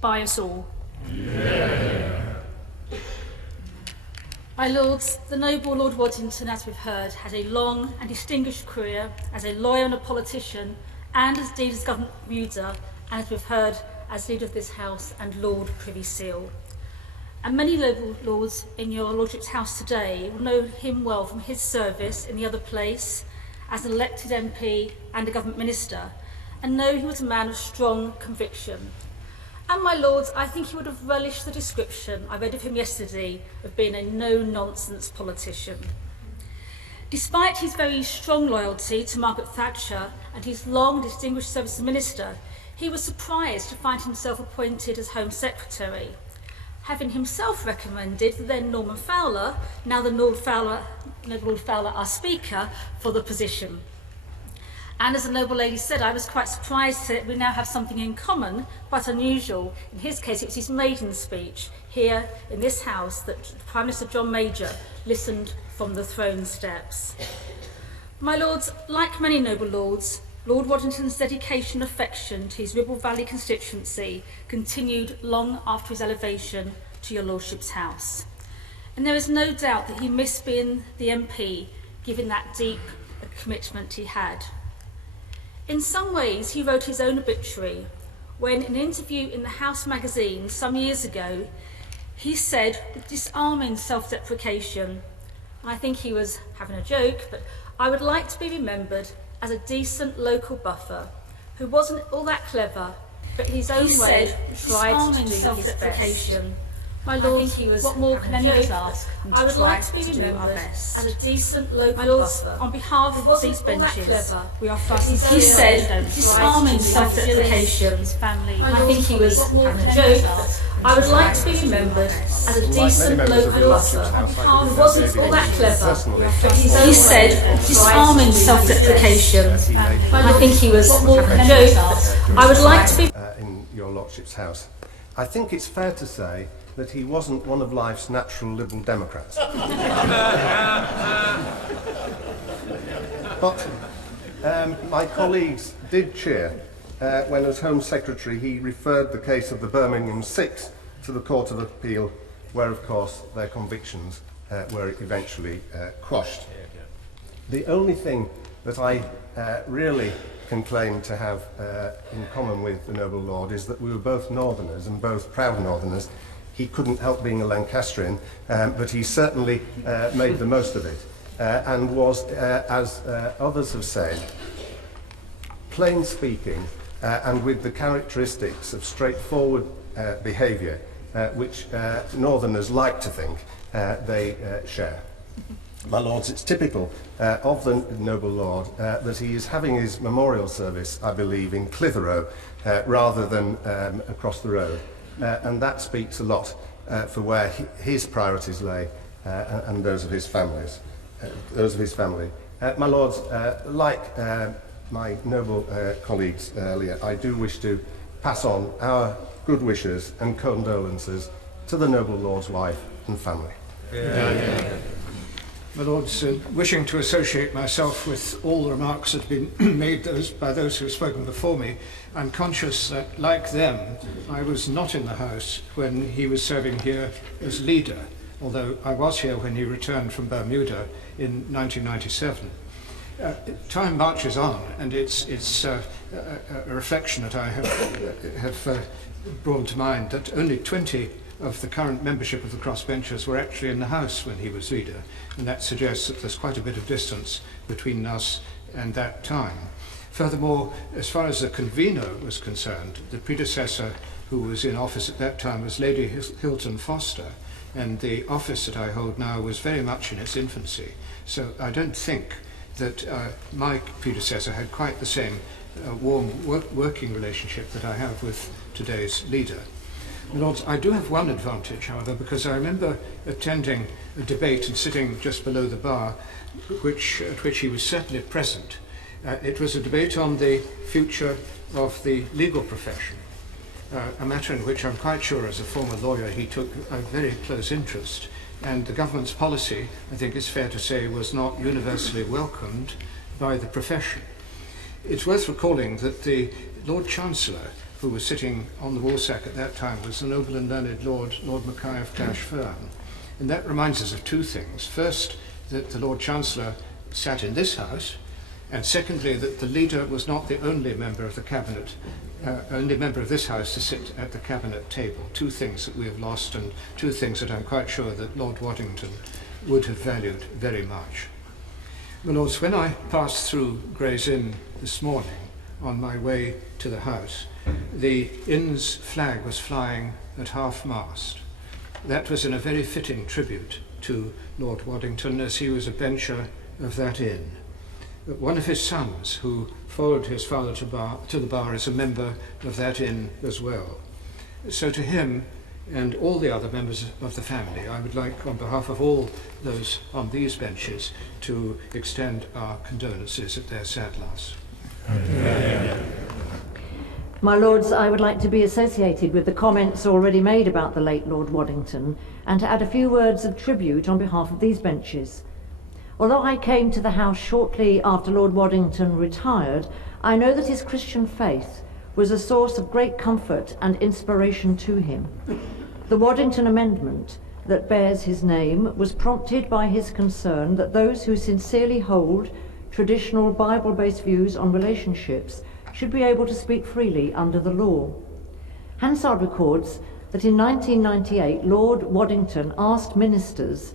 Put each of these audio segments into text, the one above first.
by us all. My Lords, the noble Lord Waddington, as we've heard, had a long and distinguished career as a lawyer and a politician, and as Dean of Government Bermuda, and as we've heard, as leader of this House and Lord Privy Seal. And many noble lords in your Lordship's House today will know him well from his service in the other place as an elected MP and a government minister, and know he was a man of strong conviction. And my lords, I think he would have relished the description I read of him yesterday of being a no-nonsense politician. Despite his very strong loyalty to Margaret Thatcher and his long distinguished service as minister, he was surprised to find himself appointed as Home Secretary, having himself recommended the then Norman Fowler, now the noble Lord Fowler, our Speaker, for the position. And as the noble lady said, I was quite surprised that we now have something in common, quite unusual. In his case, it was his maiden speech here in this House that Prime Minister John Major listened from the throne steps. My lords, like many noble lords, Lord Waddington's dedication and affection to his Ribble Valley constituency continued long after his elevation to your Lordship's House. And there is no doubt that he missed being the MP, given that deep commitment he had. In some ways, he wrote his own obituary when, in an interview in the House magazine some years ago, he said, with disarming self-deprecation, and I think he was having a joke, but I would like to be remembered as a decent local buffer who wasn't all that clever, but in his own way tried to do his best. My lord, what more can anyone ask? I would like to be remembered as a decent local buffer. On behalf of these benches, we are fastened. He said, disarming self-deprecation. I think he was having a joke. I would like to be remembered as a decent local buffer. Who wasn't all that clever, but he said, disarming self-deprecation. I think he was having a joke. I would like to be in your Lordship's House. I think it's fair to say that he wasn't one of life's natural Liberal Democrats. But my colleagues did cheer when, as Home Secretary, he referred the case of the Birmingham Six to the Court of Appeal, where, of course, their convictions were eventually quashed. The only thing that I really can claim to have in common with the noble lord is that we were both Northerners and both proud Northerners. He couldn't help being a Lancastrian, but he certainly made the most of it and was, as others have said, plain speaking and with the characteristics of straightforward behaviour, which Northerners like to think they share. My lords, it's typical of the noble lord that he is having his memorial service, I believe, in Clitheroe rather than across the road. And that speaks a lot for where his priorities lay and those of his family. My lords, like my noble colleagues earlier, I do wish to pass on our good wishes and condolences to the noble lord's wife and family. My lords, wishing to associate myself with all the remarks that have been made by those who have spoken before me, I'm conscious that, like them, I was not in the House when he was serving here as leader, although I was here when he returned from Bermuda in 1997. Time marches on, and it's a reflection that I have brought to mind that only 20 of the current membership of the crossbenchers were actually in the House when he was leader, and that suggests that there's quite a bit of distance between us and that time. Furthermore, as far as the convener was concerned, the predecessor who was in office at that time was Lady Hilton Foster, and the office that I hold now was very much in its infancy. So I don't think that my predecessor had quite the same warm working relationship that I have with today's leader. Lords, I do have one advantage, however, because I remember attending a debate and sitting just below the bar, at which he was certainly present. It was a debate on the future of the legal profession, a matter in which I'm quite sure as a former lawyer he took a very close interest, and the government's policy, I think it's fair to say, was not universally welcomed by the profession. It's worth recalling that the Lord Chancellor who was sitting on the woolsack at that time was the noble and learned Lord Mackay of Clashfern. And that reminds us of two things. First, that the Lord Chancellor sat in this House, and secondly, that the leader was not the only member of the Cabinet, only member of this House to sit at the Cabinet table. Two things that we have lost, and two things that I'm quite sure that Lord Waddington would have valued very much. My Lords, when I passed through Gray's Inn this morning on my way to the House, the inn's flag was flying at half-mast. That was in a very fitting tribute to Lord Waddington, as he was a bencher of that inn. One of his sons, who followed his father to the bar, is a member of that inn as well. So to him and all the other members of the family, I would like, on behalf of all those on these benches, to extend our condolences at their sad loss. My Lords, I would like to be associated with the comments already made about the late Lord Waddington and to add a few words of tribute on behalf of these benches. Although I came to the House shortly after Lord Waddington retired, I know that his Christian faith was a source of great comfort and inspiration to him. The Waddington Amendment that bears his name was prompted by his concern that those who sincerely hold traditional Bible-based views on relationships should be able to speak freely under the law. Hansard records that in 1998, Lord Waddington asked ministers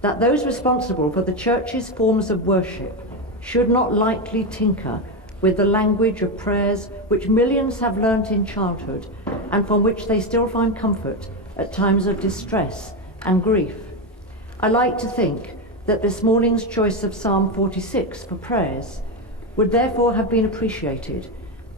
that those responsible for the Church's forms of worship should not lightly tinker with the language of prayers which millions have learnt in childhood and from which they still find comfort at times of distress and grief. I like to think that this morning's choice of Psalm 46 for prayers would therefore have been appreciated,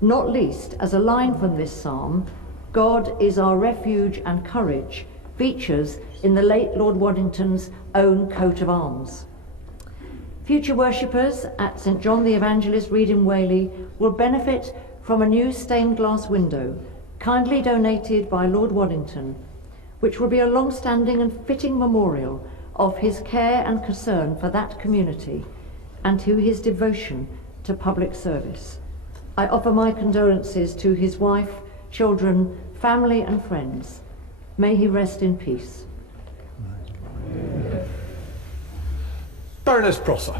not least as a line from this psalm, "God is our refuge and courage," features in the late Lord Waddington's own coat of arms. Future worshippers at St John the Evangelist Reading Whaley will benefit from a new stained glass window, kindly donated by Lord Waddington, which will be a long-standing and fitting memorial of his care and concern for that community and to his devotion to public service. I offer my condolences to his wife, children, family and friends. May he rest in peace. Baroness Prosser.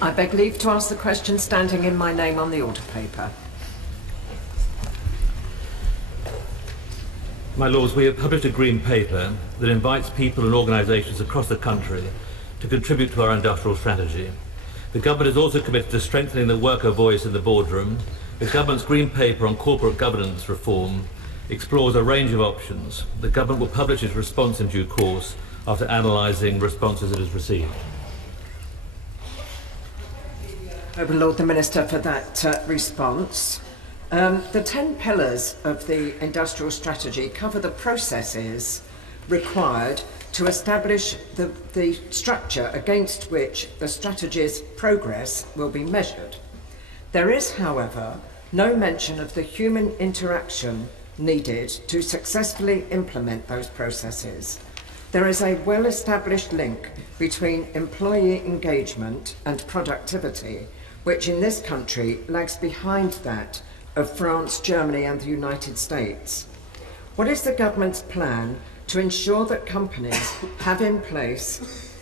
I beg leave to ask the question standing in my name on the order paper. My Lords, we have published a green paper that invites people and organisations across the country to contribute to our industrial strategy. The Government is also committed to strengthening the worker voice in the boardroom. The Government's green paper on corporate governance reform explores a range of options. The Government will publish its response in due course after analysing responses it has received. Noble Lord the Minister for that response. The 10 pillars of the industrial strategy cover the processes required to establish the structure against which the strategy's progress will be measured. There is, however, no mention of the human interaction needed to successfully implement those processes. There is a well-established link between employee engagement and productivity, which in this country lags behind that of France, Germany and the United States. What is the government's plan to ensure that companies have in place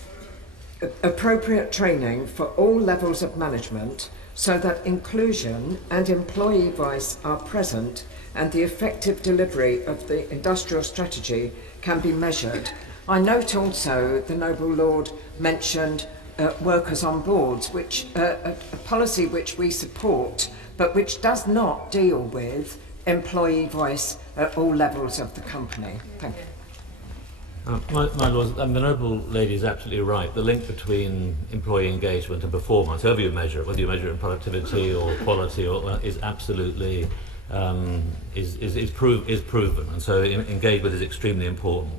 appropriate training for all levels of management so that inclusion and employee voice are present and the effective delivery of the industrial strategy can be measured? I note also the Noble Lord mentioned workers on boards, which a policy which we support, but which does not deal with employee voice at all levels of the company. Thank you. My Lords, the Noble Lady is absolutely right. The link between employee engagement and performance, however you measure it, whether you measure it in productivity or quality, is absolutely is proven, and so engagement is extremely important.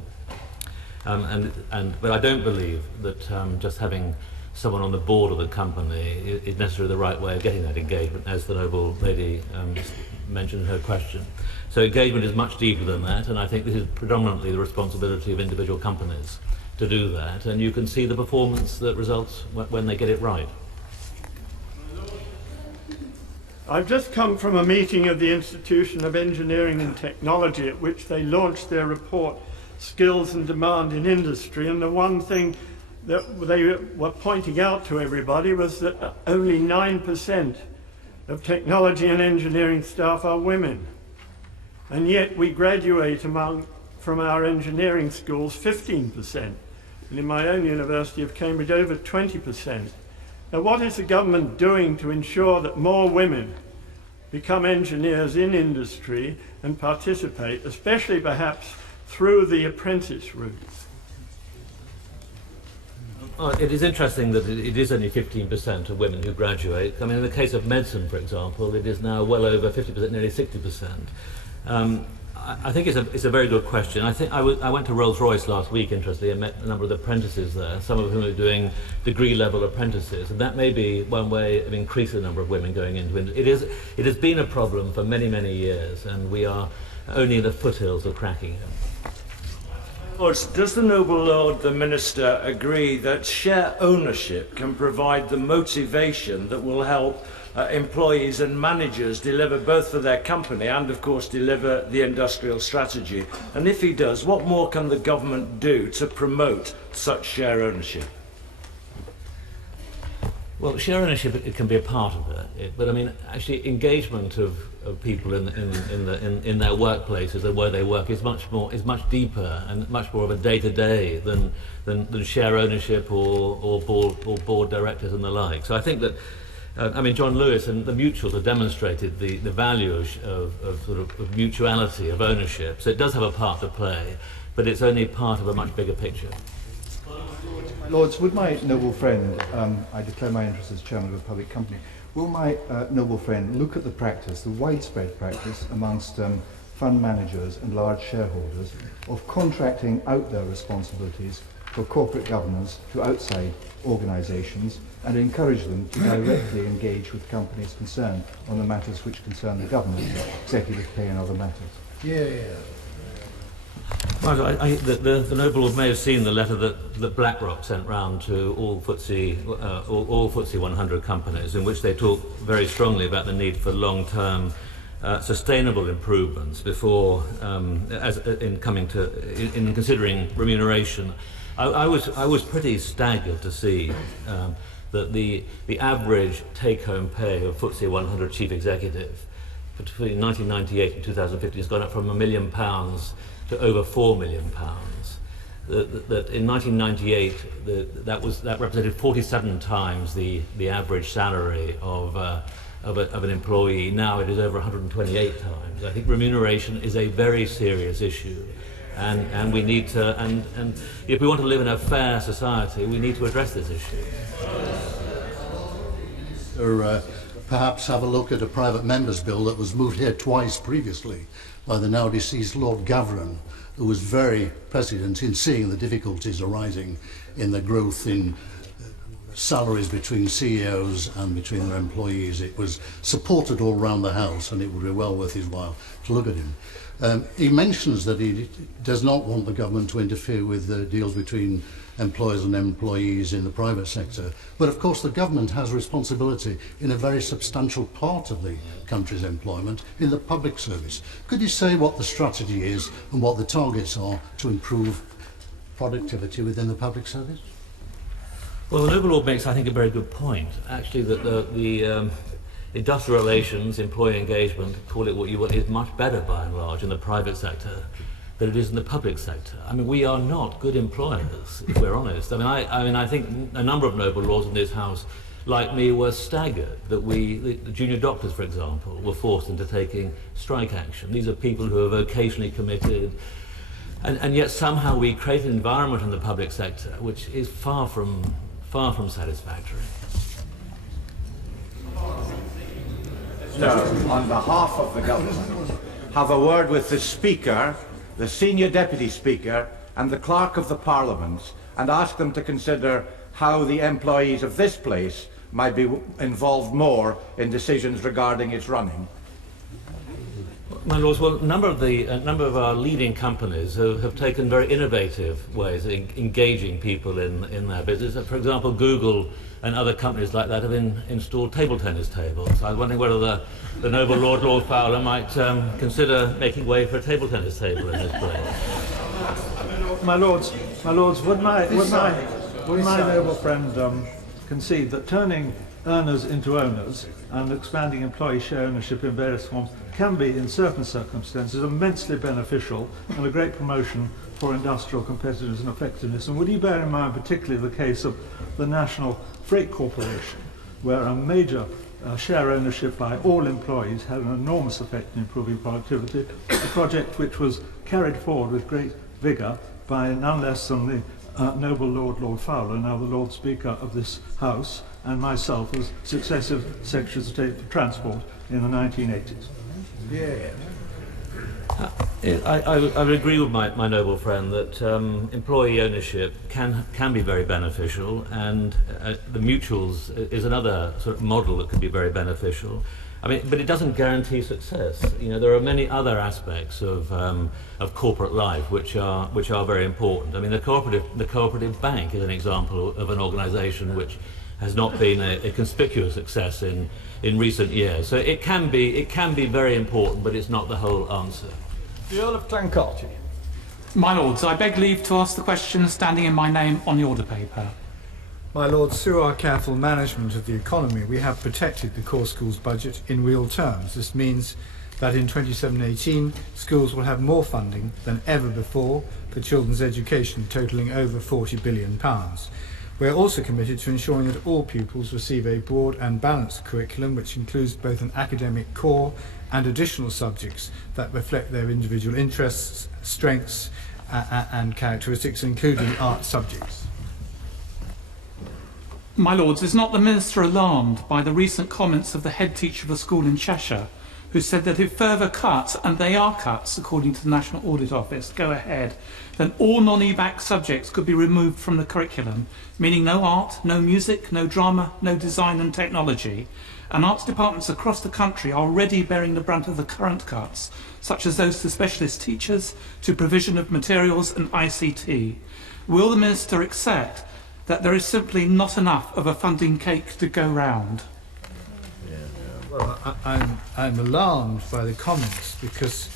But I don't believe that just having someone on the board of the company is necessarily the right way of getting that engagement, as the Noble Lady mentioned in her question. So engagement is much deeper than that, and I think this is predominantly the responsibility of individual companies to do that, and you can see the performance that results when they get it right. I've just come from a meeting of the Institution of Engineering and Technology at which they launched their report, Skills and Demand in Industry, and the one thing that they were pointing out to everybody was that only 9% of technology and engineering staff are women. And yet we graduate from our engineering schools 15%, and in my own University of Cambridge over 20%. Now, what is the government doing to ensure that more women become engineers in industry and participate, especially perhaps through the apprentice route? Oh, it is interesting that it is only 15% of women who graduate. I mean, in the case of medicine, for example, it is now well over 50%, nearly 60%. I think it's a very good question. I went to Rolls-Royce last week, interestingly, and met a number of the apprentices there, some of whom are doing degree-level apprentices, and that may be one way of increasing the number of women going into it. It has been a problem for many, many years, and we are only in the foothills of cracking it. Lords, does the Noble Lord, the Minister, agree that share ownership can provide the motivation that will help employees and managers deliver both for their company and, of course, deliver the industrial strategy? And if he does, what more can the government do to promote such share ownership? Well, share ownership, it can be a part of it, but I mean, actually, engagement of people in their workplaces and where they work is much deeper and much more of a day-to-day than share ownership or board directors and the like. So I think that. I mean, John Lewis and the mutuals have demonstrated the value of mutuality, of ownership. So it does have a part to play, but it's only part of a much bigger picture. Lords, would my noble friend, I declare my interest as chairman of a public company, will my noble friend look at the practice, the widespread practice amongst fund managers and large shareholders of contracting out their responsibilities for corporate governance to outside organisations and encourage them to directly engage with companies concerned on the matters which concern the government, executive pay and other matters? Well, the Noble Lord may have seen the letter that BlackRock sent round to all FTSE 100 companies, in which they talk very strongly about the need for long-term sustainable improvements before, in considering remuneration. I was pretty staggered to see that the average take-home pay of FTSE 100 chief executive between 1998 and 2015 has gone up from £1 million to over £4 million. That in 1998 that represented 47 times the average salary of an employee. Now it is over 128 times. I think remuneration is a very serious issue. And we need to, and if we want to live in a fair society, we need to address this issue. Or perhaps have a look at a private member's bill that was moved here twice previously by the now deceased Lord Gaveron, who was very prescient in seeing the difficulties arising in the growth in salaries between CEOs and between their employees. It was supported all around the House, and it would be well worth his while to look at him. He mentions that he does not want the government to interfere with the deals between employers and employees in the private sector. But of course the government has responsibility in a very substantial part of the country's employment in the public service. Could you say what the strategy is and what the targets are to improve productivity within the public service? Well, the Noble Lord makes, I think, a very good point. Actually, that the industrial relations, employee engagement, call it what you want, is much better by and large in the private sector than it is in the public sector. I mean, we are not good employers, if we're honest. I think a number of Noble Lords in this House, like me, were staggered that the junior doctors, for example, were forced into taking strike action. These are people who are vocationally committed, and yet somehow we create an environment in the public sector which is far from satisfactory. On behalf of the government, have a word with the Speaker, the Senior Deputy Speaker and the Clerk of the Parliament, and ask them to consider how the employees of this place might be involved more in decisions regarding its running. My Lords, well, a number of our leading companies have taken very innovative ways of engaging people in their business. For example, Google and other companies like that have installed table tennis tables. I was wondering whether the noble Lord Fowler might consider making way for a table tennis table in this place. My lords, would my noble friend concede that turning earners into owners and expanding employee share ownership in various forms can be, in certain circumstances, immensely beneficial and a great promotion for industrial competitiveness and effectiveness? And would you bear in mind particularly the case of the National Freight Corporation, where a major share ownership by all employees had an enormous effect in improving productivity, a project which was carried forward with great vigour by none less than the noble Lord Fowler, now the Lord Speaker of this House, and myself as successive Secretaries of State for Transport in the 1980s. Yeah. I would agree with my noble friend that employee ownership can be very beneficial, and the mutuals is another sort of model that can be very beneficial. I mean, but it doesn't guarantee success. You know, there are many other aspects of corporate life which are very important. I mean, the cooperative bank is an example of an organisation which has not been a conspicuous success in recent years. So it can be very important, but it's not the whole answer. The Earl of Clancarty. My Lords, I beg leave to ask the question standing in my name on the order paper. My Lords, through our careful management of the economy, we have protected the core schools budget in real terms. This means that in 2017, schools will have more funding than ever before for children's education, totalling over £40 billion. We are also committed to ensuring that all pupils receive a broad and balanced curriculum which includes both an academic core and additional subjects that reflect their individual interests, strengths and characteristics, including art subjects. My Lords, is not the Minister alarmed by the recent comments of the head teacher of a school in Cheshire, who said that if further cuts, and they are cuts according to the National Audit Office, go ahead, then all non-EBAC subjects could be removed from the curriculum, meaning no art, no music, no drama, no design and technology. And arts departments across the country are already bearing the brunt of the current cuts, such as those to specialist teachers, to provision of materials and ICT. Will the Minister accept that there is simply not enough of a funding cake to go round? Well, I'm alarmed by the comments because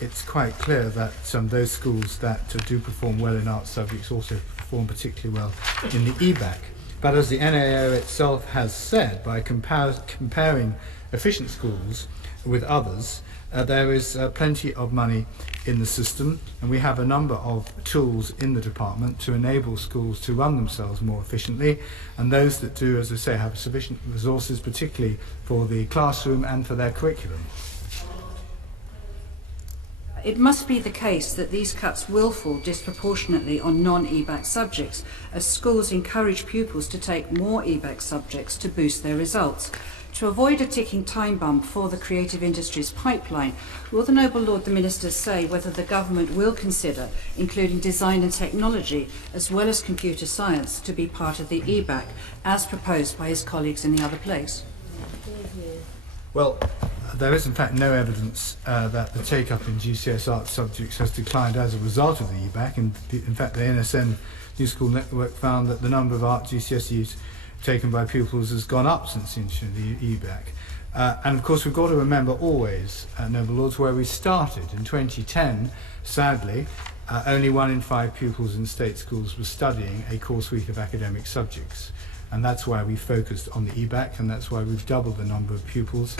it's quite clear that those schools that do perform well in art subjects also perform particularly well in the EBAC. But as the NAO itself has said, by comparing efficient schools with others, there is plenty of money in the system, and we have a number of tools in the department to enable schools to run themselves more efficiently, and those that do, as I say, have sufficient resources, particularly for the classroom and for their curriculum. It must be the case that these cuts will fall disproportionately on non-EBAC subjects, as schools encourage pupils to take more EBAC subjects to boost their results. To avoid a ticking time bomb for the creative industries pipeline, will the Noble Lord the Minister say whether the government will consider including design and technology as well as computer science to be part of the EBAC, as proposed by his colleagues in the other place? Well, there is in fact no evidence that the take-up in GCS art subjects has declined as a result of the EBAC. In fact, the NSN New School Network found that the number of art GCSEs taken by pupils has gone up since the introduction of the EBAC. And of course we've got to remember always, Noble Lords, where we started. In 2010, sadly, only 1 in 5 pupils in state schools was studying a course week of academic subjects. And that's why we focused on the EBAC, and that's why we've doubled the number of pupils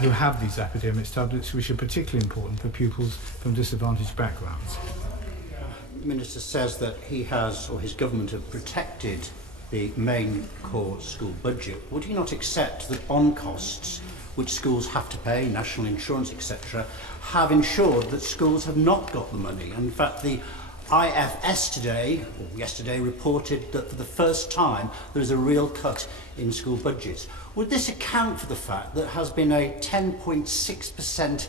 who have these academic subjects, which are particularly important for pupils from disadvantaged backgrounds. The Minister says that he has, or his government have protected the main core school budget. Would he not accept that on costs which schools have to pay, national insurance, etc., have ensured that schools have not got the money? And in fact, the IFS today, or yesterday, reported that for the first time there is a real cut in school budgets. Would this account for the fact that there has been a 10.6%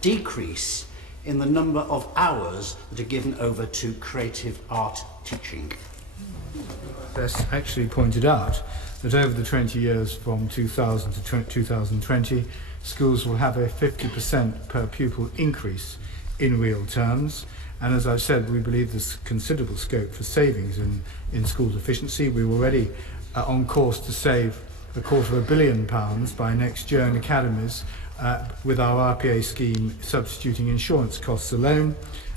decrease in the number of hours that are given over to creative art teaching? That's actually pointed out that over the 20 years from 2000 to 2020, schools will have a 50% per pupil increase in real terms. And as I've said, we believe there's considerable scope for savings in schools efficiency. We're already on course to save £250 million by next year in academies with our RPA scheme substituting insurance costs alone.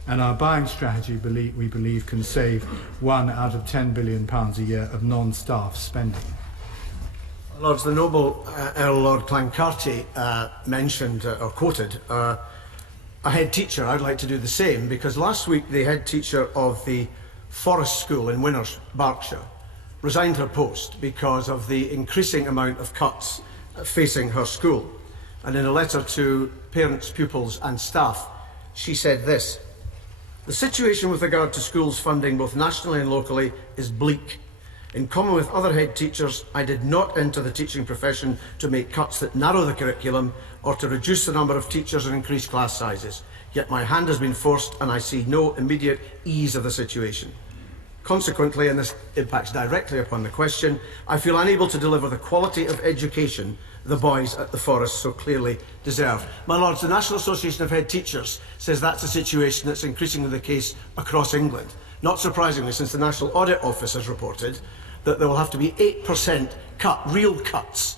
And our buying strategy, we believe, can save £1 out of £10 billion a year of non-staff spending. Lords, the noble Earl Lord Clancarty mentioned or quoted a head teacher. I'd like to do the same, because last week the head teacher of the Forest School in Winners, Berkshire, resigned her post because of the increasing amount of cuts facing her school. And in a letter to parents, pupils and staff, she said this: "The situation with regard to schools funding both nationally and locally is bleak. In common with other head teachers, I did not enter the teaching profession to make cuts that narrow the curriculum or to reduce the number of teachers and increase class sizes. Yet my hand has been forced and I see no immediate ease of the situation. Consequently, and this impacts directly upon the question, I feel unable to deliver the quality of education the boys at the Forest so clearly deserve." My Lords, the National Association of Head Teachers says that's a situation that's increasingly the case across England. Not surprisingly, since the National Audit Office has reported that there will have to be 8% cut, real cuts,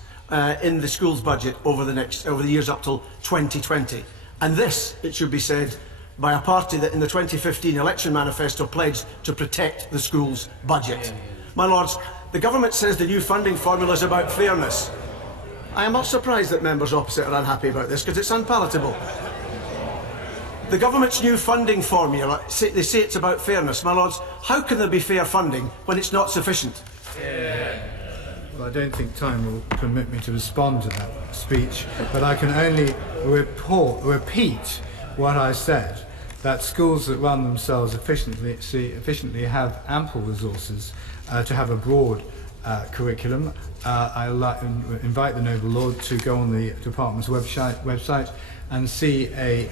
in the school's budget over the years up till 2020. And this, it should be said, by a party that in the 2015 election manifesto pledged to protect the school's budget. My Lords, the government says the new funding formula is about fairness. I am not surprised that members opposite are unhappy about this, because it's unpalatable. The government's new funding formula, they say it's about fairness. My Lords, how can there be fair funding when it's not sufficient? Well, I don't think time will permit me to respond to that speech, but I can only repeat what I said, that schools that run themselves efficiently have ample resources to have a broad curriculum. I'll invite the noble lord to go on the department's website and see a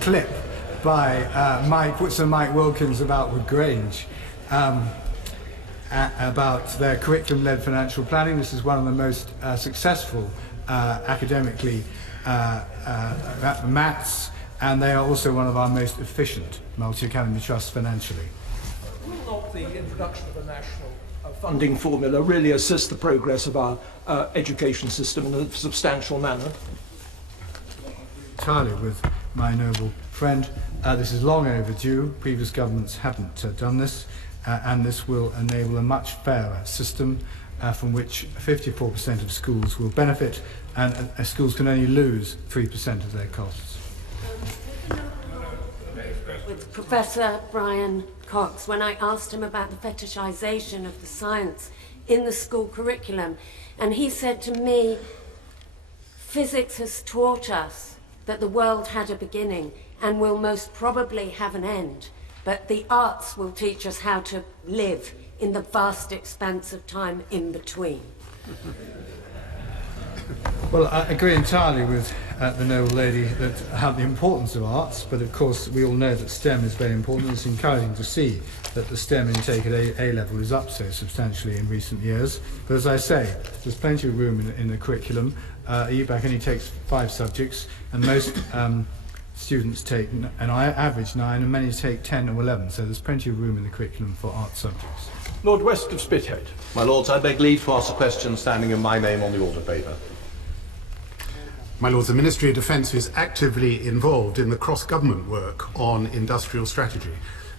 clip by Sir Mike Wilkins about Wood Grange about their curriculum-led financial planning. This is one of the most successful academically maths, and they are also one of our most efficient multi-academy trusts financially. Will not the introduction of a national funding formula really assist the progress of our education system in a substantial manner? Entirely with my noble friend. This is long overdue. Previous governments haven't done this, and this will enable a much fairer system from which 54% of schools will benefit, and schools can only lose 3% of their costs. With Professor Brian Cox, when I asked him about the fetishisation of the science in the school curriculum, and he said to me, "Physics has taught us that the world had a beginning and will most probably have an end, but the arts will teach us how to live in the vast expanse of time in between." Well, I agree entirely with the noble lady that how the importance of arts, but of course we all know that STEM is very important. It's encouraging to see that the STEM intake at A level is up so substantially in recent years. But as I say, there's plenty of room in the curriculum. EBAC only takes 5 subjects, and most students take an average 9, and many take 10 or 11, so there's plenty of room in the curriculum for art subjects. Lord West of Spithead. My Lords, I beg leave to ask a question standing in my name on the order paper. My Lords, the Ministry of Defence is actively involved in the cross-government work on industrial strategy.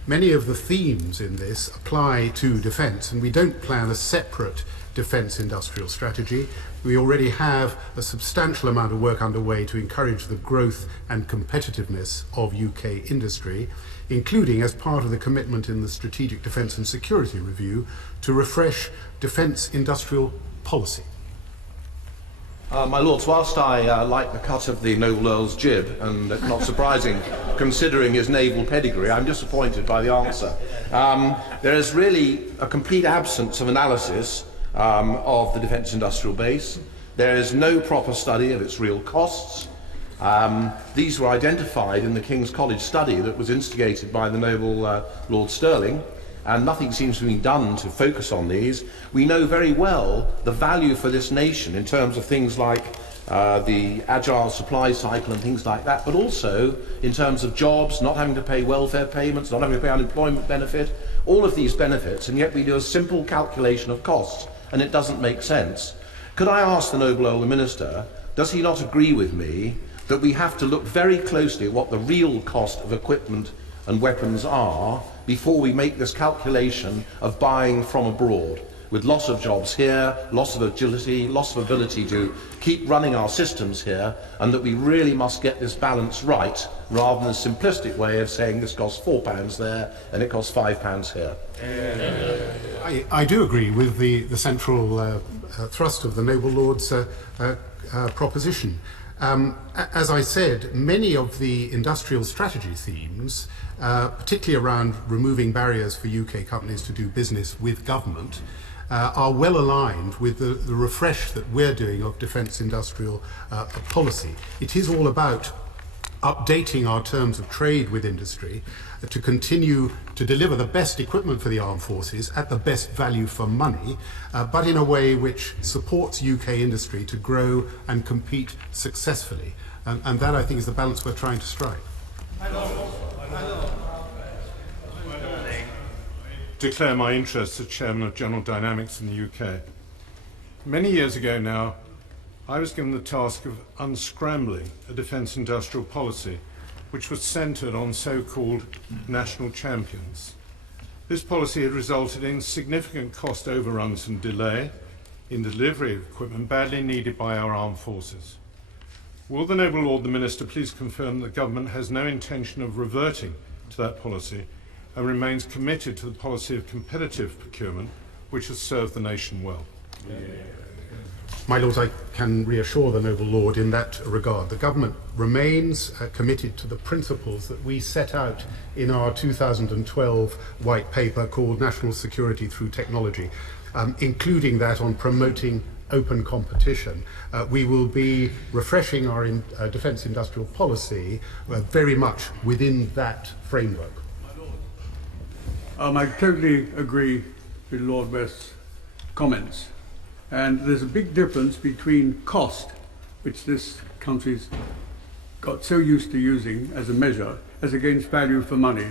Many of the themes in this apply to defence, and we don't plan a separate defence industrial strategy. We already have a substantial amount of work underway to encourage the growth and competitiveness of UK industry, including as part of the commitment in the Strategic Defence and Security Review to refresh defence industrial policy. My Lords, whilst I like the cut of the Noble Earl's jib, and not surprising considering his naval pedigree, I'm disappointed by the answer. There is really a complete absence of analysis of the defence industrial base. There is no proper study of its real costs. These were identified in the King's College study that was instigated by the noble Lord Stirling, and nothing seems to be done to focus on these. We know very well the value for this nation in terms of things like the agile supply cycle and things like that, but also in terms of jobs, not having to pay welfare payments, not having to pay unemployment benefit, all of these benefits, and yet we do a simple calculation of costs, and it doesn't make sense. Could I ask the Noble Elder Minister, does he not agree with me that we have to look very closely at what the real cost of equipment and weapons are before we make this calculation of buying from abroad, with loss of jobs here, loss of agility, loss of ability to keep running our systems here, and that we really must get this balance right, rather than a simplistic way of saying this costs £4 there and it costs £5 here. I do agree with the central thrust of the Noble Lord's proposition. As I said, many of the industrial strategy themes, particularly around removing barriers for UK companies to do business with government, are well aligned with the refresh that we're doing of defence industrial policy. It is all about updating our terms of trade with industry to continue to deliver the best equipment for the armed forces at the best value for money, but in a way which supports UK industry to grow and compete successfully. And that, I think, is the balance we're trying to strike. Declare my interest as Chairman of General Dynamics in the UK. Many years ago now, I was given the task of unscrambling a defence industrial policy which was centred on so-called national champions. This policy had resulted in significant cost overruns and delay in delivery of equipment badly needed by our armed forces. Will the Noble Lord the Minister please confirm that the Government has no intention of reverting to that policy and remains committed to the policy of competitive procurement which has served the nation well? My Lords, I can reassure the Noble Lord in that regard. The Government remains committed to the principles that we set out in our 2012 white paper called National Security Through Technology, including that on promoting open competition. We will be refreshing our defence industrial policy very much within that framework. I totally agree with Lord West's comments. And there's a big difference between cost, which this country's got so used to using as a measure, as against value for money.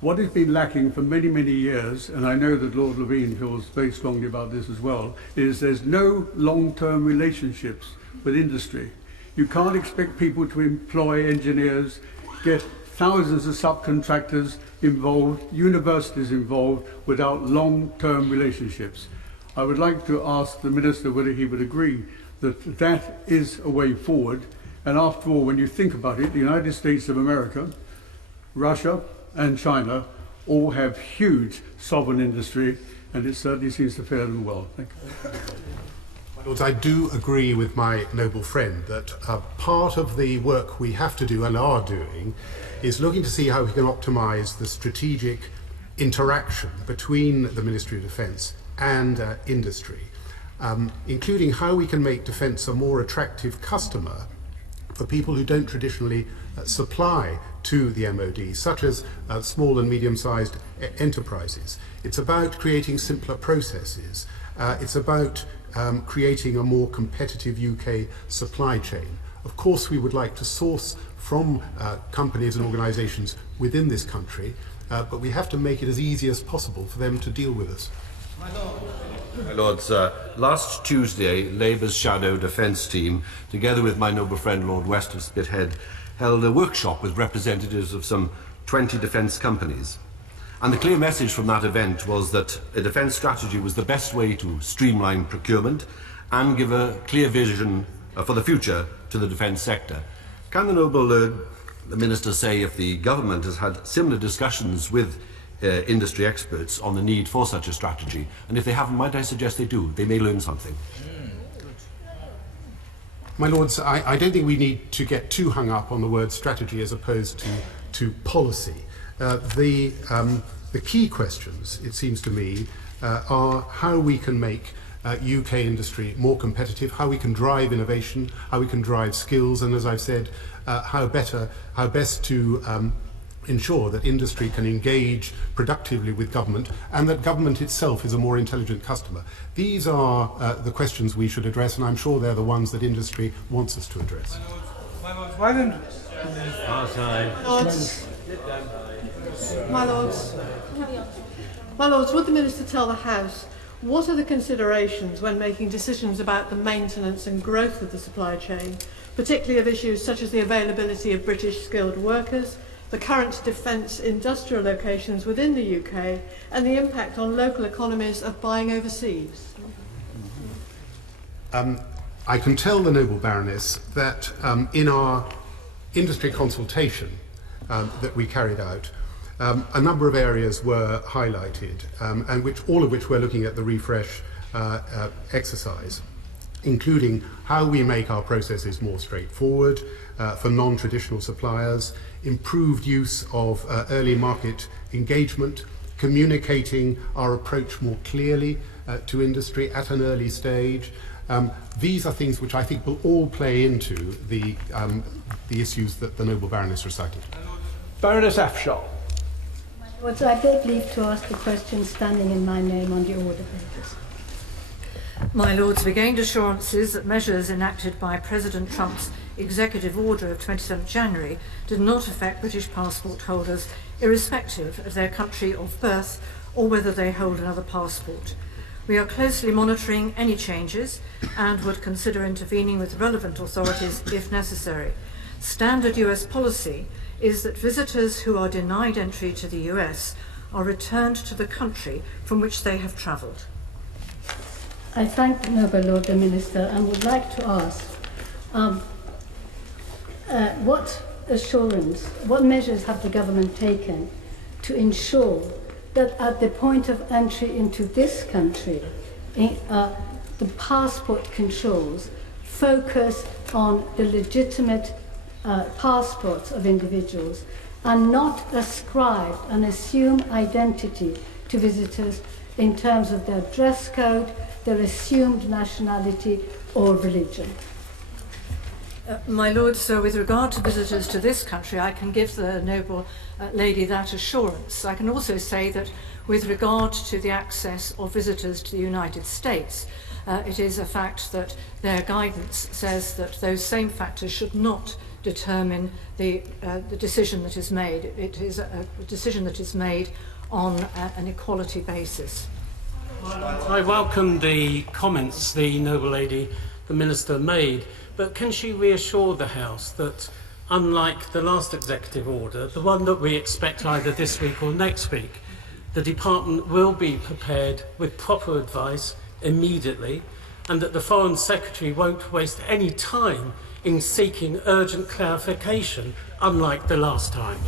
What has been lacking for many, many years, and I know that Lord Levine feels very strongly about this as well, is there's no long-term relationships with industry. You can't expect people to employ engineers, get thousands of subcontractors involved, universities involved, without long-term relationships. I would like to ask the Minister whether he would agree that that is a way forward. And after all, when you think about it, the United States of America, Russia and China all have huge sovereign industry, and it certainly seems to fare them well. Thank you. My Lords, I do agree with my noble friend that part of the work we have to do and are doing is looking to see how we can optimise the strategic interaction between the Ministry of Defence and industry, including how we can make defence a more attractive customer for people who don't traditionally supply to the MOD, such as small and medium-sized enterprises. It's about creating simpler processes. It's about creating a more competitive UK supply chain. Of course, we would like to source from companies and organisations within this country, but we have to make it as easy as possible for them to deal with us. My Lords, last Tuesday, Labour's shadow defence team, together with my noble friend Lord West of Spithead, held a workshop with representatives of some 20 defence companies. And the clear message from that event was that a defence strategy was the best way to streamline procurement and give a clear vision for the future to the defence sector. Can the noble the Minister say if the government has had similar discussions with industry experts on the need for such a strategy? And if they haven't, might I suggest they do? They may learn something. My Lords, I don't think we need to get too hung up on the word strategy as opposed to policy. The key questions, it seems to me, are how we can make UK industry more competitive, how we can drive innovation, how we can drive skills, and as I've said, how best to ensure that industry can engage productively with government and that government itself is a more intelligent customer. These are the questions we should address, and I'm sure they're the ones that industry wants us to address. Why don't... My Lords, would the Minister tell the House what are the considerations when making decisions about the maintenance and growth of the supply chain, particularly of issues such as the availability of British skilled workers, the current defence industrial locations within the UK, and the impact on local economies of buying overseas? I can tell the Noble Baroness that in our industry consultation that we carried out, a number of areas were highlighted, and all of which we're looking at the refresh exercise, including how we make our processes more straightforward for non-traditional suppliers, improved use of early market engagement, communicating our approach more clearly to industry at an early stage. These are things which I think will all play into the issues that the Noble Baroness recited. Baroness Afshar. Lords, I beg leave to ask the question standing in my name on the order papers. My Lords, we gained assurances that measures enacted by President Trump's executive order of 27 January did not affect British passport holders irrespective of their country of birth or whether they hold another passport. We are closely monitoring any changes and would consider intervening with relevant authorities if necessary. Standard US policy is that visitors who are denied entry to the US are returned to the country from which they have travelled. I thank the Noble Lord the Minister and would like to ask what measures have the government taken to ensure that at the point of entry into this country, the passport controls focus on the legitimate passports of individuals and not ascribe and assume identity to visitors in terms of their dress code, their assumed nationality or religion? My Lord, so with regard to visitors to this country, I can give the Noble Lady that assurance. I can also say that with regard to the access of visitors to the United States, it is a fact that their guidance says that those same factors should not determine the decision that is made. It is a decision that is made on an equality basis. I welcome the comments the Noble Lady, the Minister, made, but can she reassure the House that, unlike the last executive order, the one that we expect either this week or next week, the Department will be prepared with proper advice immediately, and that the Foreign Secretary won't waste any time in seeking urgent clarification, unlike the last time?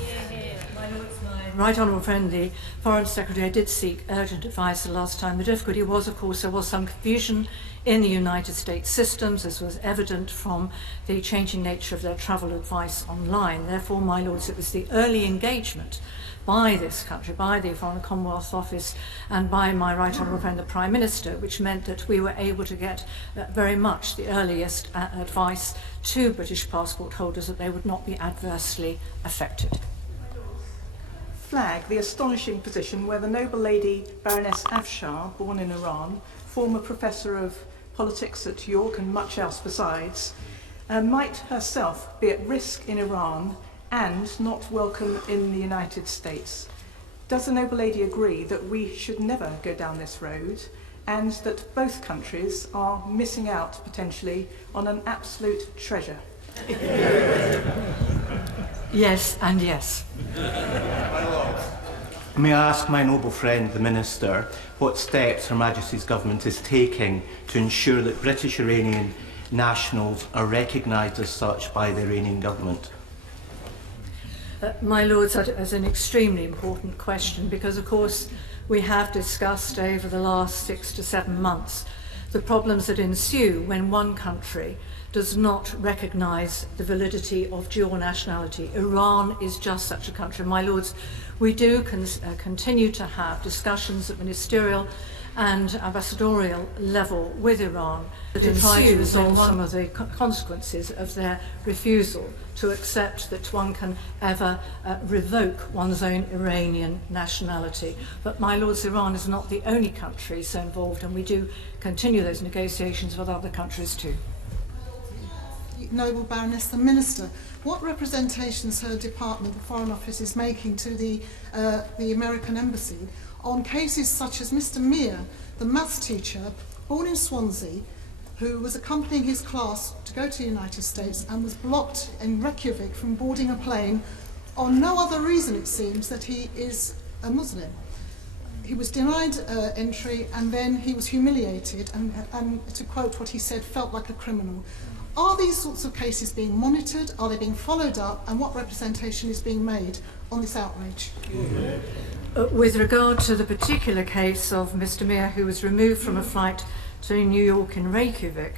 Right Honourable Friend, the Foreign Secretary did seek urgent advice the last time. The difficulty was, of course, there was some confusion in the United States systems. This was evident from the changing nature of their travel advice online. Therefore, my Lords, it was the early engagement by this country, by the Foreign Commonwealth Office and by my Right Honourable Friend the Prime Minister, which meant that we were able to get very much the earliest advice to British passport holders that they would not be adversely affected. Flag the astonishing position where the Noble Lady Baroness Afshar, born in Iran, former Professor of Politics at York and much else besides, might herself be at risk in Iran and not welcome in the United States. Does the Noble Lady agree that we should never go down this road and that both countries are missing out potentially on an absolute treasure? Yes and yes. May I ask my noble friend, the Minister, what steps Her Majesty's Government is taking to ensure that British Iranian nationals are recognised as such by the Iranian Government? My Lords, that is an extremely important question because, of course, we have discussed over the last 6 to 7 months the problems that ensue when one country does not recognise the validity of dual nationality. Iran is just such a country. My Lords, we do continue to have discussions at ministerial and ambassadorial level with Iran that in trying to resolve some of the consequences of their refusal to accept that one can ever revoke one's own Iranian nationality. But, my lords, Iran is not the only country so involved, and we do continue those negotiations with other countries too. Noble Baroness the Minister, what representations her department, the Foreign Office, is making to the American Embassy on cases such as Mr. Meir, the maths teacher, born in Swansea, who was accompanying his class to go to the United States and was blocked in Reykjavik from boarding a plane on no other reason, it seems, that he is a Muslim. He was denied entry, and then he was humiliated and, to quote what he said, felt like a criminal. Are these sorts of cases being monitored? Are they being followed up? And what representation is being made on this outrage? With regard to the particular case of Mr. Meir, who was removed from a flight to New York in Reykjavik,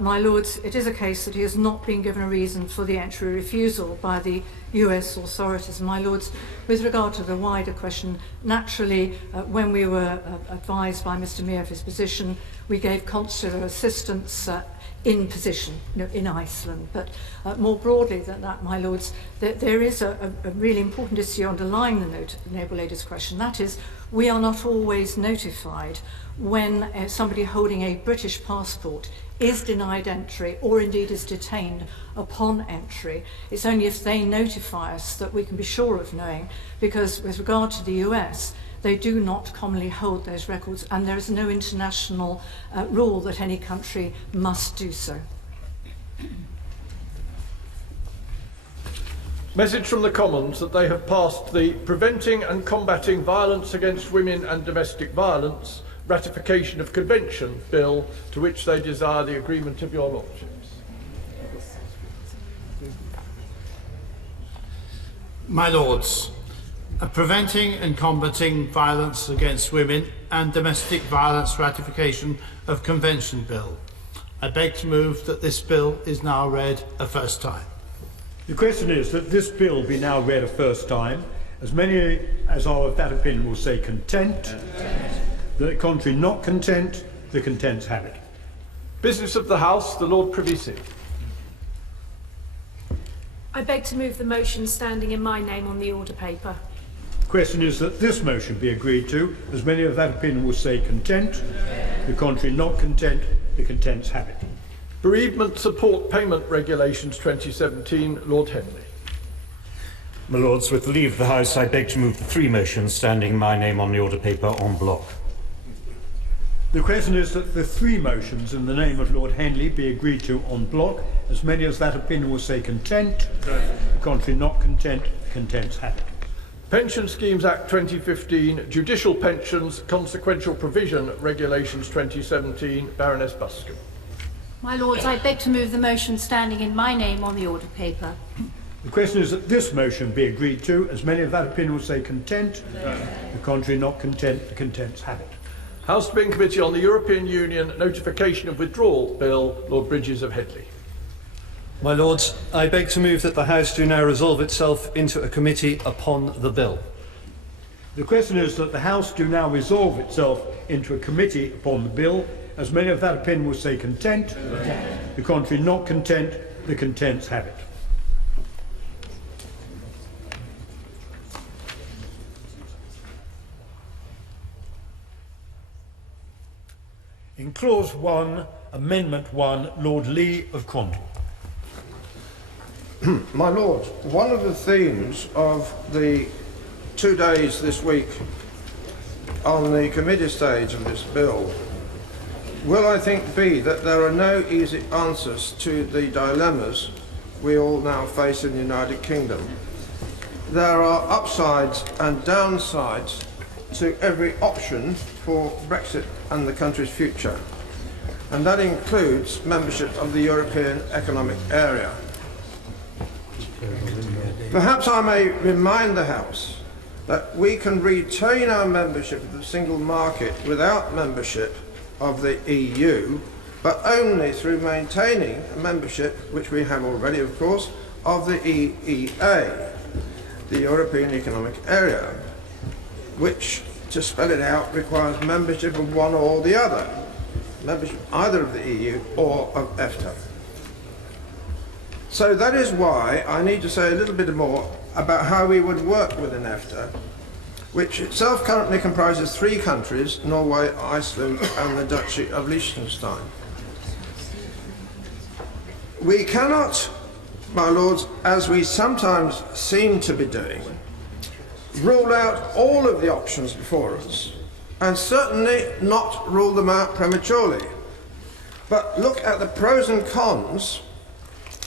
my lords, it is a case that he has not been given a reason for the entry refusal by the US authorities. My lords, with regard to the wider question, naturally, when we were advised by Mr. Meir of his position, we gave consular assistance in position, in Iceland. But more broadly than that, my lords, there is a really important issue underlying the Noble Lady's question. That is, we are not always notified when somebody holding a British passport is denied entry or indeed is detained upon entry. It's only if they notify us that we can be sure of knowing, because with regard to the US, they do not commonly hold those records, and there is no international rule that any country must do so. Message from the Commons that they have passed the Preventing and Combating Violence Against Women and Domestic Violence Ratification of Convention Bill, to which they desire the agreement of your Lordships. My Lords, a Preventing and Combating Violence Against Women and Domestic Violence Ratification of Convention Bill. I beg to move that this bill is now read a first time. The question is that this bill be now read a first time. As many as are of that opinion will say content. The contrary not content, the contents have it. Business of the House, the Lord Privy Seal. I beg to move the motion standing in my name on the order paper. The question is that this motion be agreed to. As many of that opinion will say content. The contrary not content, the contents have it. Bereavement Support Payment Regulations 2017, Lord Henley. My Lords, with the leave of the House, I beg to move the three motions standing in my name on the order paper en bloc. The question is that the three motions in the name of Lord Henley be agreed to en bloc. As many as that opinion will say content. The contrary not content, the contents have it. Pension Schemes Act 2015, Judicial Pensions Consequential Provision Regulations 2017, Baroness Buscombe. My Lords, I beg to move the motion standing in my name on the order paper. The question is that this motion be agreed to. As many of that opinion will say content. The contrary not content, the contents have it. House to be in Committee on the European Union Notification of Withdrawal Bill, Lord Bridges of Headley. My Lords, I beg to move that the House do now resolve itself into a committee upon the bill. The question is that the House do now resolve itself into a committee upon the bill. As many of that opinion will say content. The contrary not content, the contents have it. In Clause 1, Amendment 1, Lord Lee of Condell. My Lord, one of the themes of the 2 days this week on the committee stage of this bill will, I think, be that there are no easy answers to the dilemmas we all now face in the United Kingdom. There are upsides and downsides to every option for Brexit and the country's future, and that includes membership of the European Economic Area. Perhaps I may remind the House that we can retain our membership of the single market without membership of the EU, but only through maintaining a membership, which we have already, of course, of the EEA, the European Economic Area, which to spell it out, requires membership of one or the other, membership either of the EU or of EFTA. So that is why I need to say a little bit more about how we would work within EFTA, which itself currently comprises 3 countries, Norway, Iceland and the Duchy of Liechtenstein. We cannot, my lords, as we sometimes seem to be doing, rule out all of the options before us, and certainly not rule them out prematurely, but look at the pros and cons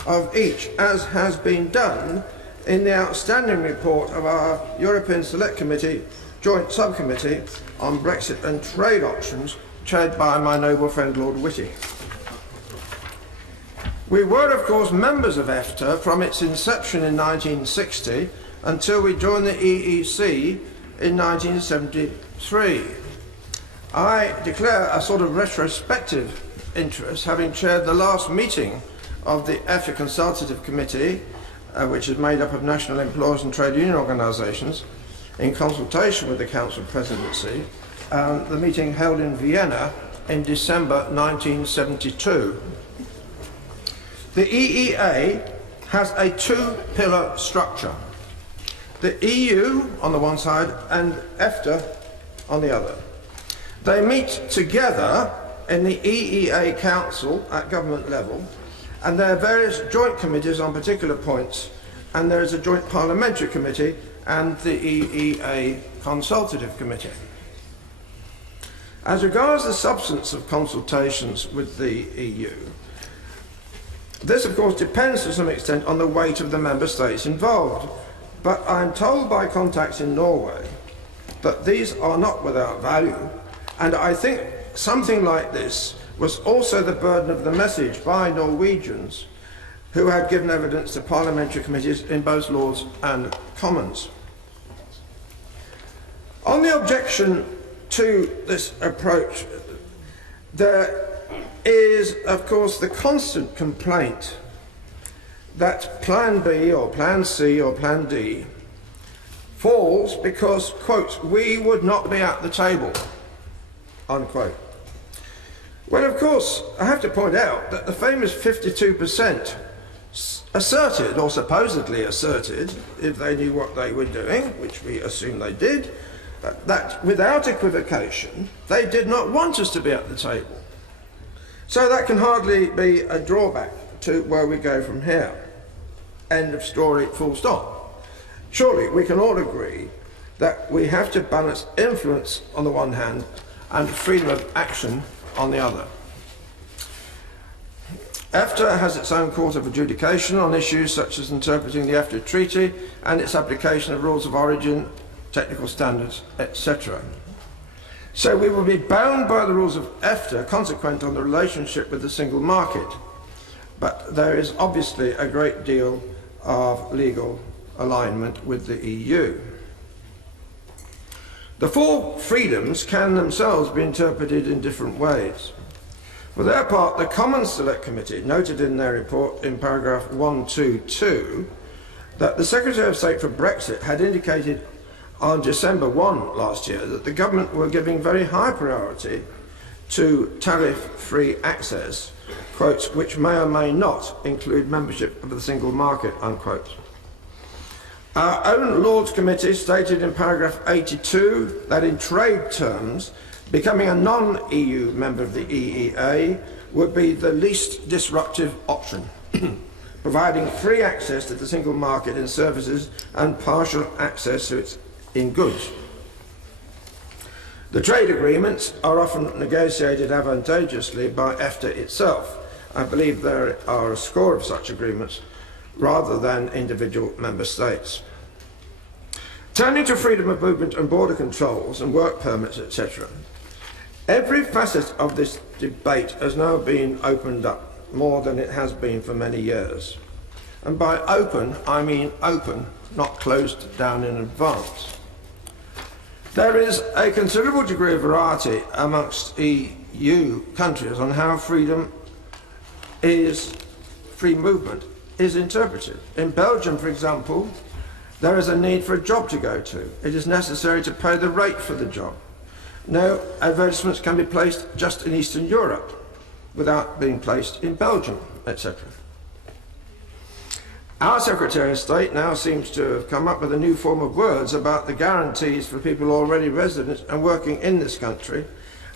of each, as has been done in the outstanding report of our European Select Committee Joint Subcommittee on Brexit and Trade Options, chaired by my noble friend Lord Whitty. We were, of course, members of EFTA from its inception in 1960 until we joined the EEC in 1973. I declare a sort of retrospective interest, having chaired the last meeting of the EFTA Consultative Committee, which is made up of national employers and trade union organisations, in consultation with the Council Presidency, the meeting held in Vienna in December 1972. The EEA has a 2-pillar structure. The EU on the one side and EFTA on the other. They meet together in the EEA Council at government level, and there are various joint committees on particular points, and there is a joint parliamentary committee and the EEA Consultative Committee. As regards the substance of consultations with the EU, this of course depends to some extent on the weight of the member states involved, but I am told by contacts in Norway that these are not without value, and I think something like this was also the burden of the message by Norwegians who had given evidence to parliamentary committees in both Lords and Commons. On the objection to this approach, there is, of course, the constant complaint that Plan B or Plan C or Plan D falls because, quote, we would not be at the table, unquote. Well, of course, I have to point out that the famous 52% asserted, or supposedly asserted, if they knew what they were doing, which we assume they did, that without equivocation, they did not want us to be at the table. So that can hardly be a drawback to where we go from here. End of story, full stop. Surely we can all agree that we have to balance influence on the one hand and freedom of action on the other. EFTA has its own court of adjudication on issues such as interpreting the EFTA Treaty and its application of rules of origin, technical standards, etc. So we will be bound by the rules of EFTA consequent on the relationship with the single market, but there is obviously a great deal of legal alignment with the EU. The 4 freedoms can themselves be interpreted in different ways. For their part, the Commons Select Committee noted in their report in paragraph 122 that the Secretary of State for Brexit had indicated on December 1 last year that the government were giving very high priority to tariff-free access, quote, which may or may not include membership of the single market, unquote. Our own Lords Committee stated in paragraph 82 that in trade terms, becoming a non-EU member of the EEA would be the least disruptive option, providing free access to the single market in services and partial access to it in goods. The trade agreements are often negotiated advantageously by EFTA itself. I believe there are a score of such agreements rather than individual member states. Turning to freedom of movement and border controls and work permits, etc., every facet of this debate has now been opened up more than it has been for many years. And by open, I mean open, not closed down in advance. There is a considerable degree of variety amongst EU countries on how free movement is interpreted. In Belgium, for example, there is a need for a job to go to. It is necessary to pay the rate for the job. No advertisements can be placed just in Eastern Europe without being placed in Belgium, etc. Our Secretary of State now seems to have come up with a new form of words about the guarantees for people already resident and working in this country,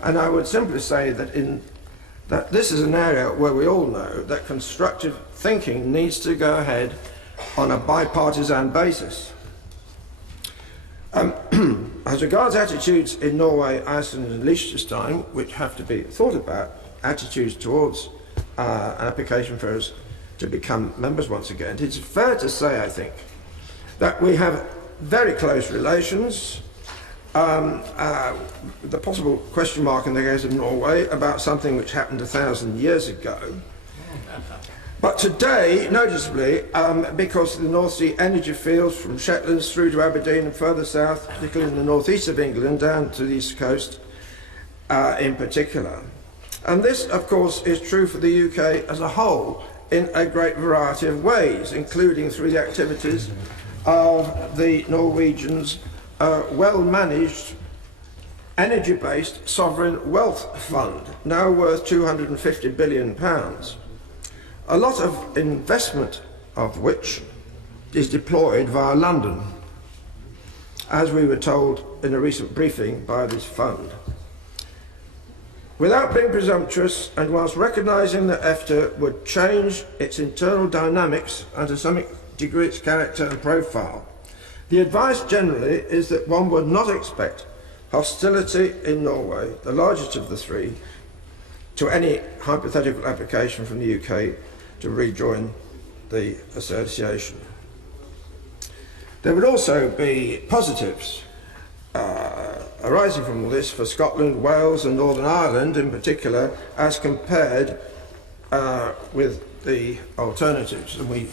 and I would simply say that this is an area where we all know that constructive thinking needs to go ahead on a bipartisan basis. As regards attitudes in Norway, Iceland and Liechtenstein, which have to be thought about, attitudes towards an application for us to become members once again, it's fair to say, I think, that we have very close relations. The possible question mark in the case of Norway about something which happened 1,000 years ago. But today, noticeably, because of the North Sea energy fields from Shetlands through to Aberdeen and further south, particularly in the northeast of England, down to the east coast in particular. And this, of course, is true for the UK as a whole in a great variety of ways, including through the activities of the Norwegians' well-managed, energy-based sovereign wealth fund, now worth £250 billion. A lot of investment of which is deployed via London, as we were told in a recent briefing by this fund. Without being presumptuous, and whilst recognising that EFTA would change its internal dynamics and to some degree its character and profile, the advice generally is that one would not expect hostility in Norway, the largest of the three, to any hypothetical application from the UK to rejoin the association. There would also be positives arising from all this for Scotland, Wales and Northern Ireland in particular, as compared with the alternatives. And we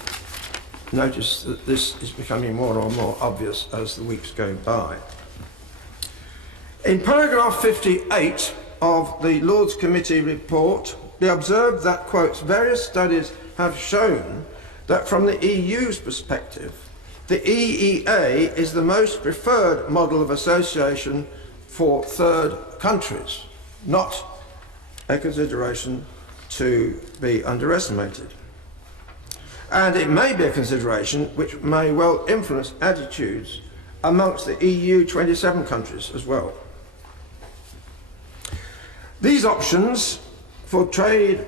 notice that this is becoming more and more obvious as the weeks go by. In paragraph 58 of the Lords Committee report, we observed that, quotes, various studies have shown that from the EU's perspective, the EEA is the most preferred model of association for third countries, not a consideration to be underestimated. And it may be a consideration which may well influence attitudes amongst the EU 27 countries as well. These options for trade,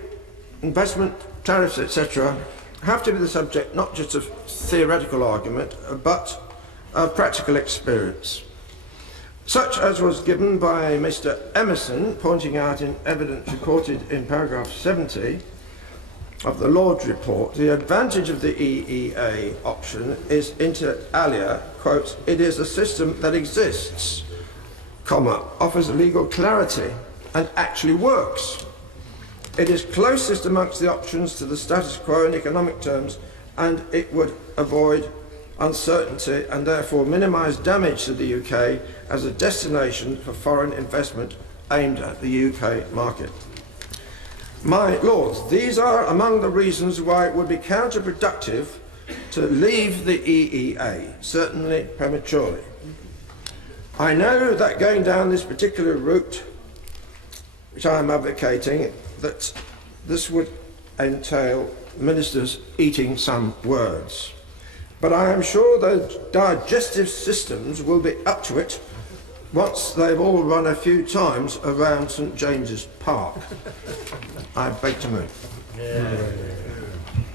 investment, tariffs, etc., have to be the subject not just of theoretical argument, but of practical experience, such as was given by Mr. Emerson, pointing out in evidence reported in paragraph 70 of the Lord's report. The advantage of the EEA option is, inter alia, quotes, it is a system that exists, comma, offers legal clarity and actually works. It is closest amongst the options to the status quo in economic terms, and it would avoid uncertainty and therefore minimise damage to the UK as a destination for foreign investment aimed at the UK market. My Lords, these are among the reasons why it would be counterproductive to leave the EEA, certainly prematurely. I know that going down this particular route, which I am advocating, that this would entail ministers eating some words. But I am sure the digestive systems will be up to it once they've all run a few times around St James's Park. I beg to move.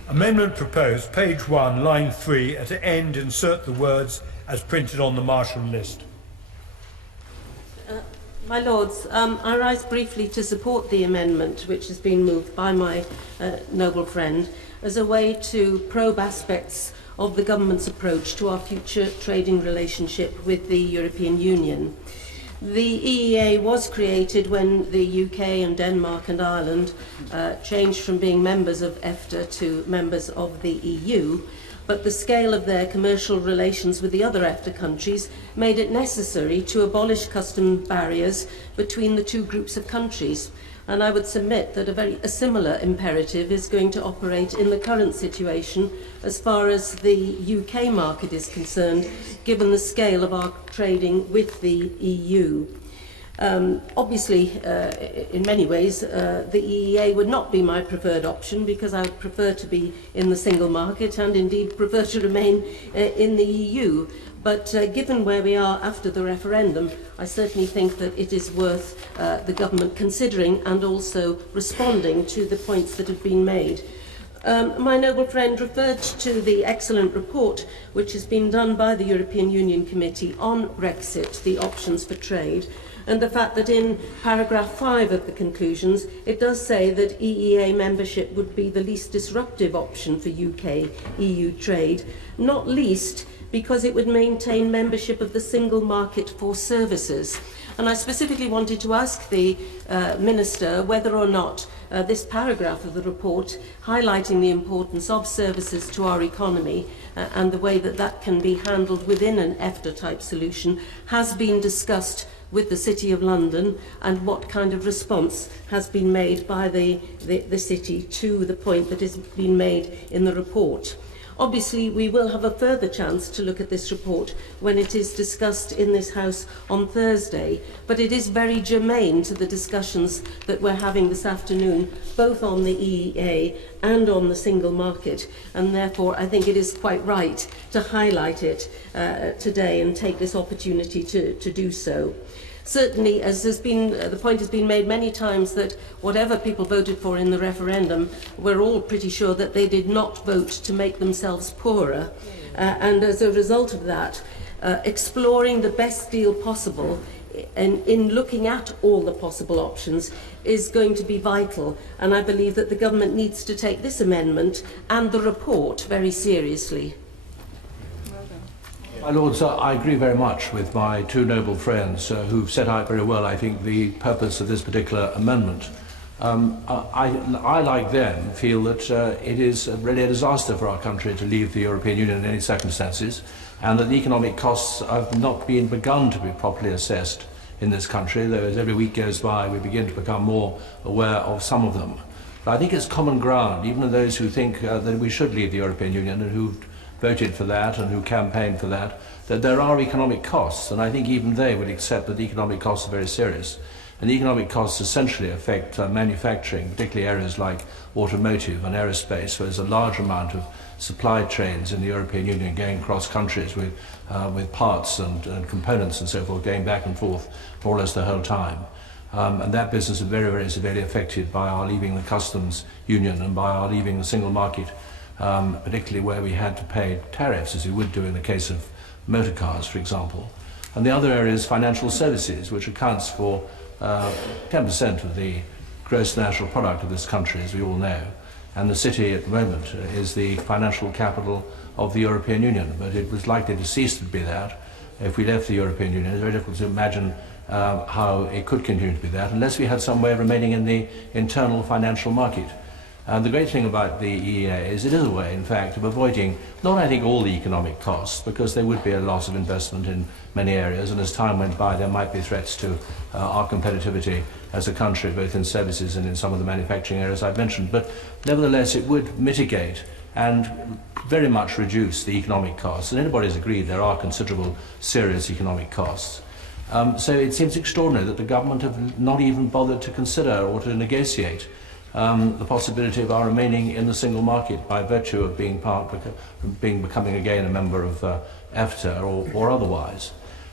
Amendment proposed, page 1, line 3, at the end insert the words as printed on the Marshall list. My Lords, I rise briefly to support the amendment which has been moved by my noble friend as a way to probe aspects of the government's approach to our future trading relationship with the European Union. The EEA was created when the UK and Denmark and Ireland changed from being members of EFTA to members of the EU, but the scale of their commercial relations with the other EFTA countries made it necessary to abolish custom barriers between the two groups of countries, And I would submit that a similar imperative is going to operate in the current situation as far as the UK market is concerned, given the scale of our trading with the EU. Obviously, in many ways, the EEA would not be my preferred option, because I would prefer to be in the single market and indeed prefer to remain in the EU. But given where we are after the referendum, I certainly think that it is worth the government considering and also responding to the points that have been made. My noble friend referred to the excellent report which has been done by the European Union Committee on Brexit, the options for trade, and the fact that in paragraph 5 of the conclusions it does say that EEA membership would be the least disruptive option for UK-EU trade, not least because it would maintain membership of the single market for services. And I specifically wanted to ask the Minister whether or not this paragraph of the report, highlighting the importance of services to our economy and the way that that can be handled within an EFTA-type solution, has been discussed with the City of London, and what kind of response has been made by the City to the point that has been made in the report. Obviously, we will have a further chance to look at this report when it is discussed in this House on Thursday, but it is very germane to the discussions that we're having this afternoon, both on the EEA and on the single market, and therefore I think it is quite right to highlight it today and take this opportunity to do so. Certainly, as the point has been made many times, that whatever people voted for in the referendum, we're all pretty sure that they did not vote to make themselves poorer. And as a result of that, exploring the best deal possible and in looking at all the possible options is going to be vital. And I believe that the government needs to take this amendment and the report very seriously. My Lords, I agree very much with my two noble friends who've set out very well, I think, the purpose of this particular amendment. I, like them, feel that it is really a disaster for our country to leave the European Union in any circumstances, and that the economic costs have not been begun to be properly assessed in this country, though as every week goes by we begin to become more aware of some of them. But I think it's common ground, even of those who think that we should leave the European Union and who've voted for that and who campaigned for that, that there are economic costs, and I think even they would accept that the economic costs are very serious. And the economic costs essentially affect manufacturing, particularly areas like automotive and aerospace, where there's a large amount of supply chains in the European Union going across countries with parts and components and so forth going back and forth more or less the whole time. And that business is very, very severely affected by our leaving the customs union and by our leaving the single market, particularly where we had to pay tariffs, as we would do in the case of motor cars, for example. And the other area is financial services, which accounts for 10% of the gross national product of this country, as we all know. And the city at the moment is the financial capital of the European Union, but it was likely to cease to be that if we left the European Union. It's very difficult to imagine how it could continue to be that unless we had some way of remaining in the internal financial market. And the great thing about the EEA is it is a way, in fact, of avoiding, not I think all the economic costs, because there would be a loss of investment in many areas, and as time went by there might be threats to our competitivity as a country, both in services and in some of the manufacturing areas I've mentioned. But nevertheless it would mitigate and very much reduce the economic costs, and anybody's agreed there are considerable serious economic costs. So it seems extraordinary that the government have not even bothered to consider or to negotiate the possibility of our remaining in the single market by virtue of becoming again a member of EFTA or otherwise.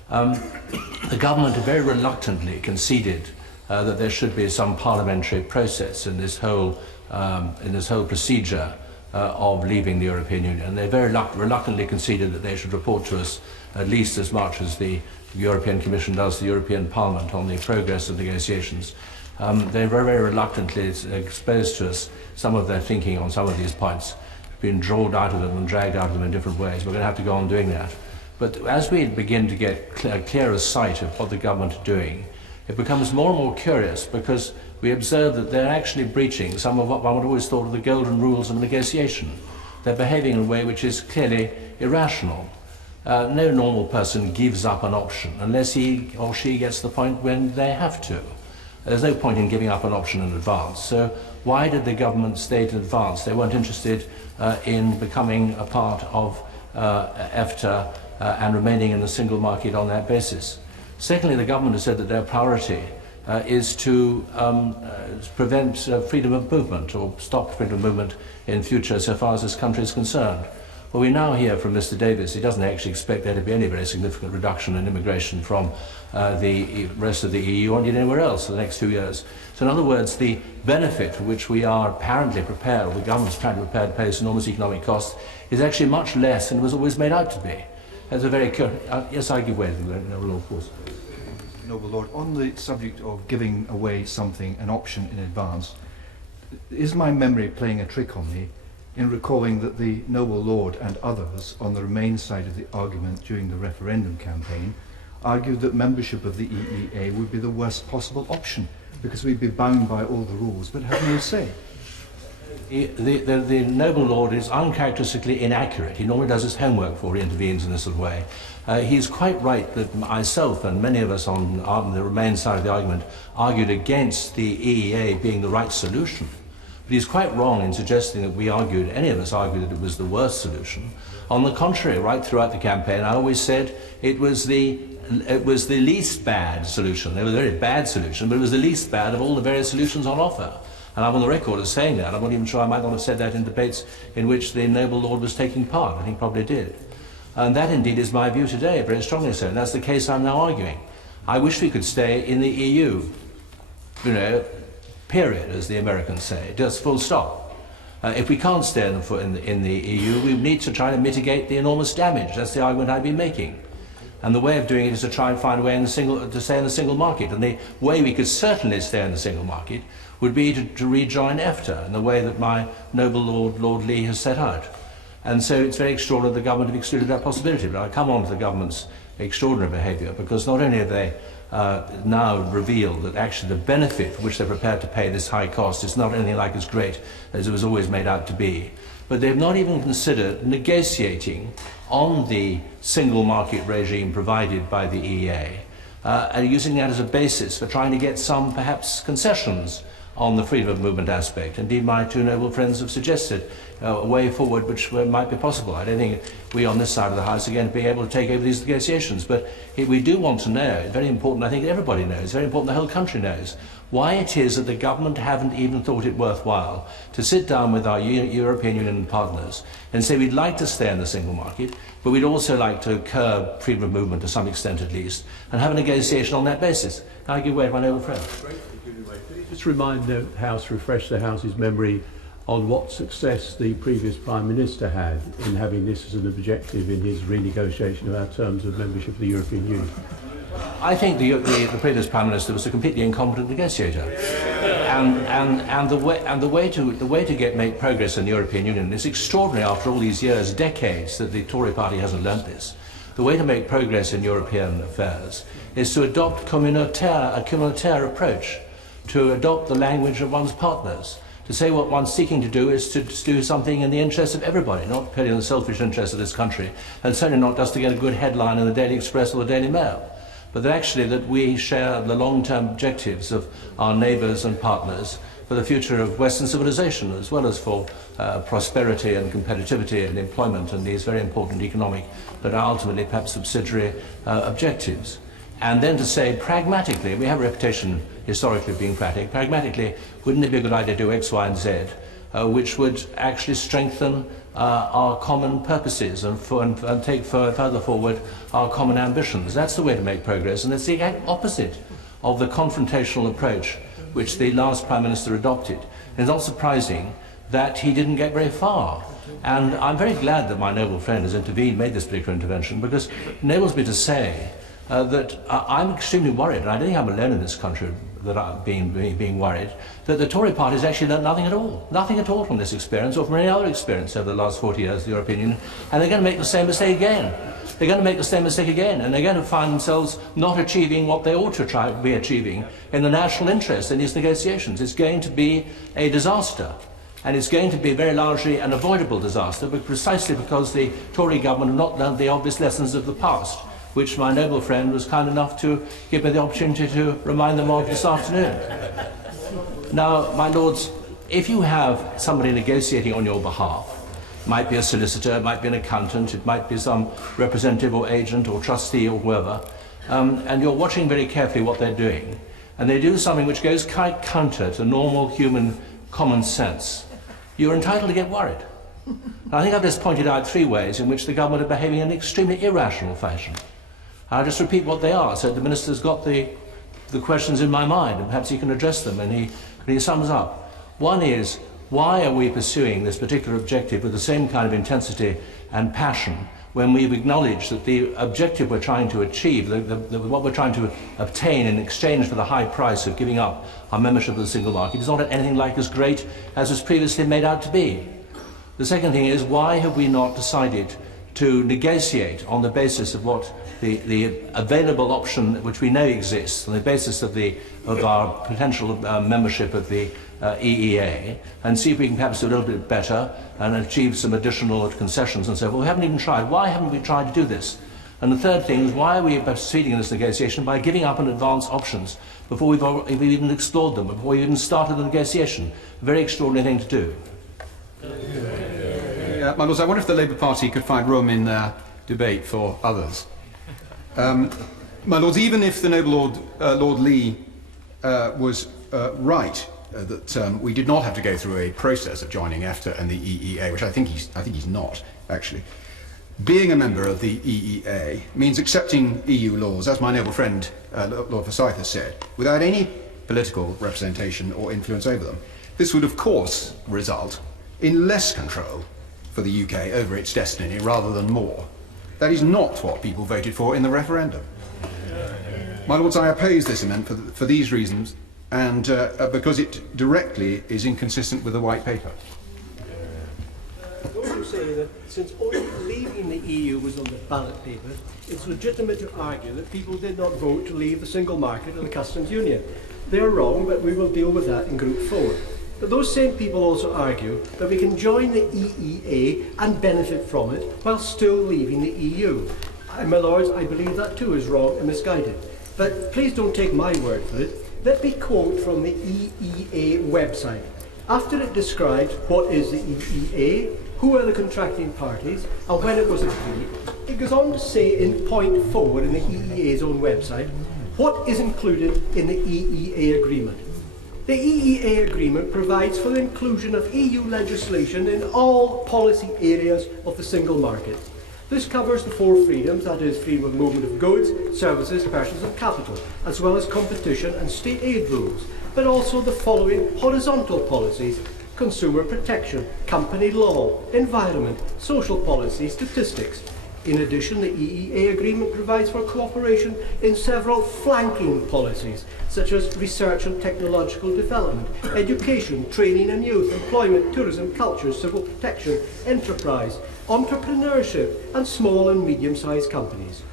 The government very reluctantly conceded that there should be some parliamentary process in this whole procedure of leaving the European Union. They very reluctantly conceded that they should report to us at least as much as the European Commission does the European Parliament on the progress of negotiations. They very, very reluctantly exposed to us some of their thinking on some of these points, been drawn out of them and dragged out of them in different ways. We're going to have to go on doing that. But as we begin to get a clearer sight of what the government are doing, it becomes more and more curious, because we observe that they're actually breaching some of what one would always thought of the golden rules of negotiation. They're behaving in a way which is clearly irrational. No normal person gives up an option unless he or she gets to the point when they have to. There's no point in giving up an option in advance. So why did the government state in advance they weren't interested in becoming a part of EFTA and remaining in the single market on that basis? Secondly, the government has said that their priority is to prevent freedom of movement or stop freedom of movement in future so far as this country is concerned. Well, we now hear from Mr. Davis he doesn't actually expect there to be any very significant reduction in immigration from the rest of the EU or anywhere else for the next 2 years. So in other words, the benefit for which we are apparently prepared, or the government's apparently prepared to pay this enormous economic cost, is actually much less than it was always made out to be. That's a very yes, I give way to the law, of course. Noble Lord, on the subject of giving away something, an option in advance, is my memory playing a trick on me in recalling that the Noble Lord and others on the Remain side of the argument during the referendum campaign argued that membership of the EEA would be the worst possible option because we'd be bound by all the rules but have no say? The Noble Lord is uncharacteristically inaccurate. He normally does his homework before he intervenes in this sort of way. He's quite right that myself and many of us on the Remain side of the argument argued against the EEA being the right solution. But he's quite wrong in suggesting that any of us argued that it was the worst solution. On the contrary, right throughout the campaign, I always said it was the least bad solution. There was a very bad solution, but it was the least bad of all the various solutions on offer. And I'm on the record as saying that. I'm not even sure I might not have said that in debates in which the Noble Lord was taking part. I think probably did. And that indeed is my view today, very strongly so. And that's the case I'm now arguing. I wish we could stay in the EU, period, as the Americans say, just full stop. If we can't stay in the EU, we need to try to mitigate the enormous damage. That's the argument I've been making. And the way of doing it is to try and find a way to stay in the single market. And the way we could certainly stay in the single market would be to rejoin EFTA in the way that my noble Lord Lee has set out. And so it's very extraordinary the government have excluded that possibility. But I come on to the government's extraordinary behaviour because not only have they now revealed that actually the benefit for which they're prepared to pay this high cost is not anything like as great as it was always made out to be, but they've not even considered negotiating on the single market regime provided by the EEA and using that as a basis for trying to get some perhaps concessions on the freedom of movement aspect. Indeed, my two noble friends have suggested a way forward which might be possible. I don't think we on this side of the House are going to be able to take over these negotiations, but we do want to know, it's very important, I think everybody knows, it's very important the whole country knows, why it is that the government haven't even thought it worthwhile to sit down with our European Union partners and say we'd like to stay in the single market, but we'd also like to curb freedom of movement to some extent at least, and have a negotiation on that basis. I give way to my noble friend. Just remind the House, refresh the House's memory on what success the previous Prime Minister had in having this as an objective in his renegotiation of our terms of membership of the European Union. I think the previous Prime Minister was a completely incompetent negotiator. And the way to make progress in the European Union is extraordinary after all these years, decades, that the Tory party hasn't learnt this. The way to make progress in European affairs is to adopt a communautaire approach, to adopt the language of one's partners, to say what one's seeking to do is to do something in the interest of everybody, not purely in the selfish interest of this country, and certainly not just to get a good headline in the Daily Express or the Daily Mail, but that actually that we share the long-term objectives of our neighbours and partners for the future of Western civilization, as well as for prosperity and competitivity and employment and these very important economic, but ultimately perhaps subsidiary objectives. And then to say pragmatically, we have a reputation historically of being pragmatically, wouldn't it be a good idea to do X, Y, and Z, which would actually strengthen our common purposes and take further forward our common ambitions? That's the way to make progress, and it's the opposite of the confrontational approach which the last Prime Minister adopted. And it's not surprising that he didn't get very far. And I'm very glad that my noble friend has intervened, made this particular intervention, because it enables me to say that I'm extremely worried, and I don't think I'm alone in this country that I'm being worried, that the Tory party has actually learned nothing at all from this experience or from any other experience over the last 40 years of the European Union, and they're going to make the same mistake again. They're going to make the same mistake again, and they're going to find themselves not achieving what they ought to try to be achieving in the national interest in these negotiations. It's going to be a disaster. And it's going to be very largely an avoidable disaster, but precisely because the Tory government have not learned the obvious lessons of the past, which my noble friend was kind enough to give me the opportunity to remind them of this afternoon. Now, my lords, if you have somebody negotiating on your behalf, it might be a solicitor, it might be an accountant, it might be some representative or agent or trustee or whoever, and you're watching very carefully what they're doing, and they do something which goes quite counter to normal human common sense, you're entitled to get worried. I think I've just pointed out 3 ways in which the government are behaving in an extremely irrational fashion. I'll just repeat what they are, so the Minister's got the questions in my mind, and perhaps he can address them, and he sums up. One is, why are we pursuing this particular objective with the same kind of intensity and passion when we've acknowledged that the objective we're trying to achieve, what we're trying to obtain in exchange for the high price of giving up our membership of the single market is not anything like as great as was previously made out to be? The second thing is, why have we not decided to negotiate on the basis of what the available option which we know exists, on the basis of our potential membership of the EEA, and see if we can perhaps do a little bit better and achieve some additional concessions and so forth. We haven't even tried. Why haven't we tried to do this? And the third thing is, why are we proceeding in this negotiation by giving up in advance options before we've even explored them, before we've even started the negotiation? A very extraordinary thing to do. My Lords, I wonder if the Labour Party could find room in their debate for others. My Lords, even if the noble Lord Lee was right that we did not have to go through a process of joining EFTA and the EEA, which I think he's not, actually. Being a member of the EEA means accepting EU laws, as my noble friend Lord Forsyth has said, without any political representation or influence over them. This would, of course, result in less control for the UK over its destiny rather than more. That is not what people voted for in the referendum. My Lords, I oppose this amendment for these reasons, and because it directly is inconsistent with the White Paper. I also say that since only leaving the EU was on the ballot paper, it's legitimate to argue that people did not vote to leave the single market and the customs union. They're wrong, but we will deal with that in Group 4. But those same people also argue that we can join the EEA and benefit from it while still leaving the EU. My Lords, I believe that too is wrong and misguided. But please don't take my word for it. Let me quote from the EEA website. After it describes what is the EEA, who are the contracting parties, and when it was agreed, it goes on to say in point 4 in the EEA's own website, what is included in the EEA agreement. The EEA agreement provides for the inclusion of EU legislation in all policy areas of the single market. This covers the 4 freedoms, that is, freedom of movement of goods, services, persons and capital, as well as competition and state aid rules, but also the following horizontal policies: consumer protection, company law, environment, social policy, statistics. In addition, the EEA agreement provides for cooperation in several flanking policies, such as research and technological development, education, training and youth, employment, tourism, culture, civil protection, enterprise, entrepreneurship, and small and medium-sized companies.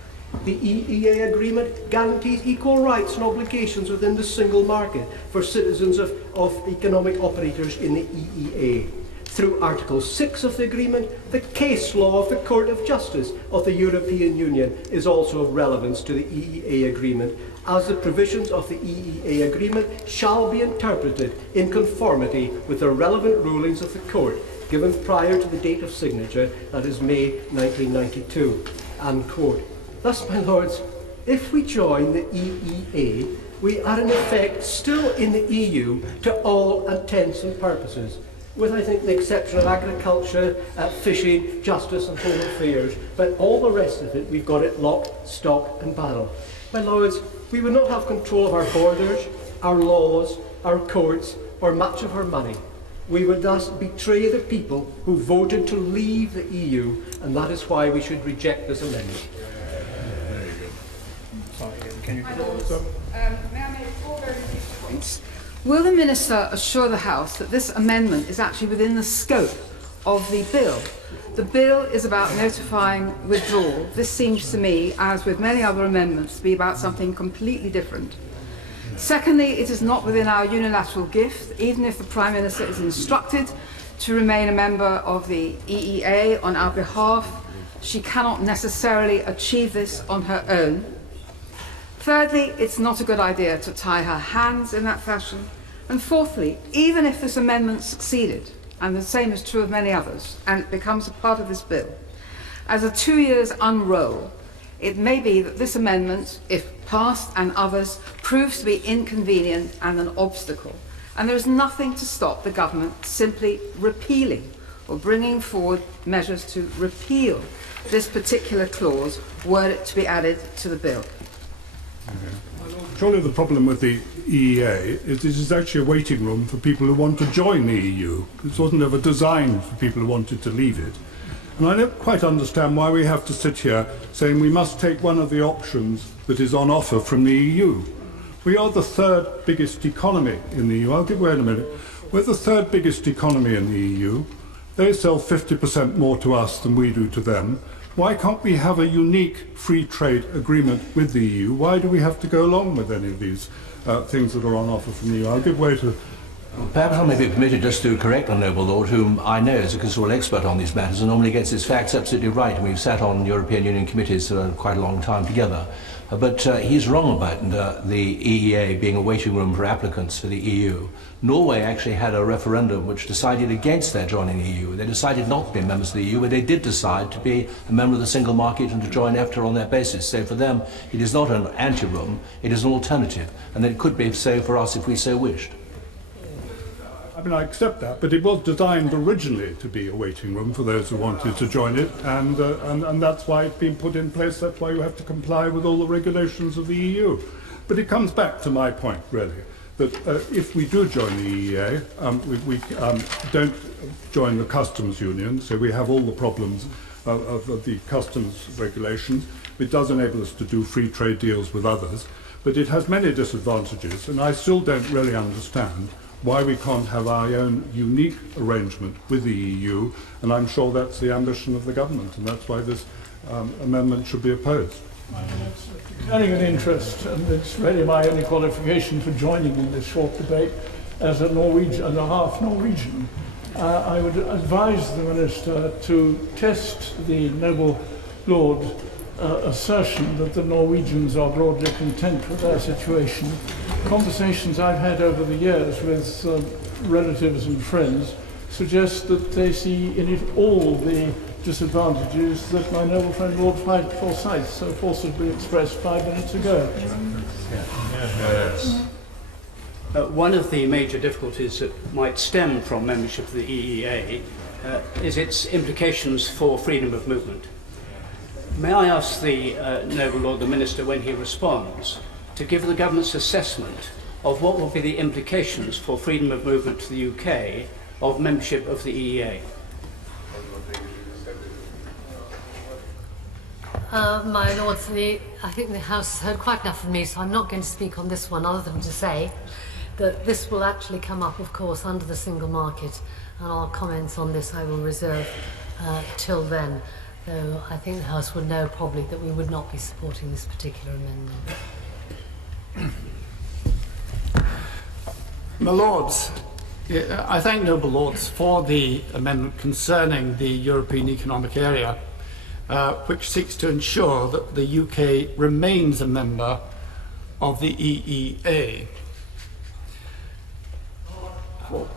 The EEA agreement guarantees equal rights and obligations within the single market for citizens of economic operators in the EEA. Through Article 6 of the agreement, the case law of the Court of Justice of the European Union is also of relevance to the EEA agreement, as the provisions of the EEA agreement shall be interpreted in conformity with the relevant rulings of the Court, given prior to the date of signature, that is May 1992. End quote. Thus, my Lords, if we join the EEA, we are in effect still in the EU to all intents and purposes, with, I think, the exception of agriculture, fishing, justice and home affairs, but all the rest of it, we've got it locked, stock and barrel. My Lords, we would not have control of our borders, our laws, our courts, or much of our money. We would thus betray the people who voted to leave the EU, and that is why we should reject this amendment. Very good. Sorry, can you... May I make 4 very brief points? Will the Minister assure the House that this amendment is actually within the scope of the bill? The bill is about notifying withdrawal. This seems to me, as with many other amendments, to be about something completely different. Secondly, it is not within our unilateral gift, even if the Prime Minister is instructed to remain a member of the EEA on our behalf, She cannot necessarily achieve this on her own. Thirdly, it's not a good idea to tie her hands in that fashion. And fourthly, even if this amendment succeeded, and the same is true of many others, and it becomes a part of this bill, as a 2 years unroll, it may be that this amendment, if passed and others, proves to be inconvenient and an obstacle. And there is nothing to stop the government simply repealing or bringing forward measures to repeal this particular clause were it to be added to the bill. Surely the problem with the EEA is this is actually a waiting room for people who want to join the EU. This wasn't ever designed for people who wanted to leave it. And I don't quite understand why we have to sit here saying we must take one of the options that is on offer from the EU. We are the third biggest economy in the EU. I'll give way in a minute. We're the third biggest economy in the EU. They sell 50% more to us than we do to them. Why can't we have a unique free trade agreement with the EU? Why do we have to go along with any of these things that are on offer from the EU? I'll give way to... Perhaps I may be permitted just to correct the noble lord, whom I know is a considerable expert on these matters and normally gets his facts absolutely right. And we've sat on European Union committees for quite a long time together. But he's wrong about the EEA being a waiting room for applicants for the EU. Norway actually had a referendum which decided against their joining the EU. They decided not to be members of the EU, but they did decide to be a member of the single market and to join EFTA on that basis. So for them, it is not an anti-room, it is an alternative. And it could be so for us if we so wished. I mean, I accept that, but it was designed originally to be a waiting room for those who wanted to join it, and that's why it's been put in place. That's why you have to comply with all the regulations of the EU. But it comes back to my point, really, that if we do join the EEA, we don't join the customs union, so we have all the problems of the customs regulations. It does enable us to do free trade deals with others, but it has many disadvantages, and I still don't really understand why we can't have our own unique arrangement with the EU, and I'm sure that's the ambition of the government, and that's why this amendment should be opposed. It's declaring an interest, and it's really my only qualification for joining in this short debate as a Norwegian and a half Norwegian. I would advise the Minister to test the noble Lord assertion that the Norwegians are broadly content with their situation. Conversations I've had over the years with relatives and friends suggest that they see in it all the disadvantages that my noble friend Lord Forsyth so forcibly expressed 5 minutes ago. One of the major difficulties that might stem from membership of the EEA is its implications for freedom of movement. May I ask the noble Lord the Minister, when he responds, to give the government's assessment of what will be the implications for freedom of movement to the UK of membership of the EEA? My Lords, I think the House has heard quite enough from me, so I'm not going to speak on this one other than to say that this will actually come up, of course, under the single market, and our comments on this I will reserve till then. Though I think the House would know probably that we would not be supporting this particular amendment. My Lords, I thank noble Lords for the amendment concerning the European Economic Area, which seeks to ensure that the UK remains a member of the EEA. Well,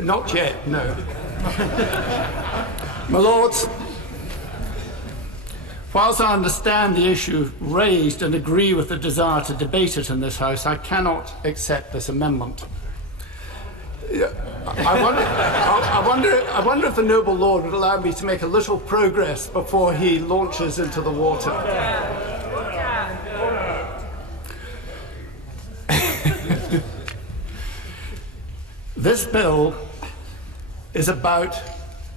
not yet, no. My Lords, whilst I understand the issue raised and agree with the desire to debate it in this House, I cannot accept this amendment. I wonder if the noble Lord would allow me to make a little progress before he launches into the water. This bill is about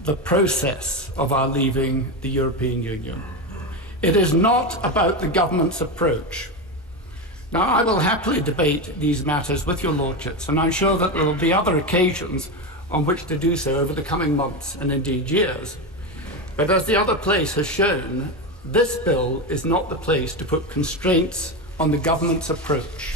the process of our leaving the European Union. It is not about the government's approach. Now, I will happily debate these matters with your lordships, and I'm sure that there will be other occasions on which to do so over the coming months and indeed years. But as the other place has shown, this bill is not the place to put constraints on the government's approach.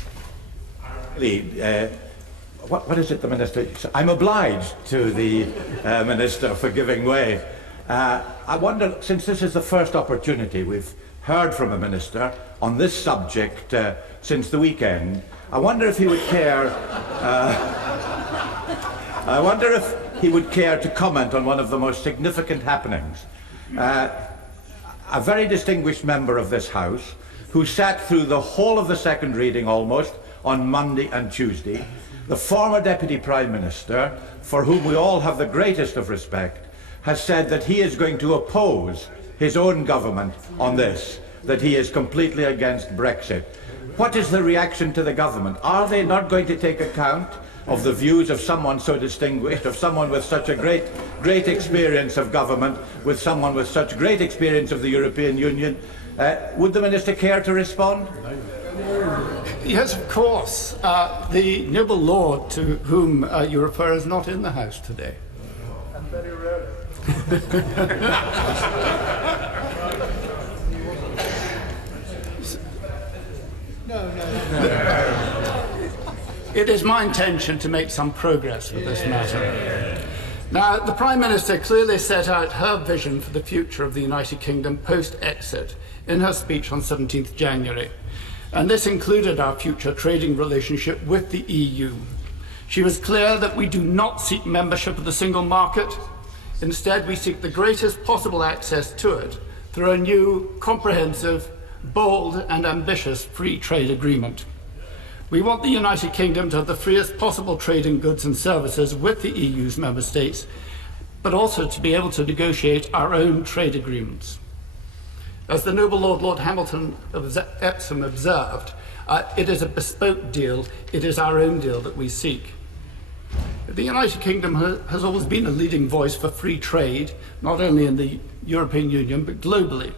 What is it the Minister... I'm obliged to the Minister for giving way. I wonder, since this is the first opportunity we've heard from a minister on this subject since the weekend, I wonder if he would care. I wonder if he would care to comment on one of the most significant happenings. A very distinguished member of this House, who sat through the whole of the second reading almost on Monday and Tuesday, the former Deputy Prime Minister, for whom we all have the greatest of respect, has said that he is going to oppose his own government on this, that he is completely against Brexit. What is the reaction to the government? Are they not going to take account of the views of someone so distinguished, of someone with such a great experience of government, with someone with such great experience of the European Union? Would the Minister care to respond? Yes, of course. The noble lord to whom you refer is not in the House today. And very rarely. It is my intention to make some progress with this matter. Now, the Prime Minister clearly set out her vision for the future of the United Kingdom post-exit in her speech on 17th January, and this included our future trading relationship with the EU. She was clear that we do not seek membership of the single market. Instead, we seek the greatest possible access to it through a new, comprehensive, bold and ambitious free trade agreement. We want the United Kingdom to have the freest possible trade in goods and services with the EU's member states, but also to be able to negotiate our own trade agreements. As the noble Lord Hamilton of Epsom observed, it is a bespoke deal, it is our own deal that we seek. The United Kingdom has always been a leading voice for free trade, not only in the European Union, but globally.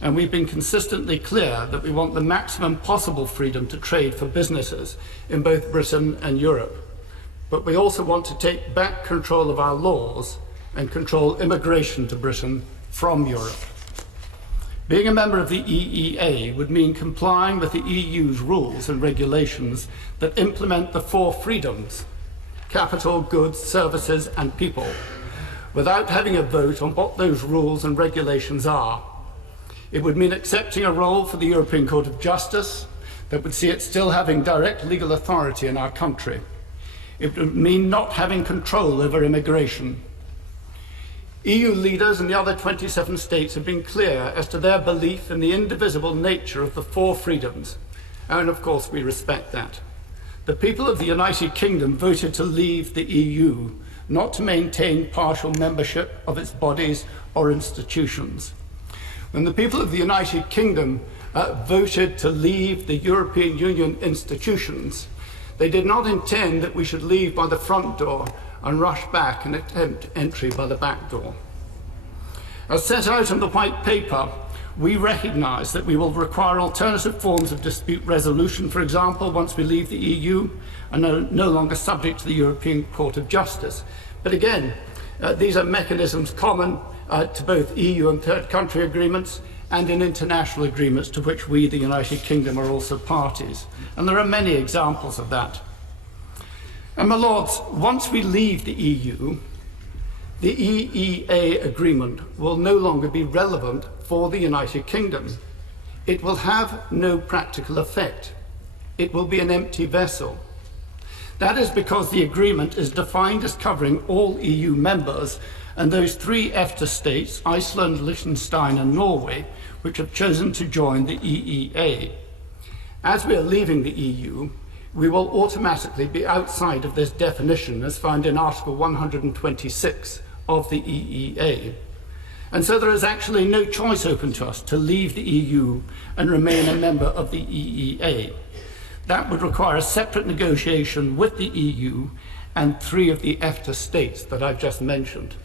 And we've been consistently clear that we want the maximum possible freedom to trade for businesses in both Britain and Europe. But we also want to take back control of our laws and control immigration to Britain from Europe. Being a member of the EEA would mean complying with the EU's rules and regulations that implement the four freedoms: capital, goods, services and people, without having a vote on what those rules and regulations are. It would mean accepting a role for the European Court of Justice that would see it still having direct legal authority in our country. It would mean not having control over immigration. EU leaders and the other 27 states have been clear as to their belief in the indivisible nature of the four freedoms, and of course we respect that. The people of the United Kingdom voted to leave the EU, not to maintain partial membership of its bodies or institutions. When the people of the United Kingdom voted to leave the European Union institutions, they did not intend that we should leave by the front door and rush back and attempt entry by the back door. As set out in the White Paper, we recognise that we will require alternative forms of dispute resolution, for example, once we leave the EU and are no longer subject to the European Court of Justice. But again, these are mechanisms common to both EU and third country agreements and in international agreements to which we, the United Kingdom, are also parties. And there are many examples of that. And my lords, once we leave the EU, the EEA agreement will no longer be relevant for the United Kingdom. It will have no practical effect. It will be an empty vessel. That is because the agreement is defined as covering all EU members and those three EFTA states, Iceland, Liechtenstein and Norway, which have chosen to join the EEA. As we are leaving the EU, we will automatically be outside of this definition as found in Article 126 of the EEA. And so there is actually no choice open to us to leave the EU and remain a member of the EEA. That would require a separate negotiation with the EU and three of the EFTA states that I've just mentioned.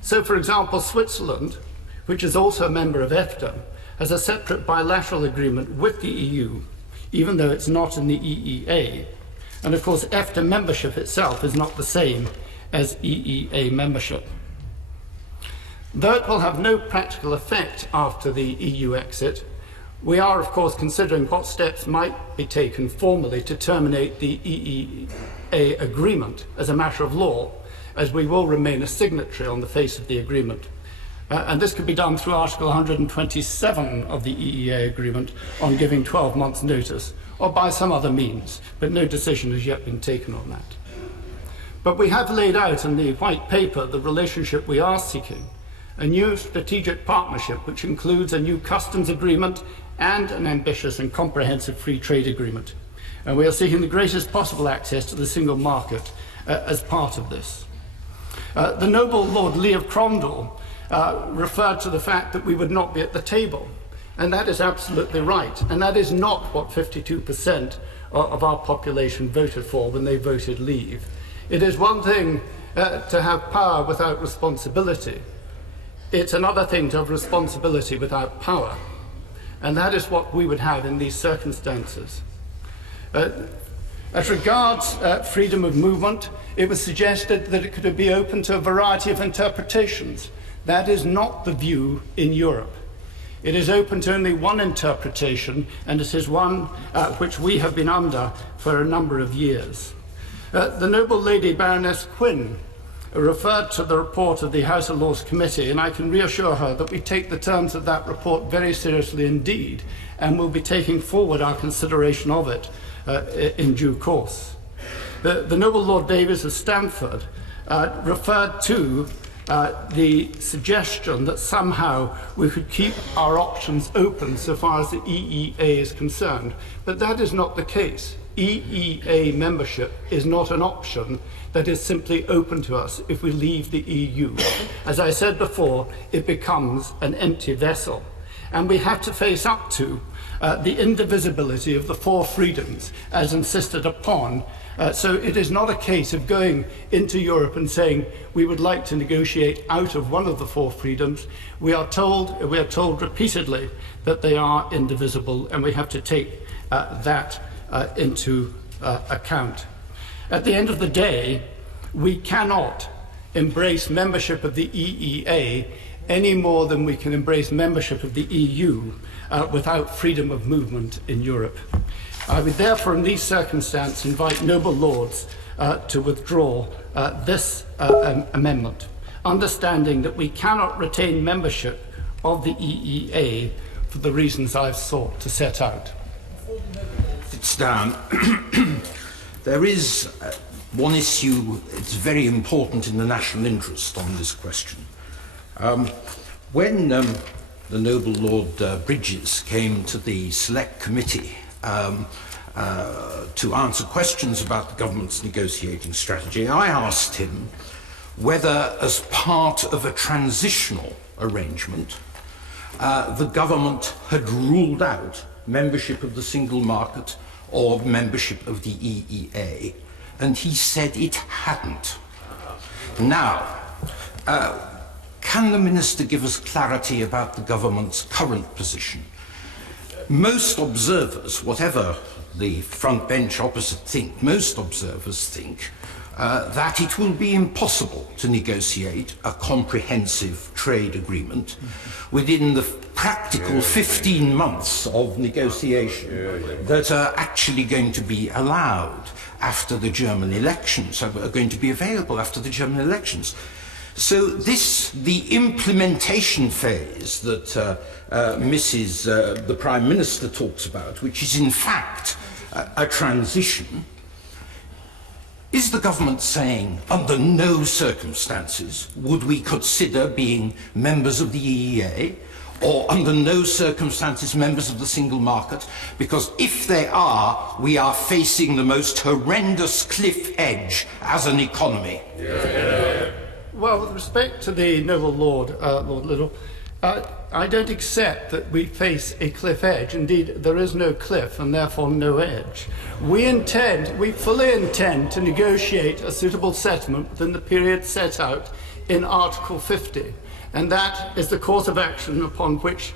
So, for example, Switzerland, which is also a member of EFTA, has a separate bilateral agreement with the EU, even though it's not in the EEA. And of course, EFTA membership itself is not the same as EEA membership. Though it will have no practical effect after the EU exit, we are, of course, considering what steps might be taken formally to terminate the EEA agreement as a matter of law, as we will remain a signatory on the face of the agreement. And this could be done through Article 127 of the EEA agreement on giving 12 months' notice, or by some other means, but no decision has yet been taken on that. But we have laid out in the white paper the relationship we are seeking, a new strategic partnership which includes a new customs agreement and an ambitious and comprehensive free trade agreement. And we are seeking the greatest possible access to the single market as part of this. The noble Lord Lee of Cromwell referred to the fact that we would not be at the table. And that is absolutely right. And that is not what 52% of our population voted for when they voted leave. It is one thing to have power without responsibility. It's another thing to have responsibility without power. And that is what we would have in these circumstances. As regards freedom of movement, it was suggested that it could be open to a variety of interpretations. That is not the view in Europe. It is open to only one interpretation, and it is one which we have been under for a number of years. The noble lady Baroness Quinn referred to the report of the House of Lords Committee, and I can reassure her that we take the terms of that report very seriously indeed, and will be taking forward our consideration of it in due course. The noble Lord Davies of Stamford referred to the suggestion that somehow we could keep our options open so far as the EEA is concerned, but that is not the case. EEA membership is not an option that is simply open to us if we leave the EU. As I said before, it becomes an empty vessel. And we have to face up to the indivisibility of the four freedoms as insisted upon. So it is not a case of going into Europe and saying we would like to negotiate out of one of the four freedoms. We are told repeatedly that they are indivisible, and we have to take that into account. At the end of the day, we cannot embrace membership of the EEA any more than we can embrace membership of the EU without freedom of movement in Europe. I would therefore, in these circumstances, invite noble lords to withdraw this amendment, understanding that we cannot retain membership of the EEA for the reasons I've sought to set out. It's down. There is one issue, it's very important in the national interest on this question. When the noble Lord Bridges came to the Select Committee to answer questions about the government's negotiating strategy, I asked him whether, as part of a transitional arrangement, the government had ruled out membership of the single market or membership of the EEA, and he said it hadn't. Now, can the Minister give us clarity about the government's current position? Most observers, whatever the front bench opposite think, most observers think that it will be impossible to negotiate a comprehensive trade agreement within the practical 15 months of negotiation that are actually going to be allowed after the German elections, are going to be available after the German elections. So the implementation phase that the Prime Minister talks about, which is in fact a transition, is the government saying, under no circumstances would we consider being members of the EEA, or under no circumstances members of the single market, because if they are, we are facing the most horrendous cliff edge as an economy? Well, with respect to the noble Lord, Lord Little, I don't accept that we face a cliff edge. Indeed, there is no cliff and therefore no edge. We fully intend to negotiate a suitable settlement within the period set out in Article 50. And that is the course of action upon which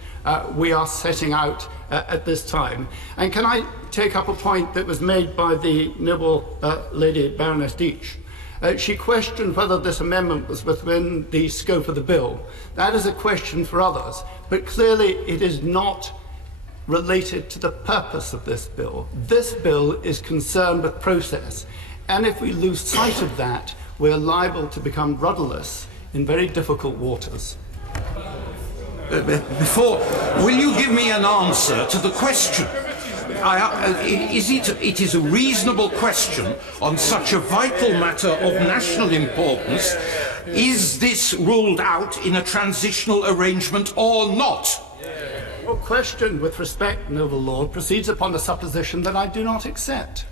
we are setting out at this time. And can I take up a point that was made by the noble Lady Baroness Deach? She questioned whether this amendment was within the scope of the bill. That is a question for others, but clearly it is not related to the purpose of this bill. This bill is concerned with process, and if we lose sight of that, we're liable to become rudderless in very difficult waters. will you give me an answer to the question? It is a reasonable question on such a vital matter of national importance. Is this ruled out in a transitional arrangement or not? Your question, with respect, noble lord, proceeds upon the supposition that I do not accept.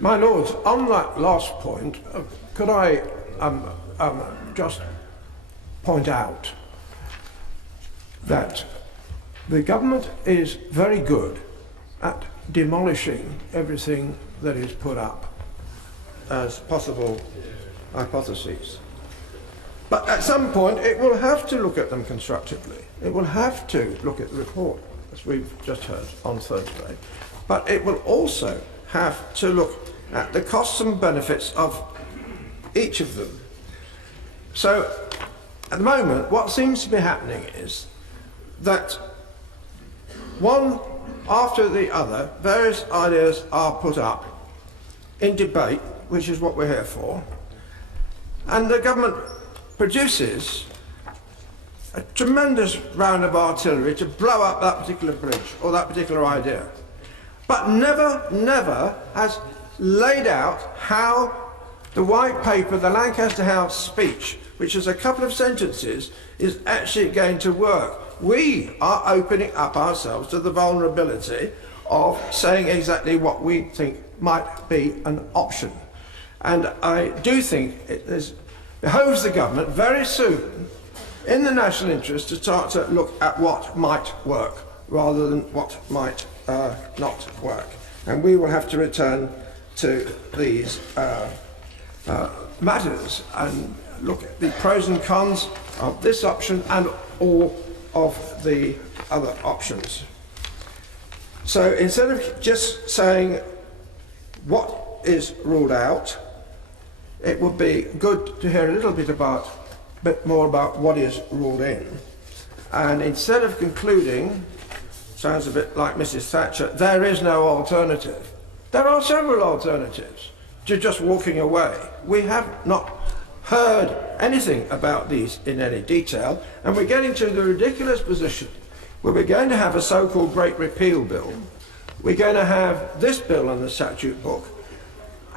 My lords, on that last point, could I just point out that the government is very good at demolishing everything that is put up as possible hypotheses. But at some point it will have to look at them constructively. It will have to look at the report, as we've just heard on Thursday. But it will also have to look at the costs and benefits of each of them. So at the moment what seems to be happening is that one after the other, various ideas are put up in debate, which is what we're here for, and the government produces a tremendous round of artillery to blow up that particular bridge or that particular idea, but never has laid out how the white paper, the Lancaster House speech, which is a couple of sentences, is actually going to work. We are opening up ourselves to the vulnerability of saying exactly what we think might be an option. And I do think it behoves the government very soon, in the national interest, to start to look at what might work rather than what might not work. And we will have to return to these matters and look at the pros and cons of this option and all of the other options. So instead of just saying what is ruled out, it would be good to hear a little bit more about what is ruled in. And instead of concluding, sounds a bit like Mrs. Thatcher, there is no alternative. There are several alternatives to just walking away. We have not heard anything about these in any detail, and we're getting to the ridiculous position where we're going to have a so-called Great Repeal Bill. We're going to have this bill on the statute book.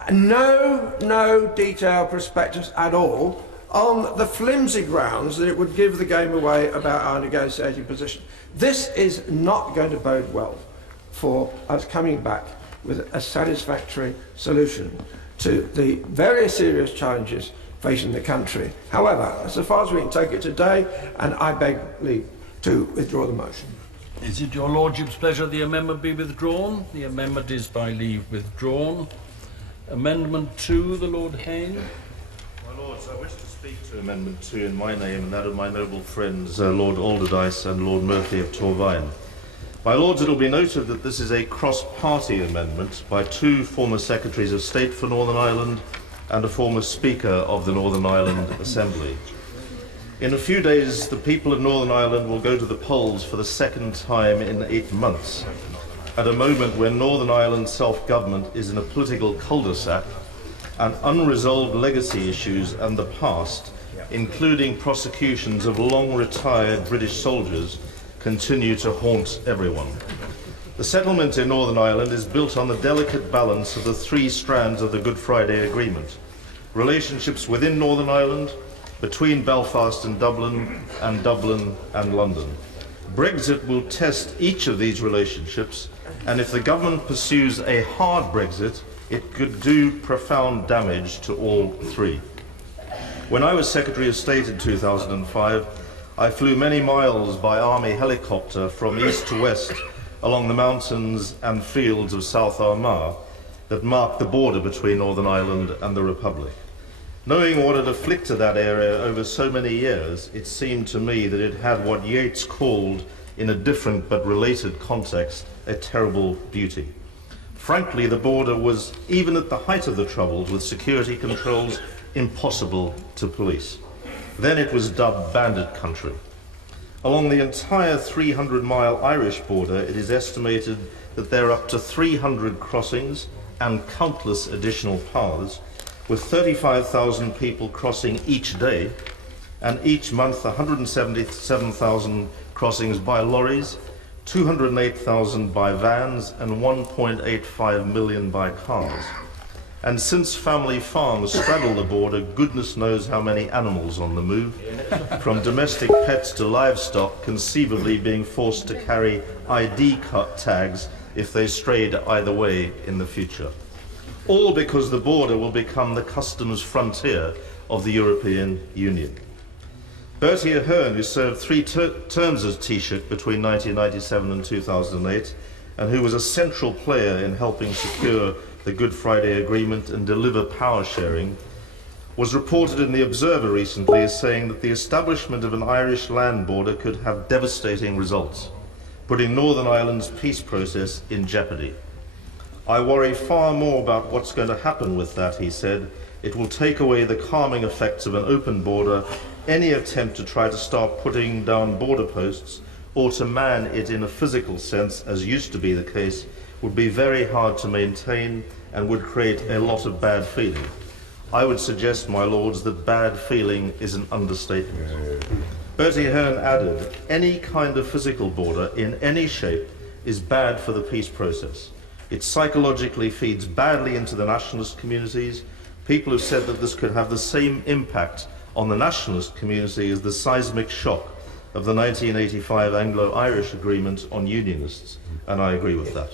No detailed prospectus at all on the flimsy grounds that it would give the game away about our negotiating position. This is not going to bode well for us coming back with a satisfactory solution to the very serious challenges facing the country. However, so far as we can take it today, and I beg leave to withdraw the motion. Is it your lordship's pleasure the amendment be withdrawn? The amendment is by leave withdrawn. Amendment 2, the Lord Hayne. My lords, I wish to speak to Amendment 2 in my name and that of my noble friends Lord Alderdice and Lord Murphy of Torvine. My lords, it will be noted that this is a cross-party amendment by two former Secretaries of State for Northern Ireland and a former Speaker of the Northern Ireland Assembly. In a few days, the people of Northern Ireland will go to the polls for the second time in 8 months, at a moment when Northern Ireland's self-government is in a political cul-de-sac and unresolved legacy issues and the past, including prosecutions of long-retired British soldiers, continue to haunt everyone. The settlement in Northern Ireland is built on the delicate balance of the three strands of the Good Friday Agreement: relationships within Northern Ireland, between Belfast and Dublin and London. Brexit will test each of these relationships, and if the government pursues a hard Brexit, it could do profound damage to all three. When I was Secretary of State in 2005, I flew many miles by army helicopter from east to west along the mountains and fields of South Armagh that mark the border between Northern Ireland and the Republic. Knowing what had afflicted that area over so many years, it seemed to me that it had what Yeats called, in a different but related context, a terrible beauty. Frankly, the border was, even at the height of the Troubles, with security controls, impossible to police. Then it was dubbed bandit country. Along the entire 300-mile Irish border, it is estimated that there are up to 300 crossings and countless additional paths, with 35,000 people crossing each day, and each month 177,000 crossings by lorries, 208,000 by vans, and 1.85 million by cars. And since family farms straddle the border, goodness knows how many animals on the move, from domestic pets to livestock, conceivably being forced to carry ID tags if they strayed either way in the future. All because the border will become the customs frontier of the European Union. Bertie Ahern, who served 3 terms as Taoiseach between 1997 and 2008, and who was a central player in helping secure the Good Friday Agreement and deliver power sharing, was reported in The Observer recently as saying that the establishment of an Irish land border could have devastating results, putting Northern Ireland's peace process in jeopardy. I worry far more about what's going to happen with that, he said. It will take away the calming effects of an open border. Any attempt to try to start putting down border posts or to man it in a physical sense, as used to be the case, would be very hard to maintain and would create a lot of bad feeling. I would suggest, my lords, that bad feeling is an understatement. Bertie Ahern added, any kind of physical border in any shape is bad for the peace process. It psychologically feeds badly into the nationalist communities. People have said that this could have the same impact on the nationalist community as the seismic shock of the 1985 Anglo-Irish Agreement on Unionists, and I agree with that.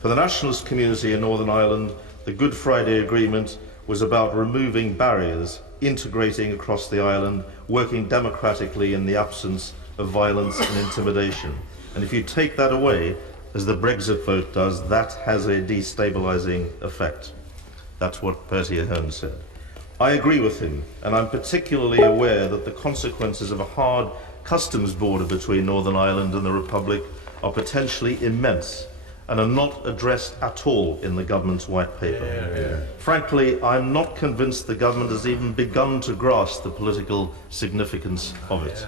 For the nationalist community in Northern Ireland, the Good Friday Agreement was about removing barriers, integrating across the island, working democratically in the absence of violence and intimidation. And if you take that away, as the Brexit vote does, that has a destabilising effect. That's what Bertie Ahern said. I agree with him, and I'm particularly aware that the consequences of a hard customs border between Northern Ireland and the Republic are potentially immense and are not addressed at all in the government's white paper. Frankly, I'm not convinced the government has even begun to grasp the political significance of it.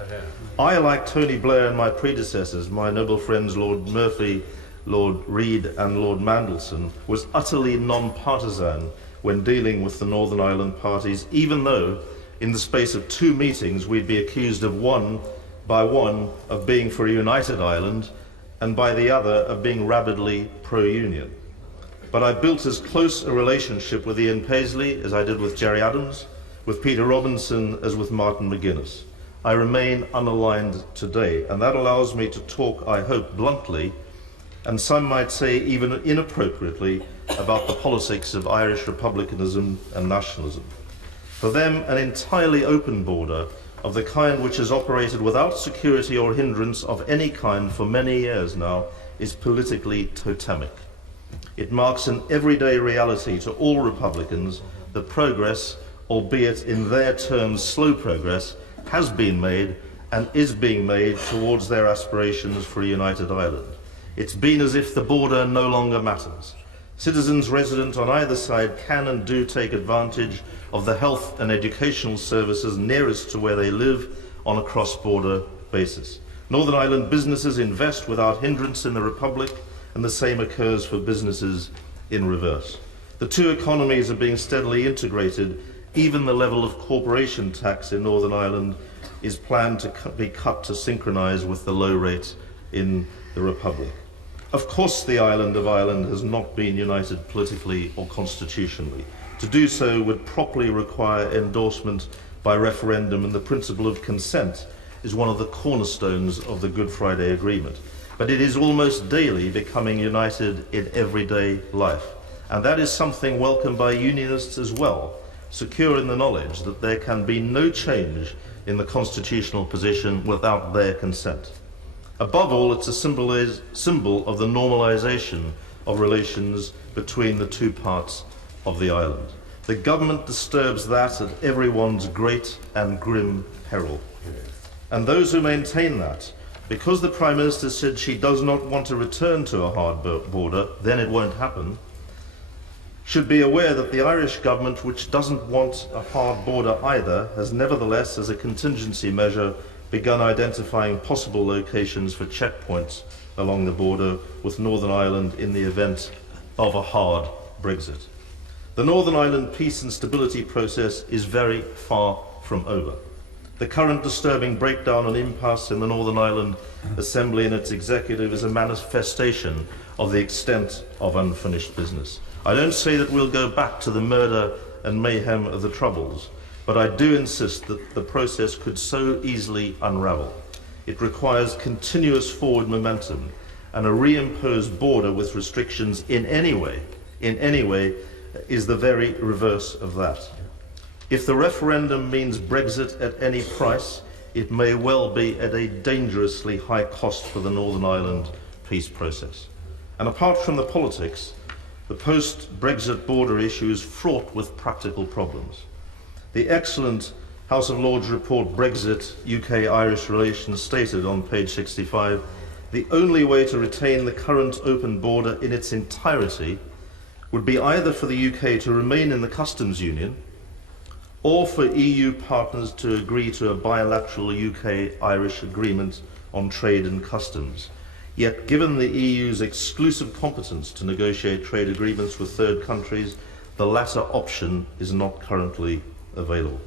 I, like Tony Blair and my predecessors, my noble friends Lord Murphy, Lord Reid and Lord Mandelson, was utterly non-partisan when dealing with the Northern Ireland parties, even though in the space of 2 meetings we'd be accused of one of being for a united Ireland and by the other of being rabidly pro-union. But I built as close a relationship with Ian Paisley as I did with Gerry Adams, with Peter Robinson as with Martin McGuinness. I remain unaligned today, and that allows me to talk, I hope, bluntly, and some might say even inappropriately, about the politics of Irish republicanism and nationalism. For them, an entirely open border of the kind which has operated without security or hindrance of any kind for many years now is politically totemic. It marks an everyday reality to all Republicans that progress, albeit in their terms slow progress, has been made and is being made towards their aspirations for a united Ireland. It's been as if the border no longer matters. Citizens resident on either side can and do take advantage of the health and educational services nearest to where they live on a cross-border basis. Northern Ireland businesses invest without hindrance in the Republic, and the same occurs for businesses in reverse. The 2 economies are being steadily integrated. Even the level of corporation tax in Northern Ireland is planned to be cut to synchronise with the low rate in the Republic. Of course, the island of Ireland has not been united politically or constitutionally. To do so would properly require endorsement by referendum, and the principle of consent is one of the cornerstones of the Good Friday Agreement. But it is almost daily becoming united in everyday life, and that is something welcomed by unionists as well, secure in the knowledge that there can be no change in the constitutional position without their consent. Above all, it's a symbol of the normalisation of relations between the 2 parts of the island. The government disturbs that at everyone's great and grim peril. And those who maintain that, because the Prime Minister said she does not want to return to a hard border, then it won't happen, should be aware that the Irish government, which doesn't want a hard border either, has nevertheless, as a contingency measure, begun identifying possible locations for checkpoints along the border with Northern Ireland in the event of a hard Brexit. The Northern Ireland peace and stability process is very far from over. The current disturbing breakdown and impasse in the Northern Ireland Assembly and its executive is a manifestation of the extent of unfinished business. I don't say that we'll go back to the murder and mayhem of the Troubles, but I do insist that the process could so easily unravel. It requires continuous forward momentum, and a reimposed border with restrictions in any way, is the very reverse of that. If the referendum means Brexit at any price, it may well be at a dangerously high cost for the Northern Ireland peace process. And apart from the politics, the post-Brexit border issue is fraught with practical problems. The excellent House of Lords report Brexit, UK-Irish relations stated on page 65, the only way to retain the current open border in its entirety would be either for the UK to remain in the customs union or for EU partners to agree to a bilateral UK-Irish agreement on trade and customs. Yet, given the EU's exclusive competence to negotiate trade agreements with third countries, the latter option is not currently available.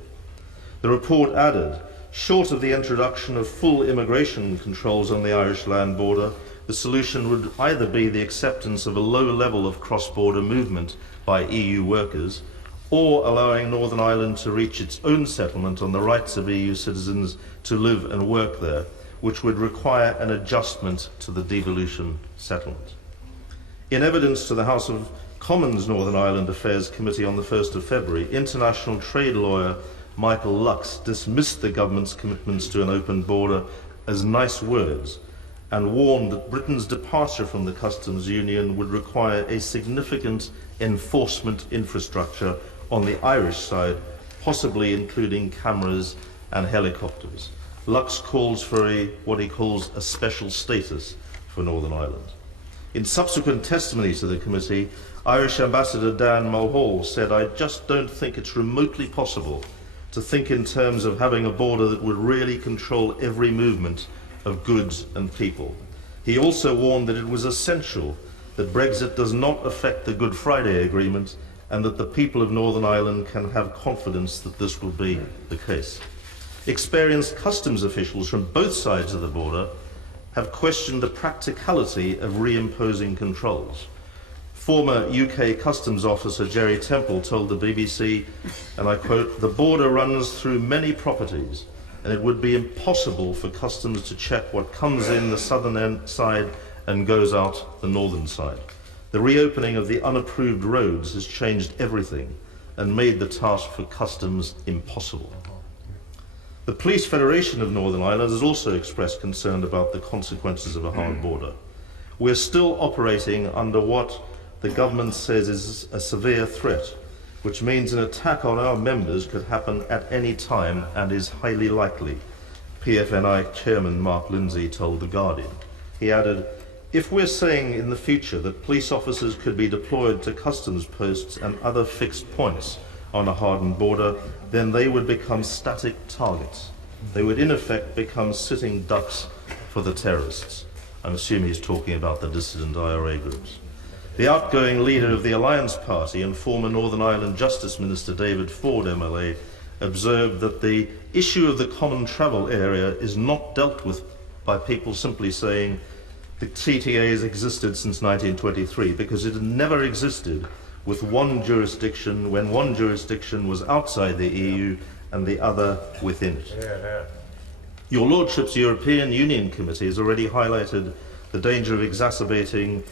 The report added, short of the introduction of full immigration controls on the Irish land border, the solution would either be the acceptance of a low level of cross-border movement by EU workers, or allowing Northern Ireland to reach its own settlement on the rights of EU citizens to live and work there, which would require an adjustment to the devolution settlement. In evidence to the House of Commons Northern Ireland Affairs Committee on the 1st of February, international trade lawyer Michael Lux dismissed the government's commitments to an open border as nice words and warned that Britain's departure from the customs union would require a significant enforcement infrastructure on the Irish side, possibly including cameras and helicopters. Lux calls for what he calls a special status for Northern Ireland. In subsequent testimony to the committee, Irish Ambassador Dan Mulhall said, "I just don't think it's remotely possible to think in terms of having a border that would really control every movement of goods and people." He also warned that it was essential that Brexit does not affect the Good Friday Agreement and that the people of Northern Ireland can have confidence that this will be the case. Experienced customs officials from both sides of the border have questioned the practicality of reimposing controls. Former UK Customs Officer Jerry Temple told the BBC, and I quote, "The border runs through many properties and it would be impossible for customs to check what comes in the southern side and goes out the northern side. The reopening of the unapproved roads has changed everything and made the task for customs impossible." The Police Federation of Northern Ireland has also expressed concern about the consequences of a hard border. We're still operating under what the government says is a severe threat, which means an attack on our members could happen at any time and is highly likely, PFNI Chairman Mark Lindsay told The Guardian. He added, "If we're saying in the future that police officers could be deployed to customs posts and other fixed points on a hardened border, then they would become static targets. They would in effect become sitting ducks for the terrorists." I'm assuming he's talking about the dissident IRA groups. The outgoing leader of the Alliance Party and former Northern Ireland Justice Minister David Ford MLA observed that the issue of the common travel area is not dealt with by people simply saying the TTA has existed since 1923, because it had never existed with one jurisdiction when one jurisdiction was outside the EU and the other within it. Your Lordship's European Union Committee has already highlighted the danger of exacerbating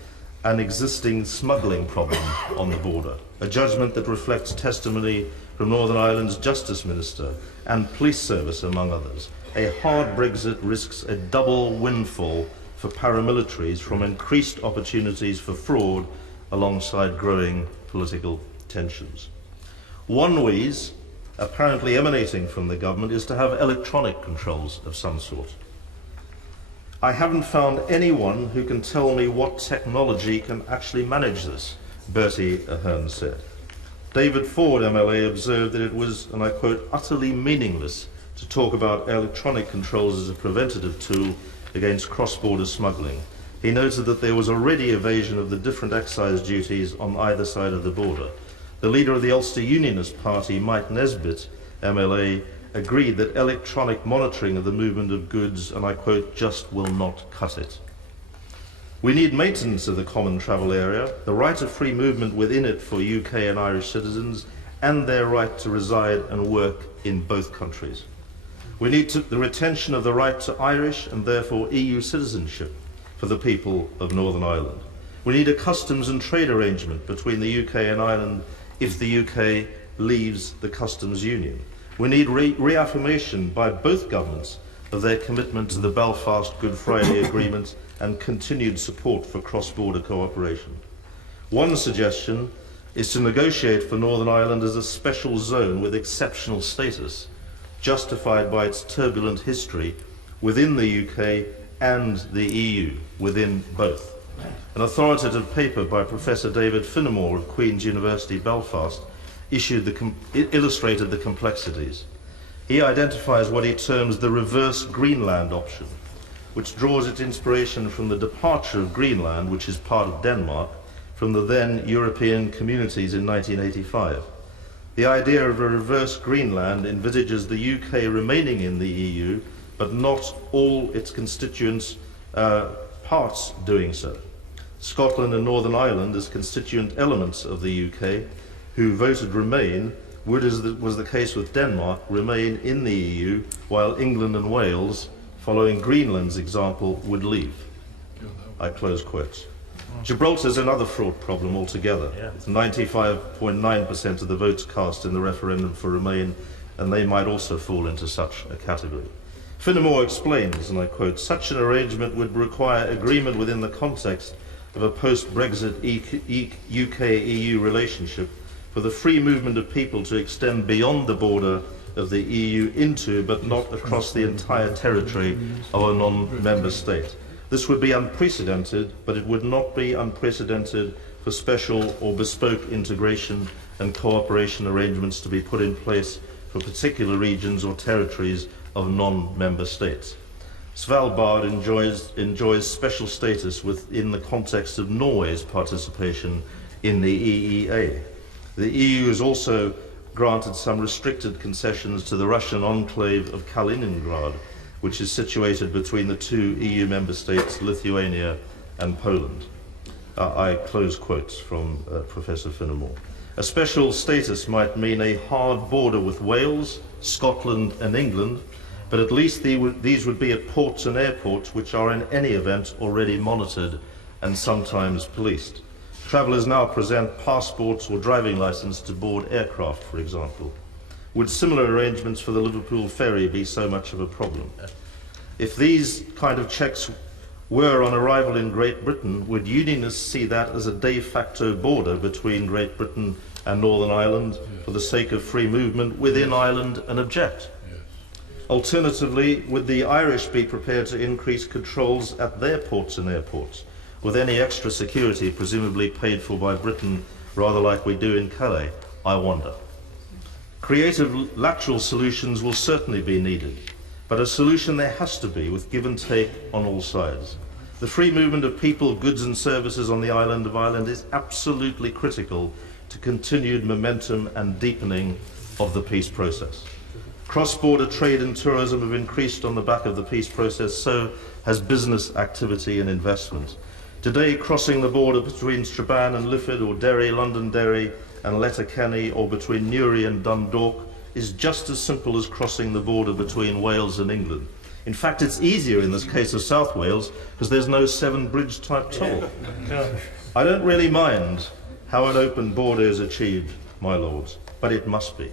an existing smuggling problem on the border, a judgment that reflects testimony from Northern Ireland's Justice Minister and Police Service, among others. A hard Brexit risks a double windfall for paramilitaries from increased opportunities for fraud alongside growing political tensions. One wheeze, apparently emanating from the government, is to have electronic controls of some sort. "I haven't found anyone who can tell me what technology can actually manage this," Bertie Ahern said. David Ford MLA observed that it was, and I quote, "utterly meaningless to talk about electronic controls as a preventative tool against cross-border smuggling." He noted that there was already evasion of the different excise duties on either side of the border. The leader of the Ulster Unionist Party, Mike Nesbitt, MLA, agreed that electronic monitoring of the movement of goods, and I quote, just will not cut it. We need maintenance of the common travel area, the right of free movement within it for UK and Irish citizens, and their right to reside and work in both countries. We need the retention of the right to Irish and therefore EU citizenship for the people of Northern Ireland. We need a customs and trade arrangement between the UK and Ireland if the UK leaves the customs union. We need reaffirmation by both governments of their commitment to the Belfast Good Friday Agreement and continued support for cross-border cooperation. One suggestion is to negotiate for Northern Ireland as a special zone with exceptional status, justified by its turbulent history within the UK and the EU, within both. An authoritative paper by Professor David Finnemore of Queen's University Belfast illustrated the complexities. He identifies what he terms the reverse Greenland option, which draws its inspiration from the departure of Greenland, which is part of Denmark, from the then European communities in 1985. The idea of a reverse Greenland envisages the UK remaining in the EU, but not all its constituent parts doing so. Scotland and Northern Ireland, as constituent elements of the UK, who voted Remain, would, as was the case with Denmark, remain in the EU, while England and Wales, following Greenland's example, would leave. I close quotes. Gibraltar is another fraught problem altogether. 95.9% of the votes cast in the referendum for Remain, and they might also fall into such a category. Finnemore explains, and I quote, such an arrangement would require agreement within the context of a post-Brexit UK-EU relationship for the free movement of people to extend beyond the border of the EU into, but not across the entire territory of a non-member state. This would be unprecedented, but it would not be unprecedented for special or bespoke integration and cooperation arrangements to be put in place for particular regions or territories of non-member states. Svalbard enjoys special status within the context of Norway's participation in the EEA. The EU has also granted some restricted concessions to the Russian enclave of Kaliningrad, which is situated between the two EU member states, Lithuania and Poland. I close quotes from Professor Finnemore. A special status might mean a hard border with Wales, Scotland and England, but at least these would be at ports and airports which are in any event already monitored and sometimes policed. Travellers now present passports or driving licence to board aircraft, for example. Would similar arrangements for the Liverpool ferry be so much of a problem? If these kind of checks were on arrival in Great Britain, would Unionists see that as a de facto border between Great Britain and Northern Ireland for the sake of free movement within Ireland and object? Alternatively, would the Irish be prepared to increase controls at their ports and airports, with any extra security presumably paid for by Britain, rather like we do in Calais? I wonder. Creative lateral solutions will certainly be needed, but a solution there has to be with give and take on all sides. The free movement of people, goods and services on the island of Ireland is absolutely critical to continued momentum and deepening of the peace process. Cross-border trade and tourism have increased on the back of the peace process, so has business activity and investment. Today, crossing the border between Strabane and Lifford, or Derry, Londonderry and Letterkenny, or between Newry and Dundalk, is just as simple as crossing the border between Wales and England. In fact, it's easier in this case of South Wales because there's no Severn Bridge type toll. I don't really mind how an open border is achieved, my lords, but it must be,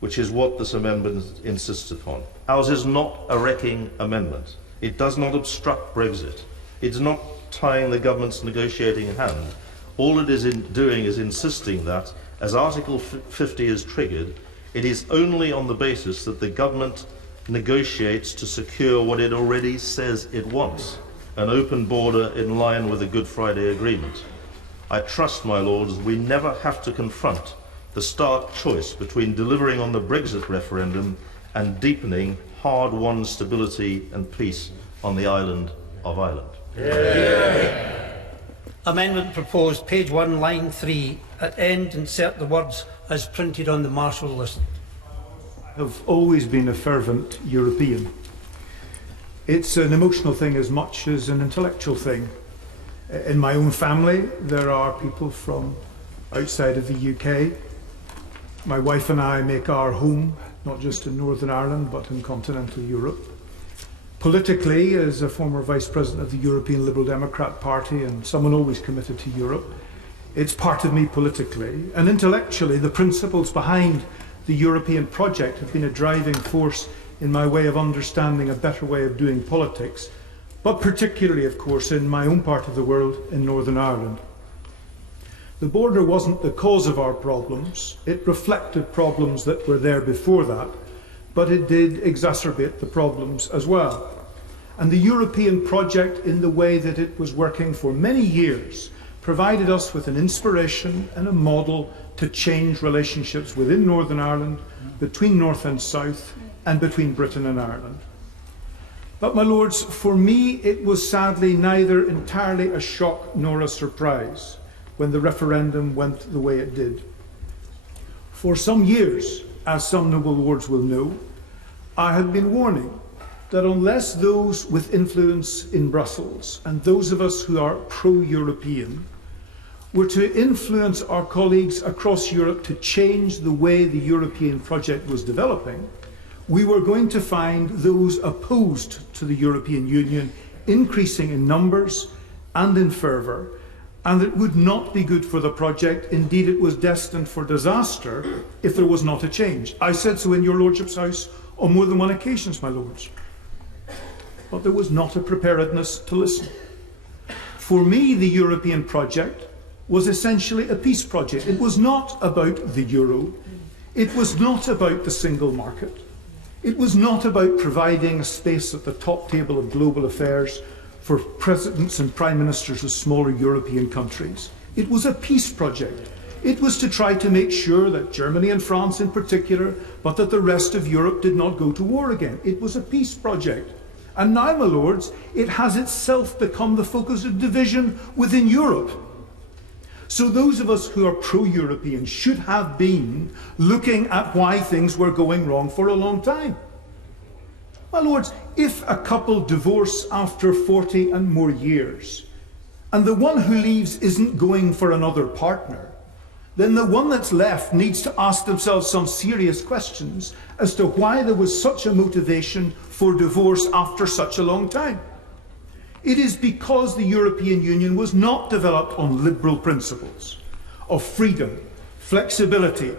which is what this amendment insists upon. Ours is not a wrecking amendment. It does not obstruct Brexit. It's not tying the government's negotiating hand. All it is doing is insisting that, as Article 50 is triggered, it is only on the basis that the government negotiates to secure what it already says it wants, an open border in line with the Good Friday Agreement. I trust, my lords, we never have to confront the stark choice between delivering on the Brexit referendum and deepening hard-won stability and peace on the island of Ireland. Amendment proposed, page 1, line 3. At end, insert the words as printed on the Marshall list. have always been a fervent European. It's an emotional thing as much as an intellectual thing. In my own family, there are people from outside of the UK. My wife and I make our home not just in Northern Ireland, but in continental Europe. Politically, as a former Vice President of the European Liberal Democrat Party and someone always committed to Europe, it's part of me politically. And intellectually, the principles behind the European project have been a driving force in my way of understanding a better way of doing politics, but particularly, of course, in my own part of the world, in Northern Ireland. The border wasn't the cause of our problems. It reflected problems that were there before that, but it did exacerbate the problems as well. And the European project, in the way that it was working for many years, provided us with an inspiration and a model to change relationships within Northern Ireland, between North and South, and between Britain and Ireland. But, my lords, for me it was sadly neither entirely a shock nor a surprise when the referendum went the way it did. For some years, as some noble lords will know, I had been warning that unless those with influence in Brussels and those of us who are pro-European were to influence our colleagues across Europe to change the way the European project was developing, we were going to find those opposed to the European Union increasing in numbers and in fervour, and it would not be good for the project. Indeed, it was destined for disaster if there was not a change. I said so in your Lordship's house on more than one occasion, my lords. But there was not a preparedness to listen. For me, the European project was essentially a peace project. It was not about the euro. It was not about the single market. It was not about providing a space at the top table of global affairs for presidents and prime ministers of smaller European countries. It was a peace project. It was to try to make sure that Germany and France in particular, but that the rest of Europe did not go to war again. It was a peace project. And now, my lords, it has itself become the focus of division within Europe. So those of us who are pro-European should have been looking at why things were going wrong for a long time. My lords, if a couple divorce after 40 and more years, and the one who leaves isn't going for another partner, then the one that's left needs to ask themselves some serious questions as to why there was such a motivation for divorce after such a long time. It is because the European Union was not developed on liberal principles of freedom, flexibility,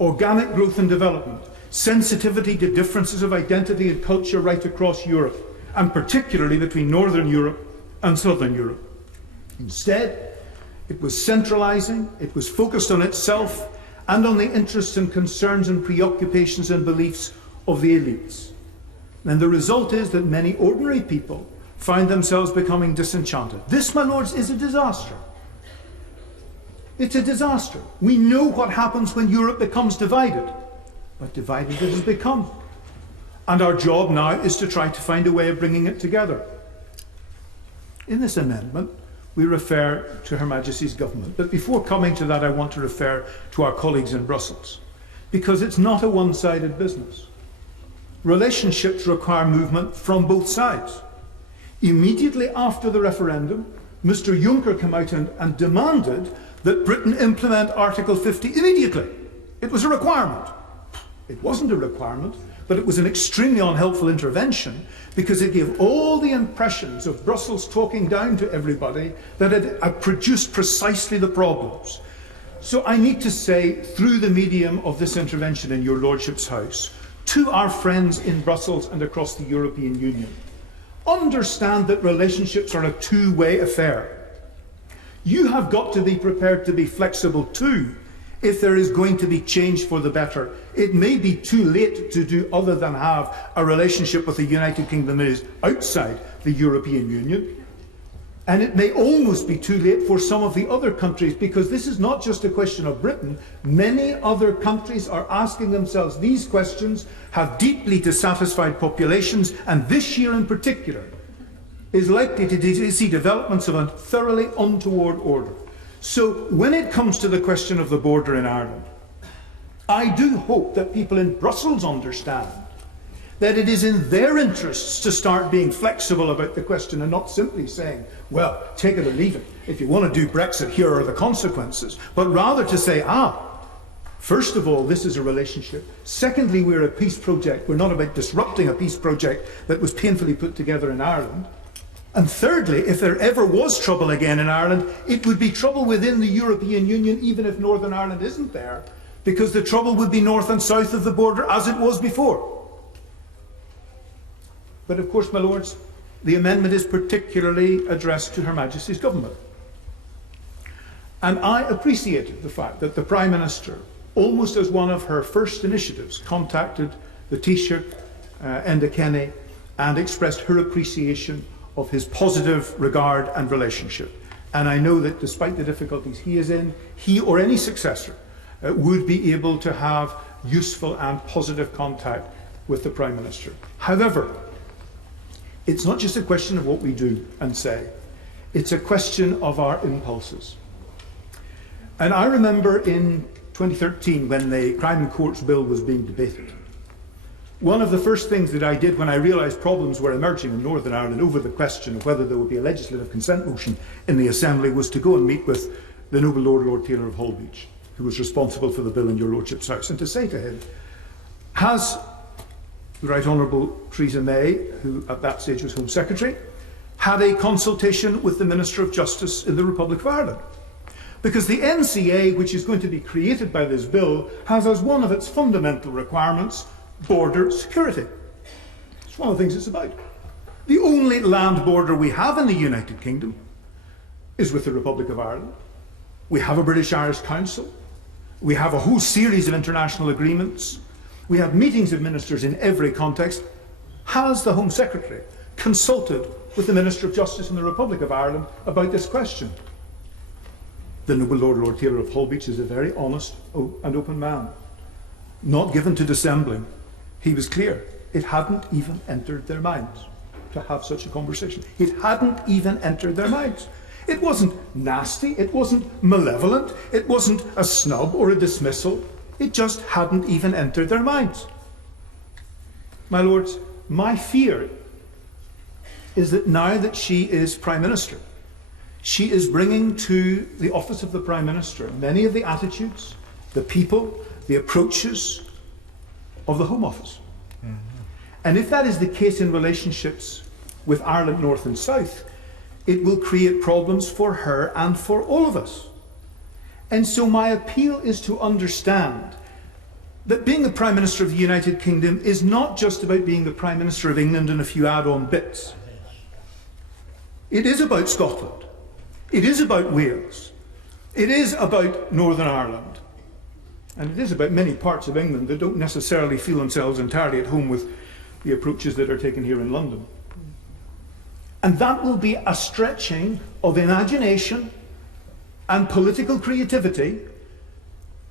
organic growth and development, sensitivity to differences of identity and culture right across Europe, and particularly between Northern Europe and Southern Europe. Instead, it was centralising, it was focused on itself and on the interests and concerns and preoccupations and beliefs of the elites. And the result is that many ordinary people find themselves becoming disenchanted. This, my lords, is a disaster. It's a disaster. We know what happens when Europe becomes divided, but divided it has become. And our job now is to try to find a way of bringing it together. In this amendment, we refer to Her Majesty's government. But before coming to that, I want to refer to our colleagues in Brussels, because it's not a one-sided business. Relationships require movement from both sides. Immediately after the referendum, Mr. Juncker came out and demanded that Britain implement Article 50 immediately. It was a requirement. It wasn't a requirement, but it was an extremely unhelpful intervention because it gave all the impressions of Brussels talking down to everybody that it had produced precisely the problems. So I need to say, through the medium of this intervention in your Lordship's house, to our friends in Brussels and across the European Union, understand that relationships are a two-way affair. You have got to be prepared to be flexible too if there is going to be change for the better. It may be too late to do other than have a relationship with the United Kingdom that is outside the European Union. And it may almost be too late for some of the other countries, because this is not just a question of Britain. Many other countries are asking themselves these questions, have deeply dissatisfied populations, and this year in particular is likely to see developments of a thoroughly untoward order. So when it comes to the question of the border in Ireland, I do hope that people in Brussels understand that it is in their interests to start being flexible about the question and not simply saying, well, take it or leave it. If you want to do Brexit, here are the consequences. But rather to say, first of all, this is a relationship. Secondly, we're a peace project. We're not about disrupting a peace project that was painfully put together in Ireland. And thirdly, if there ever was trouble again in Ireland, it would be trouble within the European Union, even if Northern Ireland isn't there, because the trouble would be north and south of the border as it was before. But of course, my lords, the amendment is particularly addressed to Her Majesty's government. And I appreciated the fact that the Prime Minister, almost as one of her first initiatives, contacted the Taoiseach, Enda Kenny, and expressed her appreciation of his positive regard and relationship. And I know that despite the difficulties he is in, he or any successor would be able to have useful and positive contact with the Prime Minister. However, it's not just a question of what we do and say, it's a question of our impulses. And I remember in 2013, when the Crime and Courts Bill was being debated, one of the first things that I did when I realised problems were emerging in Northern Ireland over the question of whether there would be a legislative consent motion in the Assembly was to go and meet with the noble Lord Taylor of Holbeach, who was responsible for the bill in your Lordship's house, and to say to him, has the Right Honourable Theresa May, who at that stage was Home Secretary, had a consultation with the Minister of Justice in the Republic of Ireland? Because the NCA, which is going to be created by this bill, has as one of its fundamental requirements border security. It's one of the things it's about. The only land border we have in the United Kingdom is with the Republic of Ireland. We have a British-Irish Council. We have a whole series of international agreements. We have meetings of ministers in every context. Has the Home Secretary consulted with the Minister of Justice in the Republic of Ireland about this question? The noble Lord Taylor of Holbeach is a very honest and open man, not given to dissembling. He was clear. It hadn't even entered their minds to have such a conversation. It hadn't even entered their minds. It wasn't nasty, it wasn't malevolent, it wasn't a snub or a dismissal. It just hadn't even entered their minds. My lords, my fear is that now that she is Prime Minister, she is bringing to the office of the Prime Minister many of the attitudes, the people, the approaches of the Home Office. Mm-hmm. And if that is the case in relationships with Ireland North and South, it will create problems for her and for all of us. And so my appeal is to understand that being the Prime Minister of the United Kingdom is not just about being the Prime Minister of England and a few add-on bits. It is about Scotland. It is about Wales. It is about Northern Ireland. And it is about many parts of England that don't necessarily feel themselves entirely at home with the approaches that are taken here in London. And that will be a stretching of imagination and political creativity,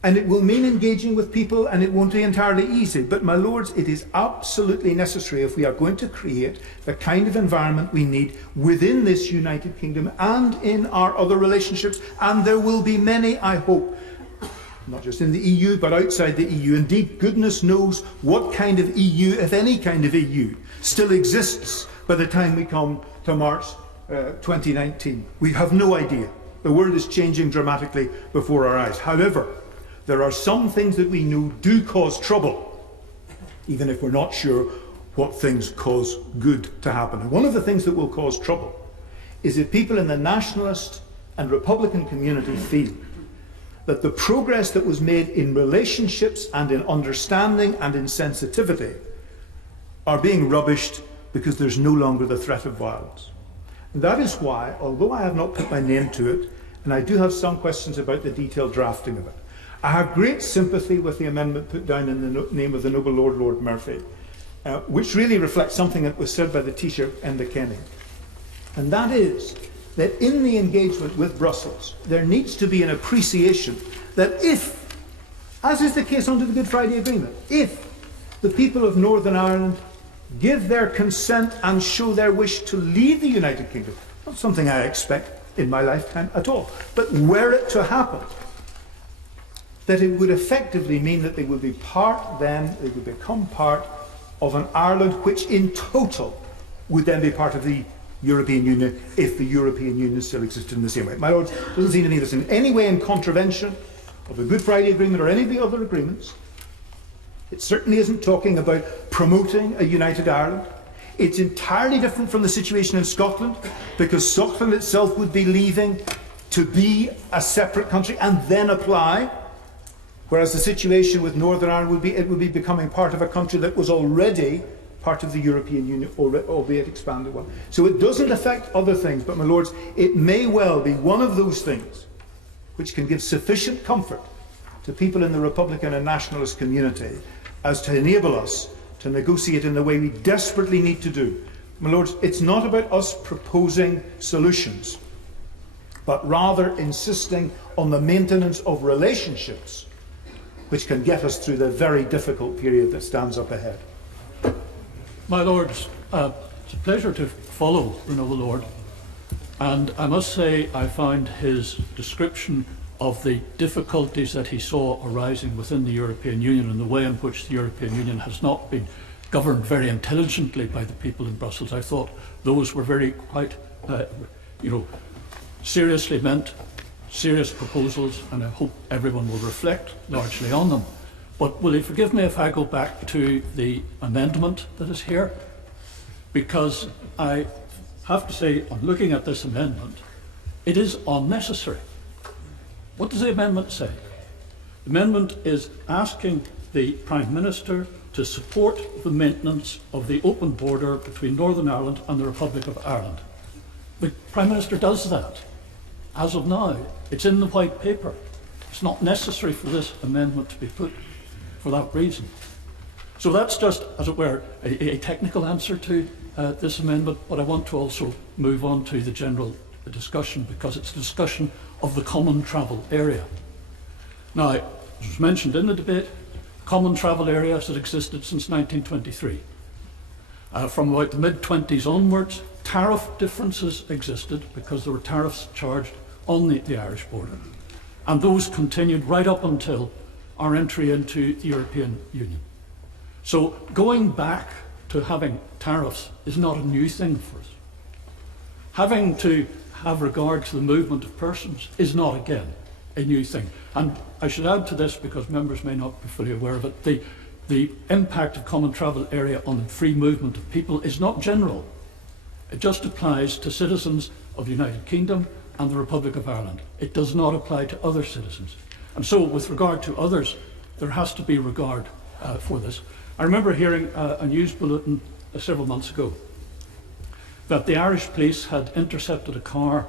and it will mean engaging with people, and it won't be entirely easy. But my lords, it is absolutely necessary if we are going to create the kind of environment we need within this United Kingdom and in our other relationships, and there will be many, I hope, not just in the EU, but outside the EU. Indeed, goodness knows what kind of EU, if any kind of EU, still exists by the time we come to March 2019. We have no idea. The world is changing dramatically before our eyes. However, there are some things that we know do cause trouble, even if we're not sure what things cause good to happen. And one of the things that will cause trouble is if people in the nationalist and Republican community feel that the progress that was made in relationships and in understanding and in sensitivity are being rubbished because there's no longer the threat of violence. And that is why, although I have not put my name to it, and I do have some questions about the detailed drafting of it, I have great sympathy with the amendment put down in the name of the noble Lord Murphy, which really reflects something that was said by the Taoiseach Enda Kenny. And that is that in the engagement with Brussels, there needs to be an appreciation that if, as is the case under the Good Friday Agreement, if the people of Northern Ireland give their consent and show their wish to leave the United Kingdom, not something I expect in my lifetime at all, but were it to happen, that it would effectively mean that they would be part then, they would become part of an Ireland which in total would then be part of the European Union if the European Union still existed in the same way. My Lord, doesn't seem to me this in any way in contravention of the Good Friday Agreement or any of the other agreements. It certainly isn't talking about promoting a united Ireland. It's entirely different from the situation in Scotland, because Scotland itself would be leaving to be a separate country and then apply, whereas the situation with Northern Ireland would be, it would be becoming part of a country that was already part of the European Union, albeit expanded one. So it doesn't affect other things, but my Lords, it may well be one of those things which can give sufficient comfort to people in the Republican and Nationalist community as to enable us to negotiate in the way we desperately need to do. My Lords, it's not about us proposing solutions, but rather insisting on the maintenance of relationships which can get us through the very difficult period that stands up ahead. My Lords, it's a pleasure to follow the noble Lord, and I must say I find his description of the difficulties that he saw arising within the European Union and the way in which the European Union has not been governed very intelligently by the people in Brussels. I thought those were very quite, seriously meant, serious proposals, and I hope everyone will reflect largely on them. But will you forgive me if I go back to the amendment that is here? Because I have to say, on looking at this amendment, it is unnecessary. What does the amendment say? The amendment is asking the Prime Minister to support the maintenance of the open border between Northern Ireland and the Republic of Ireland. The Prime Minister does that. As of now, it's in the white paper. It's not necessary for this amendment to be put for that reason. So that's just, as it were, a technical answer to this amendment, but I want to also move on to the general discussion, because it's a discussion of the common travel area. Now, as was mentioned in the debate, common travel areas had existed since 1923. From about the mid-20s onwards, tariff differences existed because there were tariffs charged on the Irish border, and those continued right up until our entry into the European Union. So going back to having tariffs is not a new thing for us. Having to have regard to the movement of persons is not, again, a new thing. And I should add to this, because members may not be fully aware of it, the impact of common travel area on the free movement of people is not general. It just applies to citizens of the United Kingdom and the Republic of Ireland. It does not apply to other citizens. And so, with regard to others, there has to be regard for this. I remember hearing a news bulletin several months ago that the Irish police had intercepted a car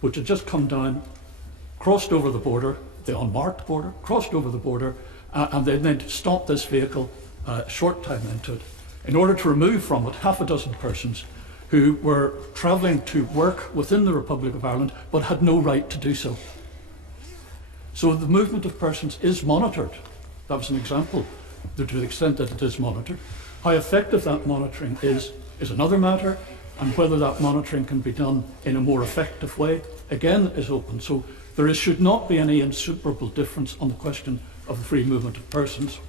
which had just come down, crossed over the border, the unmarked border, crossed over the border, and they then stopped this vehicle a short time into it in order to remove from it half a dozen persons who were travelling to work within the Republic of Ireland but had no right to do so. So the movement of persons is monitored. That was an example to the extent that it is monitored. How effective that monitoring is another matter, and whether that monitoring can be done in a more effective way, again, is open. So there should not be any insuperable difference on the question of the free movement of persons,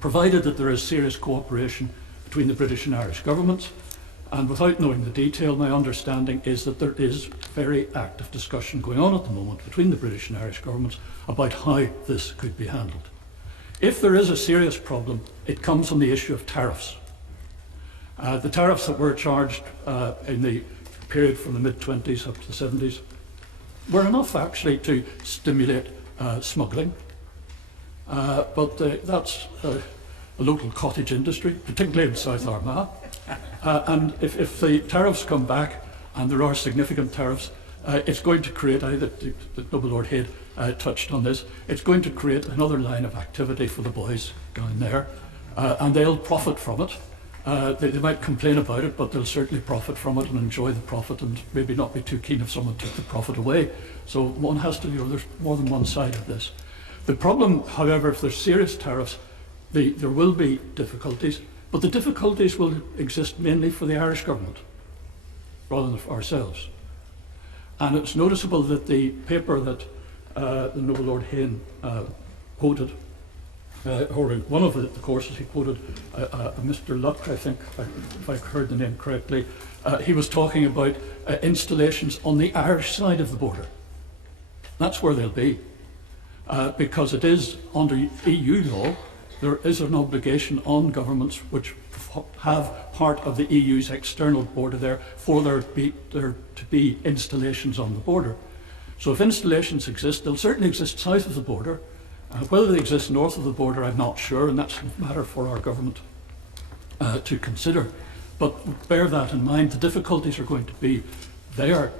provided that there is serious cooperation between the British and Irish governments. And without knowing the detail, my understanding is that there is very active discussion going on at the moment between the British and Irish governments about how this could be handled. If there is a serious problem, it comes on the issue of tariffs. The tariffs that were charged in the period from the mid-20s up to the 70s were enough actually to stimulate smuggling. But that's a local cottage industry, particularly in South Armagh. And if the tariffs come back, and there are significant tariffs, it's going to create, the noble Lord Haid touched on this, it's going to create another line of activity for the boys down there, and they'll profit from it. They might complain about it, but they'll certainly profit from it and enjoy the profit, and maybe not be too keen if someone took the profit away. So one has to, there's more than one side of this. The problem, however, if there's serious tariffs, there will be difficulties, but the difficulties will exist mainly for the Irish government, rather than for ourselves. And it's noticeable that the paper that the noble Lord Hain quoted, or in one of the courses he quoted Mr. Luck, I think, if I heard the name correctly. He was talking about installations on the Irish side of the border. That's where they'll be, because it is under EU law. There is an obligation on governments which have part of the EU's external border there for there to be installations on the border. So if installations exist, they'll certainly exist south of the border. Whether they exist north of the border, I'm not sure, and that's a matter for our government to consider. But bear that in mind. The difficulties are going to be there.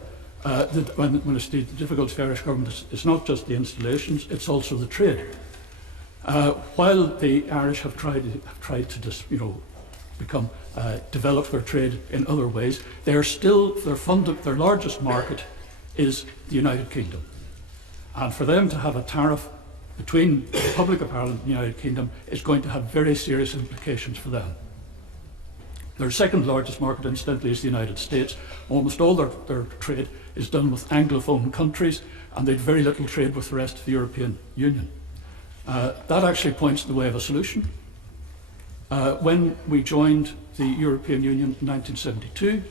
When it's the difficulties of the Irish government, it's not just the installations, it's also the trade. While the Irish have tried to just, develop their trade in other ways, they are still their largest market is the United Kingdom, and for them to have a tariff between the Republic of Ireland and the United Kingdom is going to have very serious implications for them. Their second largest market, incidentally, is the United States. Almost all their trade is done with Anglophone countries, and they have very little trade with the rest of the European Union. That actually points the way of a solution. When we joined the European Union in 1972,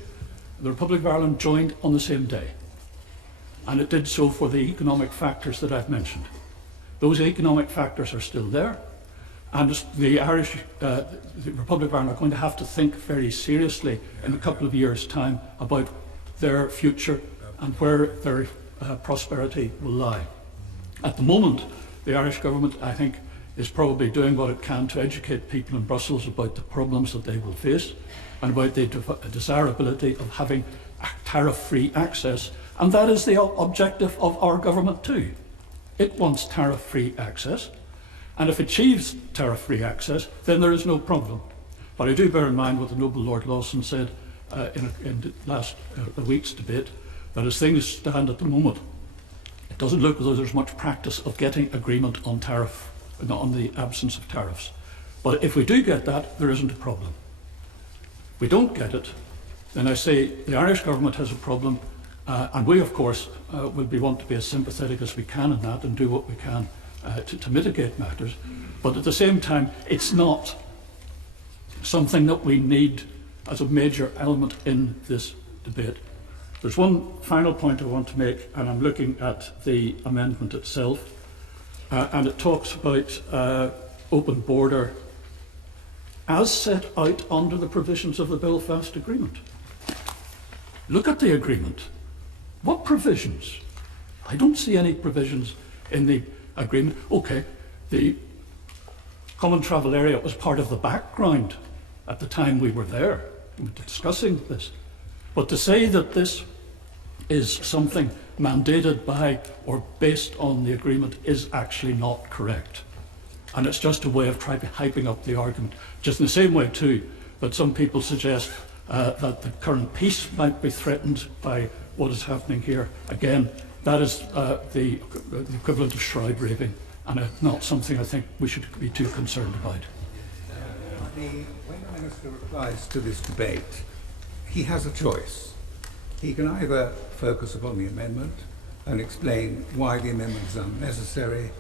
the Republic of Ireland joined on the same day. And it did so for the economic factors that I've mentioned. Those economic factors are still there. And the Republic of Ireland are going to have to think very seriously in a couple of years' time about their future and where their prosperity will lie. At the moment, the Irish government, I think, is probably doing what it can to educate people in Brussels about the problems that they will face and about the desirability of having tariff-free access. And that is the objective of our government too. It wants tariff-free access. And if it achieves tariff-free access, then there is no problem. But I do bear in mind what the noble Lord Lawson said in last week's debate, that as things stand at the moment, it doesn't look as though there's much practice of getting agreement on on the absence of tariffs. But if we do get that, there isn't a problem. If we don't get it, then I say the Irish government has a problem, and we, of course, want to be as sympathetic as we can in that and do what we can to mitigate matters. But at the same time, it's not something that we need as a major element in this debate. There's one final point I want to make, and I'm looking at the amendment itself, and it talks about open border as set out under the provisions of the Belfast Agreement. Look at the agreement. What provisions? I don't see any provisions in the agreement. Okay, the Common Travel Area was part of the background at the time we were there discussing this. But to say that this is something mandated by or based on the agreement is actually not correct. And it's just a way of trying to hyping up the argument. Just in the same way, too, that some people suggest that the current peace might be threatened by what is happening here. Again, that is the equivalent of shroud raping, and not something I think we should be too concerned about. When the Minister replies to this debate, he has a choice. He can either focus upon the amendment and explain why the amendment is unnecessary,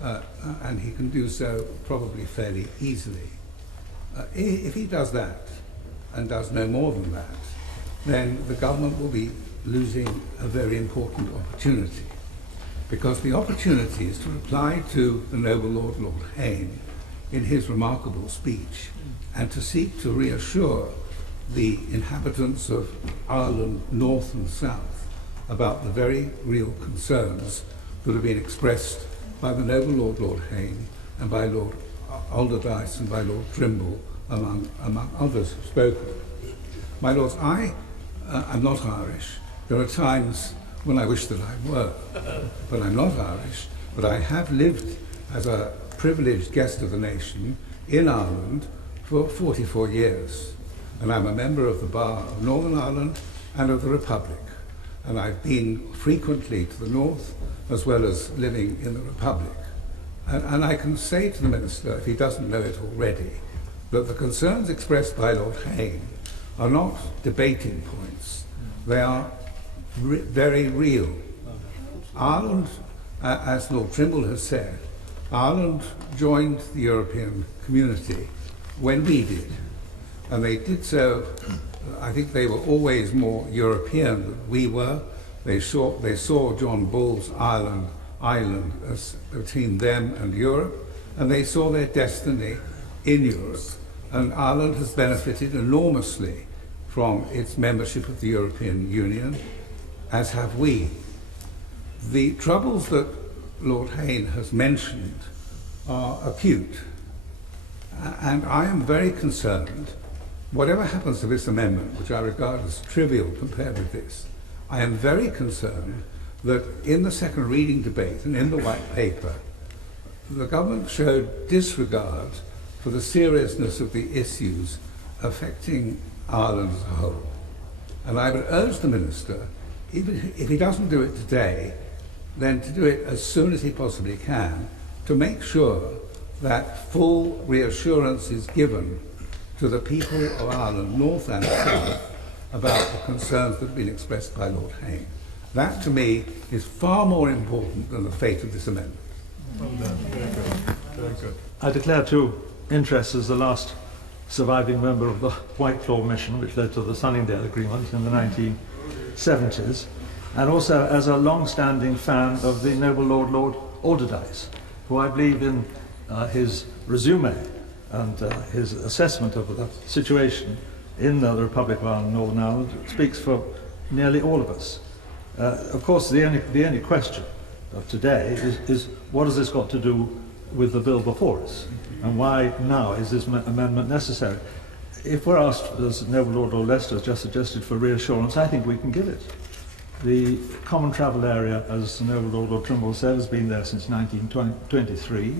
and he can do so probably fairly easily. If he does that, and does no more than that, then the government will be losing a very important opportunity. Because the opportunity is to reply to the noble Lord Hayne in his remarkable speech, and to seek to reassure the inhabitants of Ireland, north and south, about the very real concerns that have been expressed by the noble Lord Hayne and by Lord Alderdice and by Lord Trimble, among others who've spoken. My lords, I am not Irish. There are times when I wish that I were, but I'm not Irish. But I have lived as a privileged guest of the nation in Ireland for 44 years. And I'm a member of the Bar of Northern Ireland and of the Republic. And I've been frequently to the north as well as living in the Republic. And I can say to the Minister, if he doesn't know it already, that the concerns expressed by Lord Hayne are not debating points. They are very real. Ireland, as Lord Trimble has said, Ireland joined the European community when we did, and they did so. I think they were always more European than we were. They saw John Bull's island as between them and Europe, and they saw their destiny in Europe. And Ireland has benefited enormously from its membership of the European Union, as have we. The troubles that Lord Hayne has mentioned are acute, and I am very concerned, whatever happens to this amendment, which I regard as trivial compared with this, I am very concerned that in the second reading debate and in the white paper, the government showed disregard for the seriousness of the issues affecting Ireland as a whole. And I would urge the Minister, even if he doesn't do it today, then to do it as soon as he possibly can, to make sure that full reassurance is given to the people of Ireland, north and south, about the concerns that have been expressed by Lord Hayne. That, to me, is far more important than the fate of this amendment. Well done. Very good. Very good. I declare to interest as the last surviving member of the Whiteclaw mission, which led to the Sunningdale Agreement in the 1970s, and also as a long-standing fan of the noble Lord Alderdice, who I believe in his resume and his assessment of the situation in the Republic of Ireland and Northern Ireland speaks for nearly all of us. Of course, the only question of today is what has this got to do with the bill before us, and why now is this amendment necessary? If we're asked, as noble Lord Leicester has just suggested, for reassurance, I think we can give it. The common travel area, as the noble Lord Trimble said, has been there since 1923.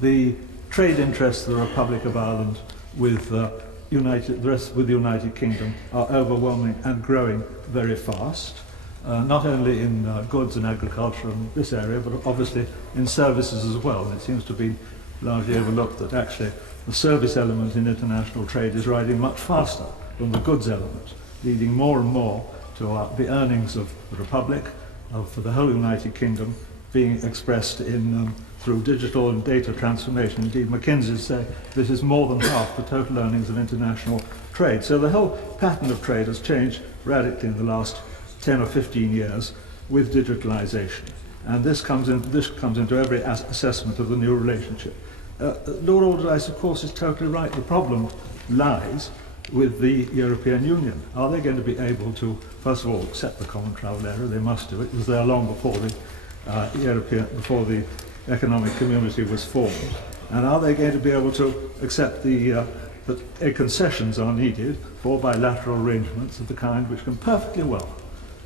The trade interests of the Republic of Ireland with the United Kingdom are overwhelming and growing very fast, not only in goods and agriculture in this area, but obviously in services as well. And it seems to be largely overlooked that actually the service element in international trade is riding much faster than the goods element, leading more and more to the earnings of the Republic, for the whole United Kingdom, being expressed in through digital and data transformation. Indeed, McKinsey say this is more than half the total earnings of international trade. So the whole pattern of trade has changed radically in the last 10 or 15 years with digitalization. And this comes into every assessment of the new relationship. Lord Alderdice, of course, is totally right. The problem lies with the European Union. Are they going to be able to, first of all, accept the common travel area? They must do it, because they are long before before the economic community was formed. And are they going to be able to accept that concessions are needed for bilateral arrangements of the kind which can perfectly well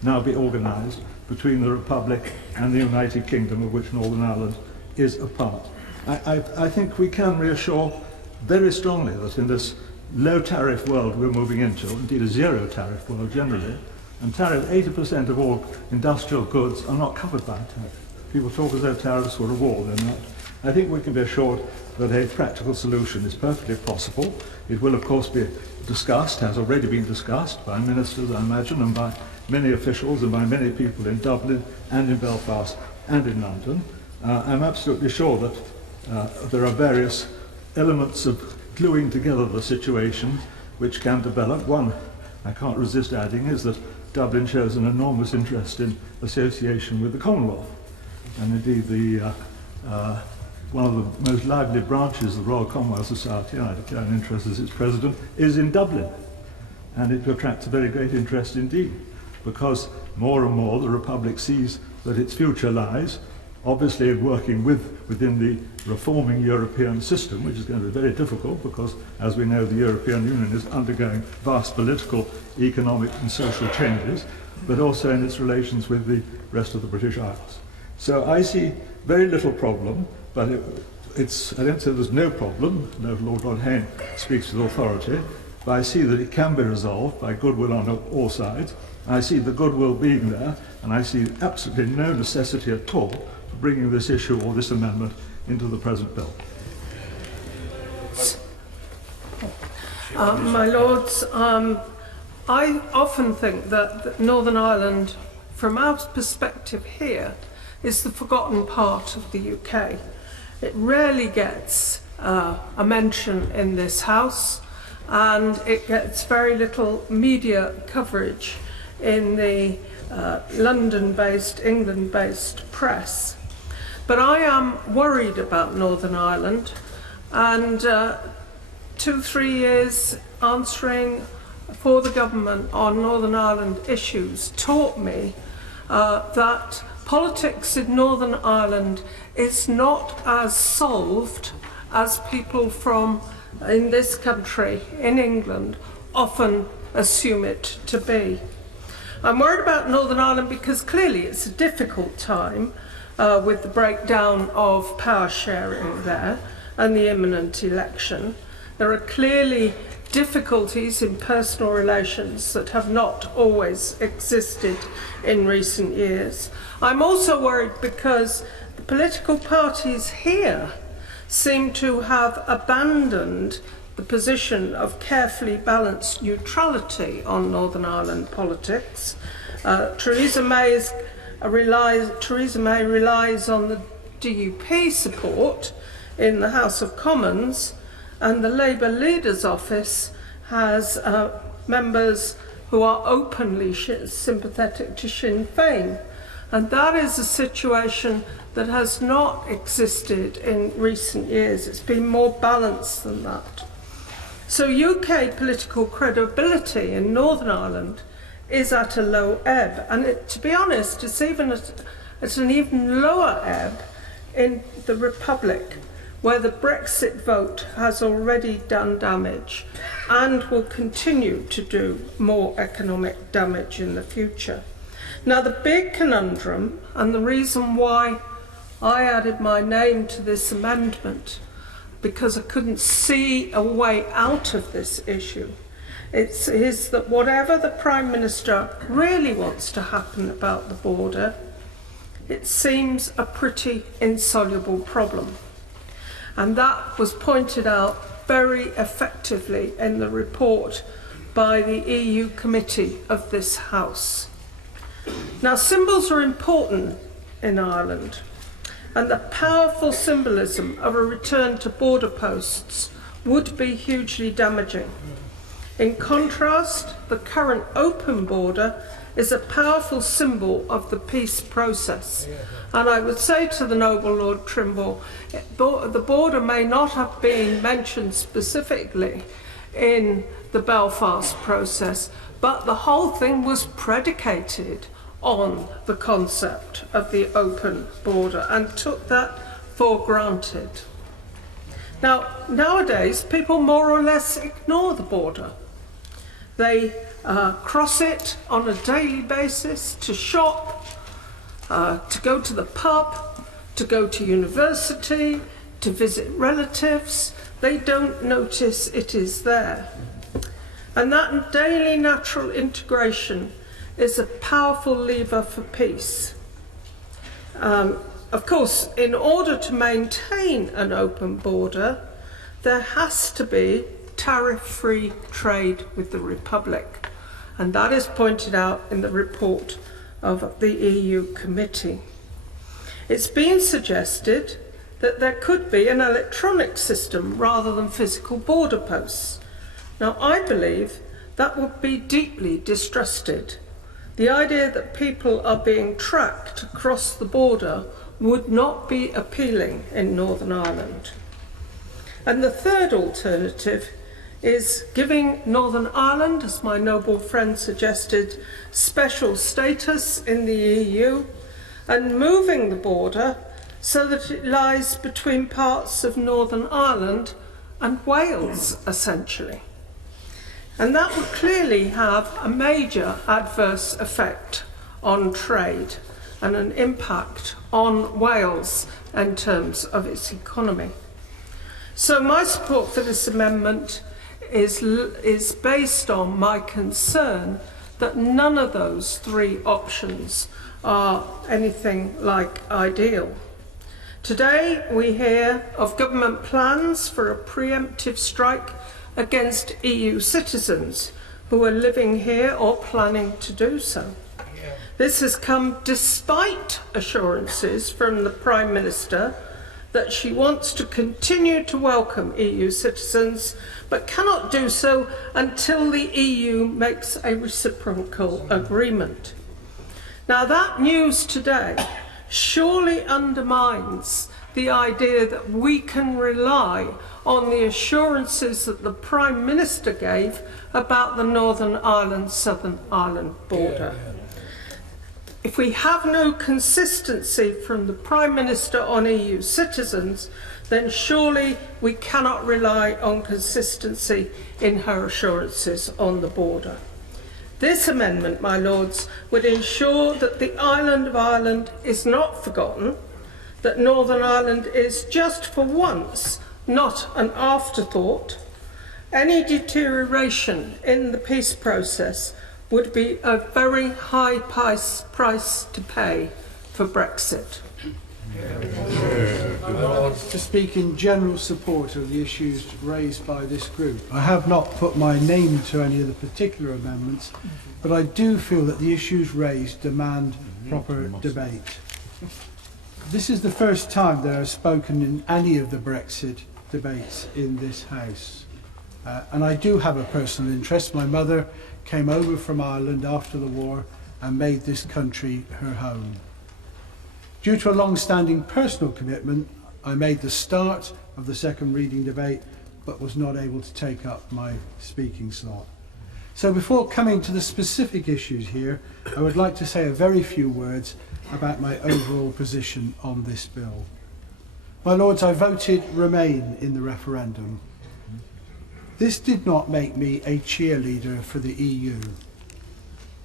now be organised between the Republic and the United Kingdom, of which Northern Ireland is a part? I think we can reassure very strongly that in this low tariff world we're moving into, indeed a zero tariff world generally, and 80% of all industrial goods are not covered by a tariff. People talk as though tariffs were a war, they're not. I think we can be assured that a practical solution is perfectly possible. It will of course be discussed, has already been discussed by ministers, I imagine, and by many officials and by many people in Dublin and in Belfast and in London. I'm absolutely sure that there are various elements of gluing together the situation which can develop. One, I can't resist adding, is that Dublin shows an enormous interest in association with the Commonwealth. And indeed, one of the most lively branches of the Royal Commonwealth Society, and I declare an interest as its president, is in Dublin. And it attracts a very great interest indeed, because more and more the Republic sees that its future lies, obviously in working within the reforming European system, which is going to be very difficult because, as we know, the European Union is undergoing vast political, economic and social changes, but also in its relations with the rest of the British Isles. So I see very little problem, but I don't say there's no problem. No, Lord Hayne speaks with authority, but I see that it can be resolved by goodwill on all sides. I see the goodwill being there, and I see absolutely no necessity at all for bringing this issue or this amendment into the present bill. My Lords, I often think that Northern Ireland, from our perspective here, is the forgotten part of the UK. It rarely gets a mention in this House, and it gets very little media coverage in the London-based, England-based press. But I am worried about Northern Ireland, and 2-3 years answering for the government on Northern Ireland issues taught me that politics in Northern Ireland is not as solved as people from in this country, in England, often assume it to be. I'm worried about Northern Ireland because clearly it's a difficult time with the breakdown of power sharing there and the imminent election. There are clearly difficulties in personal relations that have not always existed in recent years. I'm also worried because the political parties here seem to have abandoned the position of carefully balanced neutrality on Northern Ireland politics. Theresa May relies on the DUP support in the House of Commons, and the Labour Leader's Office has members who are openly sympathetic to Sinn Féin. And that is a situation that has not existed in recent years. It's been more balanced than that. So UK political credibility in Northern Ireland is at a low ebb. And to be honest, it's an even lower ebb in the Republic, where the Brexit vote has already done damage and will continue to do more economic damage in the future. Now, the big conundrum, and the reason why I added my name to this amendment, because I couldn't see a way out of this issue, is that whatever the Prime Minister really wants to happen about the border, it seems a pretty insoluble problem. And that was pointed out very effectively in the report by the EU committee of this House. Now, symbols are important in Ireland, and the powerful symbolism of a return to border posts would be hugely damaging. In contrast, the current open border is a powerful symbol of the peace process. And I would say to the noble Lord Trimble, the border may not have been mentioned specifically in the Belfast process, but the whole thing was predicated on the concept of the open border and took that for granted. Now, nowadays, people more or less ignore the border. They cross it on a daily basis to shop, to go to the pub, to go to university, to visit relatives. They don't notice it is there. And that daily natural integration is a powerful lever for peace. Of course, in order to maintain an open border, there has to be tariff-free trade with the Republic, and that is pointed out in the report of the EU committee. It's been suggested that there could be an electronic system rather than physical border posts. Now, I believe that would be deeply distrusted. The idea that people are being tracked across the border would not be appealing in Northern Ireland. And the third alternative is giving Northern Ireland, as my noble friend suggested, special status in the EU and moving the border so that it lies between parts of Northern Ireland and Wales, essentially. And that would clearly have a major adverse effect on trade and an impact on Wales in terms of its economy. So my support for this amendment is based on my concern that none of those three options are anything like ideal. Today we hear of government plans for a preemptive strike against EU citizens who are living here or planning to do so. This has come despite assurances from the Prime Minister that she wants to continue to welcome EU citizens, but cannot do so until the EU makes a reciprocal agreement. Now, that news today surely undermines the idea that we can rely on the assurances that the Prime Minister gave about the Northern Ireland-Southern Ireland border. If we have no consistency from the Prime Minister on EU citizens, then surely we cannot rely on consistency in her assurances on the border. This amendment, my lords, would ensure that the island of Ireland is not forgotten, that Northern Ireland is just for once not an afterthought. Any deterioration in the peace process would be a very high price to pay for Brexit. To speak in general support of the issues raised by this group, I have not put my name to any of the particular amendments, but I do feel that the issues raised demand proper debate. This is the first time that I've spoken in any of the Brexit debates in this House. And I do have a personal interest. My mother came over from Ireland after the war and made this country her home. Due to a long-standing personal commitment, I made the start of the second reading debate, but was not able to take up my speaking slot. So before coming to the specific issues here, I would like to say a very few words about my overall position on this bill. My lords, I voted Remain in the referendum. This did not make me a cheerleader for the EU.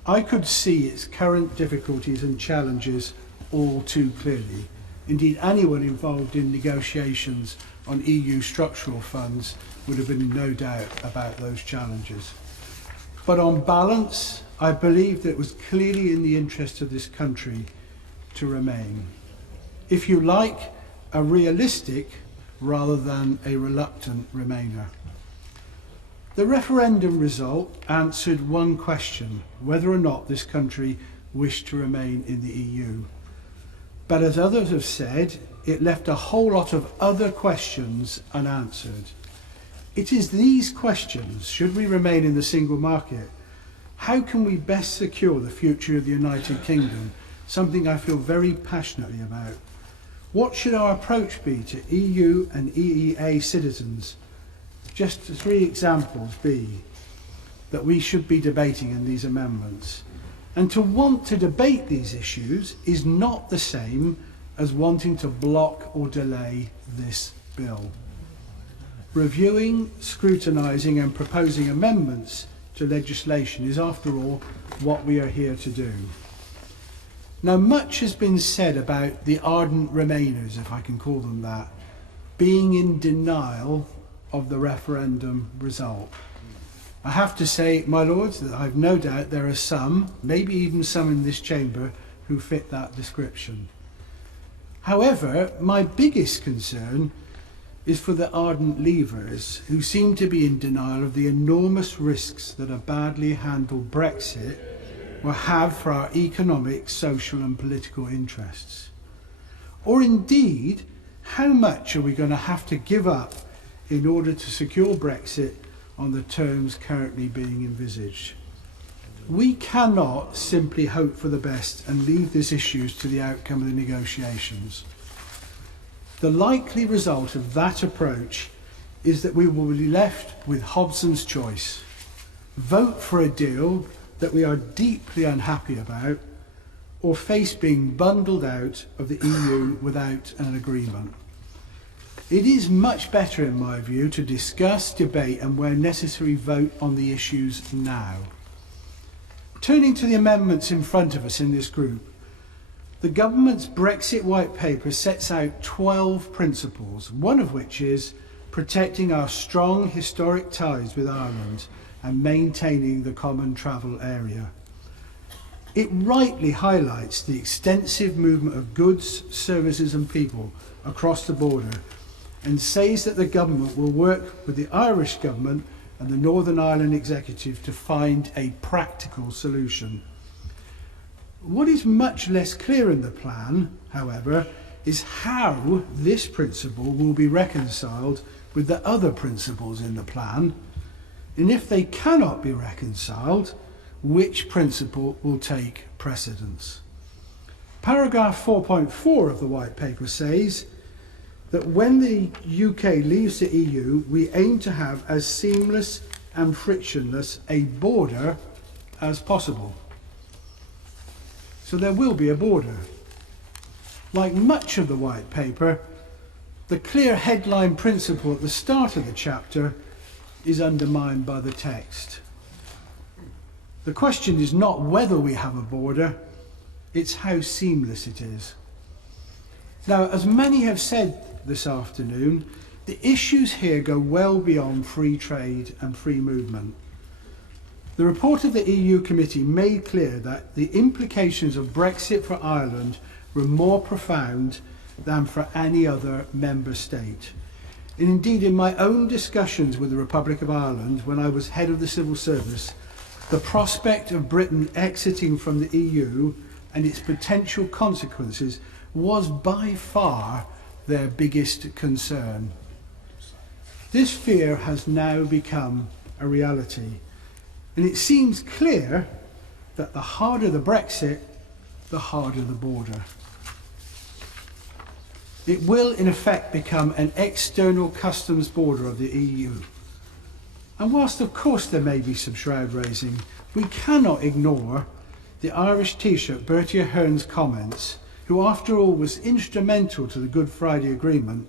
I could see its current difficulties and challenges all too clearly. Indeed, anyone involved in negotiations on EU structural funds would have been in no doubt about those challenges. But on balance, I believe that it was clearly in the interest of this country to remain. If you like, a realistic rather than a reluctant Remainer. The referendum result answered one question, whether or not this country wished to remain in the EU. But as others have said, it left a whole lot of other questions unanswered. It is these questions: should we remain in the single market? How can we best secure the future of the United Kingdom? Something I feel very passionately about. What should our approach be to EU and EEA citizens? Just 3 examples be that we should be debating in these amendments. And to want to debate these issues is not the same as wanting to block or delay this bill. Reviewing, scrutinising and proposing amendments to legislation is, after all, what we are here to do. Now, much has been said about the ardent Remainers, if I can call them that, being in denial of the referendum result. I have to say, my lords, that I've no doubt there are some, maybe even some in this chamber, who fit that description. However, my biggest concern is for the ardent Leavers, who seem to be in denial of the enormous risks that a badly handled Brexit will have for our economic, social and political interests. Or indeed, how much are we going to have to give up in order to secure Brexit on the terms currently being envisaged? We cannot simply hope for the best and leave these issues to the outcome of the negotiations. The likely result of that approach is that we will be left with Hobson's choice: vote for a deal that we are deeply unhappy about, or face being bundled out of the EU without an agreement. It is much better, in my view, to discuss, debate and, where necessary, vote on the issues now. Turning to the amendments in front of us in this group, the government's Brexit White Paper sets out 12 principles, one of which is protecting our strong historic ties with Ireland and maintaining the common travel area. It rightly highlights the extensive movement of goods, services and people across the border, and says that the government will work with the Irish government and the Northern Ireland Executive to find a practical solution. What is much less clear in the plan, however, is how this principle will be reconciled with the other principles in the plan, and if they cannot be reconciled, which principle will take precedence. Paragraph 4.4 of the White Paper says that when the UK leaves the EU, we aim to have as seamless and frictionless a border as possible. So there will be a border. Like much of the White Paper, the clear headline principle at the start of the chapter is undermined by the text. The question is not whether we have a border, it's how seamless it is. Now, as many have said this afternoon, the issues here go well beyond free trade and free movement. The report of the EU Committee made clear that the implications of Brexit for Ireland were more profound than for any other member state. And indeed, in my own discussions with the Republic of Ireland, when I was head of the civil service, the prospect of Britain exiting from the EU and its potential consequences was by far their biggest concern. This fear has now become a reality, and it seems clear that the harder the Brexit, the harder the border. It will in effect become an external customs border of the EU. And whilst of course there may be some shroud raising, we cannot ignore the Irish Taoiseach Bertie Ahern's comments, who after all was instrumental to the Good Friday Agreement,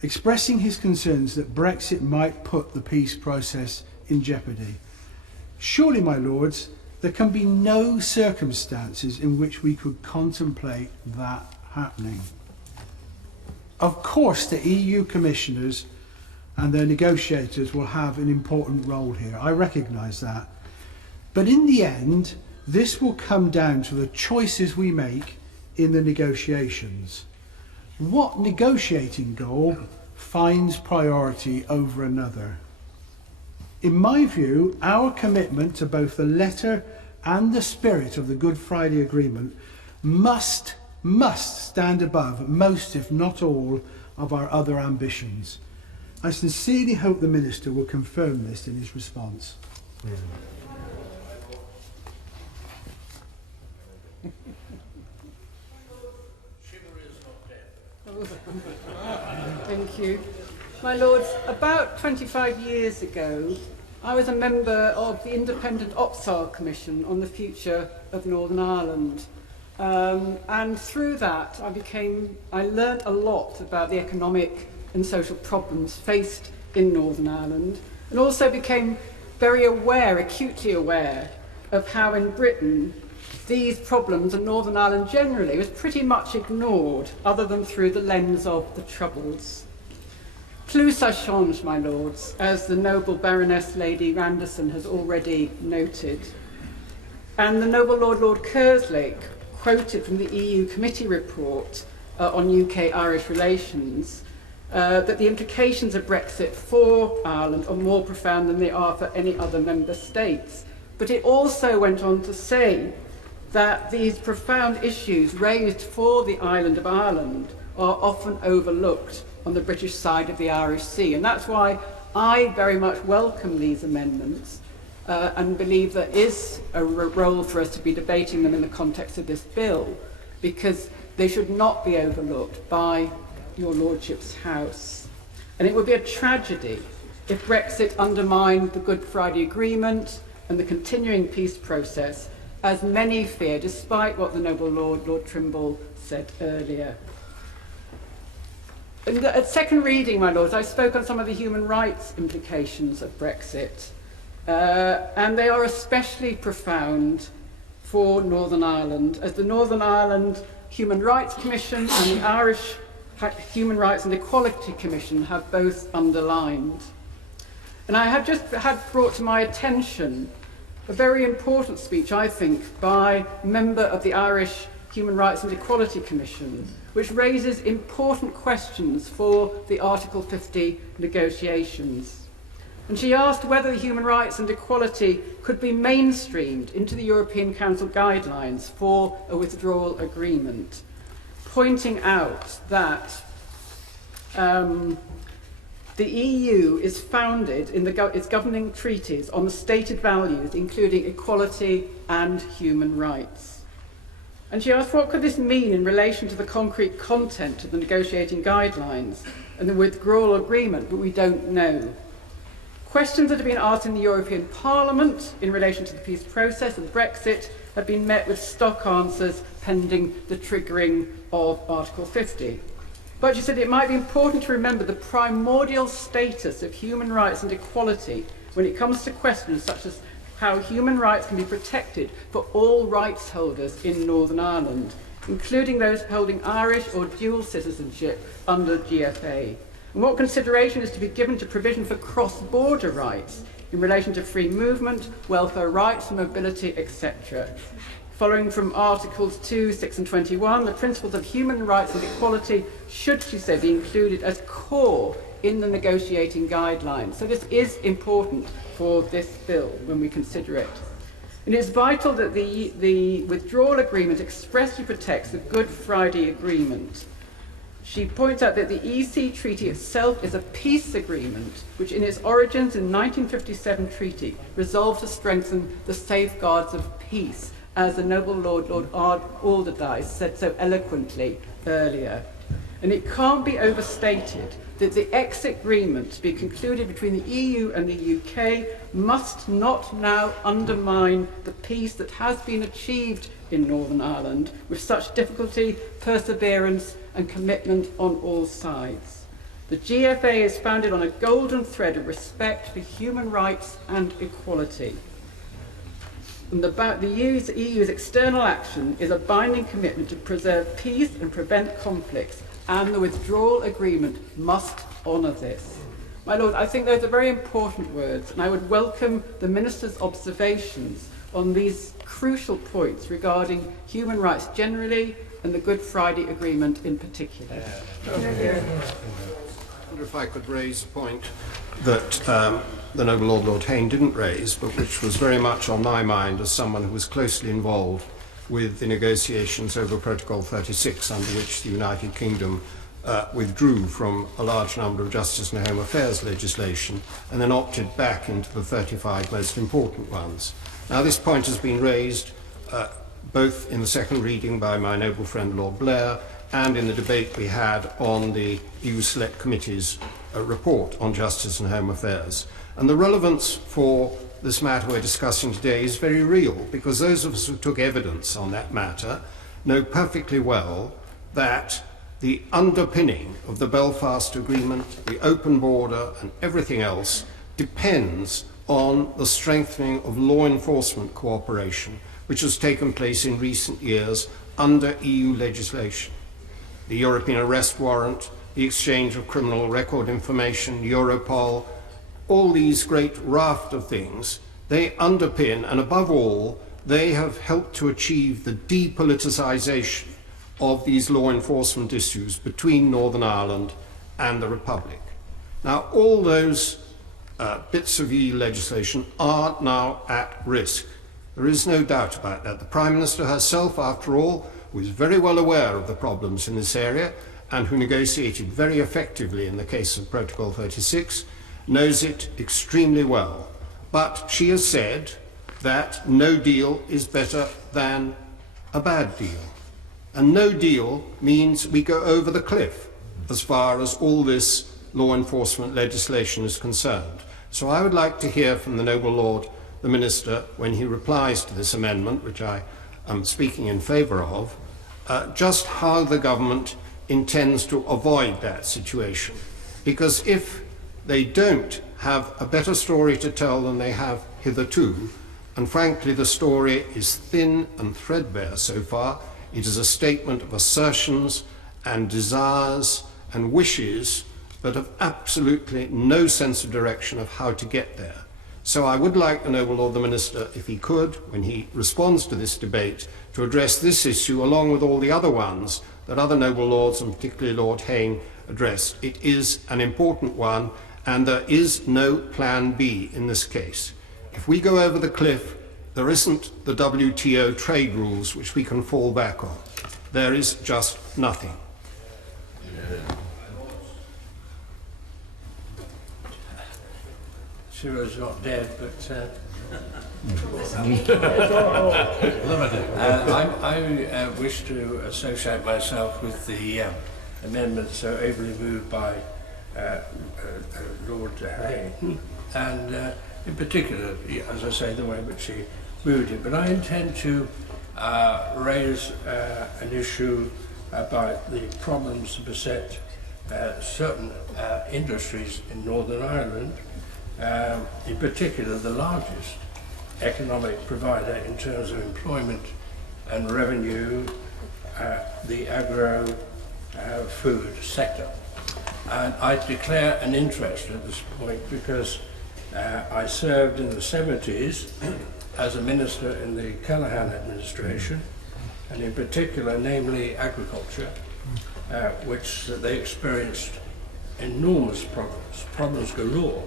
expressing his concerns that Brexit might put the peace process in jeopardy. Surely, my lords, there can be no circumstances in which we could contemplate that happening. Of course, the EU commissioners and their negotiators will have an important role here. I recognise that. But in the end, this will come down to the choices we make in the negotiations. What negotiating goal finds priority over another? In my view, our commitment to both the letter and the spirit of the Good Friday Agreement must stand above most, if not all, of our other ambitions. I sincerely hope the Minister will confirm this in his response. Thank you. My Lords, about 25 years ago, I was a member of the Independent Opsal Commission on the future of Northern Ireland. And through that, I learnt a lot about the economic and social problems faced in Northern Ireland, and also became very aware, acutely aware, of how in Britain these problems, and Northern Ireland generally, was pretty much ignored, other than through the lens of the Troubles. Plus ça change, my lords, as the noble Baroness Lady Randerson has already noted. And the noble Lord Kerslake quoted from the EU Committee report on UK-Irish relations that the implications of Brexit for Ireland are more profound than they are for any other member states. But it also went on to say that these profound issues raised for the island of Ireland are often overlooked on the British side of the Irish Sea. And that's why I very much welcome these amendments and believe there is a role for us to be debating them in the context of this bill, because they should not be overlooked by your Lordship's House. And it would be a tragedy if Brexit undermined the Good Friday Agreement and the continuing peace process, as many fear, despite what the noble Lord Trimble said earlier. At second reading, my lords, I spoke on some of the human rights implications of Brexit, and they are especially profound for Northern Ireland, as the Northern Ireland Human Rights Commission and the Irish Human Rights and Equality Commission have both underlined. And I have just had brought to my attention a very important speech, I think, by a member of the Irish Human Rights and Equality Commission, which raises important questions for the Article 50 negotiations. And she asked whether human rights and equality could be mainstreamed into the European Council guidelines for a withdrawal agreement. pointing out that the EU is founded in its governing treaties on the stated values, including equality and human rights. And she asked, what could this mean in relation to the concrete content of the negotiating guidelines and the withdrawal agreement? But we don't know. Questions that have been asked in the European Parliament in relation to the peace process and Brexit have been met with stock answers pending the triggering of Article 50. But she said it might be important to remember the primordial status of human rights and equality when it comes to questions such as how human rights can be protected for all rights holders in Northern Ireland, including those holding Irish or dual citizenship under GFA, and what consideration is to be given to provision for cross-border rights in relation to free movement, welfare rights and mobility, etc. Following from Articles 2, 6 and 21, the principles of human rights and equality should, she said, be included as core in the negotiating guidelines. So this is important for this bill when we consider it. And it's vital that the withdrawal agreement expressly protects the Good Friday Agreement. She points out that the EC Treaty itself is a peace agreement, which in its origins in the 1957 treaty resolved to strengthen the safeguards of peace, as the noble Lord Alderdice said so eloquently earlier. And it can't be overstated that the exit agreement to be concluded between the EU and the UK must not now undermine the peace that has been achieved in Northern Ireland with such difficulty, perseverance and commitment on all sides. The GFA is founded on a golden thread of respect for human rights and equality. And the EU's external action is a binding commitment to preserve peace and prevent conflicts, and the withdrawal agreement must honour this. My Lord, I think those are very important words, and I would welcome the Minister's observations on these crucial points regarding human rights generally and the Good Friday Agreement in particular. I wonder if I could raise a point that the noble Lord Hayne didn't raise, but which was very much on my mind as someone who was closely involved with the negotiations over Protocol 36, under which the United Kingdom withdrew from a large number of justice and home affairs legislation and then opted back into the 35 most important ones. Now, this point has been raised both in the second reading by my noble friend Lord Blair and in the debate we had on the EU Select Committee's report on justice and home affairs. And the relevance for this matter we're discussing today is very real, because those of us who took evidence on that matter know perfectly well that the underpinning of the Belfast Agreement, the open border and everything else depends on the strengthening of law enforcement cooperation, which has taken place in recent years under EU legislation. The European arrest warrant, the exchange of criminal record information, Europol, all these great raft of things, they underpin, and above all, they have helped to achieve the depoliticization of these law enforcement issues between Northern Ireland and the Republic. Now, all those bits of EU legislation are now at risk. There is no doubt about that. The Prime Minister herself, after all, was very well aware of the problems in this area and who negotiated very effectively in the case of Protocol 36, knows it extremely well. But she has said that no deal is better than a bad deal. And no deal means we go over the cliff as far as all this law enforcement legislation is concerned. So I would like to hear from the noble Lord, the Minister, when he replies to this amendment, which I am speaking in favour of, just how the government intends to avoid that situation. Because if they don't have a better story to tell than they have hitherto, and frankly the story is thin and threadbare so far, it is a statement of assertions and desires and wishes, but of absolutely no sense of direction of how to get there. So I would like the noble Lord the Minister, if he could, when he responds to this debate, to address this issue along with all the other ones that other noble lords, and particularly Lord Hayne, addressed. It is an important one, and there is no plan B in this case. If we go over the cliff, there isn't the WTO trade rules which we can fall back on. There is just nothing. Cyril's not dead, but I wish to associate myself with the amendment so ably moved by Lord Hayne, and in particular, as I say, the way in which he moved it. But I intend to raise an issue about the problems that beset certain industries in Northern Ireland, in particular the largest economic provider in terms of employment and revenue, the agro-food sector. And I declare an interest at this point because I served in the 70s as a minister in the Callaghan administration, and in particular, namely agriculture, which they experienced enormous problems galore,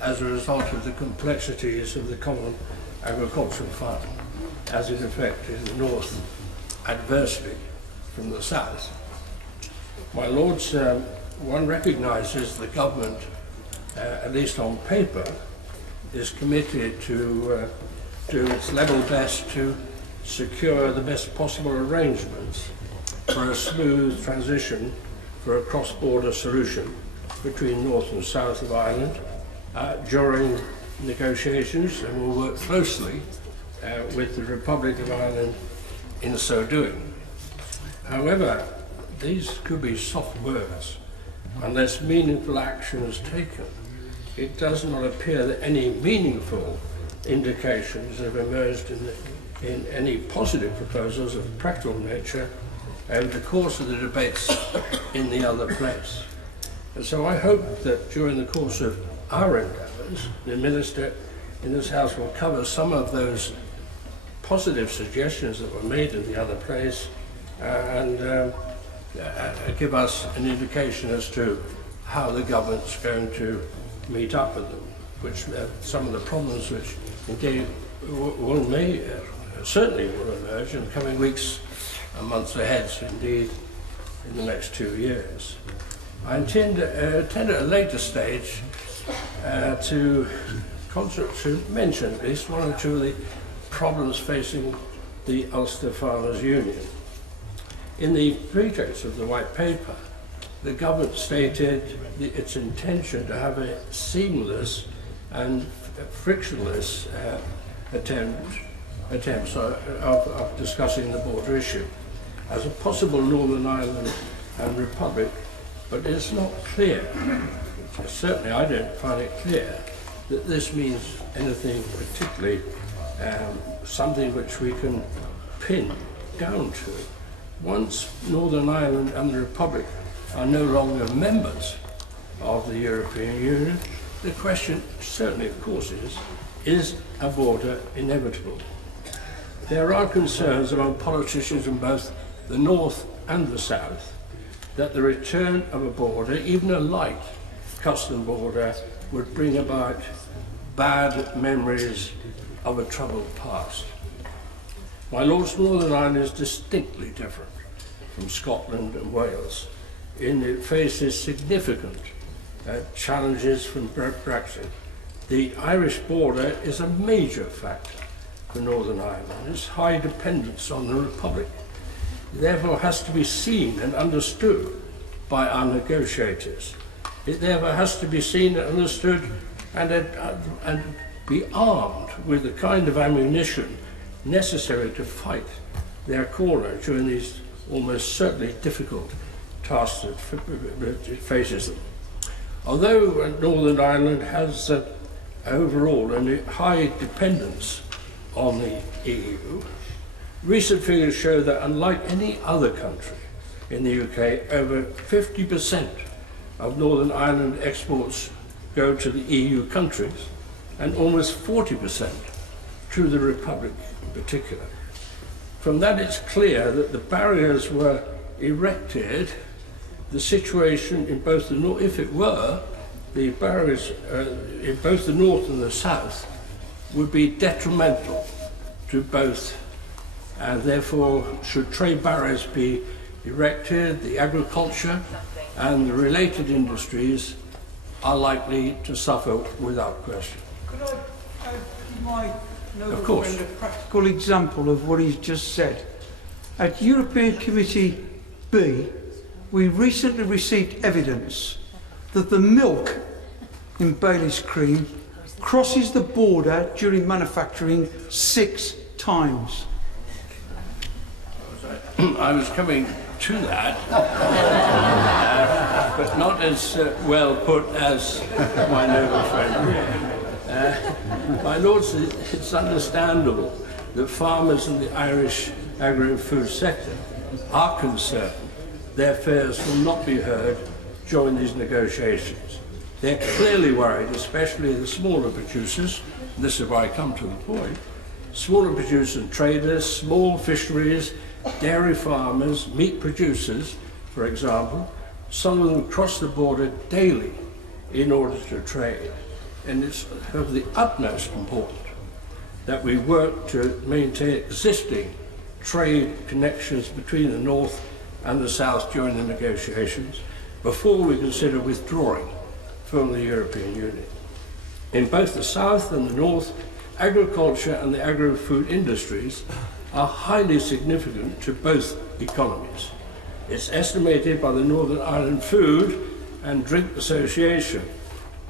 as a result of the complexities of the common agricultural fund, as it affected the north adversely from the south. My lords, one recognises the government, at least on paper, is committed to do its level best to secure the best possible arrangements for a smooth transition for a cross-border solution between north and south of Ireland during negotiations, and will work closely with the Republic of Ireland in so doing. However, these could be soft words. Unless meaningful action is taken, it does not appear that any meaningful indications have emerged in any positive proposals of a practical nature over the course of the debates in the other place. And so I hope that during the course of our endeavours, the Minister in this House will cover some of those positive suggestions that were made in the other place and give us an indication as to how the government's going to meet up with them, which some of the problems which indeed certainly will emerge in the coming weeks and months ahead, indeed in the next 2 years. I intend at a later stage to mention at least one or two of the problems facing the Ulster Farmers Union. In the pretext of the White Paper, the government stated its intention to have a seamless and frictionless attempts of discussing the border issue as a possible Northern Ireland and Republic, but it's not clear, certainly I don't find it clear, that this means anything particularly something which we can pin down to. Once Northern Ireland and the Republic are no longer members of the European Union, the question certainly, of course, is a border inevitable? There are concerns among politicians in both the North and the South that the return of a border, even a light custom border, would bring about bad memories of a troubled past. My Lord's Northern Ireland is distinctly different from Scotland and Wales in it faces significant challenges from Brexit. The Irish border is a major factor for Northern Ireland. Its high dependence on the Republic therefore has to be seen and understood by our negotiators. It therefore has to be seen and understood and be armed with the kind of ammunition necessary to fight their corner during these almost certainly difficult tasks that faces them. Although Northern Ireland has overall a high dependence on the EU, recent figures show that unlike any other country in the UK, over 50% of Northern Ireland exports go to the EU countries and almost 40% to the Republic in particular. From that it's clear that the barriers were erected, the situation in both the north, if it were, the barriers in both the north and the south would be detrimental to both and therefore should trade barriers be erected, the agriculture and the related industries are likely to suffer without question. Could I give my noble Of course. friend a practical example of what he's just said? At European Committee B, we recently received evidence that the milk in Bailey's cream crosses the border during manufacturing 6 times. I was coming to that, but not as well put as my noble friend. My lords, it's understandable that farmers in the Irish agri-food sector are concerned their fears will not be heard during these negotiations. They're clearly worried, especially the smaller producers, and this is where I come to the point, smaller producers and traders, small fisheries, dairy farmers, meat producers, for example. Some of them cross the border daily in order to trade. And it's of the utmost importance that we work to maintain existing trade connections between the North and the South during the negotiations before we consider withdrawing from the European Union. In both the South and the North, agriculture and the agri-food industries are highly significant to both economies. It's estimated by the Northern Ireland Food and Drink Association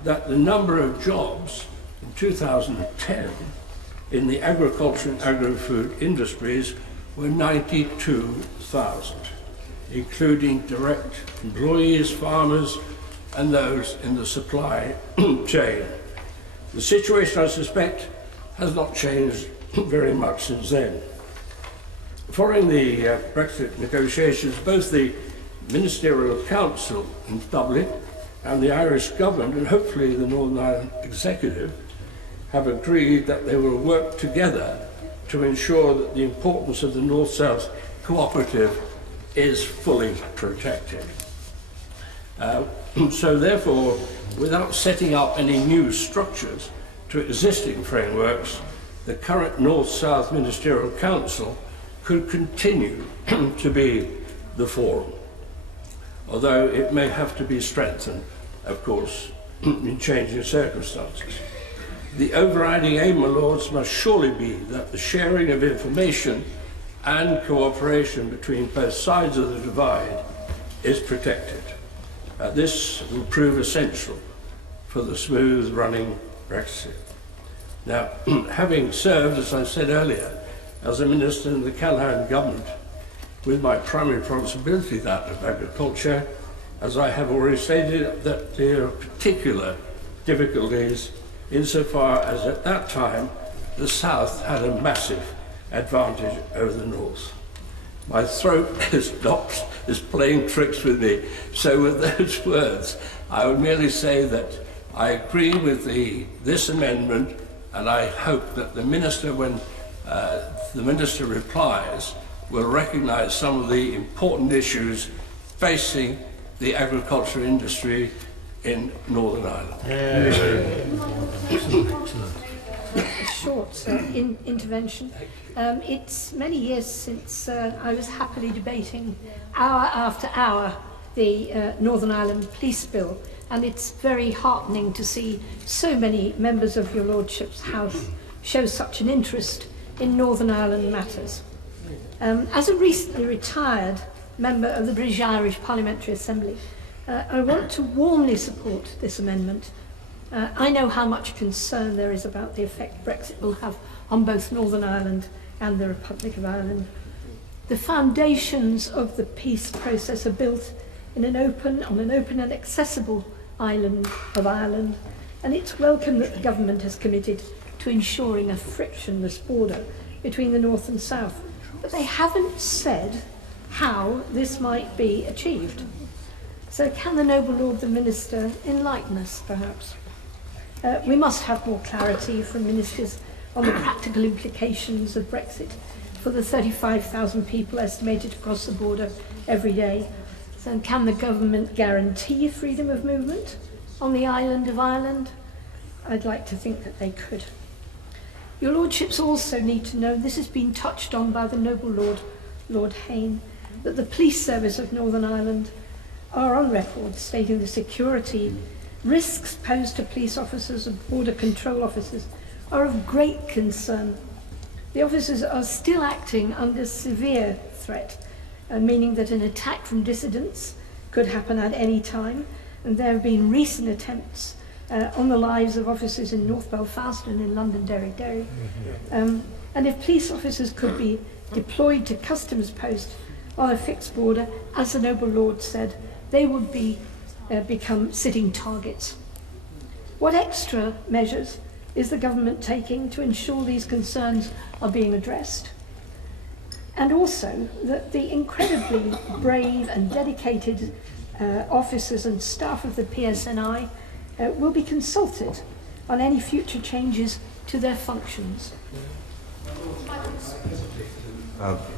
that the number of jobs in 2010 in the agriculture and agri-food industries were 92,000, including direct employees, farmers, and those in the supply chain. The situation, I suspect, has not changed very much since then. Following the Brexit negotiations, both the Ministerial Council in Dublin and the Irish Government, and hopefully the Northern Ireland Executive, have agreed that they will work together to ensure that the importance of the North-South cooperative is fully protected. So therefore, without setting up any new structures to existing frameworks, the current North-South Ministerial Council could continue to be the forum, although it may have to be strengthened, of course, in changing circumstances. The overriding aim, my lords, must surely be that the sharing of information and cooperation between both sides of the divide is protected. This will prove essential for the smooth running Brexit. Now, having served, as I said earlier, as a minister in the Callaghan government, with my primary responsibility that of agriculture, as I have already stated, that there are particular difficulties insofar as at that time the South had a massive advantage over the North. My throat is playing tricks with me, so with those words I would merely say that I agree with this amendment, and I hope that the Minister, when the Minister replies, will recognise some of the important issues facing the agriculture industry in Northern Ireland. A short intervention. It's many years since I was happily debating hour after hour the Northern Ireland Police Bill, and it's very heartening to see so many members of your Lordship's House show such an interest in Northern Ireland matters. As a recently retired member of the British Irish Parliamentary Assembly, I want to warmly support this amendment. I know how much concern there is about the effect Brexit will have on both Northern Ireland and the Republic of Ireland. The foundations of the peace process are built on an open and accessible island of Ireland, and it's welcome that the government has committed to ensuring a frictionless border between the North and South. But they haven't said how this might be achieved. So can the noble Lord the Minister enlighten us, perhaps? We must have more clarity from ministers on the practical implications of Brexit for the 35,000 people estimated to cross the border every day. So can the government guarantee freedom of movement on the island of Ireland? I'd like to think that they could. Your Lordships also need to know, this has been touched on by the noble Lord Hayne, that the police service of Northern Ireland are on record stating the security risks posed to police officers and border control officers are of great concern. The officers are still acting under severe threat, meaning that an attack from dissidents could happen at any time, and there have been recent attempts on the lives of officers in North Belfast and in Londonderry. And if police officers could be deployed to customs posts on a fixed border, as the noble Lord said, they would become sitting targets. What extra measures is the government taking to ensure these concerns are being addressed? And also that the incredibly brave and dedicated officers and staff of the PSNI will be consulted on any future changes to their functions.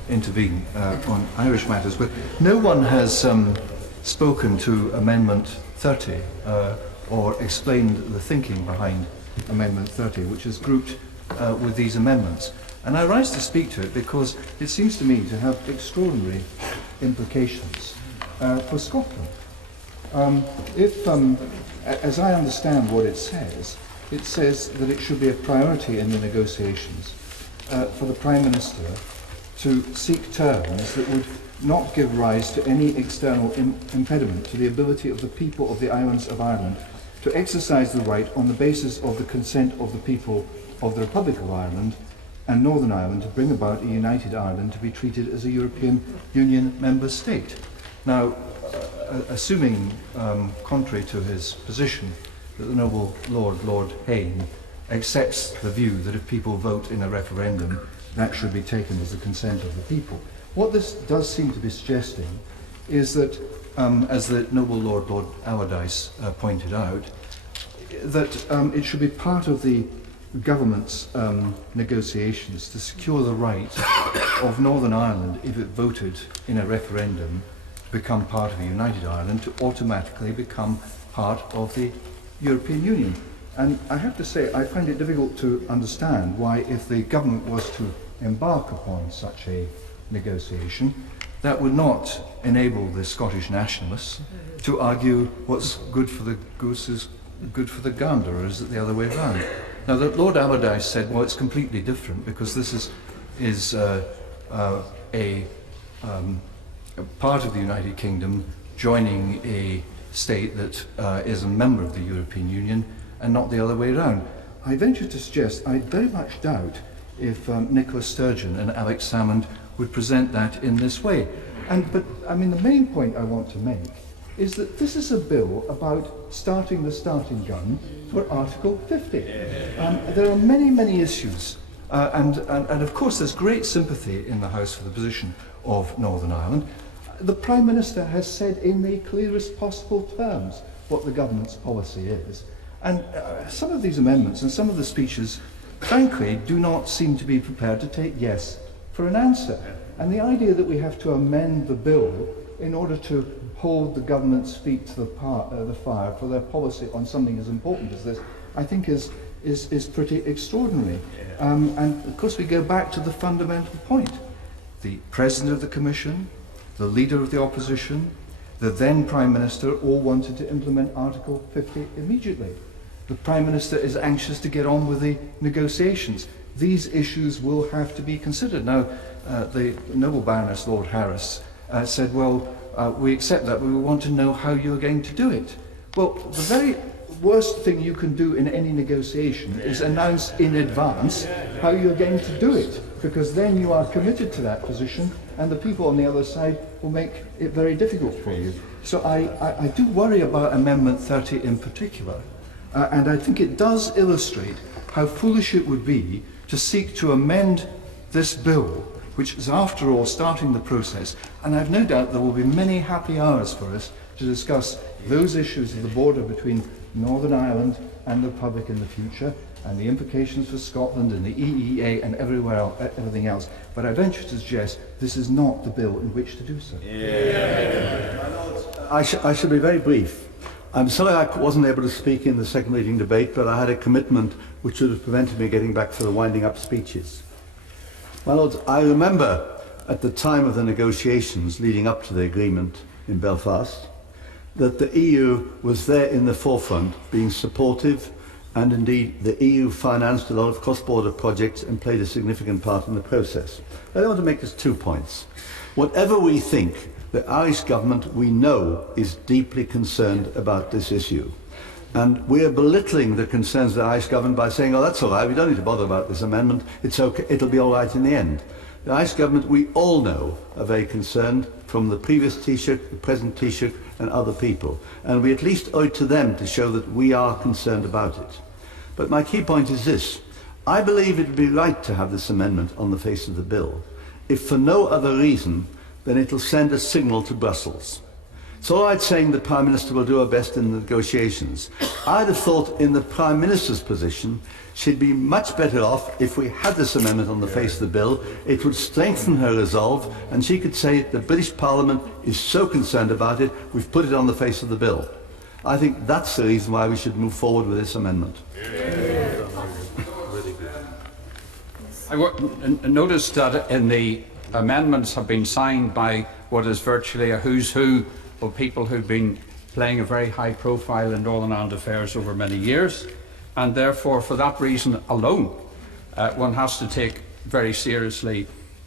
Intervene on Irish matters, but no one has spoken to Amendment 30 or explained the thinking behind Amendment 30, which is grouped with these amendments. And I rise to speak to it because it seems to me to have extraordinary implications for Scotland. As I understand what it says that it should be a priority in the negotiations for the Prime Minister to seek terms that would not give rise to any external impediment to the ability of the people of the islands of Ireland to exercise the right on the basis of the consent of the people of the Republic of Ireland and Northern Ireland to bring about a united Ireland to be treated as a European Union member state. Now, assuming, contrary to his position, that the noble Lord Hayne, accepts the view that if people vote in a referendum, that should be taken as the consent of the people. What this does seem to be suggesting is that, as the noble Lord Allardyce pointed out, that it should be part of the government's negotiations to secure the right of Northern Ireland, if it voted in a referendum to become part of a united Ireland, to automatically become part of the European Union. And I have to say, I find it difficult to understand why, if the government was to embark upon such a negotiation, that would not enable the Scottish nationalists to argue what's good for the goose is good for the gander, or is it the other way around? Now, Lord Allardyce said, well, it's completely different because this is a part of the United Kingdom joining a state that is a member of the European Union, and not the other way around. I venture to suggest, I very much doubt if Nicola Sturgeon and Alex Salmond would present that in this way. But I mean, the main point I want to make is that this is a bill about starting the starting gun for Article 50. There are many, many issues, and of course there's great sympathy in the House for the position of Northern Ireland. The Prime Minister has said in the clearest possible terms what the government's policy is. And some of these amendments and some of the speeches, frankly, do not seem to be prepared to take yes for an answer. And the idea that we have to amend the bill in order to hold the government's feet to the fire for their policy on something as important as this, I think is pretty extraordinary. And of course we go back to the fundamental point. The President of the Commission, the Leader of the Opposition, the then Prime Minister all wanted to implement Article 50 immediately. The Prime Minister is anxious to get on with the negotiations. These issues will have to be considered. Now, the noble Baroness Lord Harris said, well, we accept that, but we want to know how you're going to do it. Well, the very worst thing you can do in any negotiation is announce in advance how you're going to do it, because then you are committed to that position and the people on the other side will make it very difficult for you. So I do worry about Amendment 30 in particular, and I think it does illustrate how foolish it would be to seek to amend this bill, which is after all starting the process, and I've no doubt there will be many happy hours for us to discuss those issues of the border between Northern Ireland and the Republic in the future, and the implications for Scotland and the EEA and everything else. But I venture to suggest this is not the bill in which to do so. I shall be very brief. I'm sorry I wasn't able to speak in the second reading debate, but I had a commitment which would have prevented me getting back for the winding up speeches. My Lords, I remember at the time of the negotiations leading up to the agreement in Belfast that the EU was there in the forefront, being supportive, and indeed the EU financed a lot of cross-border projects and played a significant part in the process. I want to make just 2 points. Whatever we think, the Irish government, we know, is deeply concerned about this issue. And we are belittling the concerns of the Irish government by saying, oh, that's all right, we don't need to bother about this amendment, it's okay, it'll be all right in the end. The Irish government, we all know, are very concerned, from the previous Taoiseach, the present Taoiseach, and other people. And we at least owe it to them to show that we are concerned about it. But my key point is this. I believe it would be right to have this amendment on the face of the bill, if for no other reason than it will send a signal to Brussels. It's all right saying the Prime Minister will do her best in the negotiations. I'd have thought in the Prime Minister's position, she'd be much better off if we had this amendment on the face of the bill. It would strengthen her resolve, and she could say the British Parliament is so concerned about it, we've put it on the face of the bill. I think that's the reason why we should move forward with this amendment. I noticed that in the amendments have been signed by what is virtually a who's who of people who've been playing a very high profile in Northern Ireland affairs over many years, and therefore for that reason alone one has to take very seriously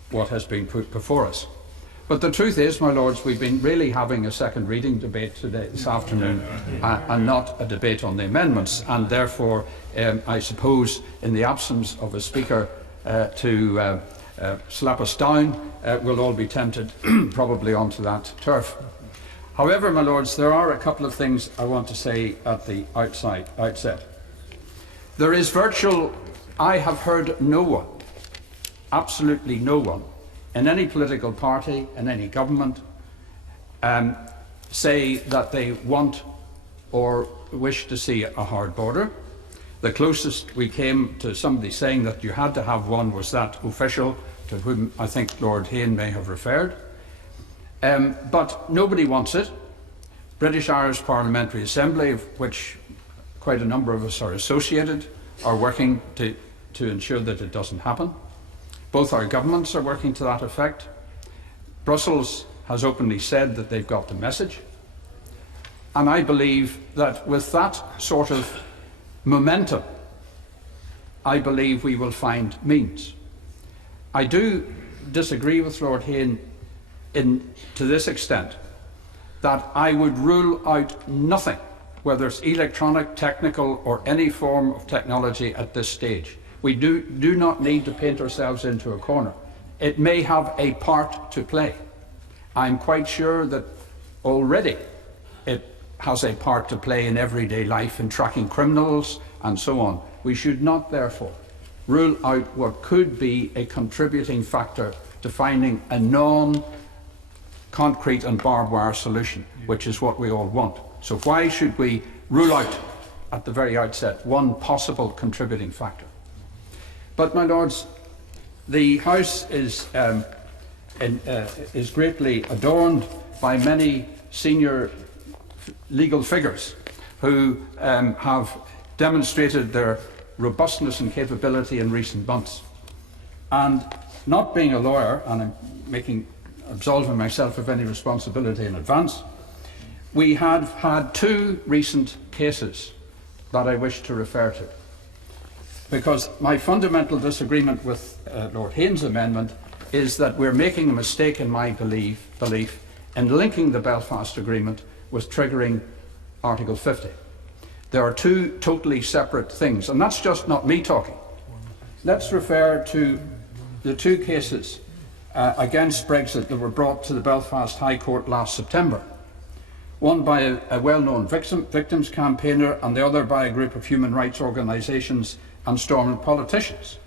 what has been put before us. But the truth is, my Lords, we've been really having a second reading debate today, this afternoon, and not a debate on the amendments, and therefore I suppose in the absence of a speaker to slap us down, we'll all be tempted probably onto that turf. However, my Lords, there are a couple of things I want to say at the outset. There is I have heard no one, absolutely no one, in any political party, in any government, say that they want or wish to see a hard border. The closest we came to somebody saying that you had to have one was that official to whom I think Lord Hayne may have referred. But nobody wants it. British Irish Parliamentary Assembly, of which quite a number of us are associated, are working to ensure that it doesn't happen. Both our governments are working to that effect. Brussels has openly said that they've got the message. And I believe that with that sort of momentum, I believe we will find means. I do disagree with Lord Hayne to this extent, that I would rule out nothing, whether it's electronic, technical, or any form of technology at this stage. We do not need to paint ourselves into a corner. It may have a part to play. I'm quite sure that already it has a part to play in everyday life, in tracking criminals and so on. We should not, therefore, rule out what could be a contributing factor to finding a non-concrete and barbed wire solution, which is what we all want. So why should we rule out, at the very outset, one possible contributing factor? But, my Lords, the House is greatly adorned by many senior legal figures who have demonstrated their robustness and capability in recent months. And not being a lawyer, and I'm absolving myself of any responsibility in advance, we have had two recent cases that I wish to refer to. Because my fundamental disagreement with Lord Hayne's amendment is that we're making a mistake, in my belief, in linking the Belfast Agreement with triggering Article 50. There are two totally separate things, and that's just not me talking. Let's refer to the two cases against Brexit that were brought to the Belfast High Court last September. One by a well-known victims campaigner, and the other by a group of human rights organisations and Stormont politicians,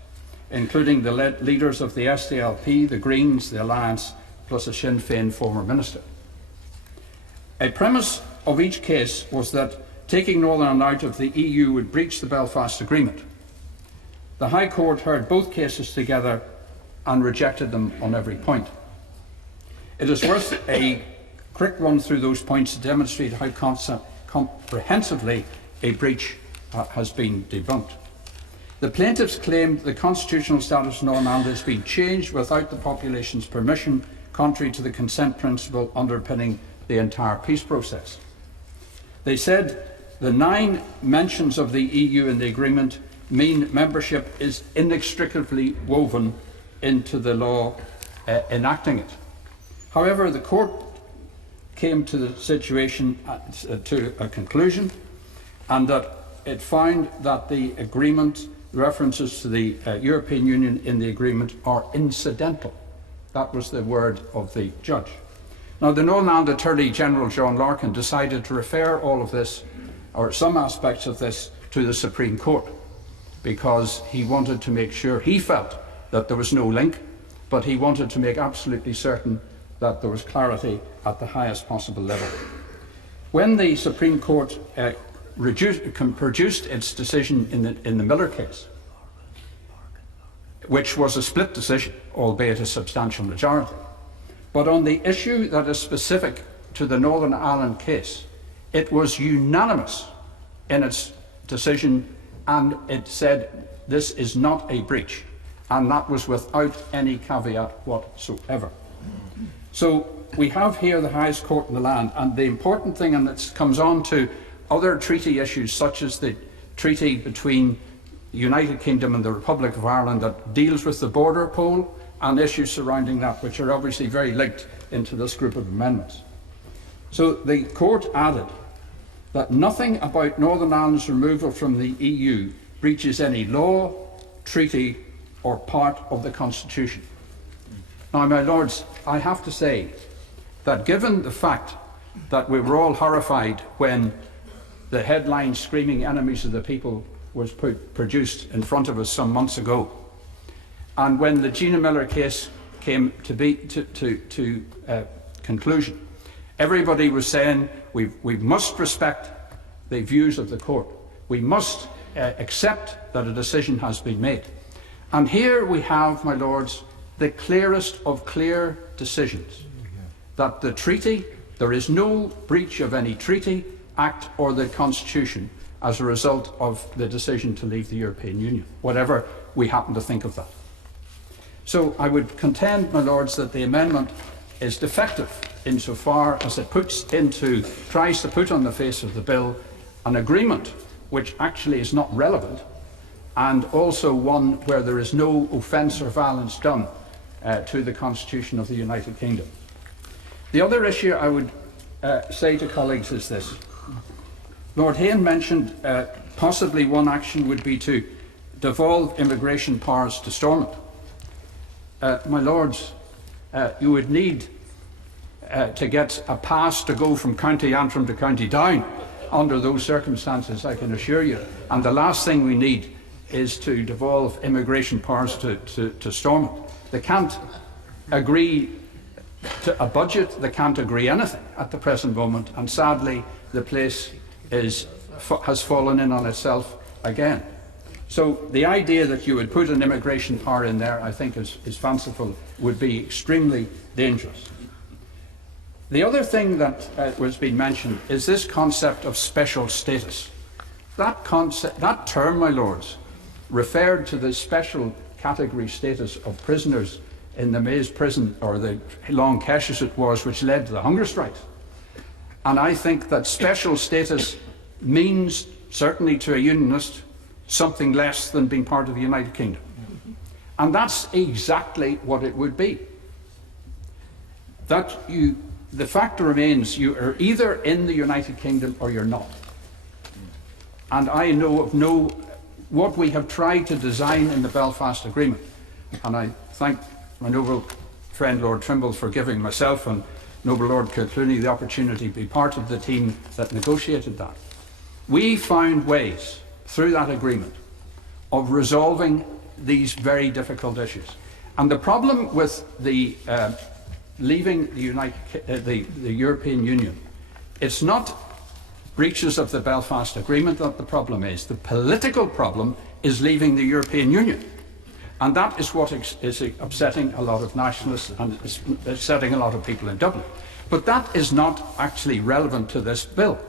including the leaders of the SDLP, the Greens, the Alliance, plus a Sinn Féin former minister. A premise of each case was that taking Northern Ireland out of the EU would breach the Belfast Agreement. The High Court heard both cases together and rejected them on every point. It is worth a quick run through those points to demonstrate how comprehensively a breach has been debunked. The plaintiffs claimed the constitutional status of Northern Ireland has been changed without the population's permission, contrary to the consent principle underpinning the entire peace process. They said the 9 mentions of the EU in the agreement mean membership is inextricably woven into the law enacting it. However, the court came to the situation to a conclusion, and that it found that the agreement, references to the European Union in the agreement, are incidental. That was the word of the judge. Now, the Northern Ireland Attorney General John Larkin decided to refer all of this, or some aspects of this, to the Supreme Court, because he wanted to make sure, he felt that there was no link, but he wanted to make absolutely certain that there was clarity at the highest possible level. When the Supreme Court produced its decision in the Miller case, which was a split decision, albeit a substantial majority, but on the issue that is specific to the Northern Ireland case, it was unanimous in its decision, and it said this is not a breach, and that was without any caveat whatsoever. So we have here the highest court in the land, and the important thing, and it comes on to other treaty issues such as the treaty between the United Kingdom and the Republic of Ireland that deals with the border poll and issues surrounding that, which are obviously very linked into this group of amendments. So the court added that nothing about Northern Ireland's removal from the EU breaches any law, treaty or part of the Constitution. Now, my lords, I have to say that given the fact that we were all horrified when the headline "Screaming Enemies of the People" was produced in front of us some months ago, and when the Gina Miller case came to conclusion, everybody was saying we must respect the views of the court. We must accept that a decision has been made. And here we have, my lords, the clearest of clear decisions that the treaty, there is no breach of any treaty, act or the Constitution as a result of the decision to leave the European Union, whatever we happen to think of that. So I would contend, my lords, that the amendment is defective insofar as it tries to put on the face of the bill an agreement which actually is not relevant, and also one where there is no offence or violence done to the Constitution of the United Kingdom. The other issue I would say to colleagues is this. Lord Hayne mentioned possibly one action would be to devolve immigration powers to Stormont. My lords, you would need to get a pass to go from County Antrim to County Down under those circumstances, I can assure you. And the last thing we need is to devolve immigration powers to Stormont. They can't agree to a budget, they can't agree anything at the present moment, and sadly the place has fallen in on itself again. So the idea that you would put an immigration power in there, I think is fanciful, would be extremely dangerous. The other thing that was being mentioned is this concept of special status. That term, my lords, referred to the special category status of prisoners in the Maze prison, or the Long Kesh as it was, which led to the hunger strikes. And I think that special status means, certainly to a unionist, something less than being part of the United Kingdom. And that's exactly what it would be. The fact remains, you are either in the United Kingdom or you're not. And I know of what we have tried to design in the Belfast Agreement, and I thank my noble friend Lord Trimble for giving myself and noble Lord Kilclooney the opportunity to be part of the team that negotiated that. We found ways through that agreement of resolving these very difficult issues. And the problem with the leaving the European Union, it's not breaches of the Belfast Agreement that the problem is. The political problem is leaving the European Union. And that is what is upsetting a lot of nationalists and is upsetting a lot of people in Dublin. But that is not actually relevant to this bill.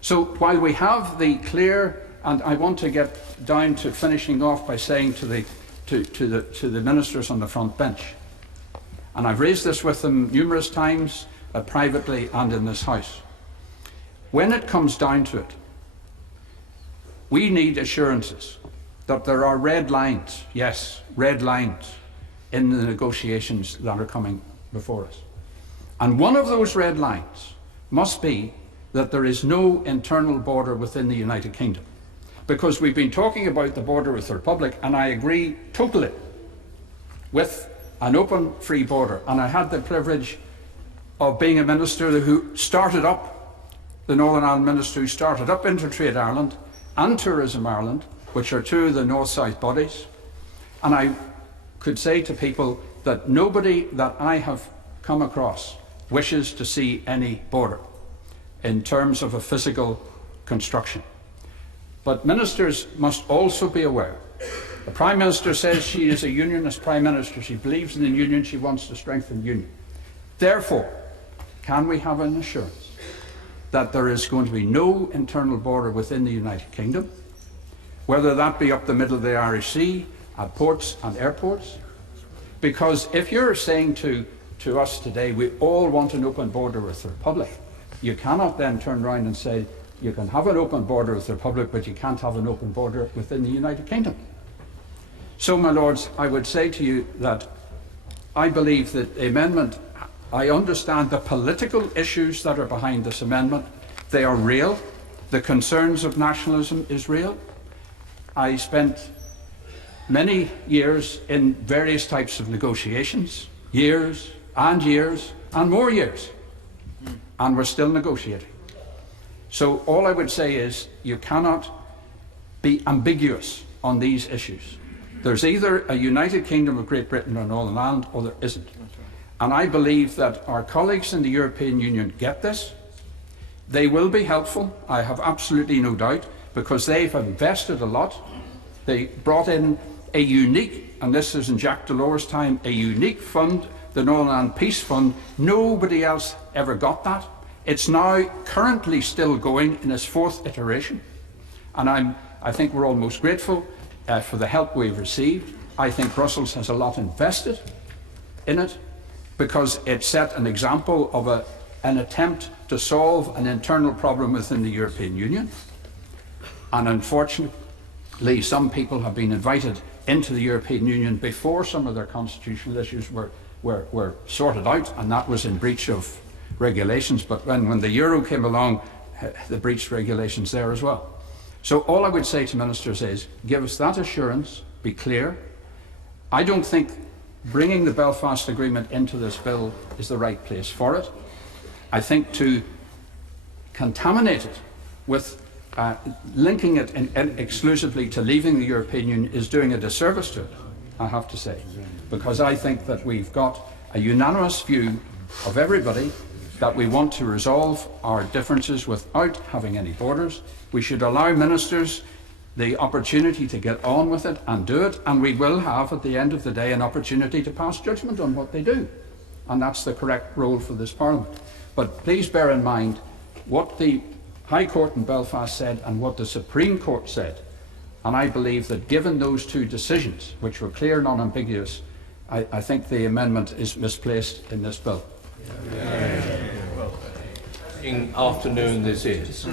So while we have the clear and I want to get down to finishing off by saying to the ministers on the front bench, and I've raised this with them numerous times, privately and in this House. When it comes down to it, we need assurances that there are red lines, yes, red lines, in the negotiations that are coming before us. And one of those red lines must be that there is no internal border within the United Kingdom. Because we've been talking about the border with the Republic, and I agree totally with an open, free border. And I had the privilege of being a minister who started up, the Northern Ireland minister who started up Intertrade Ireland and Tourism Ireland, which are two of the North-South bodies. And I could say to people that nobody that I have come across wishes to see any border in terms of a physical construction. But ministers must also be aware. The Prime Minister says she is a unionist Prime Minister. She believes in the union. She wants to strengthen the union. Therefore, can we have an assurance that there is going to be no internal border within the United Kingdom, whether that be up the middle of the Irish Sea, at ports and airports? Because if you're saying to us today, we all want an open border with the Republic, you cannot then turn around and say, you can have an open border with the Republic, but you can't have an open border within the United Kingdom. So, my Lords, I would say to you that I believe that the amendment, I understand the political issues that are behind this amendment. They are real. The concerns of nationalism is real. I spent many years in various types of negotiations, years and more years, and we're still negotiating. So all I would say is you cannot be ambiguous on these issues. There's either a United Kingdom of Great Britain or Northern Ireland, or there isn't. And I believe that our colleagues in the European Union get this. They will be helpful, I have absolutely no doubt, because they've invested a lot. They brought in a unique, and this is in Jacques Delors' time, a unique fund, the Northern Ireland Peace Fund. Nobody else ever got that. It's now currently still going in its fourth iteration. And I think we're all most grateful for the help we've received. I think Brussels has a lot invested in it because it set an example of an attempt to solve an internal problem within the European Union. And unfortunately, some people have been invited into the European Union before some of their constitutional issues were sorted out, and that was in breach of regulations. But when the euro came along, they breached regulations there as well. So all I would say to ministers is, give us that assurance, be clear. I don't think bringing the Belfast Agreement into this bill is the right place for it. I think to contaminate it with linking it exclusively to leaving the European Union is doing a disservice to it, I have to say. Because I think that we've got a unanimous view of everybody that we want to resolve our differences without having any borders. We should allow ministers the opportunity to get on with it and do it, and we will have at the end of the day an opportunity to pass judgment on what they do. And that's the correct role for this Parliament. But please bear in mind what the High Court in Belfast said and what the Supreme Court said. And I believe that given those two decisions, which were clear and unambiguous, I think the amendment is misplaced in this bill. Afternoon this is.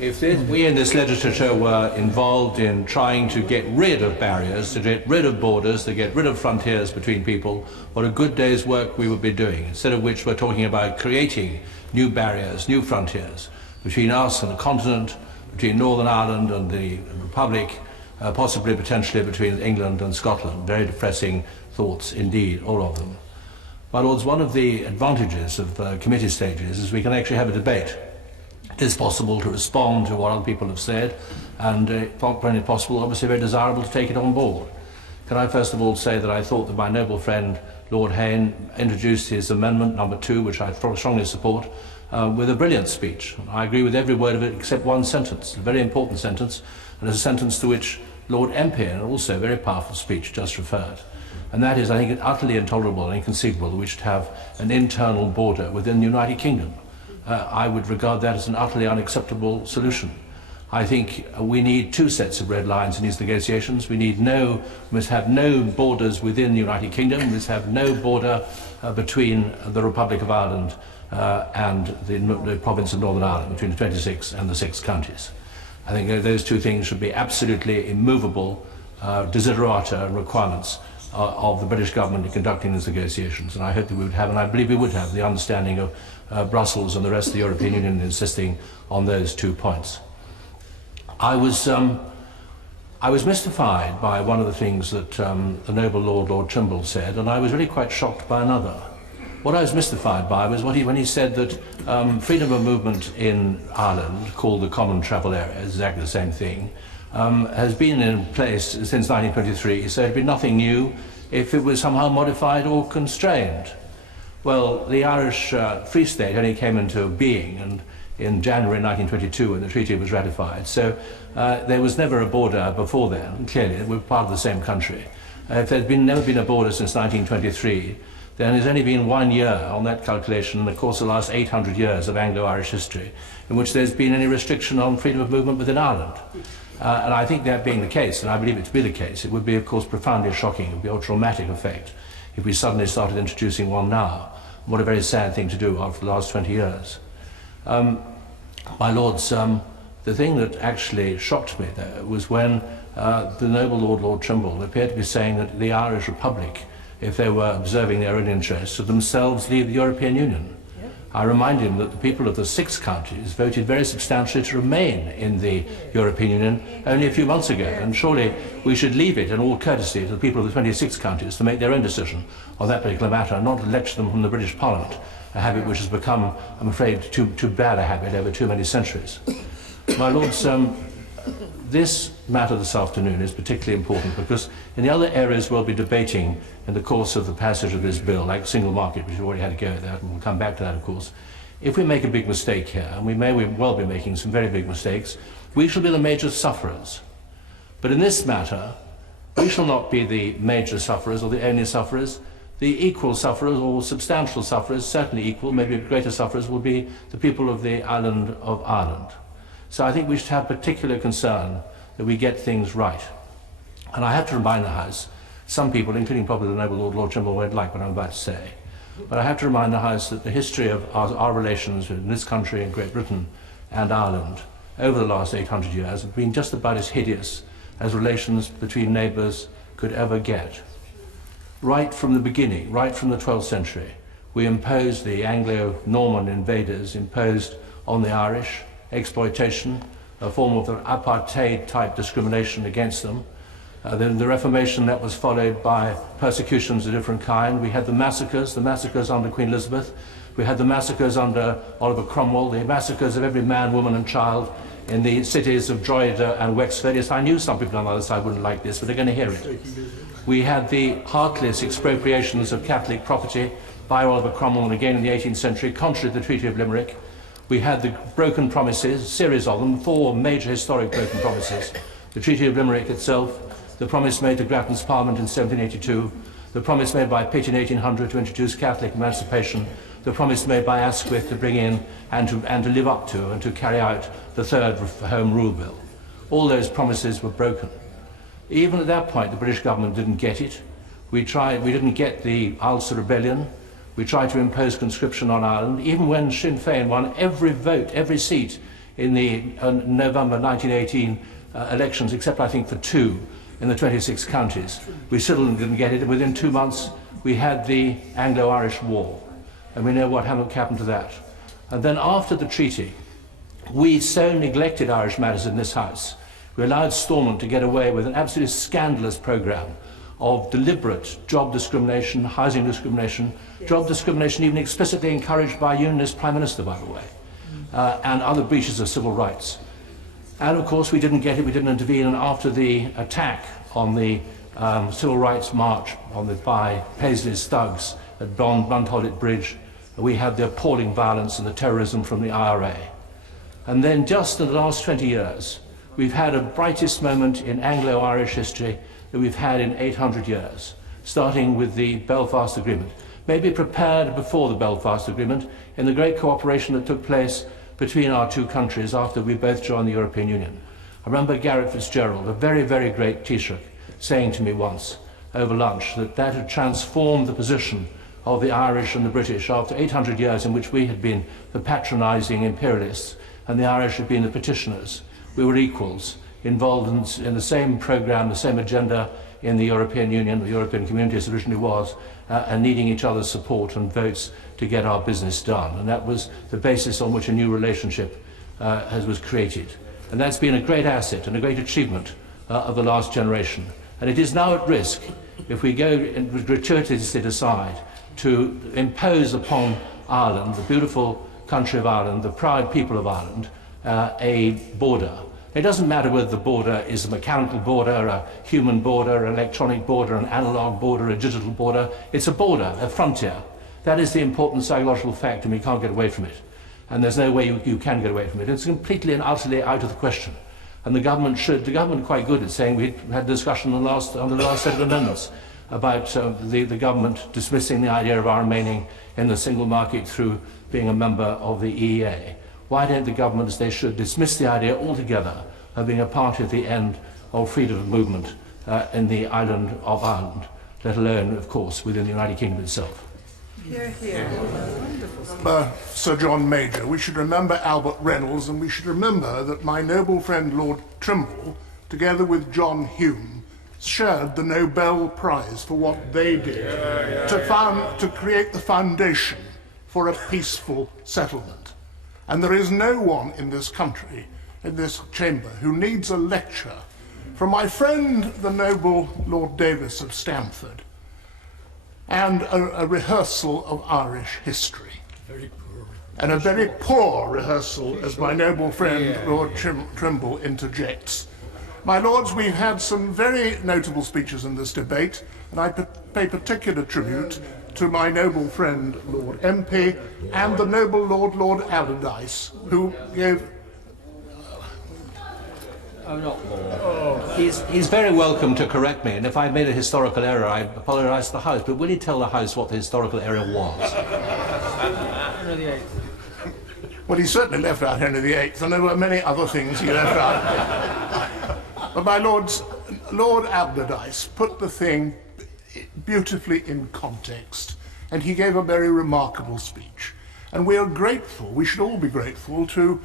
If we in this legislature were involved in trying to get rid of barriers, to get rid of borders, to get rid of frontiers between people, what a good day's work we would be doing. Instead of which we're talking about creating new barriers, new frontiers between us and the continent, between Northern Ireland and the Republic, possibly potentially between England and Scotland. Very depressing thoughts indeed, all of them. My Lords, one of the advantages of committee stages is we can actually have a debate. It is possible to respond to what other people have said, and when it's possible, obviously very desirable to take it on board. Can I first of all say that I thought that my noble friend Lord Hayne introduced his amendment number 2, which I strongly support, with a brilliant speech. I agree with every word of it except one sentence, a very important sentence, and it's a sentence to which Lord Empion, also a very powerful speech, just referred. And that is, I think, utterly intolerable and inconceivable that we should have an internal border within the United Kingdom. I would regard that as an utterly unacceptable solution. I think we need two sets of red lines in these negotiations. We must have no borders within the United Kingdom. We must have no border between the Republic of Ireland and the province of Northern Ireland, between the 26 and the 6 counties. I think those two things should be absolutely immovable desiderata and requirements of the British government in conducting these negotiations. And I hope that we would have, and I believe we would have, the understanding of Brussels and the rest of the European Union insisting on those 2 points. I was mystified by one of the things that the noble Lord Trimble said, and I was really quite shocked by another. What I was mystified by was when he said that freedom of movement in Ireland, called the Common Travel Area, is exactly the same thing, has been in place since 1923, so it would be nothing new if it was somehow modified or constrained. Well, the Irish Free State only came into being in January 1922 when the treaty was ratified, so there was never a border before then. Clearly, we're part of the same country. If there's never been a border since 1923, then there's only been 1 year on that calculation in the course of the last 800 years of Anglo-Irish history in which there's been any restriction on freedom of movement within Ireland. And I think that being the case, and I believe it to be the case, it would be, of course, profoundly shocking. It would be a traumatic effect if we suddenly started introducing one now. What a very sad thing to do after the last 20 years. My lords, the thing that actually shocked me, though, was when the noble Lord Trimble appeared to be saying that the Irish Republic, if they were observing their own interests, would themselves leave the European Union. I remind him that the people of the 6 counties voted very substantially to remain in the European Union only a few months ago, and surely we should leave it in all courtesy to the people of the 26 counties to make their own decision on that particular matter, and not lecture them from the British Parliament, a habit which has become, I'm afraid, too bad a habit over too many centuries. My lords, this matter this afternoon is particularly important because in the other areas we'll be debating in the course of the passage of this bill, like single market, which we've already had a go at that, and we'll come back to that, of course. If we make a big mistake here, and we may well be making some very big mistakes, we shall be the major sufferers. But in this matter, we shall not be the major sufferers or the only sufferers. The equal sufferers or substantial sufferers, certainly equal, maybe greater sufferers, will be the people of the island of Ireland. So I think we should have particular concern that we get things right. And I have to remind the House, some people, including probably the noble Lord Trimble, won't like what I'm about to say, but I have to remind the House that the history of our relations in this country and Great Britain and Ireland over the last 800 years have been just about as hideous as relations between neighbours could ever get. Right from the beginning, right from the 12th century, we imposed, the Anglo-Norman invaders imposed on the Irish exploitation, a form of apartheid-type discrimination against them. Then the Reformation that was followed by persecutions of different kind. We had the massacres under Queen Elizabeth. We had the massacres under Oliver Cromwell, the massacres of every man, woman and child in the cities of Drogheda and Wexford. Yes, I knew some people on the other side wouldn't like this, but they're going to hear it. We had the heartless expropriations of Catholic property by Oliver Cromwell and again in the 18th century, contrary to the Treaty of Limerick. We had the broken promises, a series of them, 4 major historic broken promises. The Treaty of Limerick itself, the promise made to Grattan's Parliament in 1782, the promise made by Pitt in 1800 to introduce Catholic emancipation, the promise made by Asquith to bring in and to live up to and to carry out the 3rd Home Rule Bill. All those promises were broken. Even at that point, the British government didn't get it. We didn't get the Ulster Rebellion. We tried to impose conscription on Ireland, even when Sinn Féin won every vote, every seat in the November 1918 elections, except I think for 2 in the 26 counties. We still didn't get it, and within 2 months we had the Anglo-Irish War, and we know what happened to that. And then after the treaty, we so neglected Irish matters in this House. We allowed Stormont to get away with an absolutely scandalous programme of deliberate job discrimination, housing discrimination, job discrimination even explicitly encouraged by a Unionist Prime Minister, by the way, and other breaches of civil rights. And of course we didn't get it, we didn't intervene, and after the attack on the civil rights march by Paisley's thugs at Blunthollet Bridge, we had the appalling violence and the terrorism from the IRA. And then just in the last 20 years, we've had a brightest moment in Anglo-Irish history that we've had in 800 years, starting with the Belfast Agreement. Maybe prepared before the Belfast Agreement in the great cooperation that took place between our two countries after we both joined the European Union. I remember Garrett Fitzgerald, a very, very great Taoiseach, saying to me once over lunch that that had transformed the position of the Irish and the British after 800 years in which we had been the patronising imperialists and the Irish had been the petitioners. We were equals, involved in the same programme, the same agenda in the European Union, the European Community as it originally was, and needing each other's support and votes to get our business done. And that was the basis on which a new relationship was created. And that's been a great asset and a great achievement of the last generation. And it is now at risk, if we go and gratuitously decide to impose upon Ireland, the beautiful country of Ireland, the proud people of Ireland, a border. It doesn't matter whether the border is a mechanical border, a human border, an electronic border, an analog border, a digital border. It's a border, a frontier. That is the important psychological fact, and we can't get away from it. And there's no way you can get away from it. It's completely and utterly out of the question. And the government quite good at saying, we had discussion on the last set of amendments about the government dismissing the idea of our remaining in the single market through being a member of the EEA. Why don't the governments, they should dismiss the idea altogether of being a party at the end of freedom of movement in the island of Ireland, let alone, of course, within the United Kingdom itself. Here, here. Sir John Major, we should remember Albert Reynolds, and we should remember that my noble friend Lord Trimble, together with John Hume, shared the Nobel Prize for what they did to create the foundation for a peaceful settlement. And there is no one in this country, in this chamber, who needs a lecture from my friend, the noble Lord Davis of Stamford, and a rehearsal of Irish history. And a very poor rehearsal, as my noble friend Lord Trimble interjects. My lords, we've had some very notable speeches in this debate, and I pay particular tribute to my noble friend Lord MP and the noble Lord Allardyce, who gave... Oh, not more. He's very welcome to correct me, and if I made a historical error, I apologise to the House, but will he tell the House what the historical error was? Henry VIII. Well, he certainly left out Henry VIII, and there were many other things he left out. But my lords, Lord Allardyce put the thing beautifully in context, and he gave a very remarkable speech. And we are grateful, we should all be grateful to,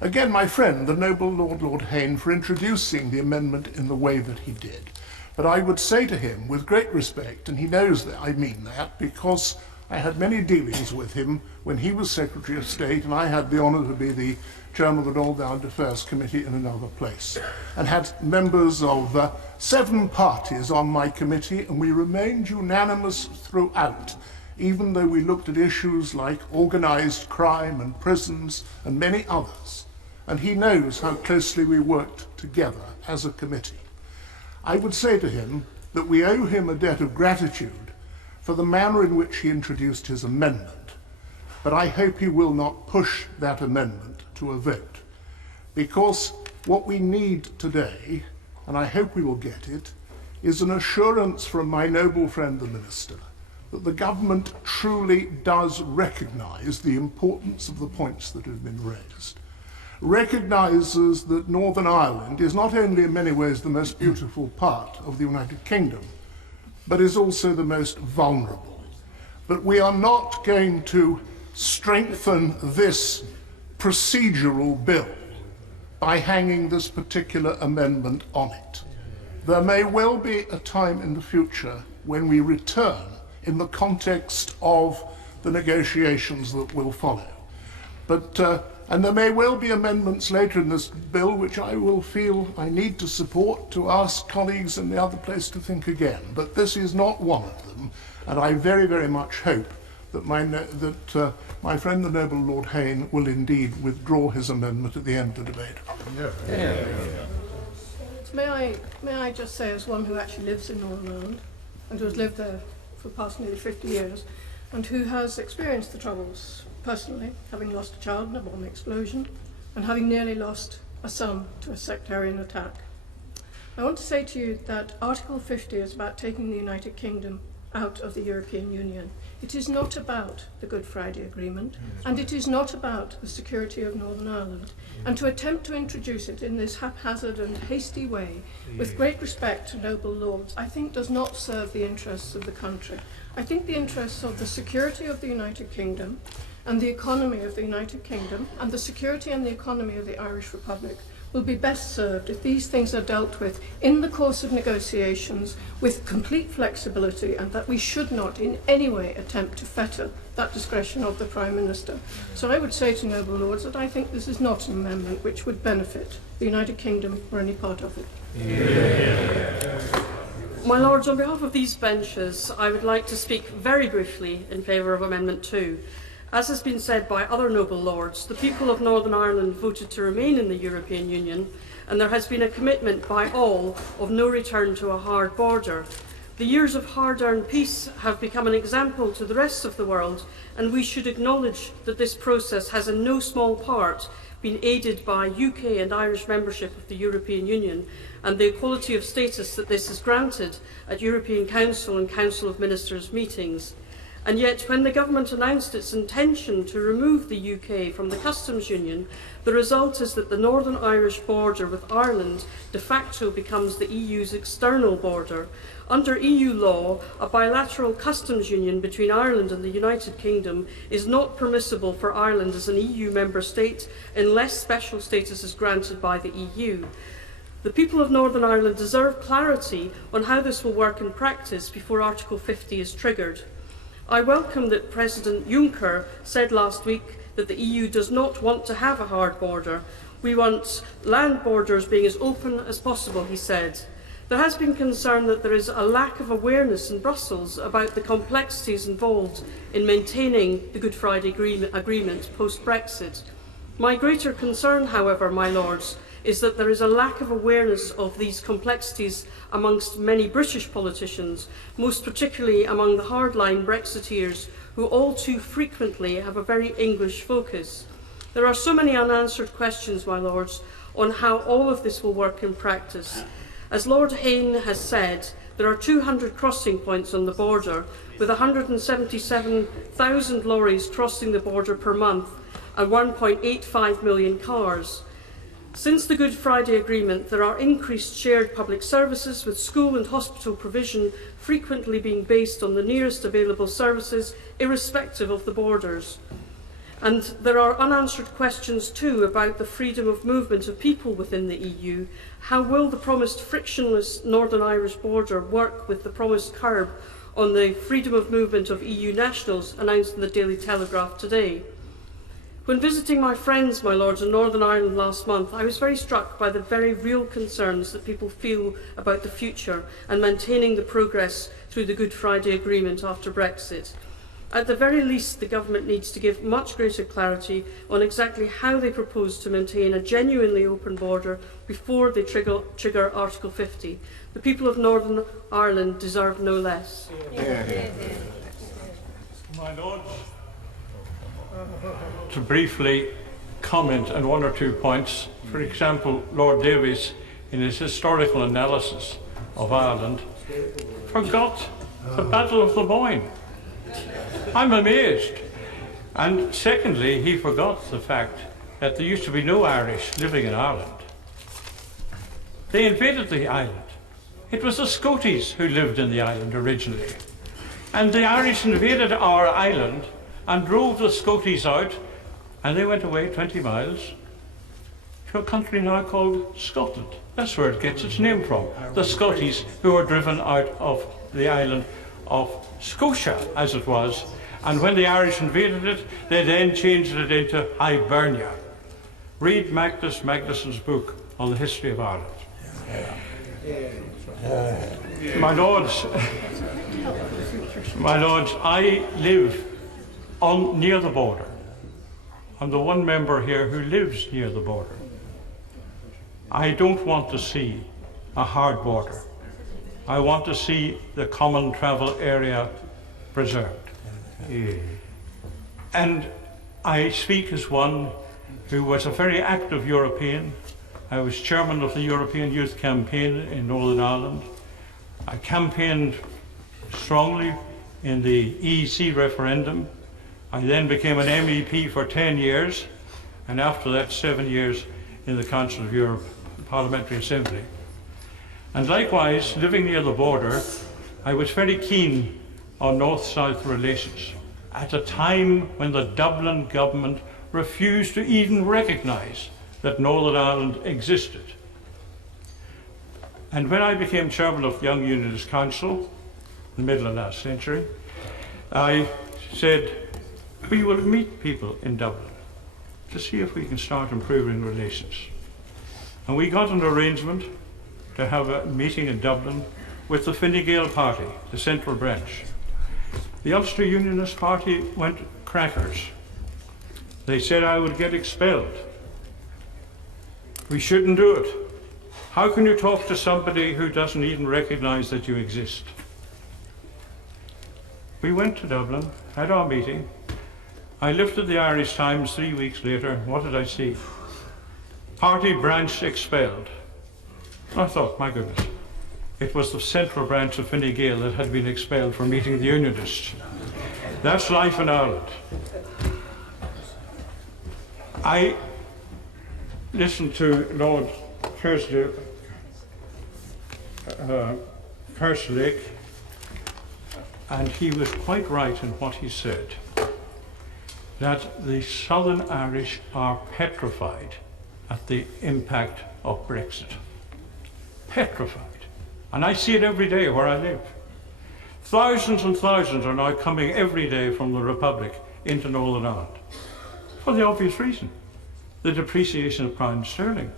again, my friend, the noble Lord Hayne, for introducing the amendment in the way that he did. But I would say to him, with great respect, and he knows that I mean that, because I had many dealings with him when he was Secretary of State, and I had the honour to be the chairman of the All-Round Affairs Committee in another place, and had members of 7 parties on my committee, and we remained unanimous throughout, even though we looked at issues like organised crime and prisons and many others. And he knows how closely we worked together as a committee. I would say to him that we owe him a debt of gratitude for the manner in which he introduced his amendment, but I hope he will not push that amendment to a vote, because what we need today, and I hope we will get it, is an assurance from my noble friend the Minister that the government truly does recognise the importance of the points that have been raised, recognises that Northern Ireland is not only in many ways the most beautiful part of the United Kingdom, but is also the most vulnerable. But we are not going to strengthen this procedural bill by hanging this particular amendment on it. There may well be a time in the future when we return in the context of the negotiations that will follow. But and there may well be amendments later in this bill which I will feel I need to support, to ask colleagues in the other place to think again. But this is not one of them, and I very, very much hope that my friend the noble Lord Hayne will indeed withdraw his amendment at the end of the debate. May I just say, as one who actually lives in Northern Ireland and who has lived there for the past nearly 50 years and who has experienced the Troubles personally, having lost a child in a bomb explosion and having nearly lost a son to a sectarian attack, I want to say to you that Article 50 is about taking the United Kingdom out of the European Union. It is not about the Good Friday Agreement, and it is not about the security of Northern Ireland. And to attempt to introduce it in this haphazard and hasty way, with great respect to noble lords, I think does not serve the interests of the country. I think the interests of the security of the United Kingdom and the economy of the United Kingdom and the security and the economy of the Irish Republic will be best served if these things are dealt with in the course of negotiations with complete flexibility, and that we should not in any way attempt to fetter that discretion of the Prime Minister. So I would say to noble lords that I think this is not an amendment which would benefit the United Kingdom or any part of it. My Lords, on behalf of these benches, I would like to speak very briefly in favour of Amendment 2. As has been said by other noble lords, the people of Northern Ireland voted to remain in the European Union, and there has been a commitment by all of no return to a hard border. The years of hard-earned peace have become an example to the rest of the world, and we should acknowledge that this process has in no small part been aided by UK and Irish membership of the European Union and the equality of status that this has granted at European Council and Council of Ministers meetings. And yet, when the government announced its intention to remove the UK from the customs union, the result is that the Northern Irish border with Ireland de facto becomes the EU's external border. Under EU law, a bilateral customs union between Ireland and the United Kingdom is not permissible for Ireland as an EU member state unless special status is granted by the EU. The people of Northern Ireland deserve clarity on how this will work in practice before Article 50 is triggered. I welcome that President Juncker said last week that the EU does not want to have a hard border. We want land borders being as open as possible, he said. There has been concern that there is a lack of awareness in Brussels about the complexities involved in maintaining the Good Friday Agreement post-Brexit. My greater concern, however, my Lords, is that there is a lack of awareness of these complexities amongst many British politicians, most particularly among the hardline Brexiteers, who all too frequently have a very English focus. There are so many unanswered questions, my Lords, on how all of this will work in practice. As Lord Hayne has said, there are 200 crossing points on the border, with 177,000 lorries crossing the border per month and 1.85 million cars. Since the Good Friday Agreement, there are increased shared public services, with school and hospital provision frequently being based on the nearest available services, irrespective of the borders. And there are unanswered questions too about the freedom of movement of people within the EU. How will the promised frictionless Northern Irish border work with the promised curb on the freedom of movement of EU nationals announced in the Daily Telegraph today? When visiting my friends, my Lords, in Northern Ireland last month, I was very struck by the very real concerns that people feel about the future and maintaining the progress through the Good Friday Agreement after Brexit. At the very least, the government needs to give much greater clarity on exactly how they propose to maintain a genuinely open border before they trigger Article 50. The people of Northern Ireland deserve no less. My Lords, to briefly comment on one or 2 points. For example, Lord Davies, in his historical analysis of Ireland, forgot the Battle of the Boyne. I'm amazed. And secondly, he forgot the fact that there used to be no Irish living in Ireland. They invaded the island. It was the Scoties who lived in the island originally. And the Irish invaded our island and drove the Scoties out, and they went away 20 miles to a country now called Scotland. That's where it gets its name from. The Scoties who were driven out of the island of Scotia, as it was, and when the Irish invaded it, they then changed it into Hibernia. Read Magnuson's book on the history of Ireland. My Lords, I live near the border. I'm the one member here who lives near the border. I don't want to see a hard border. I want to see the common travel area preserved. And I speak as one who was a very active European. I was chairman of the European Youth Campaign in Northern Ireland. I campaigned strongly in the EEC referendum. I then became an MEP for 10 years, and after that 7 years in the Council of Europe Parliamentary Assembly. And likewise, living near the border, I was very keen on North-South relations at a time when the Dublin government refused to even recognise that Northern Ireland existed. And when I became chairman of the Young Unionist Council in the middle of last century, I said, we will meet people in Dublin to see if we can start improving relations. And we got an arrangement to have a meeting in Dublin with the Fine Gael party, the central branch. The Ulster Unionist Party went crackers. They said I would get expelled. We shouldn't do it. How can you talk to somebody who doesn't even recognise that you exist? We went to Dublin, had our meeting. I lifted the Irish Times 3 weeks later. What did I see? Party branch expelled. I thought, my goodness, it was the central branch of Fine Gael that had been expelled from meeting the Unionists. That's life in Ireland. I listened to Lord Kerslake, and he was quite right in what he said, that the Southern Irish are petrified at the impact of Brexit. Petrified. And I see it every day where I live. Thousands and thousands are now coming every day from the Republic into Northern Ireland. For the obvious reason. The depreciation of pound sterling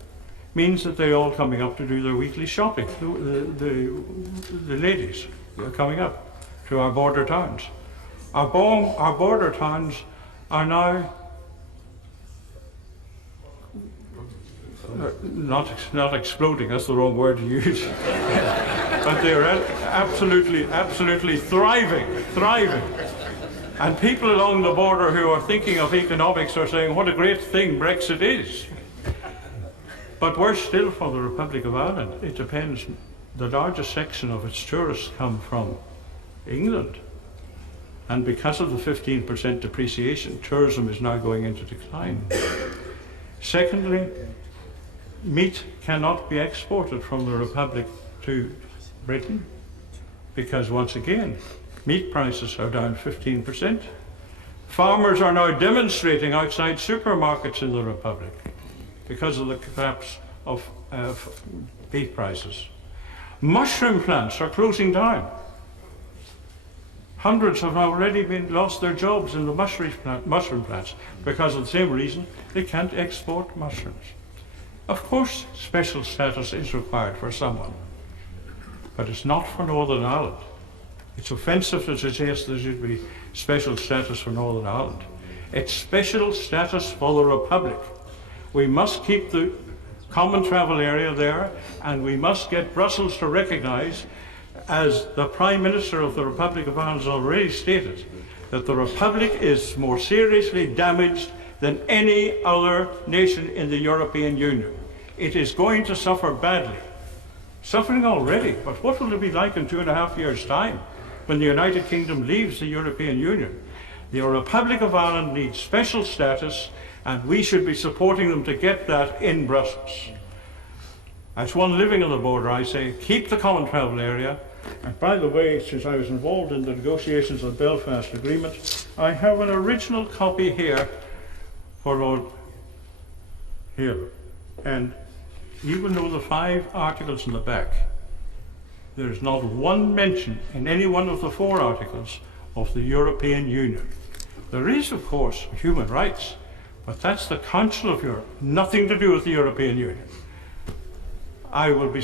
means that they're all coming up to do their weekly shopping. The ladies are coming up to our border towns. Our border towns are now not exploding, that's the wrong word to use, but they're absolutely thriving. And people along the border who are thinking of economics are saying, what a great thing Brexit is. But worse still for the Republic of Ireland, it depends, the largest section of its tourists come from England. And because of the 15% depreciation, tourism is now going into decline. Secondly, meat cannot be exported from the Republic to Britain because, once again, meat prices are down 15%. Farmers are now demonstrating outside supermarkets in the Republic because of the collapse of beef prices. Mushroom plants are closing down. Hundreds have already lost their jobs in the mushroom plants because of the same reason they can't export mushrooms. Of course, special status is required for someone, but it's not for Northern Ireland. It's offensive to suggest there should be special status for Northern Ireland. It's special status for the Republic. We must keep the common travel area there, and we must get Brussels to recognise, as the Prime Minister of the Republic of Ireland has already stated, that the Republic is more seriously damaged than any other nation in the European Union. It is going to suffer badly. Suffering already, but what will it be like in 2.5 years' time when the United Kingdom leaves the European Union? The Republic of Ireland needs special status, and we should be supporting them to get that in Brussels. As one living on the border, I say, keep the common travel area. And by the way, since I was involved in the negotiations of the Belfast Agreement, I have an original copy here for Lord Hill. And you will know the 5 articles in the back. There is not one mention in any one of the 4 articles of the European Union. There is, of course, human rights, but that's the Council of Europe, nothing to do with the European Union. I will be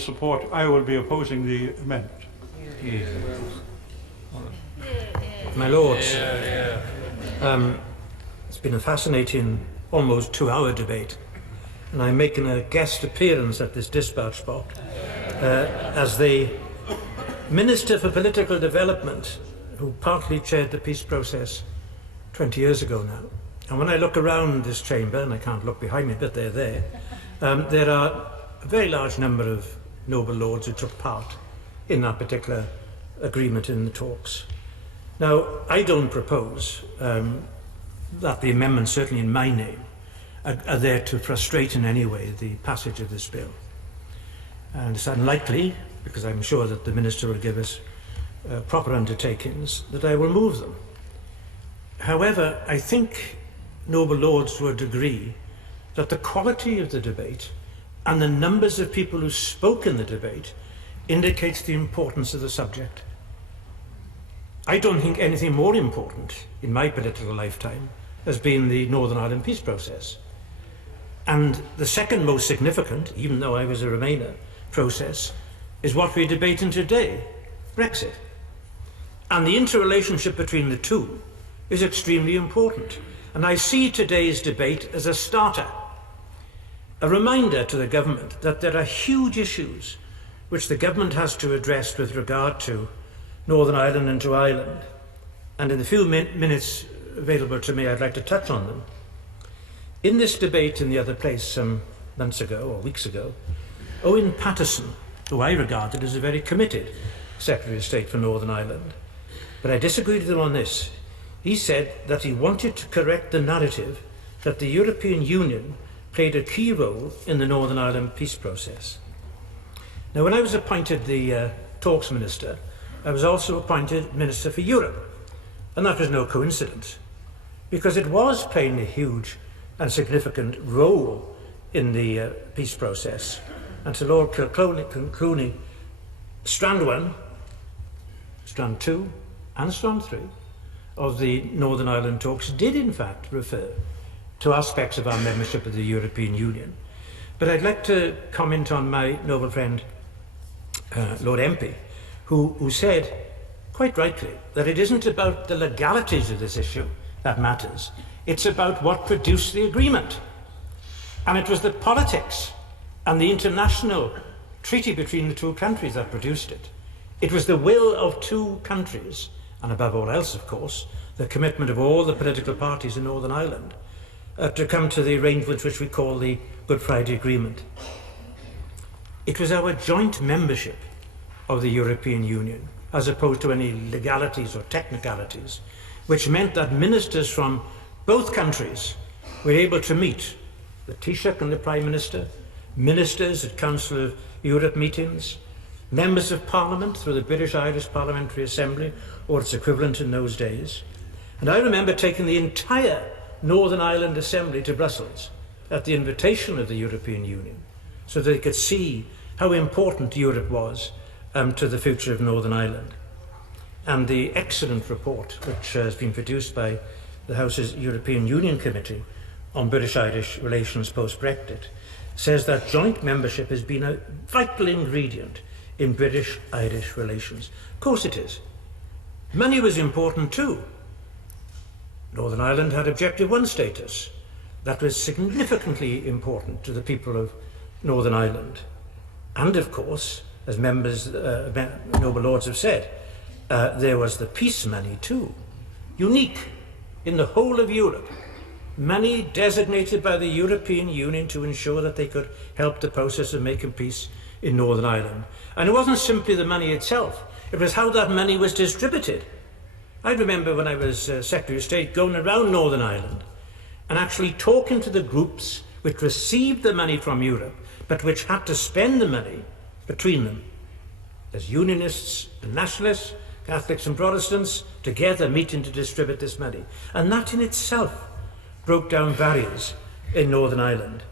opposing the amendment. My Lords, it's been a fascinating, almost 2-hour debate, and I'm making a guest appearance at this dispatch box as the Minister for Political Development, who partly chaired the peace process 20 years ago now. And when I look around this chamber, and I can't look behind me, but they're there, there are a very large number of noble lords who took part in that particular agreement in the talks. Now, I don't propose that the amendments, certainly in my name, are there to frustrate in any way the passage of this bill. And it's unlikely, because I'm sure that the Minister will give us proper undertakings, that I will move them. However, I think noble lords would agree that the quality of the debate and the numbers of people who spoke in the debate indicates the importance of the subject. I don't think anything more important in my political lifetime has been the Northern Ireland peace process. And the second most significant, even though I was a Remainer, process is what we're debating today, Brexit. And the interrelationship between the two is extremely important. And I see today's debate as a starter, a reminder to the government that there are huge issues which the government has to address with regard to Northern Ireland and to Ireland. And in the few minutes available to me, I'd like to touch on them. In this debate in the other place some months ago or weeks ago, Owen Paterson, who I regarded as a very committed Secretary of State for Northern Ireland, but I disagreed with him on this. He said that he wanted to correct the narrative that the European Union played a key role in the Northern Ireland peace process. Now, when I was appointed the Talks Minister, I was also appointed Minister for Europe, and that was no coincidence, because it was playing a huge and significant role in the peace process. And to Lord Clooney, Strand 1, Strand 2 and Strand 3 of the Northern Ireland talks did in fact refer to aspects of our membership of the European Union. But I'd like to comment on my noble friend Lord MP, who said, quite rightly, that it isn't about the legalities of this issue that matters, it's about what produced the agreement. And it was the politics and the international treaty between the two countries that produced it. It was the will of two countries, and above all else, of course, the commitment of all the political parties in Northern Ireland to come to the arrangement which we call the Good Friday Agreement. It was our joint membership of the European Union, as opposed to any legalities or technicalities, which meant that ministers from both countries were able to meet, the Taoiseach and the Prime Minister, ministers at Council of Europe meetings, members of Parliament through the British-Irish Parliamentary Assembly, or its equivalent in those days. And I remember taking the entire Northern Ireland Assembly to Brussels at the invitation of the European Union, so that they could see how important Europe was to the future of Northern Ireland. And the excellent report which has been produced by the House's European Union Committee on British-Irish relations post-Brexit says that joint membership has been a vital ingredient in British-Irish relations. Of course it is. Money was important too. Northern Ireland had Objective 1 status. That was significantly important to the people of Northern Ireland. And of course, as members, noble lords have said, there was the peace money too. Unique in the whole of Europe. Money designated by the European Union to ensure that they could help the process of making peace in Northern Ireland. And it wasn't simply the money itself, it was how that money was distributed. I remember when I was Secretary of State going around Northern Ireland and actually talking to the groups which received the money from Europe, but which had to spend the money between them. As Unionists and Nationalists, Catholics and Protestants, together meeting to distribute this money. And that in itself broke down barriers in Northern Ireland.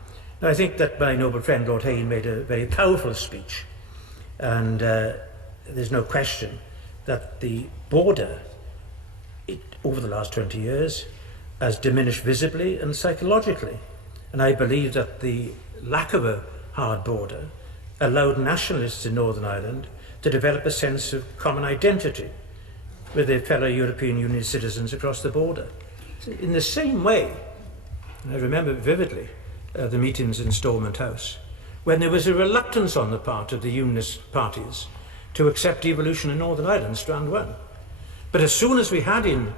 Now, I think that my noble friend Lord Hayne made a very powerful speech, and there's no question that the border over the last 20 years has diminished visibly and psychologically. And I believe that the lack of a hard border allowed nationalists in Northern Ireland to develop a sense of common identity with their fellow European Union citizens across the border. So in the same way, and I remember vividly the meetings in Stormont House, when there was a reluctance on the part of the Unionist parties to accept devolution in Northern Ireland, Strand 1. But as soon as we had in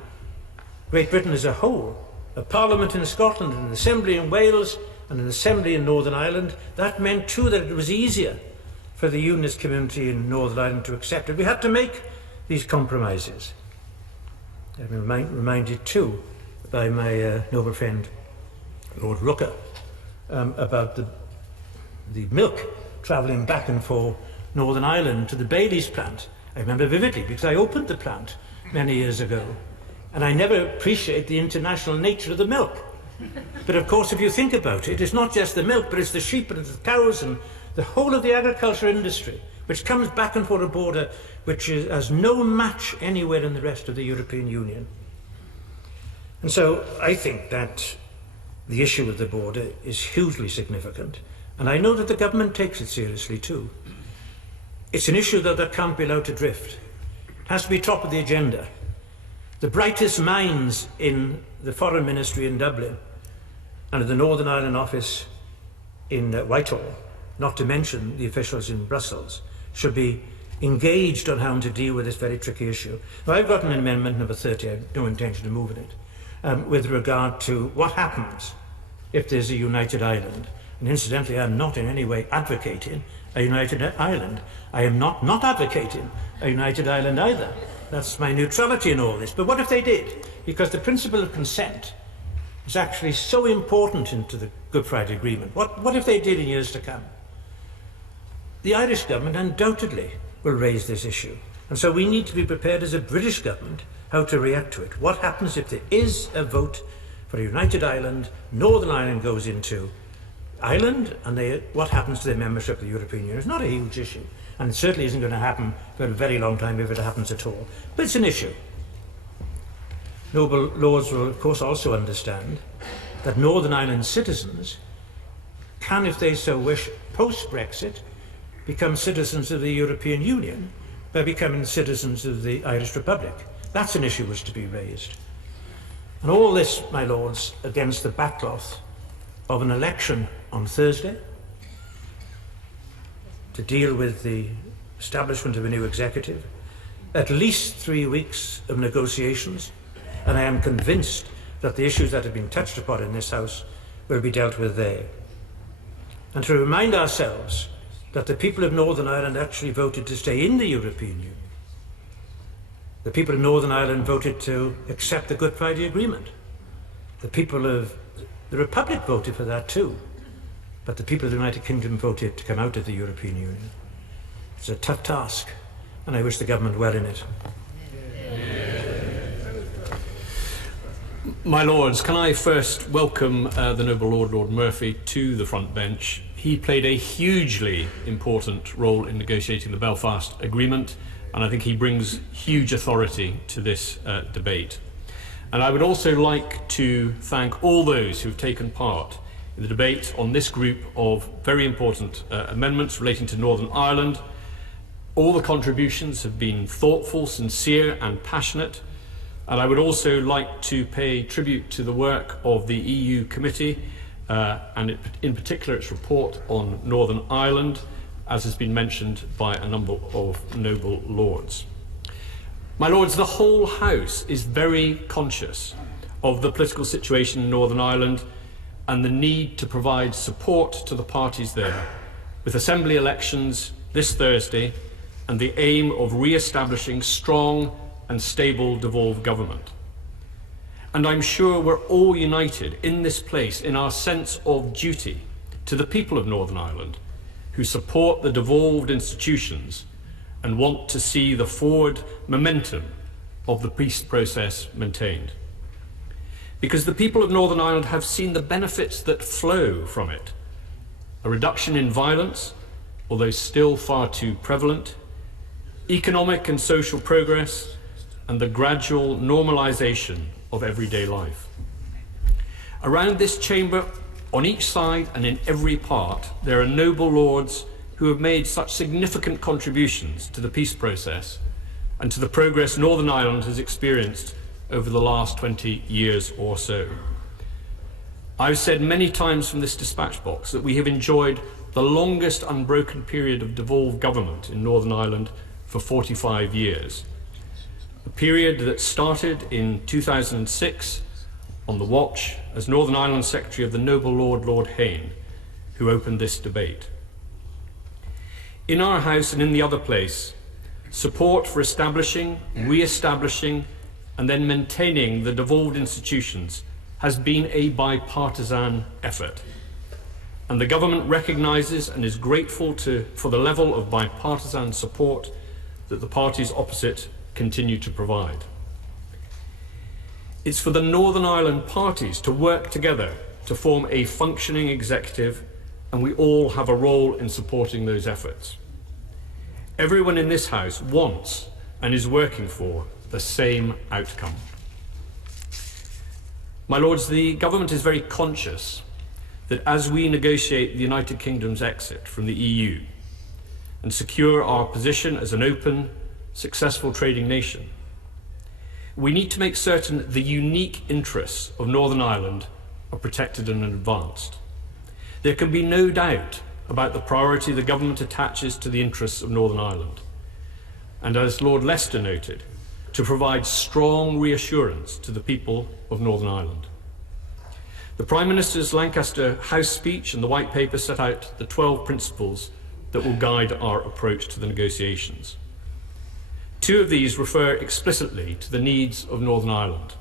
Great Britain as a whole a Parliament in Scotland, an Assembly in Wales and an Assembly in Northern Ireland, that meant too that it was easier for the Unionist community in Northern Ireland to accept it. We had to make these compromises. I'm reminded too by my noble friend Lord Rooker about the milk travelling back and forth Northern Ireland to the Bailey's plant. I remember vividly because I opened the plant many years ago, and I never appreciate the international nature of the milk. But of course, if you think about it, it's not just the milk, but it's the sheep and it's the cows and the whole of the agriculture industry, which comes back and forth a border which has no match anywhere in the rest of the European Union. And so I think that the issue of the border is hugely significant, and I know that the government takes it seriously too. It's an issue that can't be allowed to drift. It has to be top of the agenda. The brightest minds in the Foreign Ministry in Dublin and in the Northern Ireland office in Whitehall, not to mention the officials in Brussels, should be engaged on how to deal with this very tricky issue. Now, I've got an amendment number 30, I have no intention of moving it, with regard to what happens if there's a united Ireland. And incidentally, I'm not in any way advocating a united Ireland. I am not advocating a united Ireland either. That's my neutrality in all this. But what if they did? Because the principle of consent is actually so important into the Good Friday Agreement. What if they did in years to come? The Irish government undoubtedly will raise this issue. And so we need to be prepared as a British government how to react to it. What happens if there is a vote for a united Ireland, Northern Ireland goes into Ireland, and what happens to their membership of the European Union? It's not a huge issue, and it certainly isn't going to happen for a very long time if it happens at all. But it's an issue. Noble Lords will, of course, also understand that Northern Ireland citizens can, if they so wish, post-Brexit, become citizens of the European Union by becoming citizens of the Irish Republic. That's an issue which is to be raised. And all this, my Lords, against the backcloth of an election on Thursday to deal with the establishment of a new executive, at least 3 weeks of negotiations, and I am convinced that the issues that have been touched upon in this House will be dealt with there. And to remind ourselves that the people of Northern Ireland actually voted to stay in the European Union. The people of Northern Ireland voted to accept the Good Friday Agreement. The people of the Republic voted for that too. But the people of the United Kingdom voted to come out of the European Union. It's a tough task, and I wish the government well in it. My Lords, can I first welcome the Noble Lord, Lord Murphy, to the front bench. He played a hugely important role in negotiating the Belfast Agreement, and I think he brings huge authority to this debate. And I would also like to thank all those who have taken part in the debate on this group of very important amendments relating to Northern Ireland. All the contributions have been thoughtful, sincere and passionate. And I would also like to pay tribute to the work of the EU Committee, and in particular its report on Northern Ireland, as has been mentioned by a number of noble lords. My Lords, the whole House is very conscious of the political situation in Northern Ireland and the need to provide support to the parties there, with Assembly elections this Thursday and the aim of re-establishing strong and stable devolved government. And I'm sure we're all united in this place in our sense of duty to the people of Northern Ireland, who support the devolved institutions and want to see the forward momentum of the peace process maintained. Because the people of Northern Ireland have seen the benefits that flow from it. A reduction in violence, although still far too prevalent, economic and social progress, and the gradual normalisation of everyday life. Around this chamber, on each side and in every part, there are noble lords who have made such significant contributions to the peace process and to the progress Northern Ireland has experienced over the last 20 years or so. I've said many times from this dispatch box that we have enjoyed the longest unbroken period of devolved government in Northern Ireland for 45 years. A period that started in 2006 on the watch as Northern Ireland Secretary of the Noble Lord, Lord Hayne, who opened this debate. In our House and in the other place, support for establishing, re-establishing and then maintaining the devolved institutions has been a bipartisan effort. And the government recognises and is grateful for the level of bipartisan support that the parties opposite continue to provide. It's for the Northern Ireland parties to work together to form a functioning executive, and we all have a role in supporting those efforts. Everyone in this House wants and is working for the same outcome. My Lords, the government is very conscious that as we negotiate the United Kingdom's exit from the EU and secure our position as an open, successful trading nation, we need to make certain the unique interests of Northern Ireland are protected and advanced. There can be no doubt about the priority the government attaches to the interests of Northern Ireland, and as Lord Leicester noted, to provide strong reassurance to the people of Northern Ireland. The Prime Minister's Lancaster House speech and the White Paper set out the 12 principles that will guide our approach to the negotiations. 2 of these refer explicitly to the needs of Northern Ireland.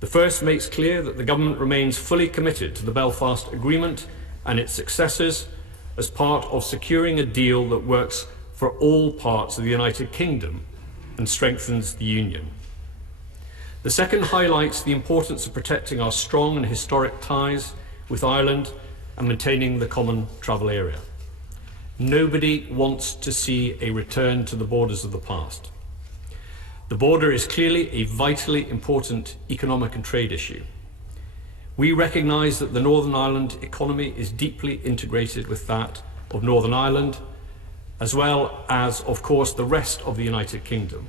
The first makes clear that the government remains fully committed to the Belfast Agreement and its successors as part of securing a deal that works for all parts of the United Kingdom and strengthens the Union. The second highlights the importance of protecting our strong and historic ties with Ireland and maintaining the common travel area. Nobody wants to see a return to the borders of the past. The border is clearly a vitally important economic and trade issue. We recognise that the Northern Ireland economy is deeply integrated with that of Northern Ireland, as well as, of course, the rest of the United Kingdom.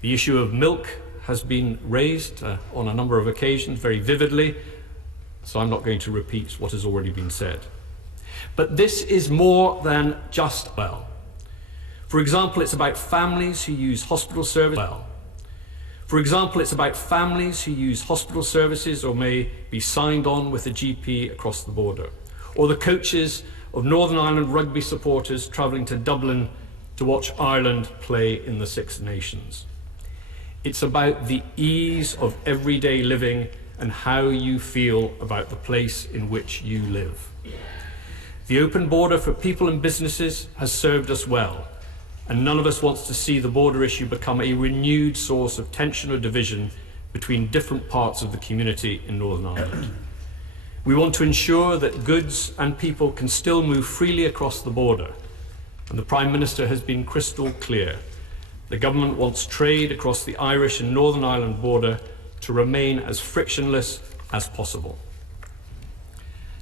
The issue of milk has been raised on a number of occasions very vividly, so I'm not going to repeat what has already been said. But this is more than just well. For example, it's about families who use hospital services. For example, it's about families who use hospital services or may be signed on with a GP across the border, or the coaches of Northern Ireland rugby supporters travelling to Dublin to watch Ireland play in the Six Nations. It's about the ease of everyday living and how you feel about the place in which you live. The open border for people and businesses has served us well, and none of us wants to see the border issue become a renewed source of tension or division between different parts of the community in Northern Ireland. We want to ensure that goods and people can still move freely across the border, and the Prime Minister has been crystal clear. The government wants trade across the Irish and Northern Ireland border to remain as frictionless as possible.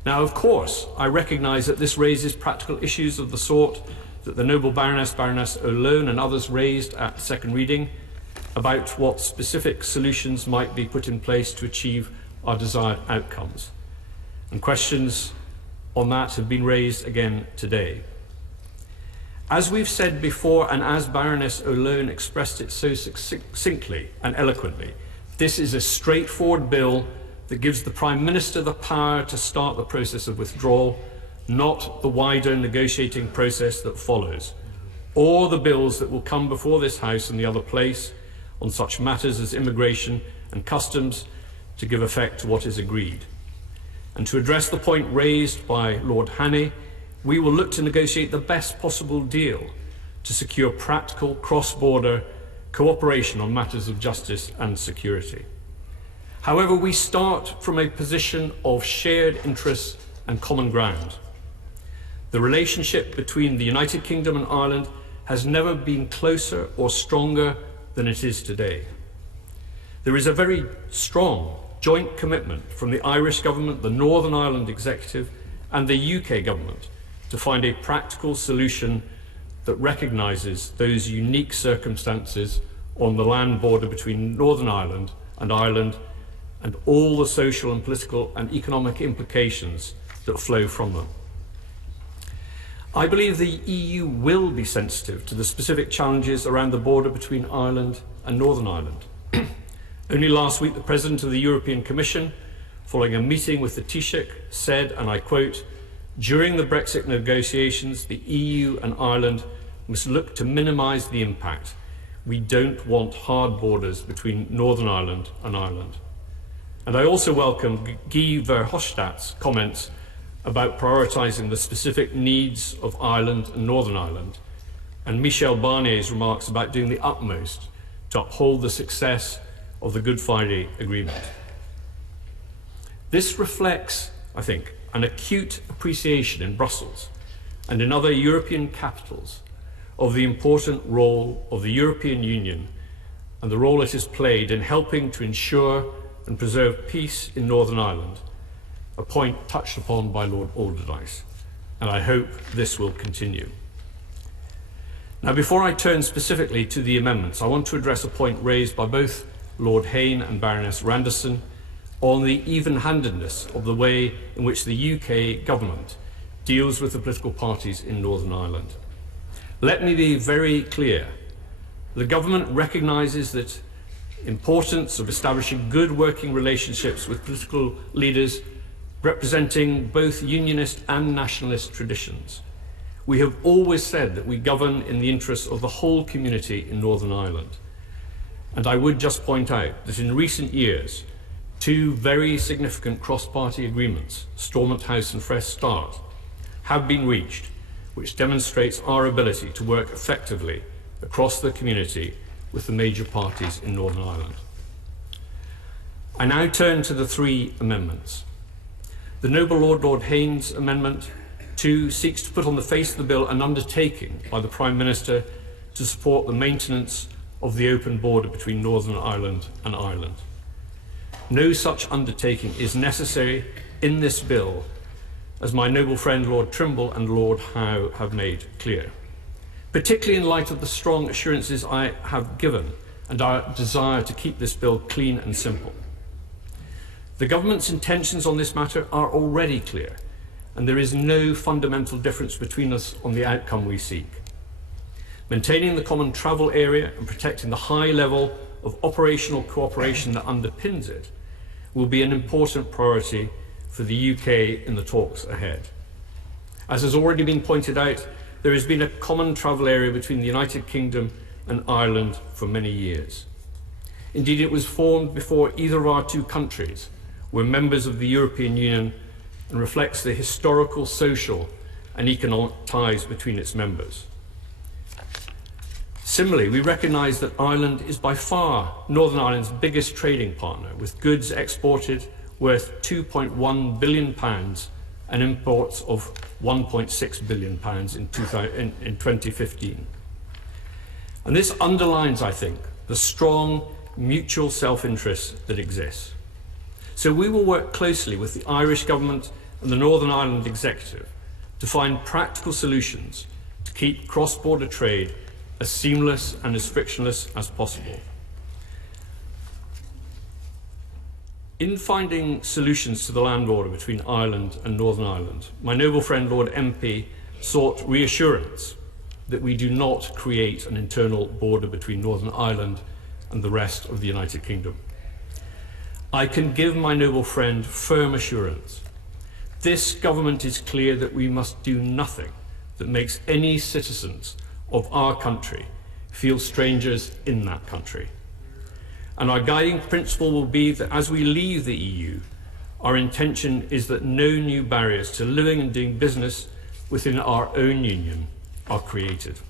Now, of course, I recognise that this raises practical issues of the sort that the noble Baroness O'Loan and others raised at second reading about what specific solutions might be put in place to achieve our desired outcomes. And questions on that have been raised again today. As we've said before, and as Baroness O'Loan expressed it so succinctly and eloquently, this is a straightforward bill that gives the Prime Minister the power to start the process of withdrawal, not the wider negotiating process that follows, or the bills that will come before this House and the other place on such matters as immigration and customs to give effect to what is agreed. And to address the point raised by Lord Hannay, we will look to negotiate the best possible deal to secure practical cross-border cooperation on matters of justice and security. However, we start from a position of shared interests and common ground. The relationship between the United Kingdom and Ireland has never been closer or stronger than it is today. There is a very strong joint commitment from the Irish government, the Northern Ireland Executive and the UK government to find a practical solution that recognises those unique circumstances on the land border between Northern Ireland and Ireland and all the social and political and economic implications that flow from them. I believe the EU will be sensitive to the specific challenges around the border between Ireland and Northern Ireland. Only last week, the President of the European Commission, following a meeting with the Taoiseach, said, and I quote, "During the Brexit negotiations, the EU and Ireland must look to minimise the impact. We don't want hard borders between Northern Ireland and Ireland. And I also welcome Guy Verhofstadt's comments about prioritising the specific needs of Ireland and Northern Ireland, and Michel Barnier's remarks about doing the utmost to uphold the success of the Good Friday Agreement. This reflects, I think, an acute appreciation in Brussels and in other European capitals of the important role of the European Union and the role it has played in helping to ensure and preserve peace in Northern Ireland, a point touched upon by Lord Alderdice, and I hope this will continue. Now, before I turn specifically to the amendments, I want to address a point raised by both Lord Hayne and Baroness Randerson on the even-handedness of the way in which the UK government deals with the political parties in Northern Ireland. Let me be very clear. The government recognises the importance of establishing good working relationships with political leaders representing both unionist and nationalist traditions. We have always said that we govern in the interests of the whole community in Northern Ireland. And I would just point out that in recent years, two very significant cross-party agreements, Stormont House and Fresh Start, have been reached, which demonstrates our ability to work effectively across the community with the major parties in Northern Ireland. I now turn to the three amendments. The Noble Lord Hayne's Amendment 2 seeks to put on the face of the bill an undertaking by the Prime Minister to support the maintenance of the open border between Northern Ireland and Ireland. No such undertaking is necessary in this bill, as my noble friend Lord Trimble and Lord Howe have made clear, particularly in light of the strong assurances I have given and our desire to keep this bill clean and simple. The government's intentions on this matter are already clear, and there is no fundamental difference between us on the outcome we seek. Maintaining the common travel area and protecting the high level of operational cooperation that underpins it will be an important priority for the UK in the talks ahead. As has already been pointed out, there has been a common travel area between the United Kingdom and Ireland for many years. Indeed, it was formed before either of our two countries were members of the European Union and reflects the historical, social and economic ties between its members. Similarly, we recognise that Ireland is by far Northern Ireland's biggest trading partner, with goods exported worth £2.1 billion and imports of £1.6 billion in 2015. And this underlines, I think, the strong mutual self-interest that exists. So we will work closely with the Irish government and the Northern Ireland Executive to find practical solutions to keep cross-border trade as seamless and as frictionless as possible. In finding solutions to the land border between Ireland and Northern Ireland, my noble friend Lord MP sought reassurance that we do not create an internal border between Northern Ireland and the rest of the United Kingdom. I can give my noble friend firm assurance. This government is clear that we must do nothing that makes any citizens of our country feel strangers in that country. And our guiding principle will be that as we leave the EU, our intention is that no new barriers to living and doing business within our own union are created.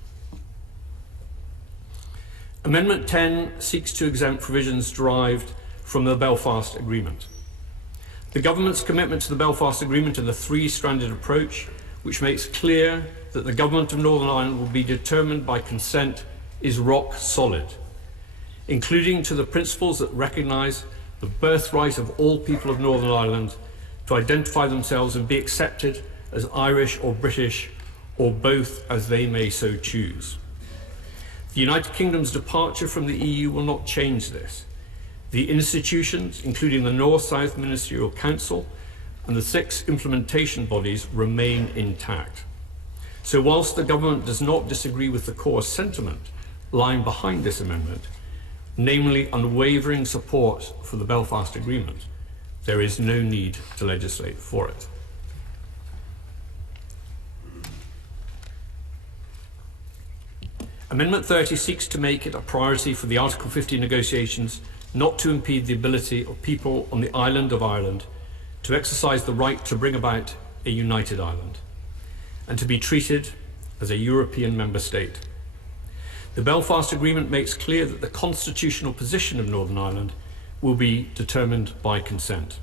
Amendment 10 seeks to exempt provisions derived from the Belfast Agreement. The government's commitment to the Belfast Agreement and the three-stranded approach, which makes clear that the government of Northern Ireland will be determined by consent, is rock solid, including to the principles that recognise the birthright of all people of Northern Ireland to identify themselves and be accepted as Irish or British, or both as they may so choose. The United Kingdom's departure from the EU will not change this. The institutions, including the North-South Ministerial Council and the 6 implementation bodies, remain intact. So whilst the government does not disagree with the core sentiment lying behind this amendment, namely unwavering support for the Belfast Agreement, there is no need to legislate for it. Amendment 30 seeks to make it a priority for the Article 50 negotiations not to impede the ability of people on the island of Ireland to exercise the right to bring about a united Ireland and to be treated as a European member state. The Belfast Agreement makes clear that the constitutional position of Northern Ireland will be determined by consent.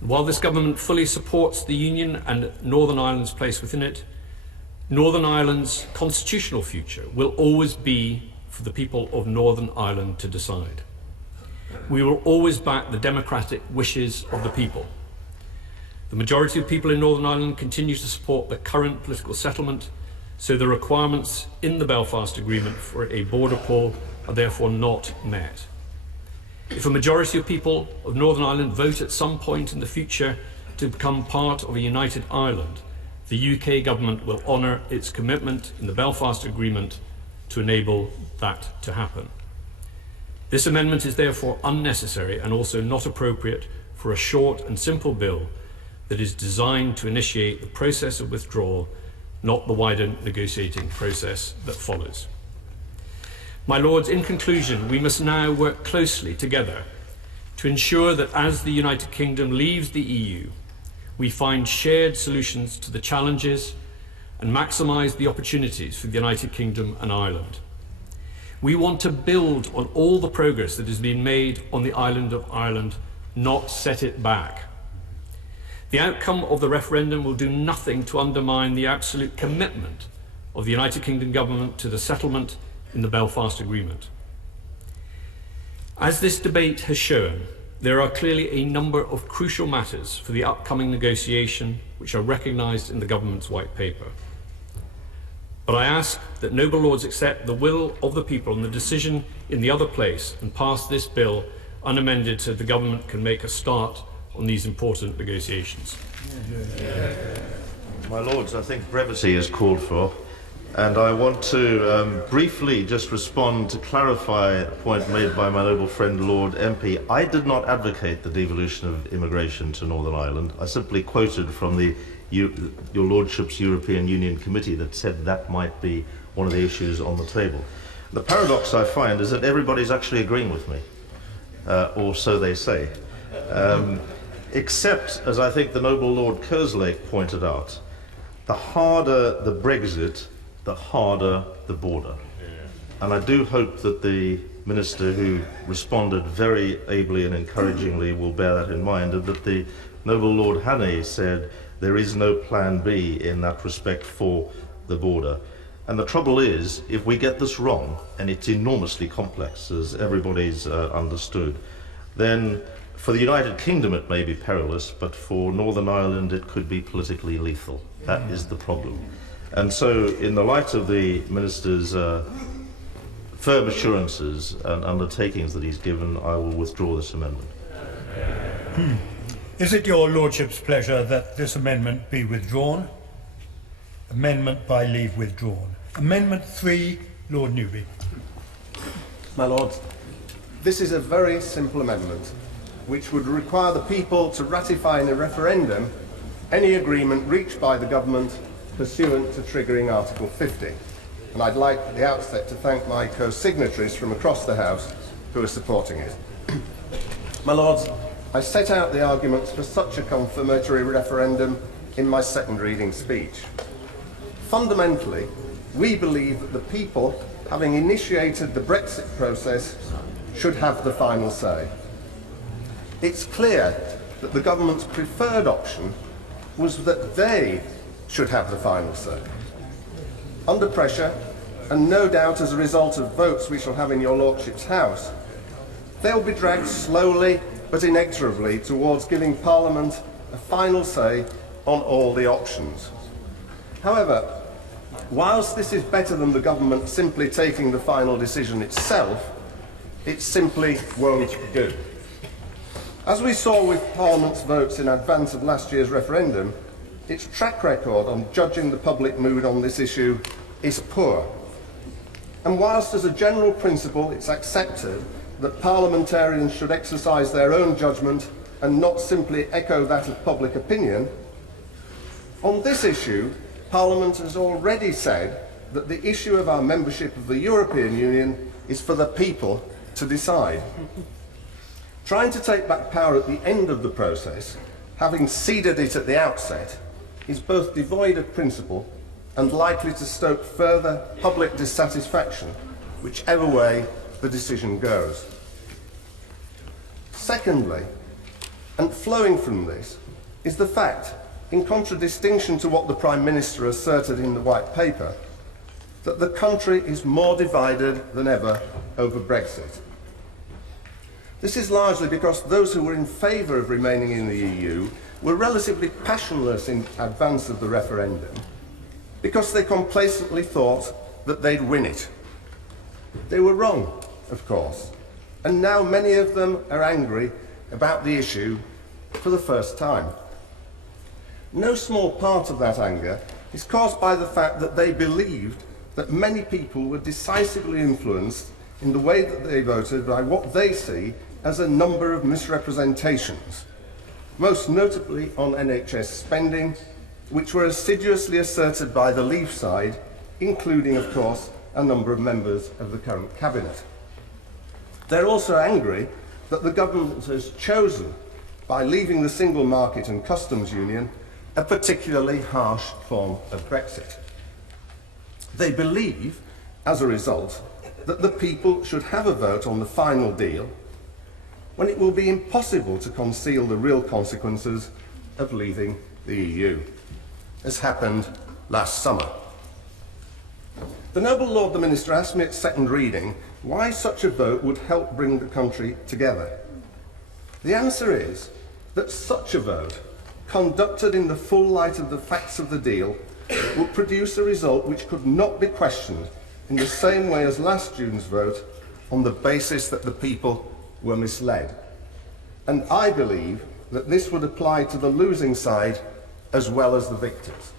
And while this government fully supports the Union and Northern Ireland's place within it, Northern Ireland's constitutional future will always be for the people of Northern Ireland to decide. We will always back the democratic wishes of the people. The majority of people in Northern Ireland continue to support the current political settlement, so the requirements in the Belfast Agreement for a border poll are therefore not met. If a majority of people of Northern Ireland vote at some point in the future to become part of a united Ireland, the UK government will honour its commitment in the Belfast Agreement to enable that to happen. This amendment is therefore unnecessary and also not appropriate for a short and simple bill that is designed to initiate the process of withdrawal, not the wider negotiating process that follows. My Lords, in conclusion, we must now work closely together to ensure that as the United Kingdom leaves the EU, we find shared solutions to the challenges and maximise the opportunities for the United Kingdom and Ireland. We want to build on all the progress that has been made on the island of Ireland, not set it back. The outcome of the referendum will do nothing to undermine the absolute commitment of the United Kingdom government to the settlement in the Belfast Agreement. As this debate has shown, there are clearly a number of crucial matters for the upcoming negotiation which are recognised in the government's white paper. But I ask that noble Lords accept the will of the people and the decision in the other place and pass this bill unamended so the government can make a start on these important negotiations. My Lords, I think brevity is called for, and I want to briefly just respond to clarify a point made by my noble friend Lord MP. I did not advocate the devolution of immigration to Northern Ireland. I simply quoted from the Your Lordship's European Union Committee that said that might be one of the issues on the table. The paradox I find is that everybody's actually agreeing with me, or so they say. Except, as I think the noble Lord Kerslake pointed out, the harder the Brexit, the harder the border. And I do hope that the Minister who responded very ably and encouragingly will bear that in mind, and that the noble Lord Hannay said there is no plan B in that respect for the border. And the trouble is, if we get this wrong, and it's enormously complex, as everybody's understood, then for the United Kingdom it may be perilous, but for Northern Ireland it could be politically lethal. That is the problem. And so, in the light of the Minister's firm assurances and undertakings that he's given, I will withdraw this amendment. Is it your Lordship's pleasure that this amendment be withdrawn? Amendment by leave withdrawn. Amendment 3, Lord Newby. My Lords, this is a very simple amendment which would require the people to ratify in a referendum any agreement reached by the government pursuant to triggering Article 50. And I'd like at the outset to thank my co-signatories from across the House who are supporting it. My Lords, I set out the arguments for such a confirmatory referendum in my second reading speech. Fundamentally, we believe that the people, having initiated the Brexit process, should have the final say. It's clear that the government's preferred option was that they should have the final say. Under pressure, and no doubt as a result of votes we shall have in your Lordship's House, they'll be dragged slowly but inexorably towards giving Parliament a final say on all the options. However, whilst this is better than the government simply taking the final decision itself, it simply won't do. As we saw with Parliament's votes in advance of last year's referendum, its track record on judging the public mood on this issue is poor. And whilst as a general principle it's accepted that parliamentarians should exercise their own judgment and not simply echo that of public opinion, on this issue, Parliament has already said that the issue of our membership of the European Union is for the people to decide. Trying to take back power at the end of the process, having ceded it at the outset, is both devoid of principle and likely to stoke further public dissatisfaction, whichever way the decision goes. Secondly, and flowing from this, is the fact, in contradistinction to what the Prime Minister asserted in the White Paper, that the country is more divided than ever over Brexit. This is largely because those who were in favour of remaining in the EU were relatively passionless in advance of the referendum, because they complacently thought that they'd win it. They were wrong, of course, and now many of them are angry about the issue for the first time. No small part of that anger is caused by the fact that they believed that many people were decisively influenced in the way that they voted by what they see as a number of misrepresentations, most notably on NHS spending, which were assiduously asserted by the Leave side, including, of course, a number of members of the current cabinet. They're also angry that the government has chosen, by leaving the single market and customs union, a particularly harsh form of Brexit. They believe, as a result, that the people should have a vote on the final deal, when it will be impossible to conceal the real consequences of leaving the EU, as happened last summer. The Noble Lord the Minister asked me at second reading why such a vote would help bring the country together. The answer is that such a vote, conducted in the full light of the facts of the deal, would produce a result which could not be questioned in the same way as last June's vote, on the basis that the people were misled. And I believe that this would apply to the losing side as well as the victors.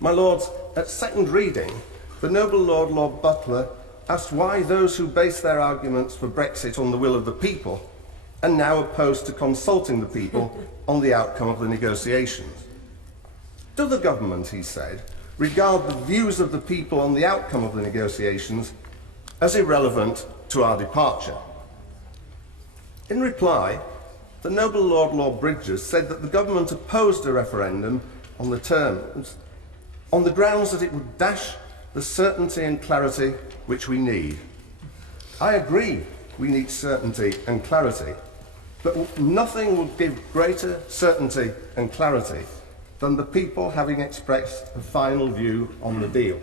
My Lords, at second reading, the Noble Lord, Lord Butler, asked why those who base their arguments for Brexit on the will of the people are now opposed to consulting the people on the outcome of the negotiations. Do the government, he said, regard the views of the people on the outcome of the negotiations as irrelevant to our departure? In reply, the Noble Lord, Lord Bridges, said that the government opposed a referendum on the terms, on the grounds that it would dash the certainty and clarity which we need. I agree we need certainty and clarity, but nothing would give greater certainty and clarity than the people having expressed a final view on the deal.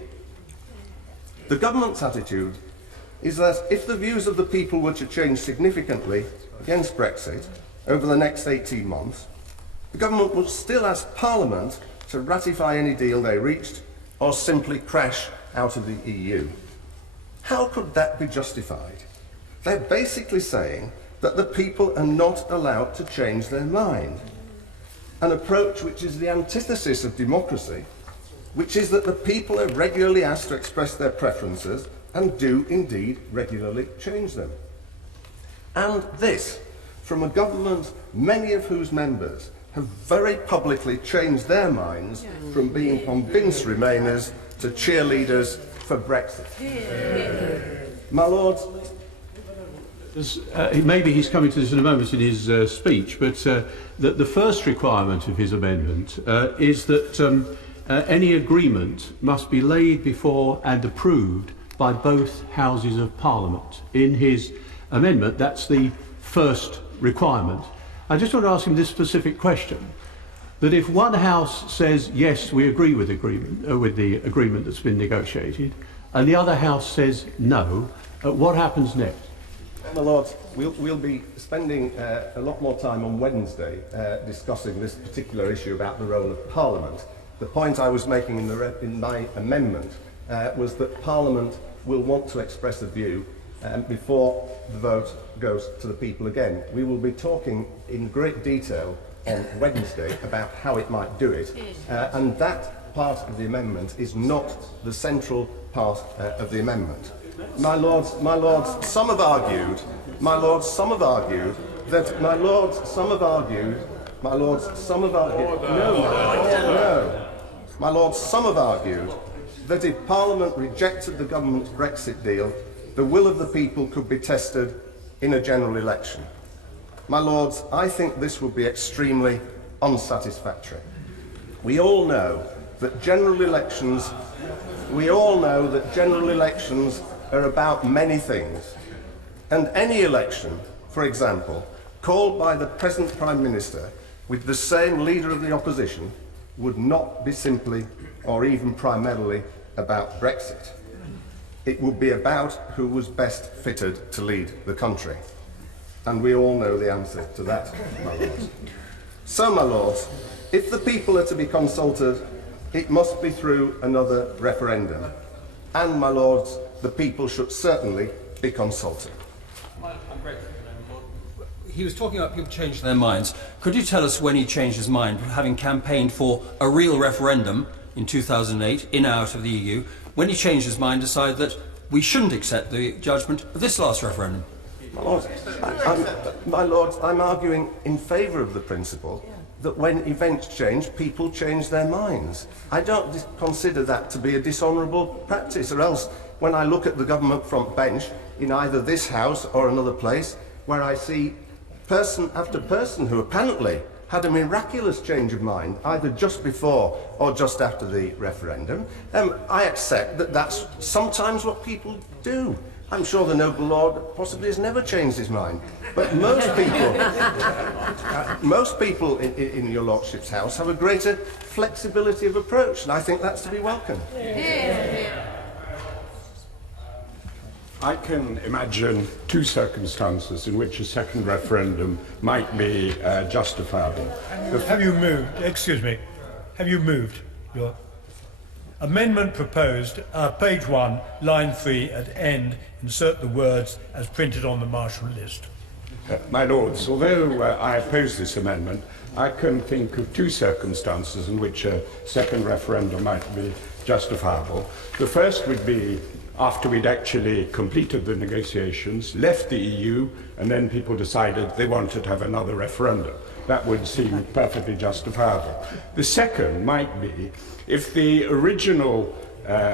The government's attitude is that if the views of the people were to change significantly against Brexit over the next 18 months, the government would still ask Parliament to ratify any deal they reached or simply crash out of the EU. How could that be justified? They're basically saying that the people are not allowed to change their mind, an approach which is the antithesis of democracy, which is that the people are regularly asked to express their preferences and do indeed regularly change them. And this, from a government many of whose members have very publicly changed their minds from being convinced Remainers to cheerleaders for Brexit. My Lords, maybe he's coming to this in a moment in his speech, but the first requirement of his amendment is that any agreement must be laid before and approved by both Houses of Parliament. In his amendment, that's the first requirement. I just want to ask him this specific question, that if one House says, yes, we agree with the agreement that's been negotiated, and the other House says no, what happens next? My Lords, we'll be spending a lot more time on Wednesday discussing this particular issue about the role of Parliament. The point I was making in my amendment was that Parliament will want to express a view before the vote goes to the people again. We will be talking in great detail on Wednesday about how it might do it, and that part of the amendment is not the central part of the amendment. My Lords, some have argued that, that if Parliament rejected the government's Brexit deal, the will of the people could be tested in a general election. My Lords, I think this would be extremely unsatisfactory. We all know that general elections are about many things. And any election, for example, called by the present Prime Minister with the same leader of the opposition would not be simply or even primarily about Brexit. It would be about who was best fitted to lead the country. And we all know the answer to that, my Lords. So, my Lords, if the people are to be consulted, it must be through another referendum. And, my Lords, the people should certainly be consulted. He was talking about people changing their minds. Could you tell us when he changed his mind, having campaigned for a real referendum in 2008, in and out of the EU, when he changed his mind, decided that we shouldn't accept the judgment of this last referendum? My Lords, I'm arguing in favour of the principle that when events change, people change their minds. I don't consider that to be a dishonourable practice, or else when I look at the government front bench in either this House or another place, where I see person after person who apparently had a miraculous change of mind, either just before or just after the referendum, I accept that that's sometimes what people do. I'm sure the noble lord possibly has never changed his mind, but most people in your lordship's house have a greater flexibility of approach, and I think that's to be welcomed. I can imagine two circumstances in which a second referendum might be justifiable. Have you moved, excuse me, have you moved your amendment proposed, page 1, line 3, at end, insert the words as printed on the Marshall list? My Lords, although I oppose this amendment, I can think of two circumstances in which a second referendum might be justifiable. The first would be after we'd actually completed the negotiations, left the EU, and then people decided they wanted to have another referendum. That would seem perfectly justifiable. The second might be if the original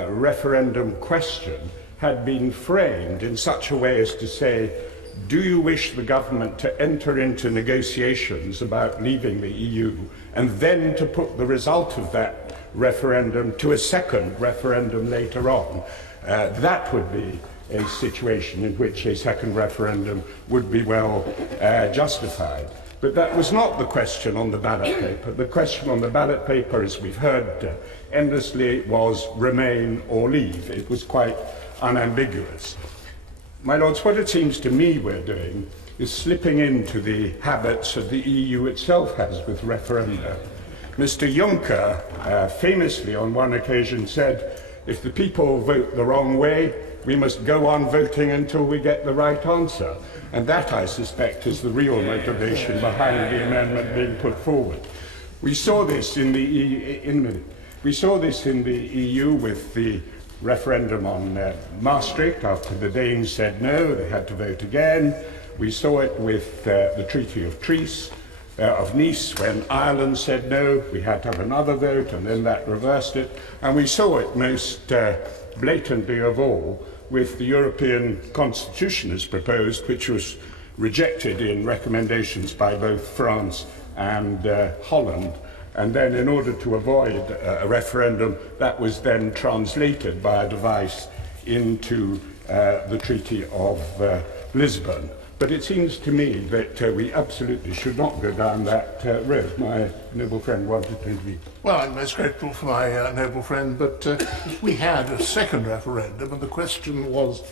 referendum question had been framed in such a way as to say, do you wish the government to enter into negotiations about leaving the EU, and then to put the result of that referendum to a second referendum later on? That would be a situation in which a second referendum would be well justified. But that was not the question on the ballot paper. The question on the ballot paper, as we've heard endlessly, was remain or leave. It was quite unambiguous. My Lords, what it seems to me we're doing is slipping into the habits that the EU itself has with referenda. Mr. Juncker famously on one occasion said, if the people vote the wrong way, we must go on voting until we get the right answer. And that, I suspect, is the real motivation behind the amendment being put forward. We saw this in the EU with the referendum on Maastricht. After the Danes said no, they had to vote again. We saw it with the Treaty of Nice, when Ireland said no, we had to have another vote, and then that reversed it. And we saw it most blatantly of all with the European Constitution as proposed, which was rejected in recommendations by both France and Holland. And then, in order to avoid a referendum, that was then translated by a device into the Treaty of Lisbon. But it seems to me that we absolutely should not go down that road. My noble friend wanted to intervene. Well, I'm most grateful for my noble friend, but we had a second referendum, and the question was,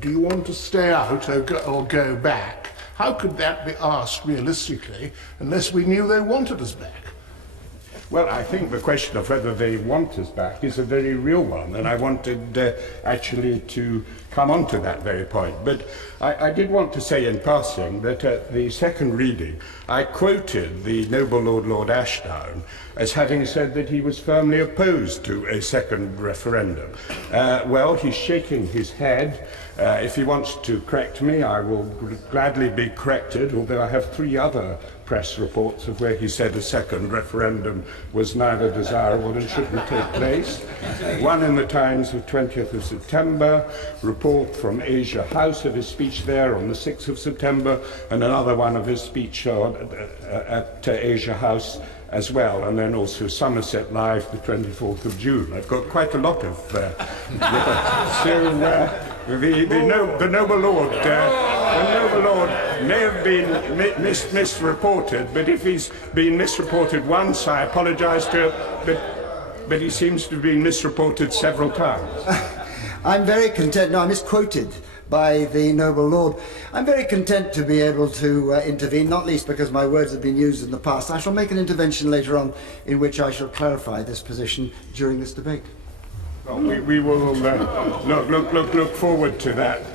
do you want to stay out or go back? How could that be asked realistically unless we knew they wanted us back? Well, I think the question of whether they want us back is a very real one, and I wanted actually to come on to that very point. But I did want to say in passing that at the second reading, I quoted the noble Lord Ashdown as having said that he was firmly opposed to a second referendum. Well, he's shaking his head. If he wants to correct me, I will gladly be corrected, although I have 3 other press reports of where he said a second referendum was neither desirable and shouldn't take place. One in the Times of 20th of September, report from Asia House of his speech there on the 6th of September, and another one of his speech at Asia House as well, and then also Somerset Live the 24th of June. I've got quite a lot of... The noble lord may have been misreported, but if he's been misreported once, I apologise to him, but he seems to have been misreported several times. I'm very content. No, I misquoted by the noble lord. I'm very content to be able to intervene, not least because my words have been used in the past. I shall make an intervention later on in which I shall clarify this position during this debate. Well, we will look forward to that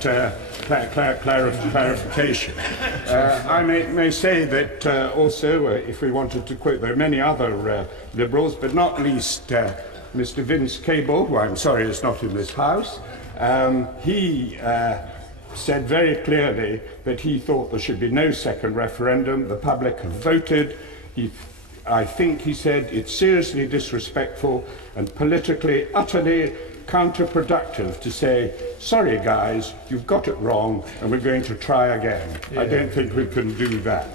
clarification. I may say that also, if we wanted to quote, there are many other Liberals, but not least Mr. Vince Cable, who I'm sorry is not in this House. He said very clearly that he thought there should be no second referendum. The public have voted. I think he said it's seriously disrespectful and politically utterly counterproductive to say, sorry guys, you've got it wrong and we're going to try again. I don't think we can do that.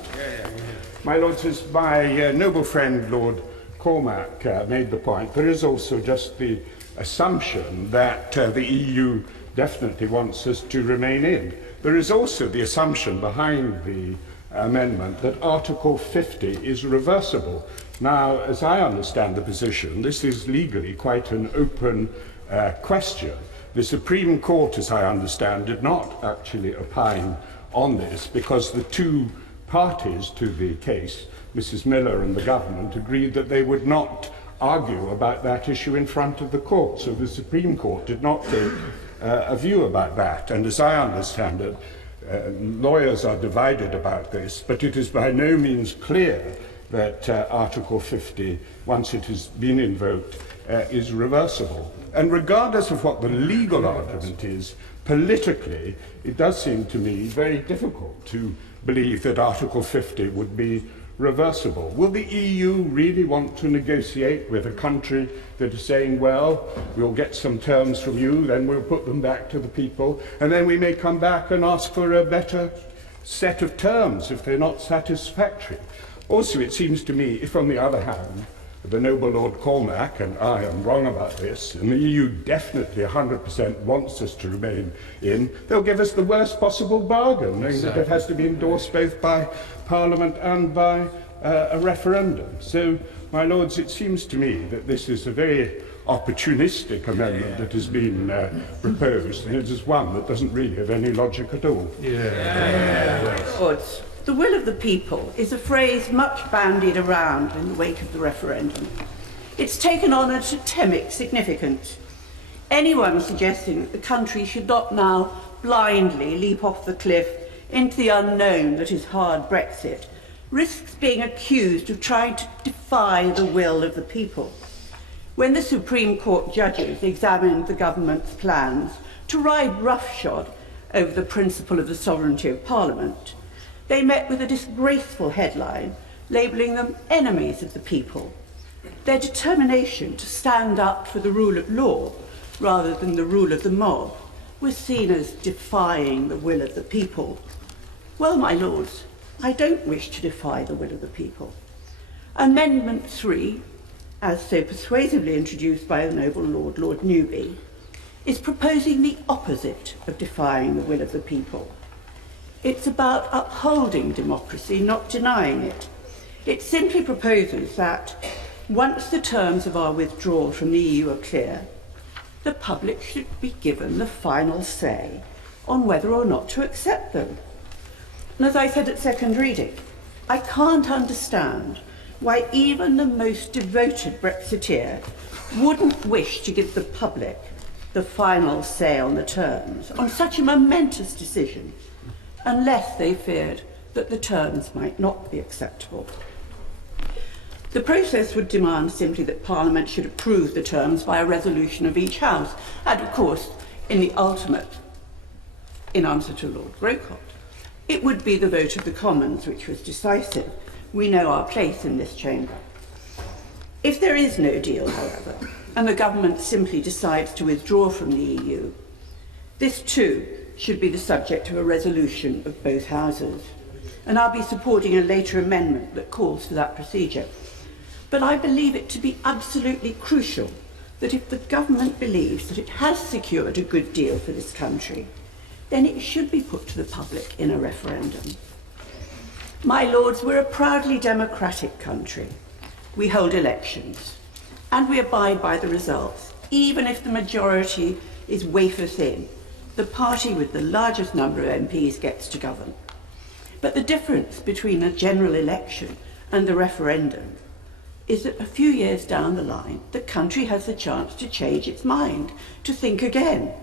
My Lords, as my noble friend Lord Cormac made the point, there is also just the assumption that the EU definitely wants us to remain in. There is also the assumption behind the amendment that Article 50 is reversible. Now, as I understand the position, this is legally quite an open question. The Supreme Court, as I understand, did not actually opine on this because the 2 parties to the case, Mrs. Miller and the government, agreed that they would not argue about that issue in front of the court. So the Supreme Court did not take a view about that. And as I understand it, lawyers are divided about this, but it is by no means clear that Article 50, once it has been invoked, is reversible. And regardless of what the legal argument is, politically, it does seem to me very difficult to believe that Article 50 would be reversible. Will the EU really want to negotiate with a country that is saying, well, we'll get some terms from you, then we'll put them back to the people, and then we may come back and ask for a better set of terms if they're not satisfactory? Also, it seems to me, if on the other hand, the noble Lord Cormac, and I am wrong about this, and the EU definitely 100% wants us to remain in, they'll give us the worst possible bargain, knowing that it has to be endorsed both by Parliament and by a referendum. So, my Lords, it seems to me that this is a very opportunistic amendment that has been proposed, and it is one that doesn't really have any logic at all. Lords, the will of the people is a phrase much bandied around in the wake of the referendum. It's taken on a totemic significance. Anyone suggesting that the country should not now blindly leap off the cliff into the unknown that is hard Brexit risks being accused of trying to defy the will of the people. When the Supreme Court judges examined the government's plans to ride roughshod over the principle of the sovereignty of Parliament, they met with a disgraceful headline labelling them enemies of the people. Their determination to stand up for the rule of law rather than the rule of the mob was seen as defying the will of the people. Well, my lords, I don't wish to defy the will of the people. Amendment 3, as so persuasively introduced by the noble Lord Newby, is proposing the opposite of defying the will of the people. It's about upholding democracy, not denying it. It simply proposes that, once the terms of our withdrawal from the EU are clear, the public should be given the final say on whether or not to accept them. And as I said at second reading, I can't understand why even the most devoted Brexiteer wouldn't wish to give the public the final say on the terms on such a momentous decision unless they feared that the terms might not be acceptable. The process would demand simply that Parliament should approve the terms by a resolution of each House, and of course, in the ultimate, in answer to Lord Grocott, it would be the vote of the Commons which was decisive. We know our place in this chamber. If there is no deal, however, and the government simply decides to withdraw from the EU, this too should be the subject of a resolution of both houses. And I'll be supporting a later amendment that calls for that procedure. But I believe it to be absolutely crucial that if the government believes that it has secured a good deal for this country, then it should be put to the public in a referendum. My lords, we're a proudly democratic country. We hold elections, and we abide by the results, even if the majority is wafer thin. The party with the largest number of MPs gets to govern. But the difference between a general election and the referendum is that a few years down the line, the country has the chance to change its mind, to think again.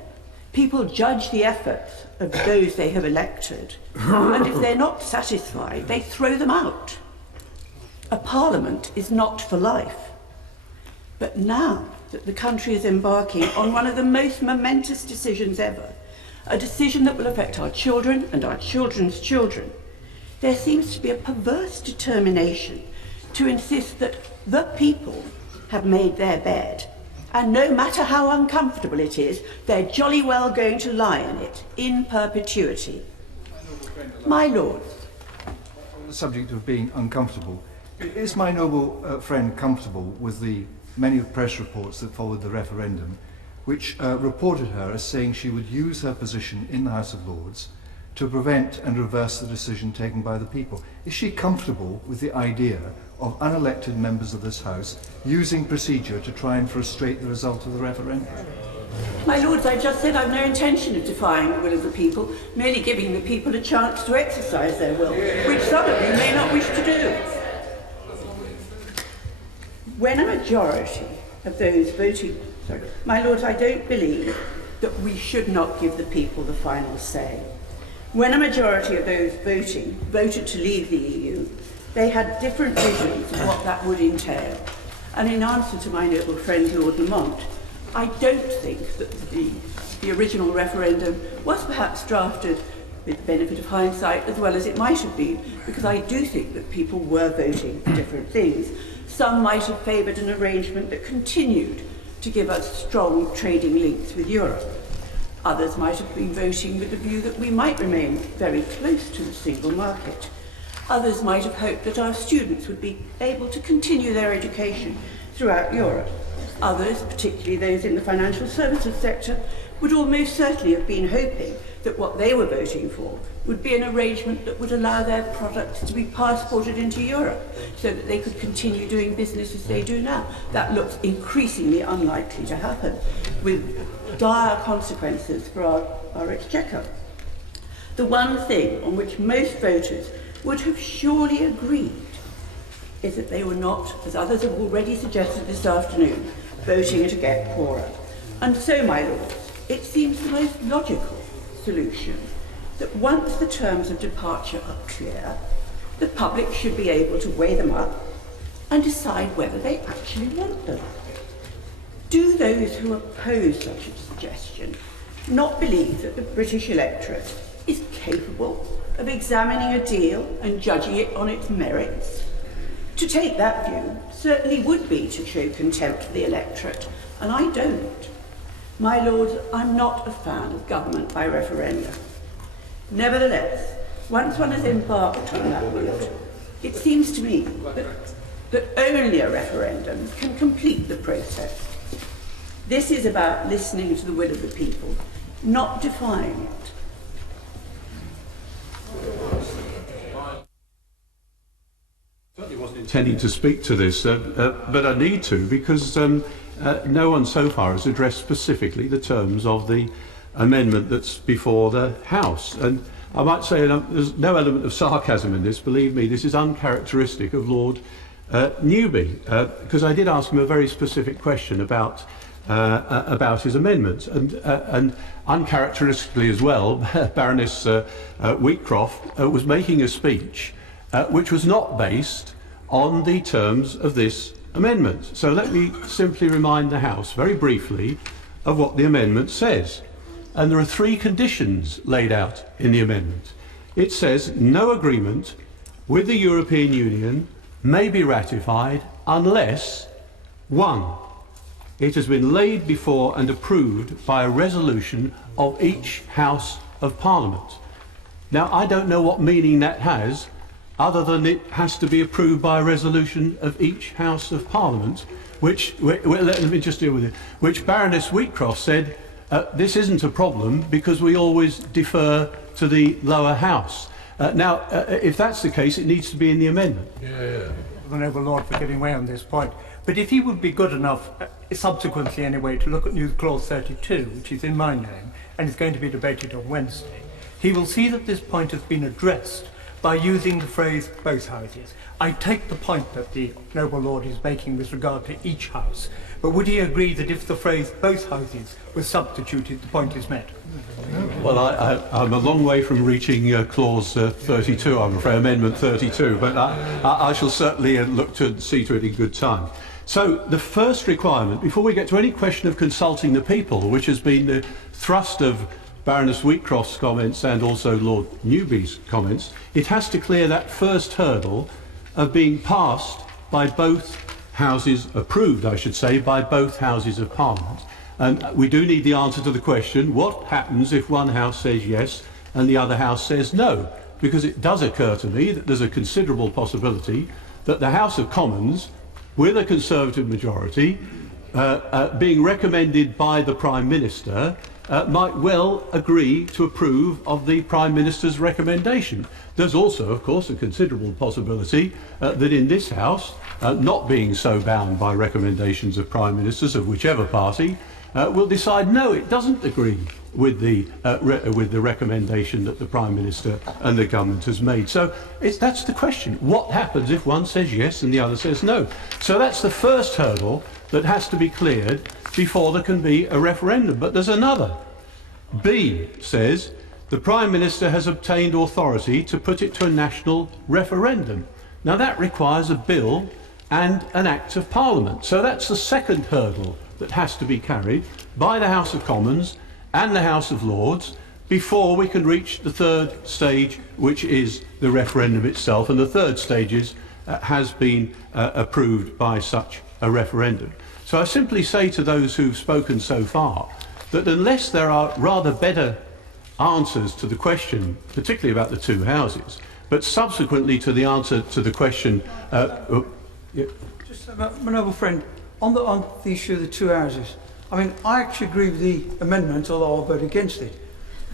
People judge the efforts of those they have elected, and if they're not satisfied, they throw them out. A parliament is not for life. But now that the country is embarking on one of the most momentous decisions ever, a decision that will affect our children and our children's children, there seems to be a perverse determination to insist that the people have made their bed, and no matter how uncomfortable it is, they're jolly well going to lie in it in perpetuity. My lords. On the subject of being uncomfortable, is my noble friend comfortable with the many press reports that followed the referendum, which reported her as saying she would use her position in the House of Lords to prevent and reverse the decision taken by the people? Is she comfortable with the idea of unelected members of this House using procedure to try and frustrate the result of the referendum? My lords, I just said I've no intention of defying the will of the people, merely giving the people a chance to exercise their will, which some of you may not wish to do. When a majority of those voting, my lords, I don't believe that we should not give the people the final say. When a majority of those voting voted to leave the EU, they had different visions of what that would entail. And in answer to my noble friend Lord Lamont, I don't think that the original referendum was perhaps drafted with the benefit of hindsight as well as it might have been, because I do think that people were voting for different things. Some might have favoured an arrangement that continued to give us strong trading links with Europe. Others might have been voting with the view that we might remain very close to the single market. Others might have hoped that our students would be able to continue their education throughout Europe. Others, particularly those in the financial services sector, would almost certainly have been hoping that what they were voting for would be an arrangement that would allow their products to be passported into Europe so that they could continue doing business as they do now. That looks increasingly unlikely to happen, with dire consequences for our exchequer. The one thing on which most voters would have surely agreed is that they were not, as others have already suggested this afternoon, voting to get poorer. And so, my lords, it seems the most logical solution that once the terms of departure are clear, the public should be able to weigh them up and decide whether they actually want them. Do those who oppose such a suggestion not believe that the British electorate is capable of examining a deal and judging it on its merits? To take that view certainly would be to show contempt for the electorate, and I don't. My lords, I'm not a fan of government by referendum. Nevertheless, once one has embarked on that route, it seems to me that only a referendum can complete the process. This is about listening to the will of the people, not defying it. Certainly wasn't intending to speak to this, but I need to, because no one so far has addressed specifically the terms of the amendment that's before the House. And I might say there's no element of sarcasm in this. Believe me, this is uncharacteristic of Lord Newby, because I did ask him a very specific question about about his amendments. And uncharacteristically as well, Baroness Wheatcroft was making a speech which was not based on the terms of this amendment. So let me simply remind the House very briefly of what the amendment says. And there are 3 conditions laid out in the amendment. It says no agreement with the European Union may be ratified unless 1. It has been laid before and approved by a resolution of each House of Parliament. Now, I don't know what meaning that has, other than it has to be approved by a resolution of each House of Parliament, which, let me just deal with it, which Baroness Wheatcroft said, this isn't a problem because we always defer to the lower house. Now, if that's the case, it needs to be in the amendment. The Noble Lord for getting away on this point. But if he would be good enough, subsequently anyway, to look at New Clause 32, which is in my name, and is going to be debated on Wednesday, he will see that this point has been addressed by using the phrase both houses. I take the point that the Noble Lord is making with regard to each house, but would he agree that if the phrase both houses was substituted, the point is met? Well, I'm a long way from reaching clause 32, I'm afraid, amendment 32, but I shall certainly look to see to it in good time. So the first requirement, before we get to any question of consulting the people, which has been the thrust of Baroness Wheatcroft's comments and also Lord Newby's comments, it has to clear that first hurdle of being passed by both houses, approved I should say, by both houses of Parliament. And we do need the answer to the question, what happens if one house says yes and the other house says no? Because it does occur to me that there's a considerable possibility that the House of Commons, with a Conservative majority, being recommended by the Prime Minister, might well agree to approve of the Prime Minister's recommendation. There's also, of course, a considerable possibility that in this House, not being so bound by recommendations of Prime Ministers of whichever party, will decide no, it doesn't agree with the recommendation that the Prime Minister and the government has made. So that's the question. What happens if one says yes and the other says no? So that's the first hurdle that has to be cleared before there can be a referendum. But there's another. B says the Prime Minister has obtained authority to put it to a national referendum. Now that requires a bill and an Act of Parliament. So that's the second hurdle that has to be carried by the House of Commons and the House of Lords before we can reach the third stage, which is the referendum itself. And the third stage has been approved by such a referendum. So I simply say to those who've spoken so far that unless there are rather better answers to the question, particularly about the two houses, but subsequently to the answer to the question... Just my noble friend, on the issue of the two houses, I mean, I actually agree with the amendment, although I'll vote against it.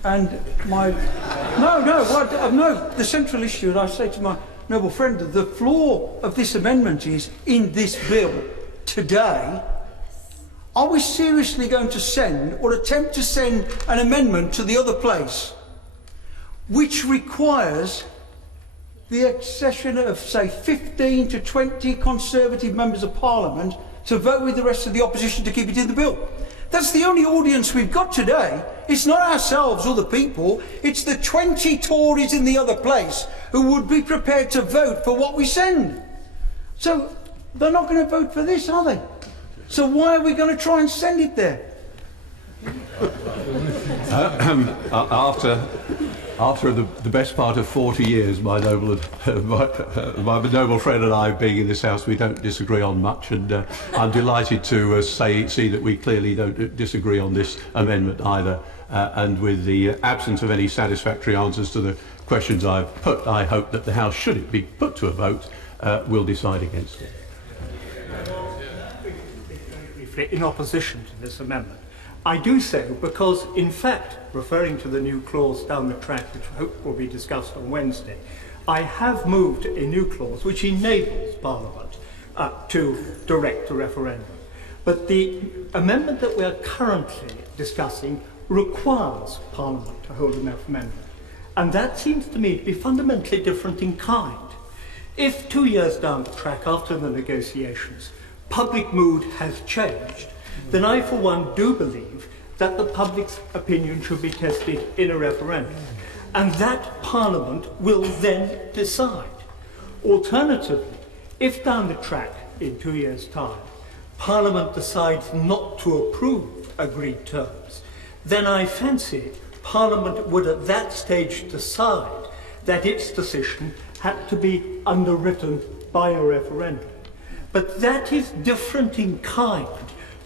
And my... No, the central issue, and I say to my noble friend, that the flaw of this amendment is, in this bill today, are we seriously going to send, or attempt to send, an amendment to the other place, which requires the accession of, say, 15 to 20 Conservative members of Parliament to vote with the rest of the opposition to keep it in the bill? That's the only audience we've got today. It's not ourselves or the people, it's the 20 Tories in the other place who would be prepared to vote for what we send. So they're not going to vote for this, are they? So why are we going to try and send it there? After the best part of 40 years, my noble friend and I being in this House, we don't disagree on much, and I'm delighted to see that we clearly don't disagree on this amendment either. And with the absence of any satisfactory answers to the questions I've put, I hope that the House, should it be put to a vote, will decide against it. In opposition to this amendment. I do so because, in fact, referring to the new clause down the track, which I hope will be discussed on Wednesday, I have moved a new clause which enables Parliament to direct a referendum. But the amendment that we are currently discussing requires Parliament to hold an referendum. And that seems to me to be fundamentally different in kind. If 2 years down the track, after the negotiations, public mood has changed, then I, for one, do believe that the public's opinion should be tested in a referendum, and that Parliament will then decide. Alternatively, if down the track in 2 years' time, Parliament decides not to approve agreed terms, then I fancy Parliament would at that stage decide that its decision had to be underwritten by a referendum. But that is different in kind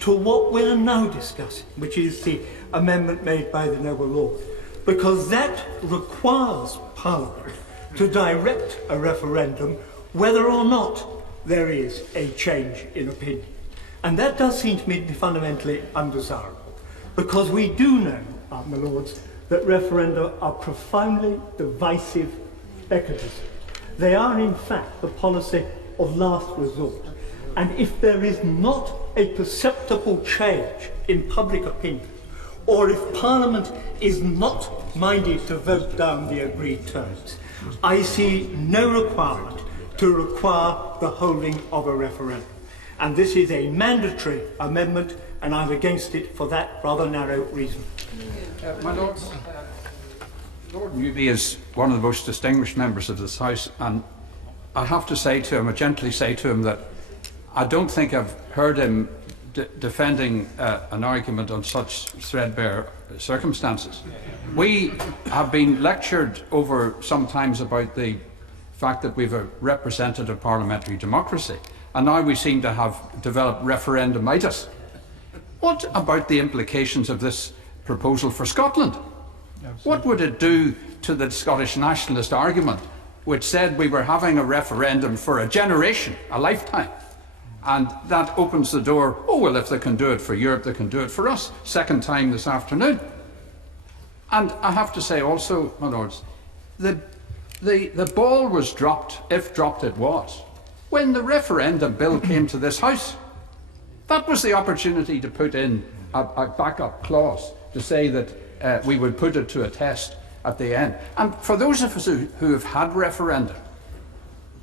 to what we are now discussing, which is the amendment made by the noble lord, because that requires Parliament to direct a referendum whether or not there is a change in opinion. And that does seem to me to be fundamentally undesirable, because we do know, my lords, that referenda are profoundly divisive mechanisms. They are, in fact, the policy of last resort. And if there is not a perceptible change in public opinion, or if Parliament is not minded to vote down the agreed terms, I see no requirement to require the holding of a referendum. And this is a mandatory amendment, and I'm against it for that rather narrow reason. My Lords, Lord Newby is one of the most distinguished members of this House, and I have to say to him, I gently say to him, that I don't think I've heard him defending an argument on such threadbare circumstances. We have been lectured over sometimes about the fact that we've a representative parliamentary democracy, and now we seem to have developed referendumitis. What about the implications of this proposal for Scotland? What would it do to the Scottish nationalist argument, which said we were having a referendum for a generation, a lifetime? And that opens the door, oh well, if they can do it for Europe, they can do it for us. Second time this afternoon. And I have to say also, my lords, the ball was dropped, if dropped it was, when the referendum bill came to this House. That was the opportunity to put in a backup clause to say that we would put it to a test at the end. And for those of us who have had referenda,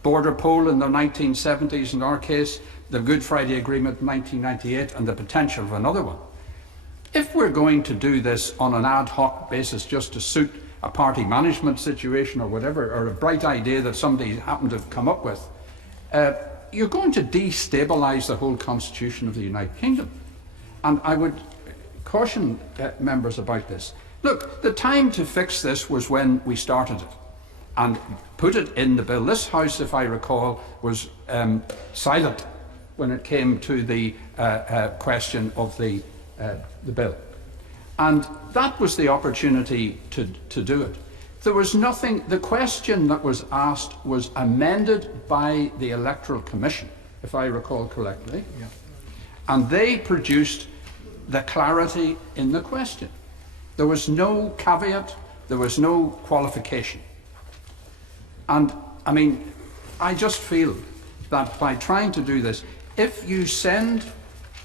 border poll in the 1970s in our case, the Good Friday Agreement in 1998, and the potential of another one. If we're going to do this on an ad hoc basis just to suit a party management situation or whatever, or a bright idea that somebody happened to have come up with, you're going to destabilise the whole constitution of the United Kingdom. And I would caution members about this. Look, the time to fix this was when we started it and put it in the bill. This House, if I recall, was silent when it came to the question of the bill. And that was the opportunity to do it. There was nothing, the question that was asked was amended by the Electoral Commission, if I recall correctly, and they produced the clarity in the question. There was no caveat, there was no qualification. And I mean, I just feel that by trying to do this, if you send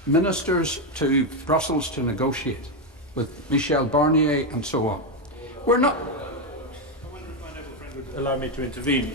ministers to Brussels to negotiate with Michel Barnier and so on, we're not... Allow me to intervene.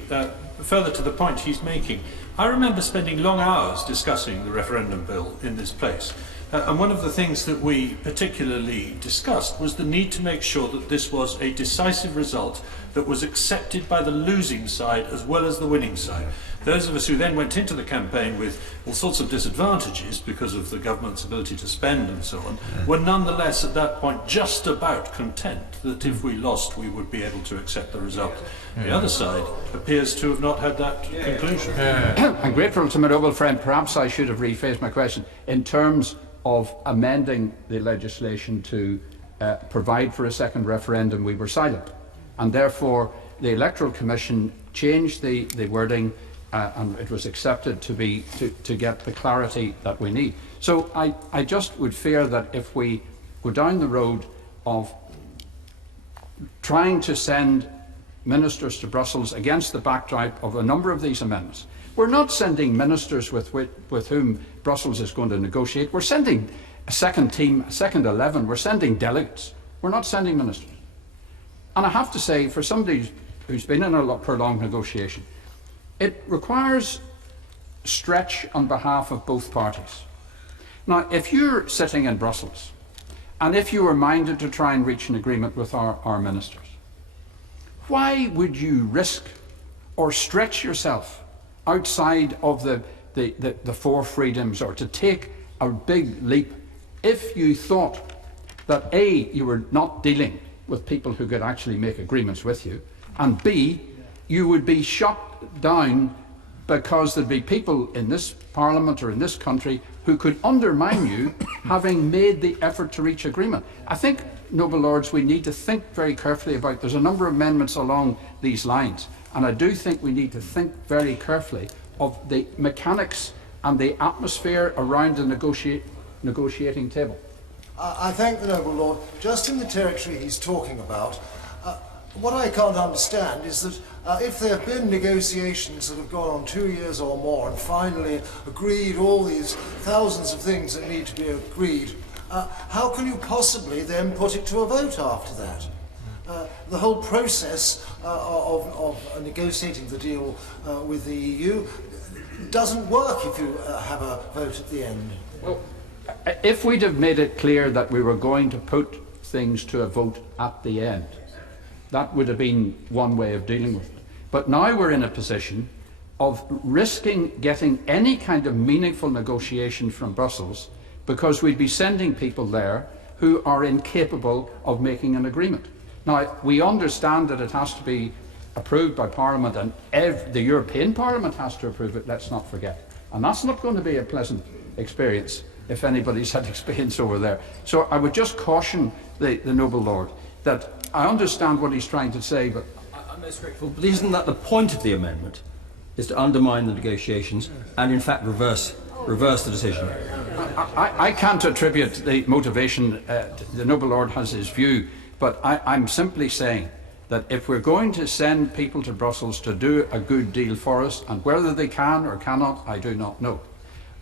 Further to the point he's making, I remember spending long hours discussing the referendum bill in this place. And one of the things that we particularly discussed was the need to make sure that this was a decisive result that was accepted by the losing side as well as the winning side. Those of us who then went into the campaign with all sorts of disadvantages because of the government's ability to spend and so on, were nonetheless at that point just about content that if we lost we would be able to accept the result. The other side appears to have not had that conclusion. I'm grateful to my noble friend. Perhaps I should have rephrased my question in terms of amending the legislation to provide for a second referendum. We were silent, and therefore the Electoral Commission changed the wording, and it was accepted to get the clarity that we need. So I just would fear that if we go down the road of trying to send ministers to Brussels against the backdrop of a number of these amendments, we're not sending ministers with whom Brussels is going to negotiate. We're sending a second team, a second 11. We're sending delegates. We're not sending ministers. And I have to say, for somebody who's been in a prolonged negotiation, it requires stretch on behalf of both parties. Now, if you're sitting in Brussels, and if you were minded to try and reach an agreement with our ministers, why would you risk or stretch yourself outside of the four freedoms, or to take a big leap, if you thought that A, you were not dealing with people who could actually make agreements with you, and B, you would be shut down because there'd be people in this Parliament or in this country who could undermine you having made the effort to reach agreement? I think, noble lords, we need to think very carefully about, there's a number of amendments along these lines, and I do think we need to think very carefully of the mechanics and the atmosphere around the negotiating table. I thank the noble lord. Just in the territory he's talking about, what I can't understand is that if there have been negotiations that have gone on 2 years or more and finally agreed all these thousands of things that need to be agreed, how can you possibly then put it to a vote after that? The whole process of negotiating the deal with the EU doesn't work if you have a vote at the end. Well, if we'd have made it clear that we were going to put things to a vote at the end, that would have been one way of dealing with it. But now we're in a position of risking getting any kind of meaningful negotiation from Brussels, because we'd be sending people there who are incapable of making an agreement. Now, we understand that it has to be approved by Parliament, and the European Parliament has to approve it, let's not forget. And that's not going to be a pleasant experience if anybody's had experience over there. So I would just caution the noble lord that I understand what he's trying to say, but I'm most grateful, but isn't that the point of the amendment, is to undermine the negotiations and in fact reverse the decision? I can't attribute the motivation. The noble lord has his view, but I'm simply saying that if we're going to send people to Brussels to do a good deal for us, and whether they can or cannot, I do not know.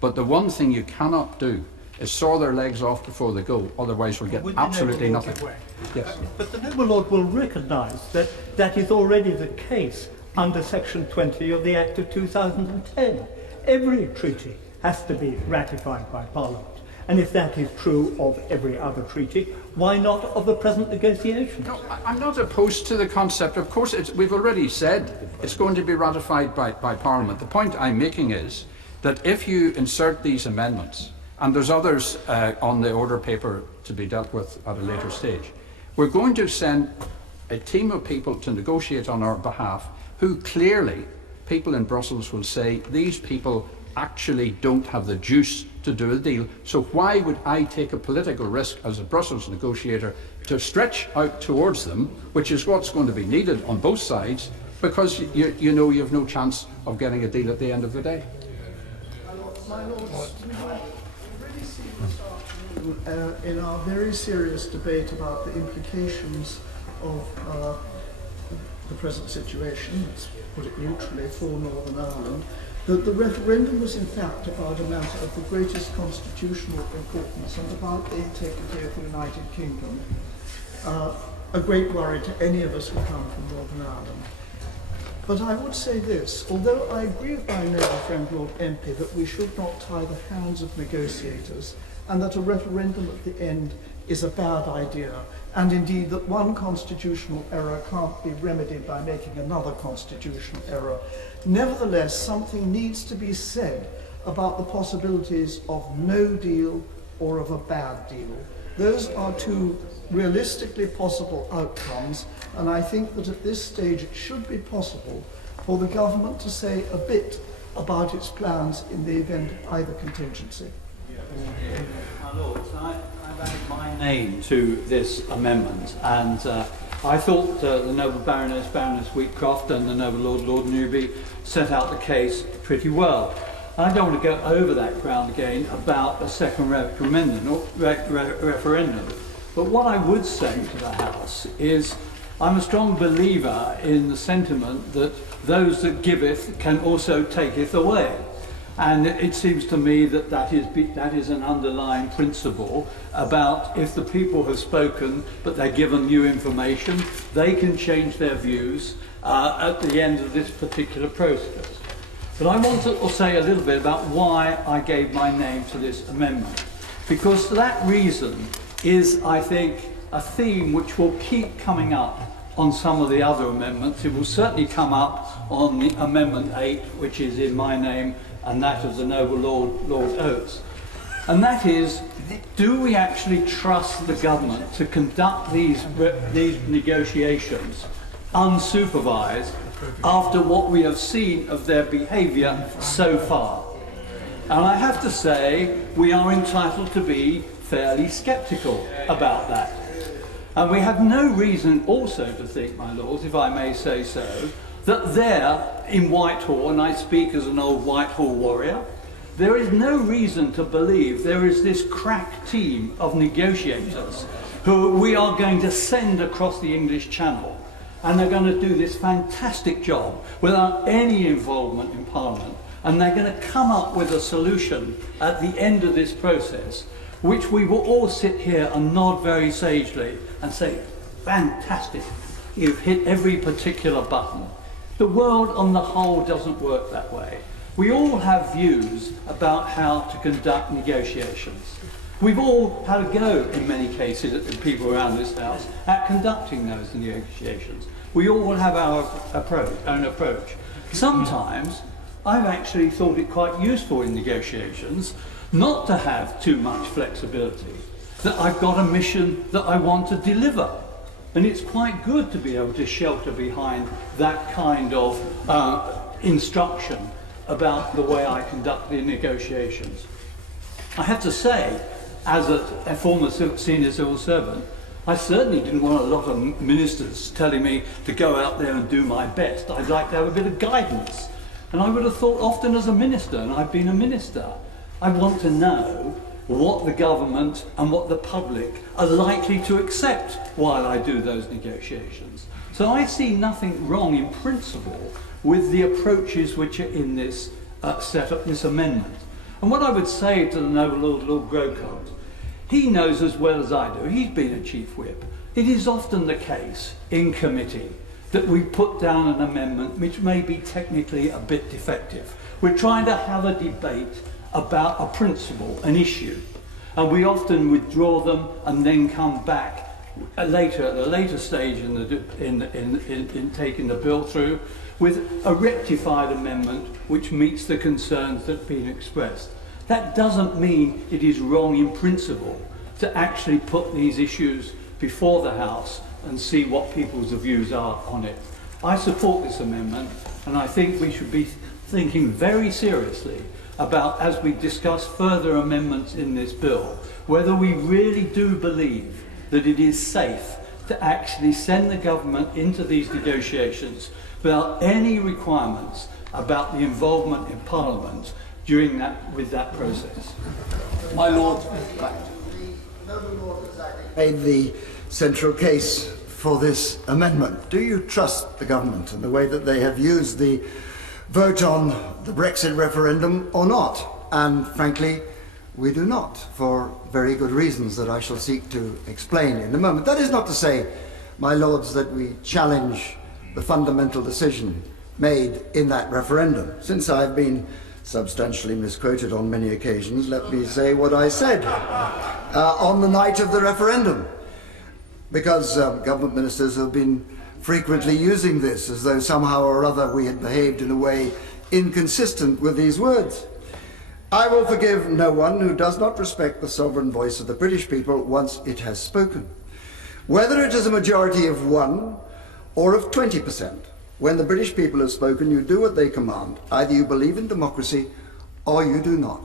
But the one thing you cannot do is saw their legs off before they go, otherwise we'll get absolutely nothing. Yes. But the noble lord will recognise that that is already the case under Section 20 of the Act of 2010. Every treaty has to be ratified by Parliament. And if that is true of every other treaty, why not of the present negotiations? No, I'm not opposed to the concept. Of course, we've already said it's going to be ratified by Parliament. The point I'm making is that if you insert these amendments, and there's others on the order paper to be dealt with at a later stage, we're going to send a team of people to negotiate on our behalf who clearly people in Brussels will say these people actually don't have the juice to do a deal, so why would I take a political risk as a Brussels negotiator to stretch out towards them, which is what's going to be needed on both sides, because you know you have no chance of getting a deal at the end of the day. My Lords, we really see this afternoon in our very serious debate about the implications of the present situation, let's put it neutrally, for Northern Ireland, that the referendum was in fact about a matter of the greatest constitutional importance and about the integrity of the United Kingdom, a great worry to any of us who come from Northern Ireland. But I would say this, although I agree with my noble friend Lord MP that we should not tie the hands of negotiators and that a referendum at the end is a bad idea, and indeed that one constitutional error can't be remedied by making another constitutional error, nevertheless something needs to be said about the possibilities of no deal or of a bad deal. Those are two realistically possible outcomes, and I think that at this stage it should be possible for the government to say a bit about its plans in the event of either contingency. My Lords, I've added my name to this amendment, and I thought the noble Baroness Wheatcroft, and the noble Lord Newby set out the case pretty well. I don't want to go over that ground again about a second referendum, but what I would say to the House is I'm a strong believer in the sentiment that those that giveth can also taketh away. And it seems to me that that is an underlying principle about if the people have spoken but they're given new information, they can change their views at the end of this particular process. But I want to say a little bit about why I gave my name to this amendment. because that reason is, I think, a theme which will keep coming up on some of the other amendments. It will certainly come up on the Amendment 8, which is in my name, and that of the noble Lord Oates. And that is, do we actually trust the government to conduct these negotiations unsupervised after what we have seen of their behaviour so far? And I have to say, we are entitled to be fairly sceptical about that. And we have no reason also to think, my lords, if I may say so, that there in Whitehall, and I speak as an old Whitehall warrior, there is no reason to believe there is this crack team of negotiators who we are going to send across the English Channel, and they're going to do this fantastic job without any involvement in Parliament, and they're going to come up with a solution at the end of this process, which we will all sit here and nod very sagely and say, fantastic, you've hit every particular button. The world on the whole doesn't work that way. We all have views about how to conduct negotiations. We've all had a go, in many cases, people around this house, at conducting those negotiations. We all have our own approach. Sometimes, I've actually thought it quite useful in negotiations not to have too much flexibility, that I've got a mission that I want to deliver. And it's quite good to be able to shelter behind that kind of instruction about the way I conduct the negotiations. I have to say, as a former senior civil servant, I certainly didn't want a lot of ministers telling me to go out there and do my best. I'd like to have a bit of guidance. And I would have thought often as a minister, and I've been a minister, I want to know what the government and what the public are likely to accept while I do those negotiations. So I see nothing wrong in principle with the approaches which are in this this amendment. And what I would say to the noble Lord Grocott, he knows as well as I do, he's been a chief whip, it is often the case in committee that we put down an amendment which may be technically a bit defective. We're trying to have a debate about a principle, an issue, and we often withdraw them and then come back at a later stage in taking the bill through with a rectified amendment which meets the concerns that have been expressed. That doesn't mean it is wrong in principle to actually put these issues before the House and see what people's views are on it. I support this amendment, and I think we should be thinking very seriously about, as we discuss further amendments in this bill, whether we really do believe that it is safe to actually send the government into these negotiations without any requirements about the involvement in Parliament during that process. My Lord, made the central case for this amendment. Do you trust the government in the way that they have used the vote on the Brexit referendum or not? And frankly, we do not, for very good reasons that I shall seek to explain in a moment. That is not to say, my lords, that we challenge the fundamental decision made in that referendum. Since I've been substantially misquoted on many occasions, let me say what I said on the night of the referendum, because government ministers have been frequently using this as though somehow or other we had behaved in a way inconsistent with these words. I will forgive no one who does not respect the sovereign voice of the British people once it has spoken. Whether it is a majority of 1 or of 20%, when the British people have spoken, you do what they command. Either you believe in democracy or you do not.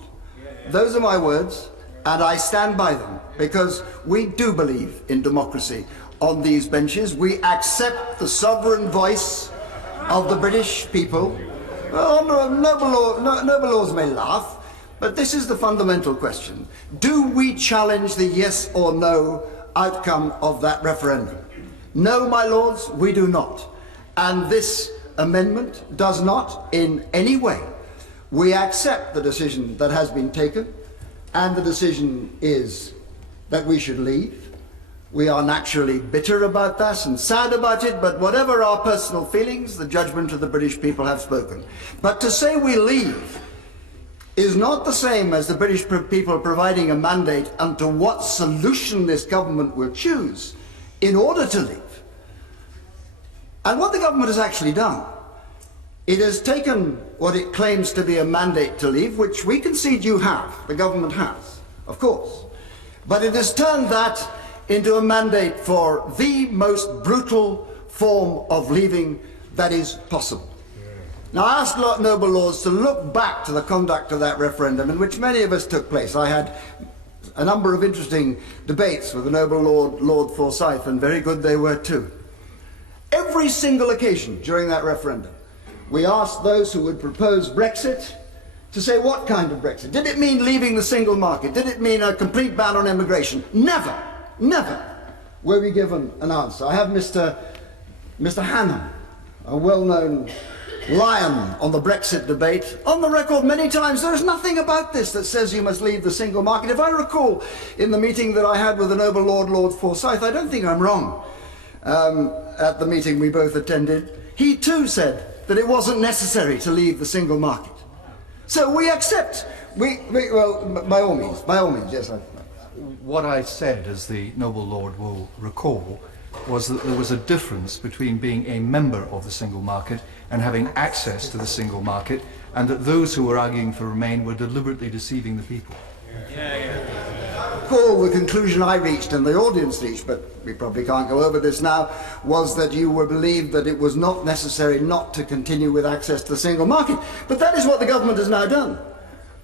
Those are my words, and I stand by them, because we do believe in democracy on these benches. We accept the sovereign voice of the British people. Well, noble lords may laugh, but this is the fundamental question. Do we challenge the yes or no outcome of that referendum? No, my lords, we do not. And this amendment does not in any way. We accept the decision that has been taken, and the decision is that we should leave. We are naturally bitter about that and sad about it, but whatever our personal feelings, the judgment of the British people have spoken. But to say we leave is not the same as the British people providing a mandate unto what solution this government will choose in order to leave. And what the government has actually done, it has taken what it claims to be a mandate to leave, which we concede you have, the government has, of course, but it has turned that into a mandate for the most brutal form of leaving that is possible. Now, I ask noble lords to look back to the conduct of that referendum in which many of us took place. I had a number of interesting debates with the noble Lord Forsyth, and very good they were too. Every single occasion during that referendum, we asked those who would propose Brexit to say what kind of Brexit. Did it mean leaving the single market? Did it mean a complete ban on immigration? Never, never were we given an answer. I have Mr. Hannam, a well-known lion on the Brexit debate, on the record many times. There's nothing about this that says you must leave the single market. If I recall in the meeting that I had with the noble Lord Forsyth, I don't think I'm wrong, at the meeting we both attended, he too said that it wasn't necessary to leave the single market. So we accept, well, by all means, yes. What I said, as the noble lord will recall, was that there was a difference between being a member of the single market and having access to the single market, and that those who were arguing for Remain were deliberately deceiving the people. The conclusion I reached and the audience reached, but we probably can't go over this now, was that you were believed that it was not necessary not to continue with access to the single market. But that is what the government has now done. In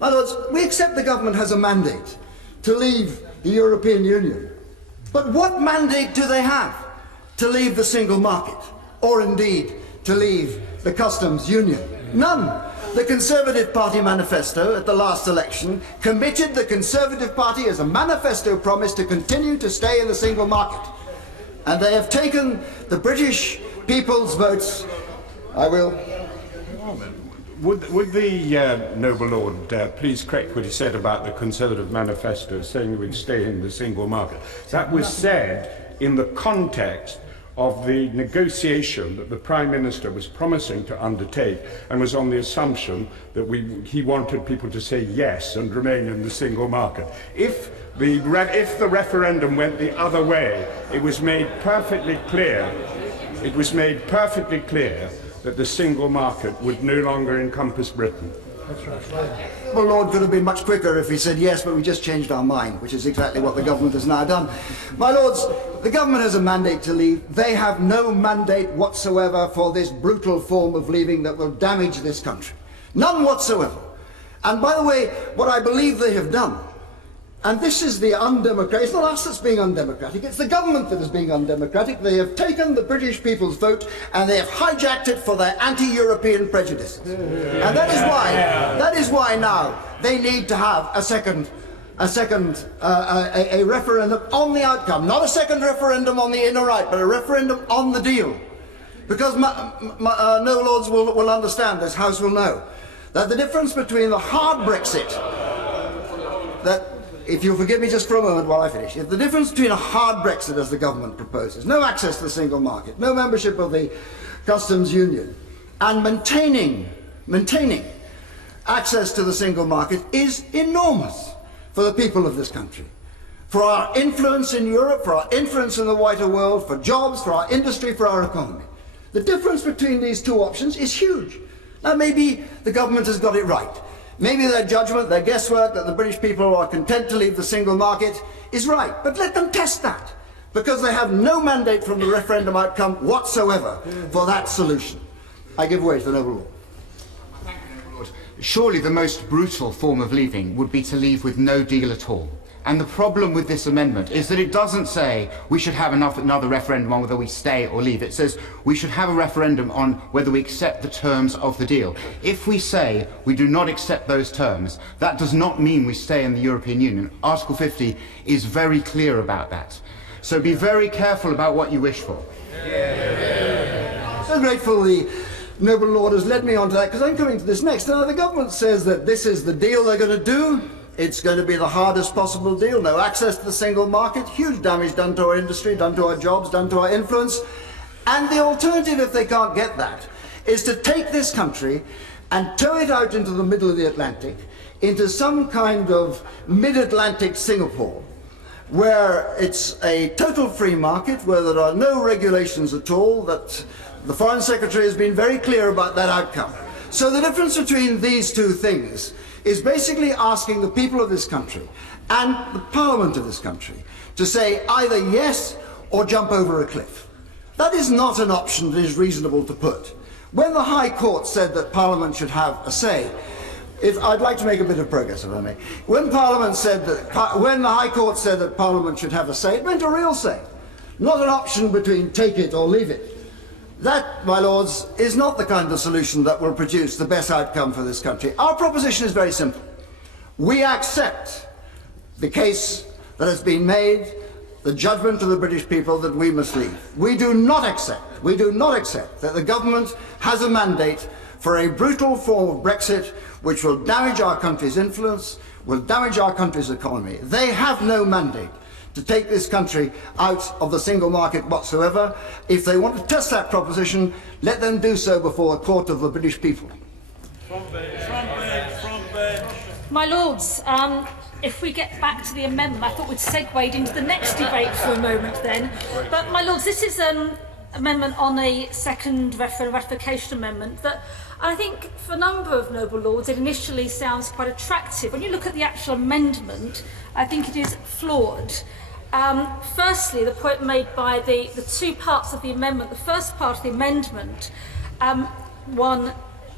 other words, we accept the government has a mandate to leave the European Union. But what mandate do they have to leave the single market, or indeed to leave the customs union? None. The Conservative Party manifesto at the last election committed the Conservative Party as a manifesto promise to continue to stay in the single market. And they have taken the British people's votes. I will. Would the noble lord please correct what he said about the Conservative manifesto saying we'd stay in the single market? That was said in the context of the negotiation that the Prime Minister was promising to undertake, and was on the assumption that he wanted people to say yes and remain in the single market. If the referendum went the other way, it was made perfectly clear that the single market would no longer encompass Britain. That's right. The Lord could have been much quicker if he said yes, but we just changed our mind, which is exactly what the government has now done. My lords, the government has a mandate to leave. They have no mandate whatsoever for this brutal form of leaving that will damage this country. None whatsoever. And by the way, what I believe they have done, and this is the undemocratic, it's not us that's being undemocratic, it's the government that is being undemocratic. They have taken the British people's vote and they have hijacked it for their anti-European prejudices. And that is why now they need to have a referendum on the outcome. Not a second referendum on the in or right, but a referendum on the deal. Because no lords will understand, this House will know, that the difference between the hard Brexit, that, if you'll forgive me just for a moment while I finish, if the difference between a hard Brexit, as the government proposes, no access to the single market, no membership of the customs union, and maintaining access to the single market is enormous for the people of this country, for our influence in Europe, for our influence in the wider world, for jobs, for our industry, for our economy. The difference between these two options is huge. Now, maybe the government has got it right. Maybe their judgment, their guesswork, that the British people are content to leave the single market is right. But let them test that, because they have no mandate from the referendum outcome whatsoever for that solution. I give way to the noble lord. Thank you, noble lord. Surely the most brutal form of leaving would be to leave with no deal at all. And the problem with this amendment is that it doesn't say we should have another referendum on whether we stay or leave. It says we should have a referendum on whether we accept the terms of the deal. If we say we do not accept those terms, that does not mean we stay in the European Union. Article 50 is very clear about that. So be very careful about what you wish for. So grateful the noble lord has led me on to that, because I'm coming to this next. Now, the government says that this is the deal they're going to do. It's going to be the hardest possible deal. No access to the single market, huge damage done to our industry, done to our jobs, done to our influence. And the alternative, if they can't get that, is to take this country and tow it out into the middle of the Atlantic, into some kind of mid-Atlantic Singapore, where it's a total free market, where there are no regulations at all, that the Foreign Secretary has been very clear about that outcome. So the difference between these two things is basically asking the people of this country and the Parliament of this country to say either yes or jump over a cliff. That is not an option that is reasonable to put. When the High Court said that Parliament should have a say, I'd like to make a bit of progress, if I may. When the High Court said that Parliament should have a say, it meant a real say, not an option between take it or leave it. That, my lords, is not the kind of solution that will produce the best outcome for this country. Our proposition is very simple. We accept the case that has been made, the judgment of the British people that we must leave. We do not accept that the government has a mandate for a brutal form of Brexit which will damage our country's influence, will damage our country's economy. They have no mandate to take this country out of the single market whatsoever. If they want to test that proposition, let them do so before the court of the British people. My Lords, if we get back to the amendment, I thought we'd segued into the next debate for a moment then. But, my Lords, this is an amendment on a second ratification amendment that I think for a number of noble lords it initially sounds quite attractive. When you look at the actual amendment, I think it is flawed. Firstly, the point made by the two parts of the amendment. The first part of the amendment, one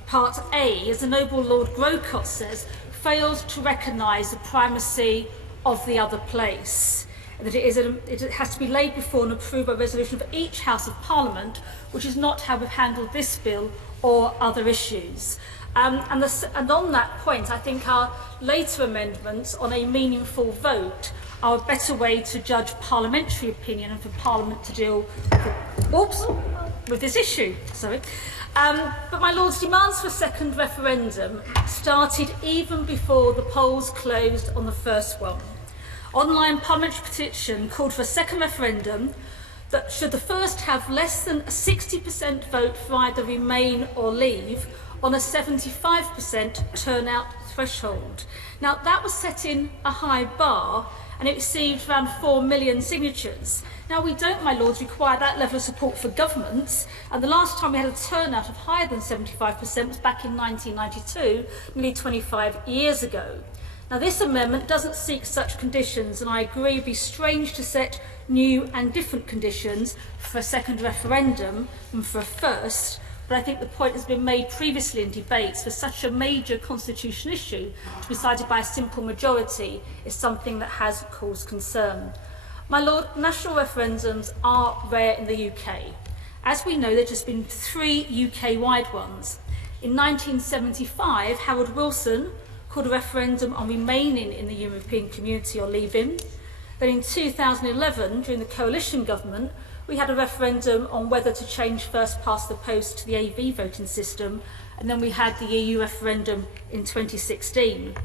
part A, as the noble Lord Grocott says, fails to recognise the primacy of the other place. That it has to be laid before and approved by resolution of each House of Parliament, which is not how we've handled this bill or other issues. And on that point, I think our later amendments on a meaningful vote are a better way to judge parliamentary opinion and for Parliament to deal with this issue. But my Lords, demands for a second referendum started even before the polls closed on the first one. Online parliamentary petition called for a second referendum that should the first have less than a 60% vote for either remain or leave on a 75% turnout threshold. Now that was setting a high bar and it received around 4 million signatures. Now we don't, my Lords, require that level of support for governments, and the last time we had a turnout of higher than 75% was back in 1992, nearly 25 years ago. Now this amendment doesn't seek such conditions, and I agree it would be strange to set new and different conditions for a second referendum than for a first, but I think the point has been made previously in debates for such a major constitutional issue to be decided by a simple majority is something that has caused concern. My Lord, national referendums are rare in the UK. As we know, there have just been 3 UK-wide ones. In 1975, Harold Wilson called a referendum on remaining in the European community or leaving. Then in 2011, during the coalition government, we had a referendum on whether to change first past the post to the AV voting system, and then we had the EU referendum in 2016.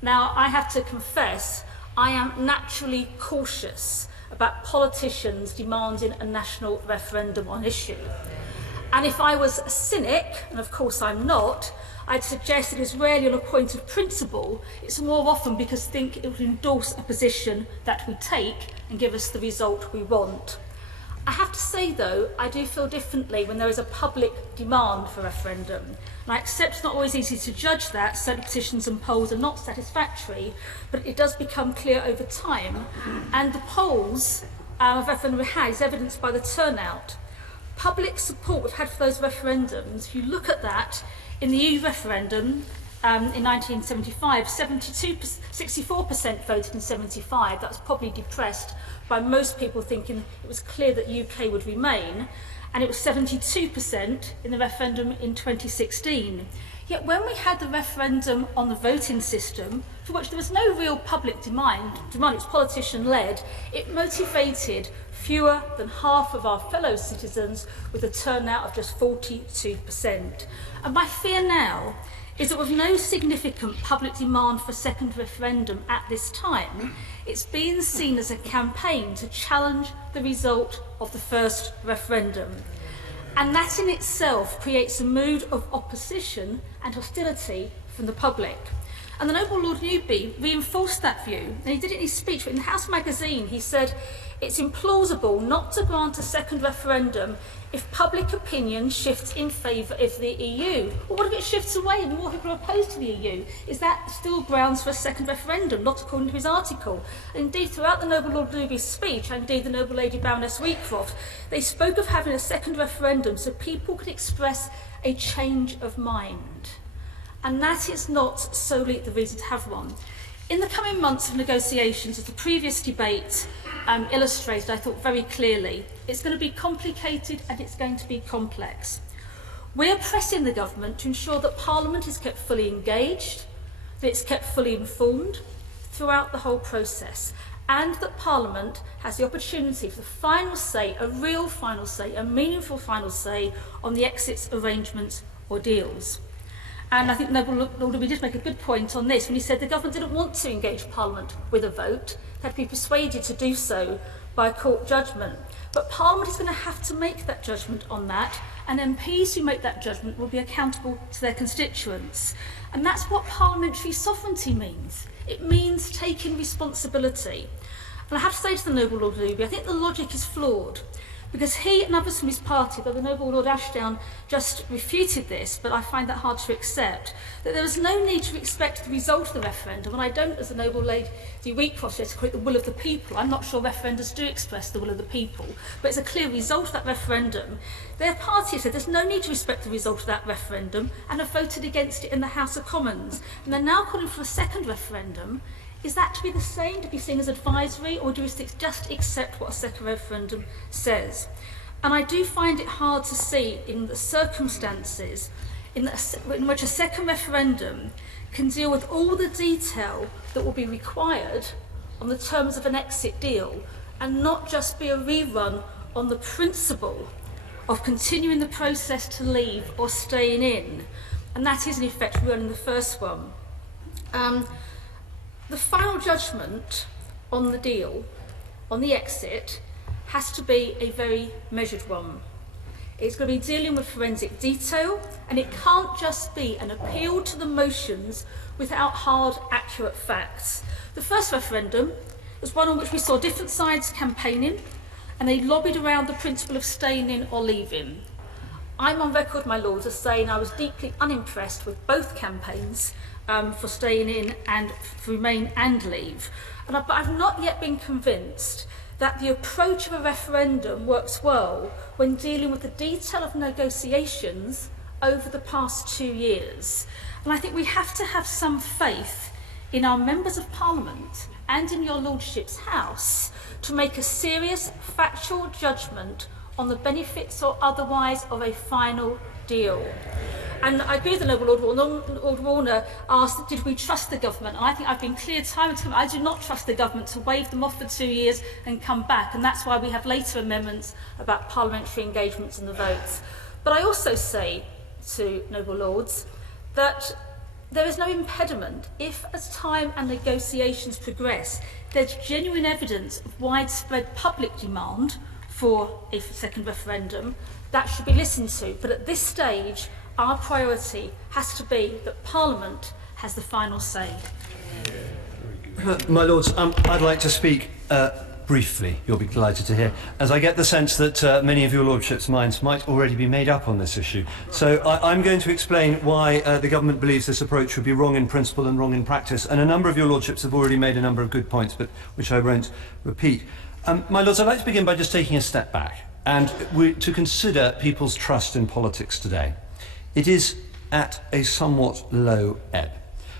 Now, I have to confess, I am naturally cautious about politicians demanding a national referendum on issue. And if I was a cynic, and of course I'm not, I'd suggest it is rarely on a point of principle. It's more often because I think it would endorse a position that we take and give us the result we want. I have to say, though, I do feel differently when there is a public demand for a referendum. And I accept it's not always easy to judge that. Certain petitions and polls are not satisfactory, but it does become clear over time. And the polls of referendum we had is evidenced by the turnout. Public support we've had for those referendums, if you look at that, in the EU referendum in 1975, 64% voted in 75. That was probably depressed by most people thinking it was clear that UK would remain. And it was 72% in the referendum in 2016. Yet when we had the referendum on the voting system, for which there was no real public demand, it was politician-led, it motivated fewer than half of our fellow citizens with a turnout of just 42%. And my fear now is that with no significant public demand for a second referendum at this time, it's being seen as a campaign to challenge the result of the first referendum. And that in itself creates a mood of opposition and hostility from the public. And the Noble Lord Newby reinforced that view, and he did it in his speech. But in the House magazine, he said, "It's implausible not to grant a second referendum if public opinion shifts in favour of the EU." Well, what if it shifts away and more people are opposed to the EU? Is that still grounds for a second referendum? Not according to his article. Indeed, throughout the Noble Lord Newby's speech, and indeed the Noble Lady Baroness Wheatcroft, they spoke of having a second referendum so people could express a change of mind. And that is not solely the reason to have one. In the coming months of negotiations, as the previous debate illustrated, I thought very clearly, it's going to be complicated and it's going to be complex. We are pressing the government to ensure that Parliament is kept fully engaged, that it's kept fully informed throughout the whole process, and that Parliament has the opportunity for the final say, a real final say, a meaningful final say on the exits, arrangements or deals. And I think Noble Lord Newby did make a good point on this when he said the government didn't want to engage Parliament with a vote. They had to be persuaded to do so by a court judgment. But Parliament is going to have to make that judgment on that, and MPs who make that judgment will be accountable to their constituents. And that's what parliamentary sovereignty means. It means taking responsibility. And I have to say to the Noble Lord Newby, I think the logic is flawed. Because he and others from his party, though the Noble Lord Ashdown just refuted this, but I find that hard to accept, that there was no need to expect the result of the referendum, and I don't, as the Noble Lady Wheatcroft said, to call it the will of the people. I'm not sure referendums do express the will of the people, but it's a clear result of that referendum. Their party said there's no need to respect the result of that referendum and have voted against it in the House of Commons. And they're now calling for a second referendum. Is that to be the same, to be seen as advisory, or do we just accept what a second referendum says? And I do find it hard to see in the circumstances in which a second referendum can deal with all the detail that will be required on the terms of an exit deal and not just be a rerun on the principle of continuing the process to leave or staying in. And that is in effect rerunning the first one. The final judgment on the deal, on the exit, has to be a very measured one. It's going to be dealing with forensic detail, and it can't just be an appeal to the motions without hard, accurate facts. The first referendum was one on which we saw different sides campaigning, and they lobbied around the principle of staying in or leaving. I'm on record, my lords, as saying I was deeply unimpressed with both campaigns for staying in and for remain and leave. But I've not yet been convinced that the approach of a referendum works well when dealing with the detail of negotiations over the past 2 years. And I think we have to have some faith in our members of Parliament and in your Lordship's House to make a serious factual judgment on the benefits or otherwise of a final deal. And I agree with the Noble Lord Warner asked, did we trust the government? And I think I've been clear time and time, I do not trust the government to wave them off for 2 years and come back. And that's why we have later amendments about parliamentary engagements and the votes. But I also say to Noble Lords that there is no impediment if, as time and negotiations progress, there's genuine evidence of widespread public demand for a second referendum, that should be listened to. But at this stage, our priority has to be that Parliament has the final say. My Lords, I'd like to speak briefly, you'll be delighted to hear, as I get the sense that many of your Lordships' minds might already be made up on this issue. So I'm going to explain why the government believes this approach would be wrong in principle and wrong in practice. And a number of your Lordships have already made a number of good points, but which I won't repeat. My Lords, I'd like to begin by just taking a step back and to consider people's trust in politics today. It is at a somewhat low ebb.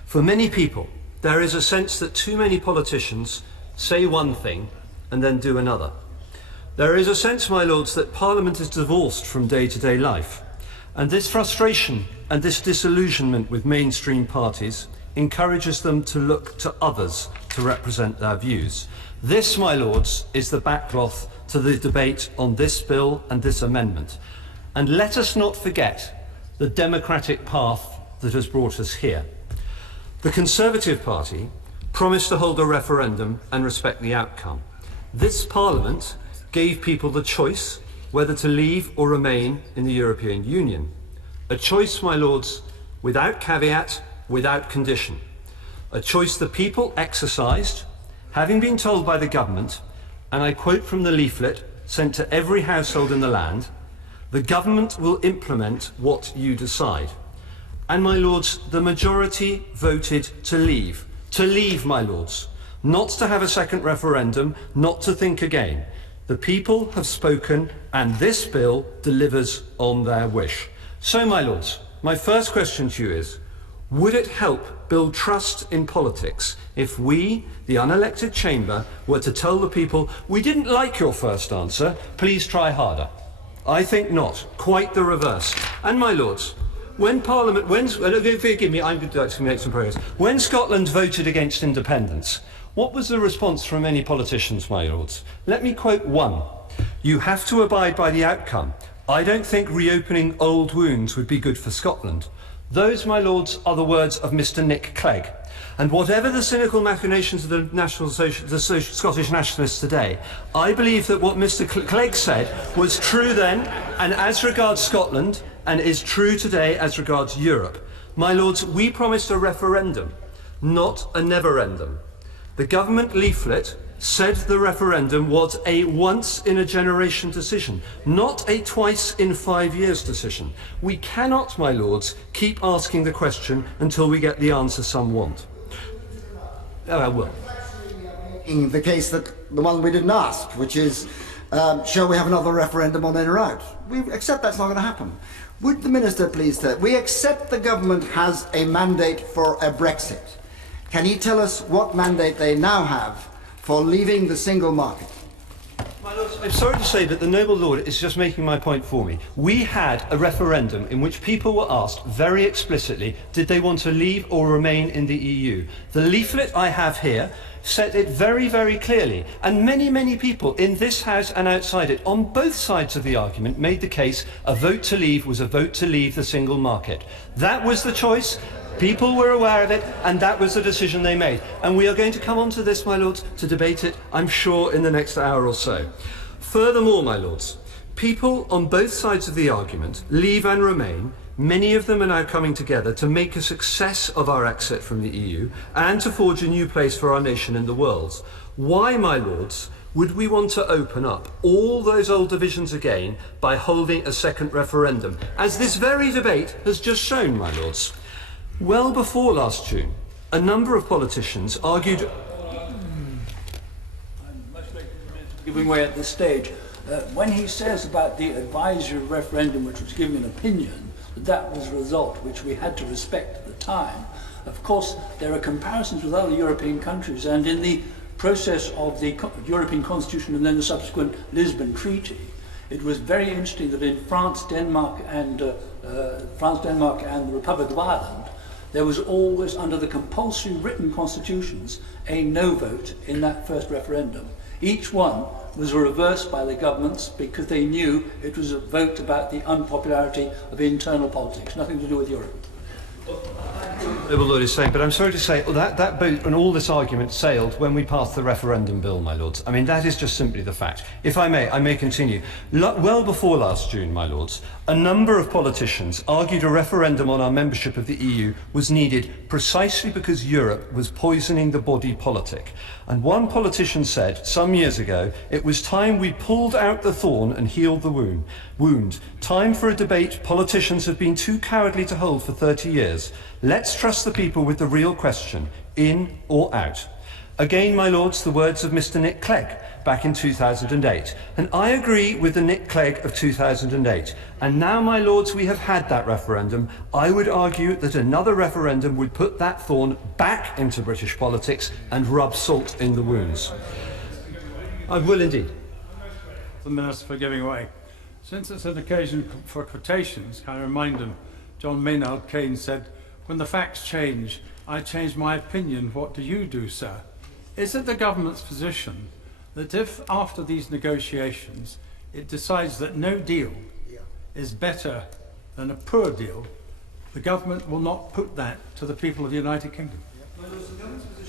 For many people, there is a sense that too many politicians say one thing and then do another. There is a sense, my Lords, that Parliament is divorced from day-to-day life. And this frustration and this disillusionment with mainstream parties encourages them to look to others to represent their views. This, my Lords, is the backcloth to the debate on this bill and this amendment. And let us not forget the democratic path that has brought us here. The Conservative Party promised to hold a referendum and respect the outcome. This Parliament gave people the choice whether to leave or remain in the European Union. A choice, my Lords, without caveat, without condition. a choice the people exercised, having been told by the government, and I quote from the leaflet sent to every household in the land, the government will implement what you decide. And, my lords, the majority voted to leave. To leave, my lords. Not to have a second referendum, not to think again. The people have spoken, and this bill delivers on their wish. So, my lords, my first question to you is, would it help build trust in politics if we, the unelected chamber, were to tell the people, we didn't like your first answer, please try harder? I think not. Quite the reverse. And, my lords, when Parliament, forgive me, I'm going to make some progress. When Scotland voted against independence, what was the response from many politicians, my lords? Let me quote one. You have to abide by the outcome. I don't think reopening old wounds would be good for Scotland. Those, my lords, are the words of Mr. Nick Clegg. And whatever the cynical machinations of the Scottish nationalists today, I believe that what Mr. Clegg said was true then, and as regards Scotland, and is true today as regards Europe. My lords, we promised a referendum, not a never-endum. The government leaflet said the referendum was a once-in-a-generation decision, not a twice-in-5 years decision. We cannot, my lords, keep asking the question until we get the answer some want. Oh, I will. In the case that the one we didn't ask, which is, shall we have another referendum on in or out? We accept that's not going to happen. Would the Minister please tell, we accept the government has a mandate for a Brexit. Can he tell us what mandate they now have for leaving the single market? My lords, I'm sorry to say, but the noble lord is just making my point for me. We had a referendum in which people were asked very explicitly, did they want to leave or remain in the EU? The leaflet I have here said it very, very clearly, and many, many people in this House and outside it, on both sides of the argument, made the case a vote to leave was a vote to leave the single market. That was the choice. People were aware of it, and that was the decision they made. And we are going to come on to this, my lords, to debate it, I'm sure, in the next hour or so. Furthermore, my lords, people on both sides of the argument, leave and remain, many of them are now coming together to make a success of our exit from the EU and to forge a new place for our nation in the world. Why, my lords, would we want to open up all those old divisions again by holding a second referendum, as this very debate has just shown, my lords? Well before last June, a number of politicians argued... Giving way at this stage. When he says about the advisory referendum which was giving an opinion, that was a result which we had to respect at the time. Of course, there are comparisons with other European countries, and in the process of the European Constitution and then the subsequent Lisbon Treaty, it was very interesting that in France, Denmark and the Republic of Ireland, there was always, under the compulsory written constitutions, a no vote in that first referendum. Each one was reversed by the governments because they knew it was a vote about the unpopularity of internal politics, nothing to do with Europe. Noble Lord is saying, but I'm sorry to say, that boat and all this argument sailed when we passed the referendum bill, my lords. I mean, that is just simply the fact. If I may continue. Well before last June, my lords, a number of politicians argued a referendum on our membership of the EU was needed precisely because Europe was poisoning the body politic. And one politician said, some years ago, it was time we pulled out the thorn and healed the wound. Time for a debate politicians have been too cowardly to hold for 30 years. Let's trust the people with the real question, in or out. Again, my lords, the words of Mr. Nick Clegg back in 2008. And I agree with the Nick Clegg of 2008. And now, my lords, we have had that referendum. I would argue that another referendum would put that thorn back into British politics and rub salt in the wounds. I will indeed. The Minister for giving way. Since it's an occasion for quotations, can I remind him, John Maynard Keynes said, "When the facts change, I change my opinion. What do you do, sir?" Is it the government's position that if, after these negotiations, it decides that no deal is better than a poor deal, the government will not put that to the people of the United Kingdom?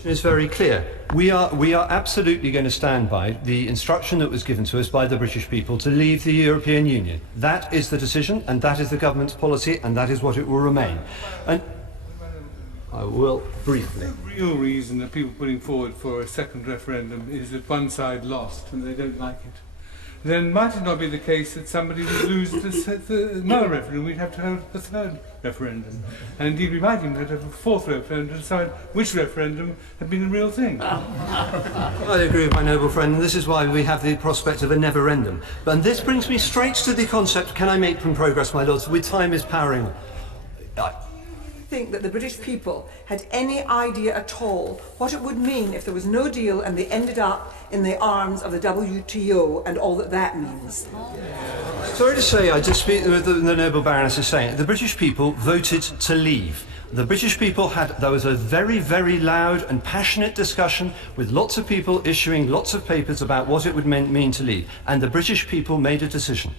It's very clear. We are absolutely going to stand by the instruction that was given to us by the British people to leave the European Union. That is the decision, and that is the government's policy, and that is what it will remain. And I will briefly. The real reason that people putting forward for a second referendum is that one side lost and they don't like it. Then might it not be the case that somebody would lose another referendum? We'd have to have a third referendum. And indeed we might even have to have a fourth referendum to decide which referendum had been the real thing. I agree with my noble friend, and this is why we have the prospect of a never-endum. And this brings me straight to the concept, can I make some progress, my lords? With time is powering on. Think that the British people had any idea at all what it would mean if there was no deal and they ended up in the arms of the WTO and all that that means. Sorry to say, I dispute what the noble Baroness is saying. The British people voted to leave. The British people there was a very, very loud and passionate discussion with lots of people issuing lots of papers about what it would mean to leave. And the British people made a decision.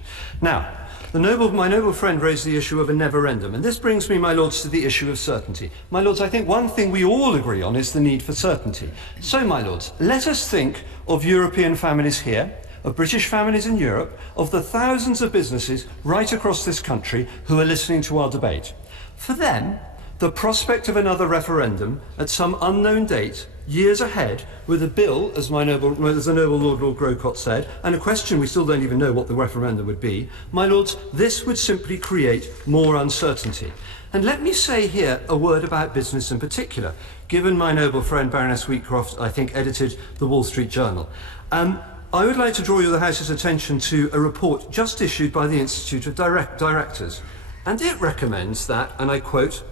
Now, my noble friend raised the issue of a never-endum, and this brings me, my lords, to the issue of certainty. My lords, I think one thing we all agree on is the need for certainty. So, my lords, let us think of European families here, of British families in Europe, of the thousands of businesses right across this country who are listening to our debate. For them, the prospect of another referendum at some unknown date, years ahead, with a bill, as the noble Lord Grocott said, and a question we still don't even know what the referendum would be, my lords, this would simply create more uncertainty. And let me say here a word about business in particular, given my noble friend Baroness Wheatcroft, I think, edited the Wall Street Journal. I would like to draw the House's attention to a report just issued by the Institute of Directors. And it recommends that, and I quote,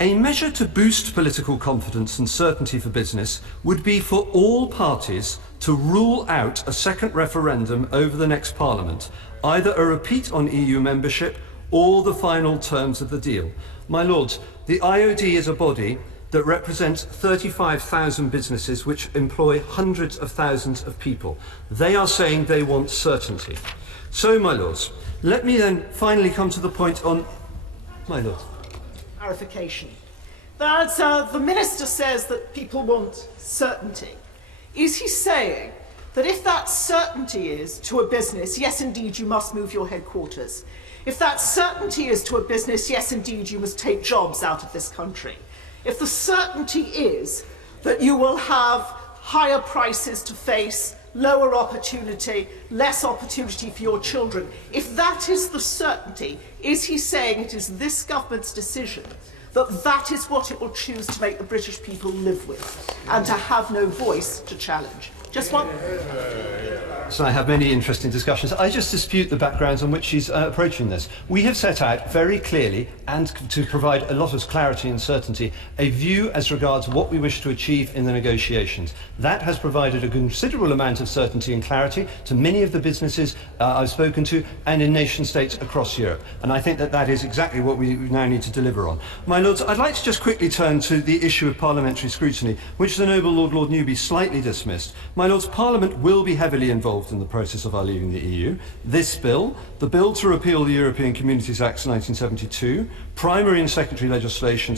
"A measure to boost political confidence and certainty for business would be for all parties to rule out a second referendum over the next Parliament, either a repeat on EU membership or the final terms of the deal." My lords, the IOD is a body that represents 35,000 businesses which employ hundreds of thousands of people. They are saying they want certainty. So, my lords, let me then finally come to the point on... My lord. Clarification. That the Minister says that people want certainty. Is he saying that if that certainty is to a business, yes, indeed, you must move your headquarters? If that certainty is to a business, yes, indeed, you must take jobs out of this country? If the certainty is that you will have higher prices to face, lower opportunity, less opportunity for your children, if that is the certainty, is he saying it is this government's decision that that is what it will choose to make the British people live with and to have no voice to challenge? Just one. So I have many interesting discussions. I just dispute the backgrounds on which she's approaching this. We have set out very clearly, and to provide a lot of clarity and certainty, a view as regards what we wish to achieve in the negotiations. That has provided a considerable amount of certainty and clarity to many of the businesses I've spoken to and in nation-states across Europe. And I think that that is exactly what we now need to deliver on. My lords, I'd like to just quickly turn to the issue of parliamentary scrutiny, which the noble Lord Newby slightly dismissed. My lords, Parliament will be heavily involved in the process of our leaving the EU. This bill, the bill to repeal the European Communities Act 1972, primary and secondary legislation,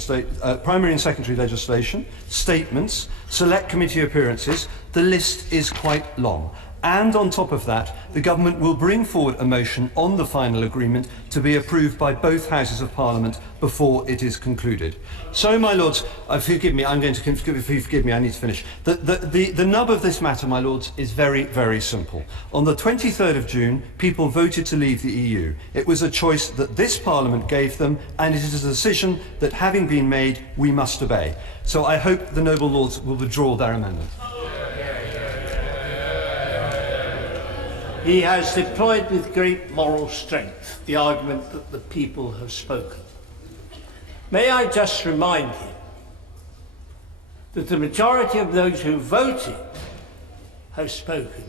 statements, select committee appearances, the list is quite long. And on top of that, the government will bring forward a motion on the final agreement to be approved by both Houses of Parliament before it is concluded. So, my lords, forgive me, I need to finish. The nub of this matter, my lords, is very, very simple. On the 23rd of June, people voted to leave the EU. It was a choice that this Parliament gave them, and it is a decision that, having been made, we must obey. So I hope the noble lords will withdraw their amendment. He has deployed with great moral strength the argument that the people have spoken. May I just remind him that the majority of those who voted have spoken.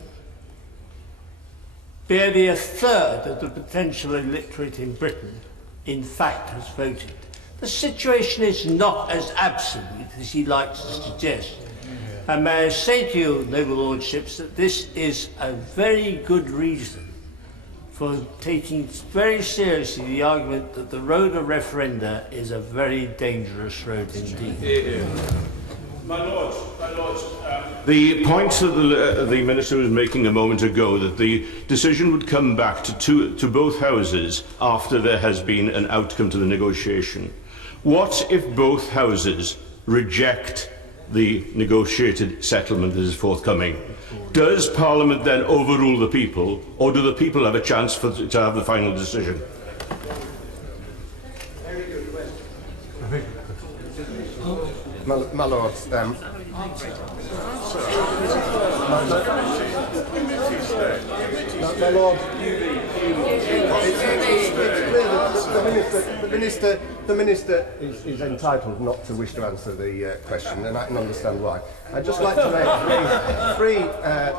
Barely a third of the potential illiterate in Britain, in fact, has voted. The situation is not as absolute as he likes to suggest. And may I say to you, noble lordships, that this is a very good reason for taking very seriously the argument that the road of referenda is a very dangerous road indeed. My Lord, the point that the Minister was making a moment ago, that the decision would come back to both Houses after there has been an outcome to the negotiation. What if both Houses reject the negotiated settlement that is forthcoming, does Parliament then overrule the people, or do the people have a chance to have the final decision? My Lord, my Lord, it's clear that the Minister is entitled not to wish to answer the question, and I can understand why. I'd just like to make three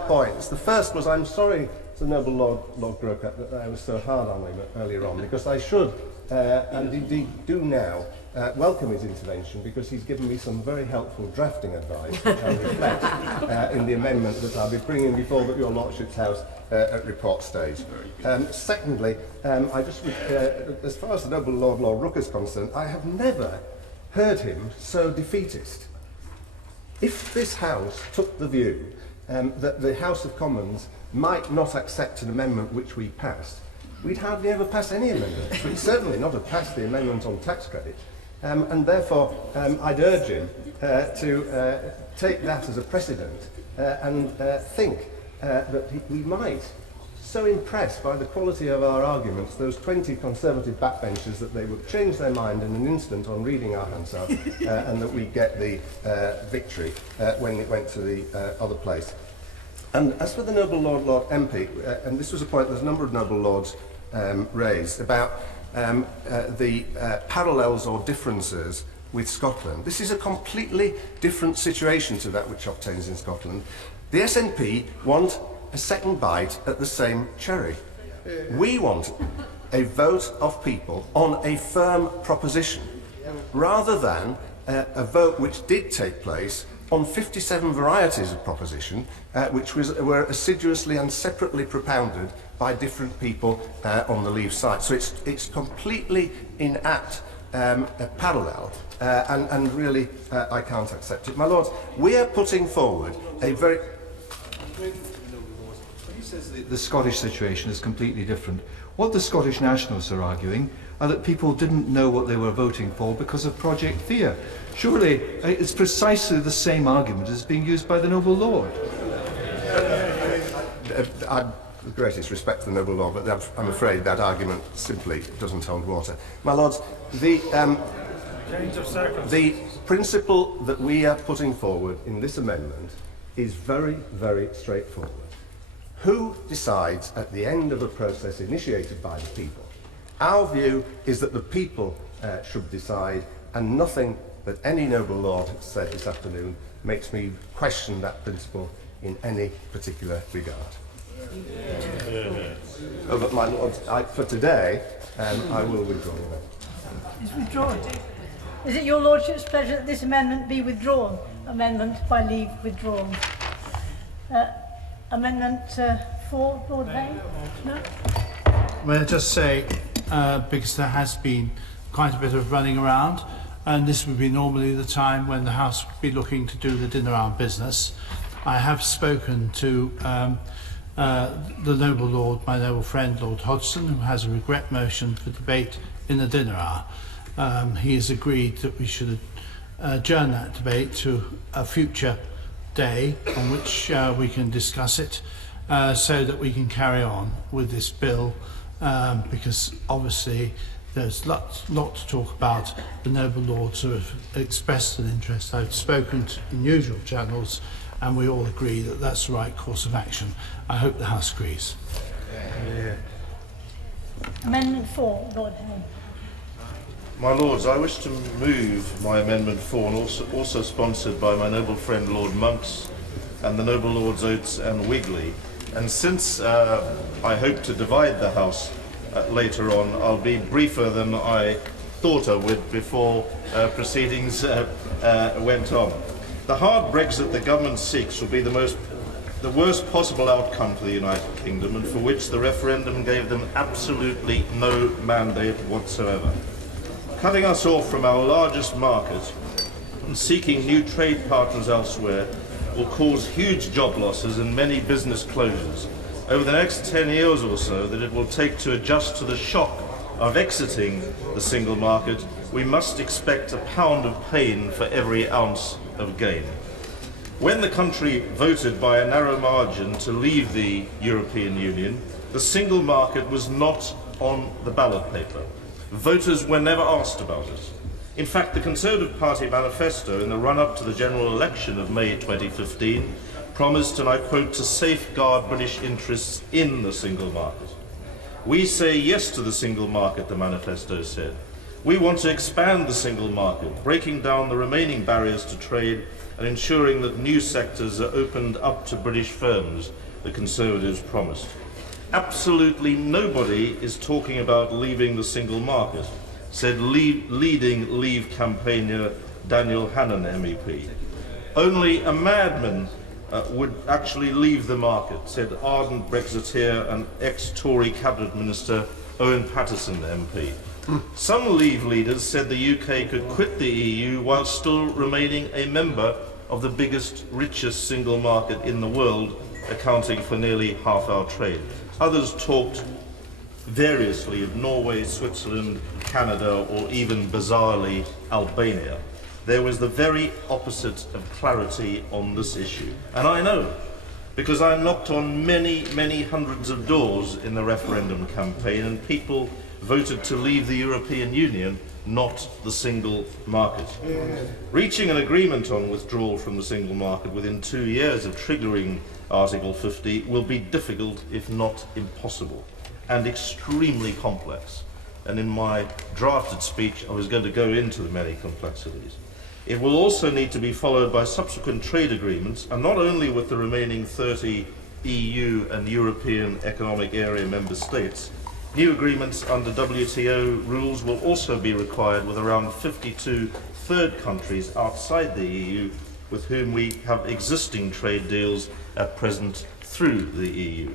points. The first was, I'm sorry to the noble Lord Grocott that I was so hard on him earlier on, because I should, and indeed do now, welcome his intervention, because he's given me some very helpful drafting advice, which I reflect in the amendment that I'll be bringing before your Lordship's House at report stage. Secondly, I just, as far as the noble Lord Rook is concerned, I have never heard him so defeatist. If this House took the view that the House of Commons might not accept an amendment which we passed, we'd hardly ever pass any amendment. We'd certainly not have passed the amendment on tax credit. And therefore, I'd urge him to take that as a precedent and think that we might so impress by the quality of our arguments those 20 Conservative backbenchers that they would change their mind in an instant on reading our Hansard and that we get the victory when it went to the other place. And as for the noble Lord MP, and this was a point there's a number of noble lords raised about the parallels or differences with Scotland. This is a completely different situation to that which obtains in Scotland. The SNP want a second bite at the same cherry. We want a vote of people on a firm proposition, rather than a vote which did take place on 57 varieties of proposition, which were assiduously and separately propounded by different people on the Leave side. So it's completely inapt parallel, and really I can't accept it. My Lords, we are putting forward a very... When he says the Scottish situation is completely different, what the Scottish Nationalists are arguing are that people didn't know what they were voting for because of Project Fear. Surely it's precisely the same argument as being used by the noble Lord. I've the greatest respect for the noble Lord, but I'm afraid that argument simply doesn't hold water. My Lords, the principle that we are putting forward in this amendment is very, very straightforward. Who decides at the end of a process initiated by the people? Our view is that the people should decide, and nothing that any noble lord has said this afternoon makes me question that principle in any particular regard. Oh, but my Lord, for today, I will withdraw it. It's withdrawn. Is it your Lordship's pleasure that this amendment be withdrawn? Amendment by Leave withdrawn. Amendment 4, Lord Hay? No? May I just say, because there has been quite a bit of running around, and this would be normally the time when the House would be looking to do the dinner hour business. I have spoken to the noble Lord, my noble friend Lord Hodgson, who has a regret motion for debate in the dinner hour. He has agreed that we should adjourn that debate to a future day on which we can discuss it, so that we can carry on with this bill, because obviously there's lot to talk about. The noble lords who have expressed an interest. I've spoken in usual channels, and we all agree that that's the right course of action. I hope the House agrees. Yeah. Amendment 4, Lord Hay. My Lords, I wish to move my Amendment 4, and also sponsored by my noble friend Lord Monks and the noble Lords Oates and Wigley. And since I hope to divide the House later on, I'll be briefer than I thought I would before proceedings went on. The hard Brexit the government seeks will be the worst possible outcome for the United Kingdom, and for which the referendum gave them absolutely no mandate whatsoever. Cutting us off from our largest market and seeking new trade partners elsewhere will cause huge job losses and many business closures over the next 10 years or so that it will take to adjust to the shock of exiting the single market we must expect a pound of pain for every ounce of gain. When the country voted by a narrow margin to leave the European Union, the single market was not on the ballot paper. Voters were never asked about it. In fact, the Conservative Party manifesto in the run-up to the general election of May 2015 promised, and I quote, to safeguard British interests in the single market. We say yes to the single market, the manifesto said. We want to expand the single market, breaking down the remaining barriers to trade and ensuring that new sectors are opened up to British firms, the Conservatives promised. Absolutely nobody is talking about leaving the single market, said leading Leave campaigner Daniel Hannan MEP. Only a madman would actually leave the market, said ardent Brexiteer and ex-Tory Cabinet Minister Owen Paterson MP. Some Leave leaders said the UK could quit the EU while still remaining a member of the biggest, richest single market in the world, accounting for nearly half our trade. Others talked variously of Norway, Switzerland, Canada, or even bizarrely Albania. There was the very opposite of clarity on this issue. And I know, because I knocked on many, many hundreds of doors in the referendum campaign, and people voted to leave the European Union, not the single market. Reaching an agreement on withdrawal from the single market within 2 years of triggering Article 50 will be difficult, if not impossible, and extremely complex. And in my drafted speech, I was going to go into the many complexities. It will also need to be followed by subsequent trade agreements, and not only with the remaining 30 EU and European Economic Area member states. New agreements under WTO rules will also be required with around 52 third countries outside the EU with whom we have existing trade deals at present through the EU.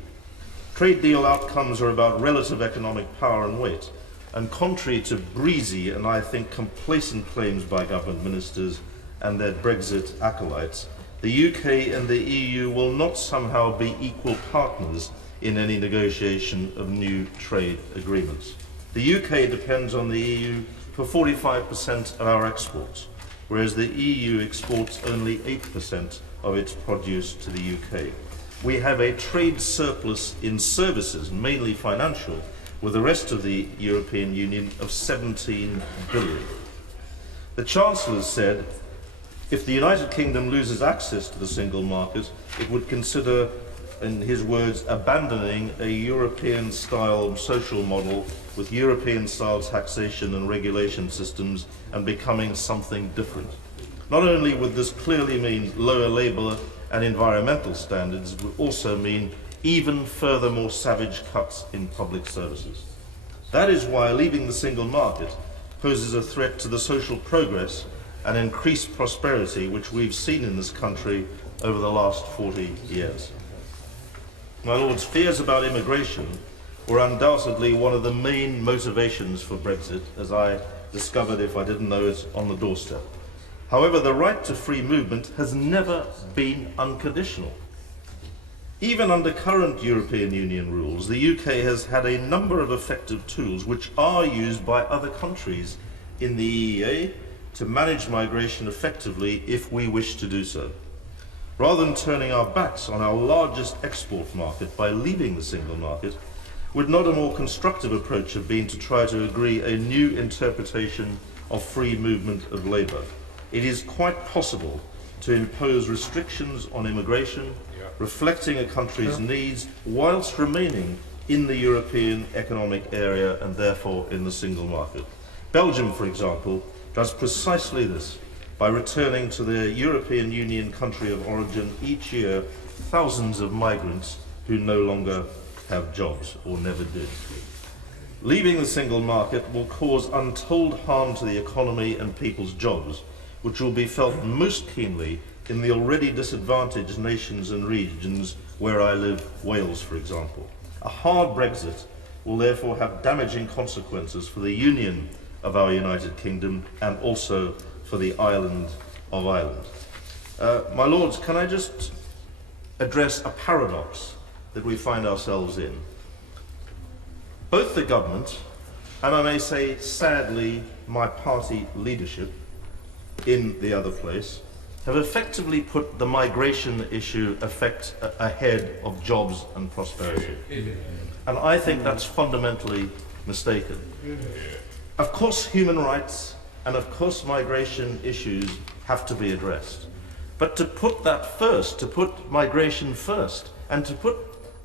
Trade deal outcomes are about relative economic power and weight, and contrary to breezy and I think complacent claims by government ministers and their Brexit acolytes, the UK and the EU will not somehow be equal partners in any negotiation of new trade agreements. The UK depends on the EU for 45% of our exports, whereas the EU exports only 8% of its produce to the UK. We have a trade surplus in services, mainly financial, with the rest of the European Union of 17 billion. The Chancellor said, if the United Kingdom loses access to the single market, it would consider, in his words, abandoning a European-style social model with European-style taxation and regulation systems and becoming something different. Not only would this clearly mean lower labour and environmental standards, it would also mean even further more savage cuts in public services. That is why leaving the single market poses a threat to the social progress and increased prosperity which we've seen in this country over the last 40 years. My Lords, fears about immigration were undoubtedly one of the main motivations for Brexit, as I discovered, if I didn't know it, on the doorstep. However, the right to free movement has never been unconditional. Even under current European Union rules, the UK has had a number of effective tools which are used by other countries in the EEA to manage migration effectively if we wish to do so. Rather than turning our backs on our largest export market by leaving the single market, would not a more constructive approach have been to try to agree a new interpretation of free movement of labour? It is quite possible to impose restrictions on immigration, reflecting a country's needs, whilst remaining in the European Economic Area and therefore in the single market. Belgium, for example, does precisely this by returning to their European Union country of origin each year thousands of migrants who no longer have jobs or never did. Leaving the single market will cause untold harm to the economy and people's jobs, which will be felt most keenly in the already disadvantaged nations and regions where I live, Wales, for example. A hard Brexit will therefore have damaging consequences for the union of our United Kingdom and also for the island of Ireland. My Lords, can I just address a paradox that we find ourselves in? Both the government, and I may say sadly, my party leadership in the other place have effectively put the migration issue ahead of jobs and prosperity. And I think that's fundamentally mistaken. Of course, human rights and of course migration issues have to be addressed. But to put that first, to put migration first, and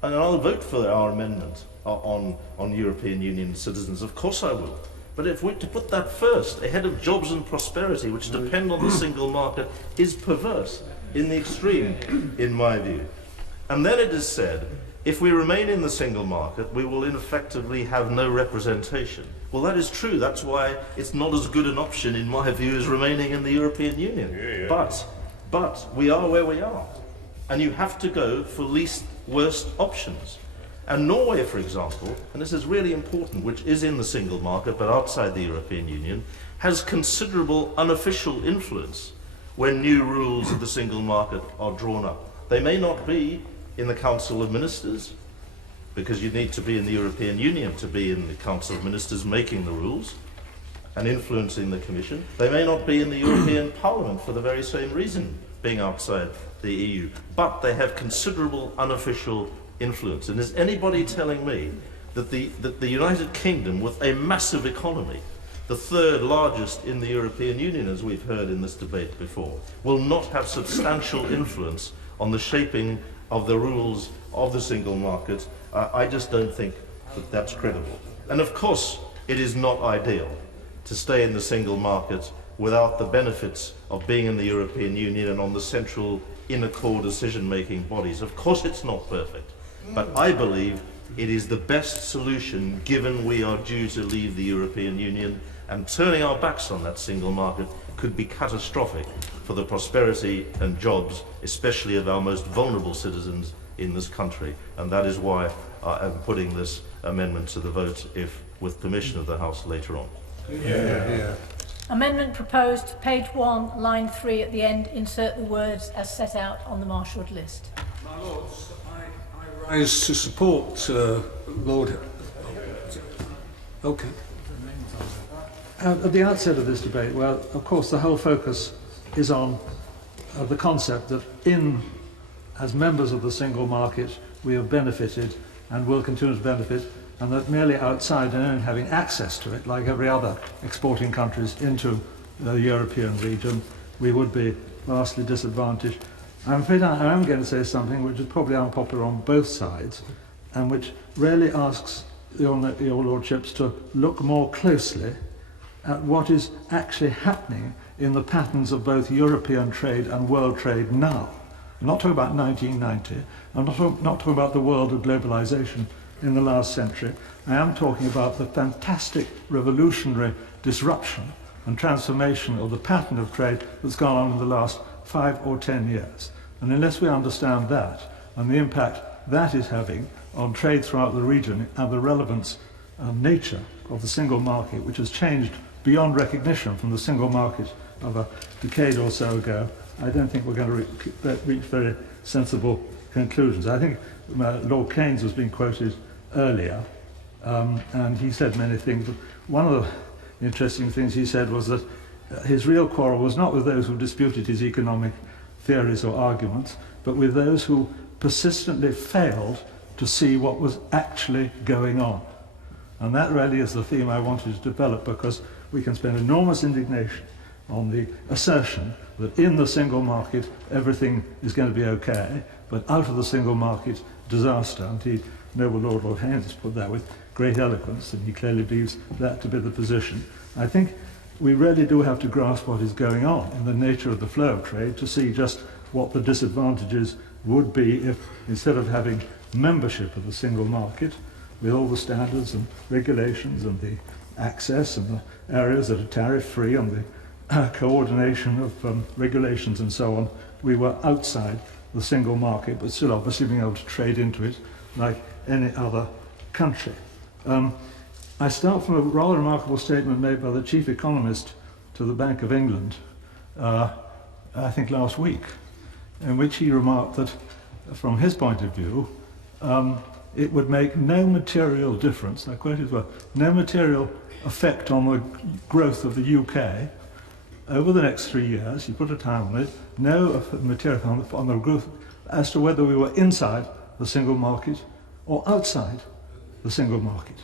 and I'll vote for our amendment on European Union citizens, of course I will. But if we're to put that first, ahead of jobs and prosperity, which depend on the single market, is perverse in the extreme, in my view. And then it is said, if we remain in the single market, we will effectively have no representation. Well, that is true. That's why it's not as good an option, in my view, as remaining in the European Union. But we are where we are. And you have to go for least worst options. And Norway, for example, and this is really important, which is in the single market but outside the European Union, has considerable unofficial influence when new rules of the single market are drawn up. They may not be in the Council of Ministers, because you need to be in the European Union to be in the Council of Ministers making the rules and influencing the Commission. They may not be in the European Parliament for the very same reason, being outside the EU. But they have considerable unofficial influence. And is anybody telling me that the United Kingdom, with a massive economy, the third largest in the European Union, as we've heard in this debate before, will not have substantial influence on the shaping of the rules of the single market? I just don't think that that's credible. And of course, it is not ideal to stay in the single market without the benefits of being in the European Union and on the central inner core decision-making bodies. Of course it's not perfect, but I believe it is the best solution given we are due to leave the European Union, and turning our backs on that single market could be catastrophic for the prosperity and jobs, especially of our most vulnerable citizens in this country. And that is why I am putting this amendment to the vote, if with permission of the House later on. Amendment proposed, page 1, line 3 at the end, insert the words as set out on the marshalled list. My Lords, I rise to support Lord... Okay. At the outset of this debate, well, of course, the whole focus is on the concept that as members of the single market, we have benefited and will continue to benefit, and that merely outside and only having access to it, like every other exporting countries into the European region, we would be vastly disadvantaged. I'm afraid I am going to say something which is probably unpopular on both sides, and which really asks your Lordships to look more closely at what is actually happening in the patterns of both European trade and world trade now. I'm not talking about 1990, I'm not talking about the world of globalization in the last century. I am talking about the fantastic revolutionary disruption and transformation of the pattern of trade that's gone on in the last 5 or 10 years. And unless we understand that and the impact that is having on trade throughout the region and the relevance and nature of the single market, which has changed beyond recognition from the single market of a decade or so ago, I don't think we're going to reach very sensible conclusions. I think Lord Keynes was being quoted earlier, and he said many things, but one of the interesting things he said was that his real quarrel was not with those who disputed his economic theories or arguments, but with those who persistently failed to see what was actually going on. And that really is the theme I wanted to develop, because we can spend enormous indignation on the assertion that in the single market everything is going to be okay, but out of the single market, disaster. Indeed, Noble Lord Haynes put that with great eloquence, and he clearly believes that to be the position. I think we really do have to grasp what is going on in the nature of the flow of trade to see just what the disadvantages would be if, instead of having membership of the single market, with all the standards and regulations and the access and the areas that are tariff-free and the coordination of regulations and so on, we were outside the single market, but still obviously being able to trade into it like any other country. I start from a rather remarkable statement made by the chief economist to the Bank of England, I think last week, in which he remarked that, from his point of view, it would make no material difference, I quote as well, no material effect on the growth of the UK over the next 3 years, you put a time on it, no material on the growth as to whether we were inside the single market or outside the single market.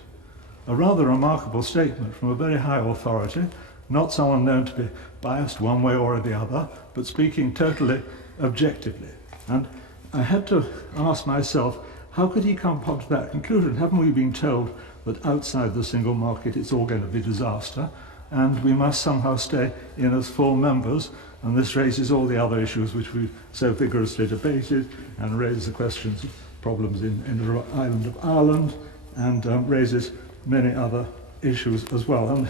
A rather remarkable statement from a very high authority, not someone known to be biased one way or the other, but speaking totally objectively. And I had to ask myself, how could he come up to that conclusion? Haven't we been told that outside the single market it's all going to be disaster, and we must somehow stay in as full members? And this raises all the other issues which we've so vigorously debated, and raises the questions of problems in the island of Ireland, and raises many other issues as well. And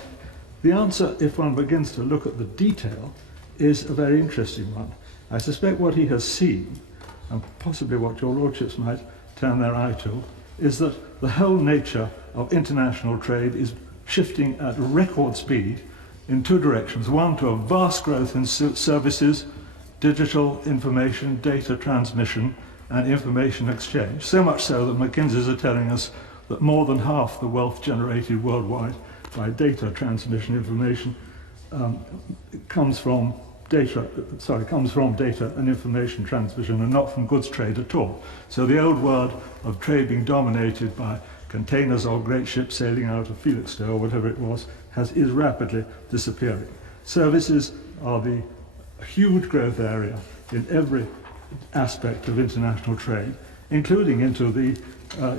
the answer, if one begins to look at the detail, is a very interesting one. I suspect what he has seen, and possibly what your lordships might turn their eye to, is that the whole nature of international trade is shifting at record speed in two directions. One, to a vast growth in services, digital information, data transmission, and information exchange. So much so that McKinsey's are telling us that more than half the wealth generated worldwide by data transmission information comes from data and information transmission, and not from goods trade at all. So the old world of trade being dominated by containers or great ships sailing out of Felixstowe or whatever it was is rapidly disappearing. Services are the huge growth area in every aspect of international trade, including into the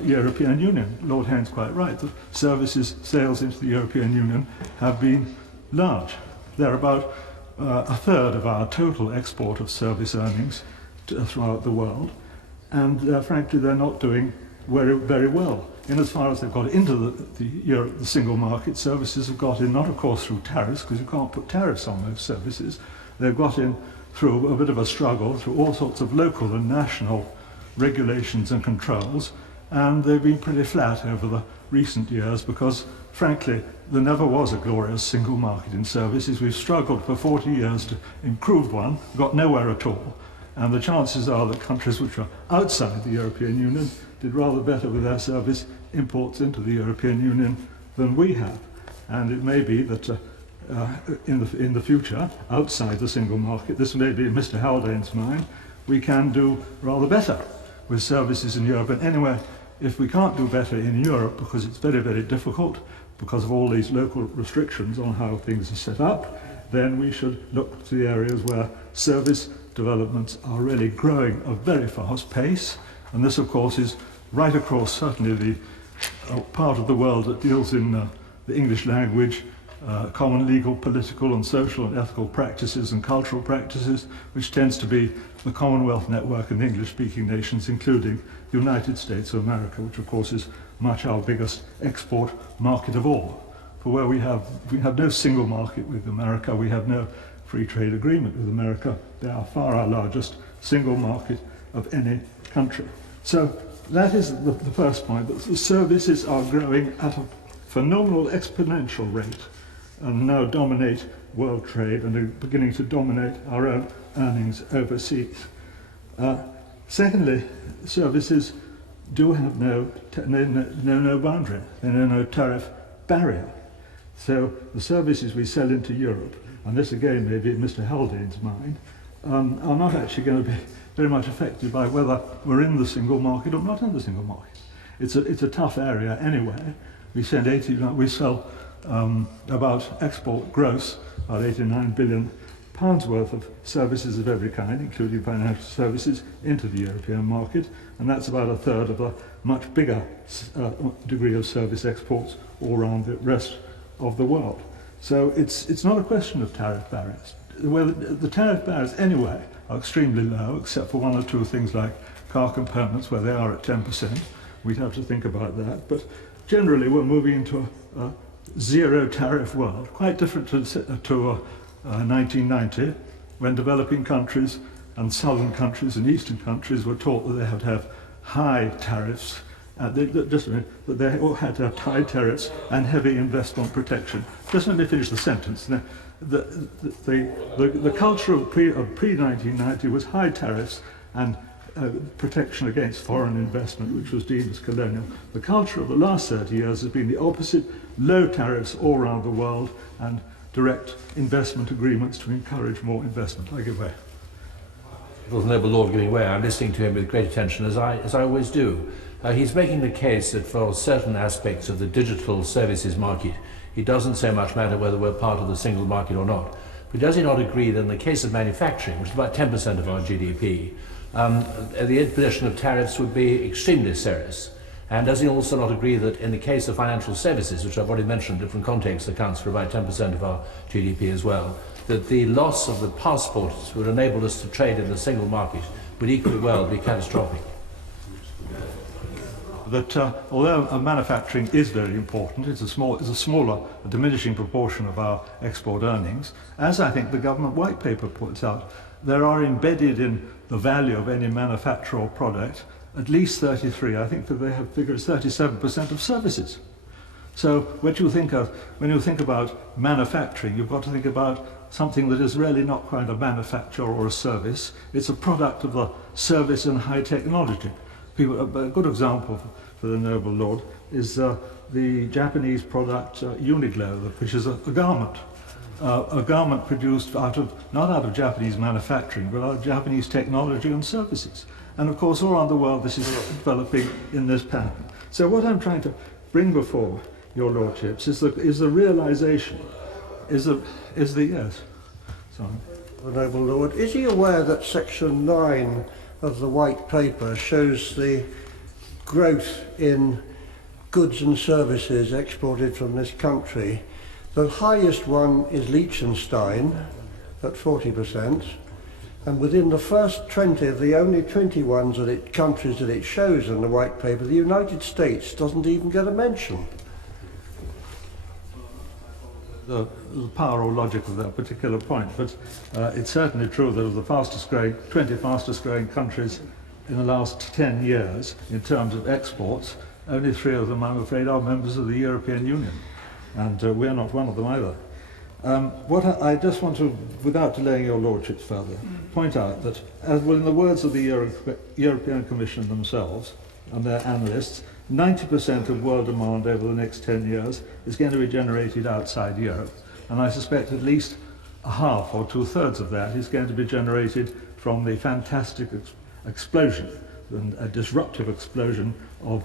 European Union. Lord Hayne's quite right that services sales into the European Union have been large. They're about a third of our total export of service earnings throughout the world, and frankly they're not doing very well. In as far as they've got into the single market, services have got in, not of course through tariffs, because you can't put tariffs on those services. They've got in through a bit of a struggle, through all sorts of local and national regulations and controls, and they've been pretty flat over the recent years because, frankly, there never was a glorious single market in services. We've struggled for 40 years to improve one, got nowhere at all, and the chances are that countries which are outside the European Union did rather better with their service imports into the European Union than we have. And it may be that in the future, outside the single market, this may be in Mr. Haldane's mind, we can do rather better with services in Europe. And anyway, if we can't do better in Europe, because it's very, very difficult, because of all these local restrictions on how things are set up, then we should look to the areas where service developments are really growing at a very fast pace. And this, of course, is right across certainly the part of the world that deals in the English language, common legal, political and social and ethical practices and cultural practices, which tends to be the Commonwealth network and the English-speaking nations, including the United States of America, which of course is much our biggest export market of all. For where we have no single market with America, we have no free trade agreement with America. They are far our largest single market of any country. So that is the first point, that the services are growing at a phenomenal exponential rate and now dominate world trade and are beginning to dominate our own earnings overseas. Secondly, services do have no boundary, they know no tariff barrier. So the services we sell into Europe, and this again may be in Mr. Haldane's mind, are not actually going to be very much affected by whether we're in the single market or not in the single market. It's a tough area anyway. We sell about export gross about 89 billion pounds worth of services of every kind, including financial services, into the European market, and that's about a third of a much bigger degree of service exports all around the rest of the world. So it's not a question of tariff barriers. Well, the tariff barriers anyway are extremely low, except for one or two things like car components where they are at 10%. We'd have to think about that. But generally we're moving into a zero tariff world, quite different to 1990, when developing countries and southern countries and eastern countries were taught that they had to have high tariffs. That they all had to have high tariffs and heavy investment protection. Just let me finish the sentence. The culture of pre-1990 was high tariffs and protection against foreign investment, which was deemed as colonial. The culture of the last 30 years has been the opposite: low tariffs all around the world and direct investment agreements to encourage more investment. I give way. Well, the noble lord giving way, I'm listening to him with great attention, as I always do. He's making the case that for certain aspects of the digital services market, it doesn't so much matter whether we're part of the single market or not. But does he not agree that in the case of manufacturing, which is about 10% of our GDP, the imposition of tariffs would be extremely serious? And does he also not agree that in the case of financial services, which I've already mentioned in different contexts, accounts for about 10% of our GDP as well, that the loss of the passports would enable us to trade in the single market would equally well be catastrophic? That although manufacturing is very important, it's a smaller, a diminishing proportion of our export earnings. As I think the government white paper puts out, there are embedded in the value of any manufacture or product at least 33, I think that they have figures 37% of services. So when you think about manufacturing, you've got to think about something that is really not quite a manufacture or a service. It's a product of the service and high technology. A good example for the noble lord is the Japanese product Uniqlo, which is a garment. A garment produced not out of Japanese manufacturing, but out of Japanese technology and services. And of course, all around the world, this is developing in this pattern. So what I'm trying to bring before your lordships is the realization, yes. Sorry. The noble lord, is he aware that section 9 of the white paper shows the growth in goods and services exported from this country? The highest one is Liechtenstein at 40%, and within the first 20 of the only 21 countries that it shows in the white paper, the United States doesn't even get a mention. The power or logic of that particular point, but it's certainly true that of the 20 fastest growing countries in the last 10 years in terms of exports, only 3 of them, I'm afraid, are members of the European Union, and we're not one of them either. What I just want to, without delaying your lordships further, point out that, as well, in the words of the European Commission themselves and their analysts, 90% of world demand over the next 10 years is going to be generated outside Europe, and I suspect at least a half or 2/3 of that is going to be generated from the fantastic explosion, a disruptive explosion of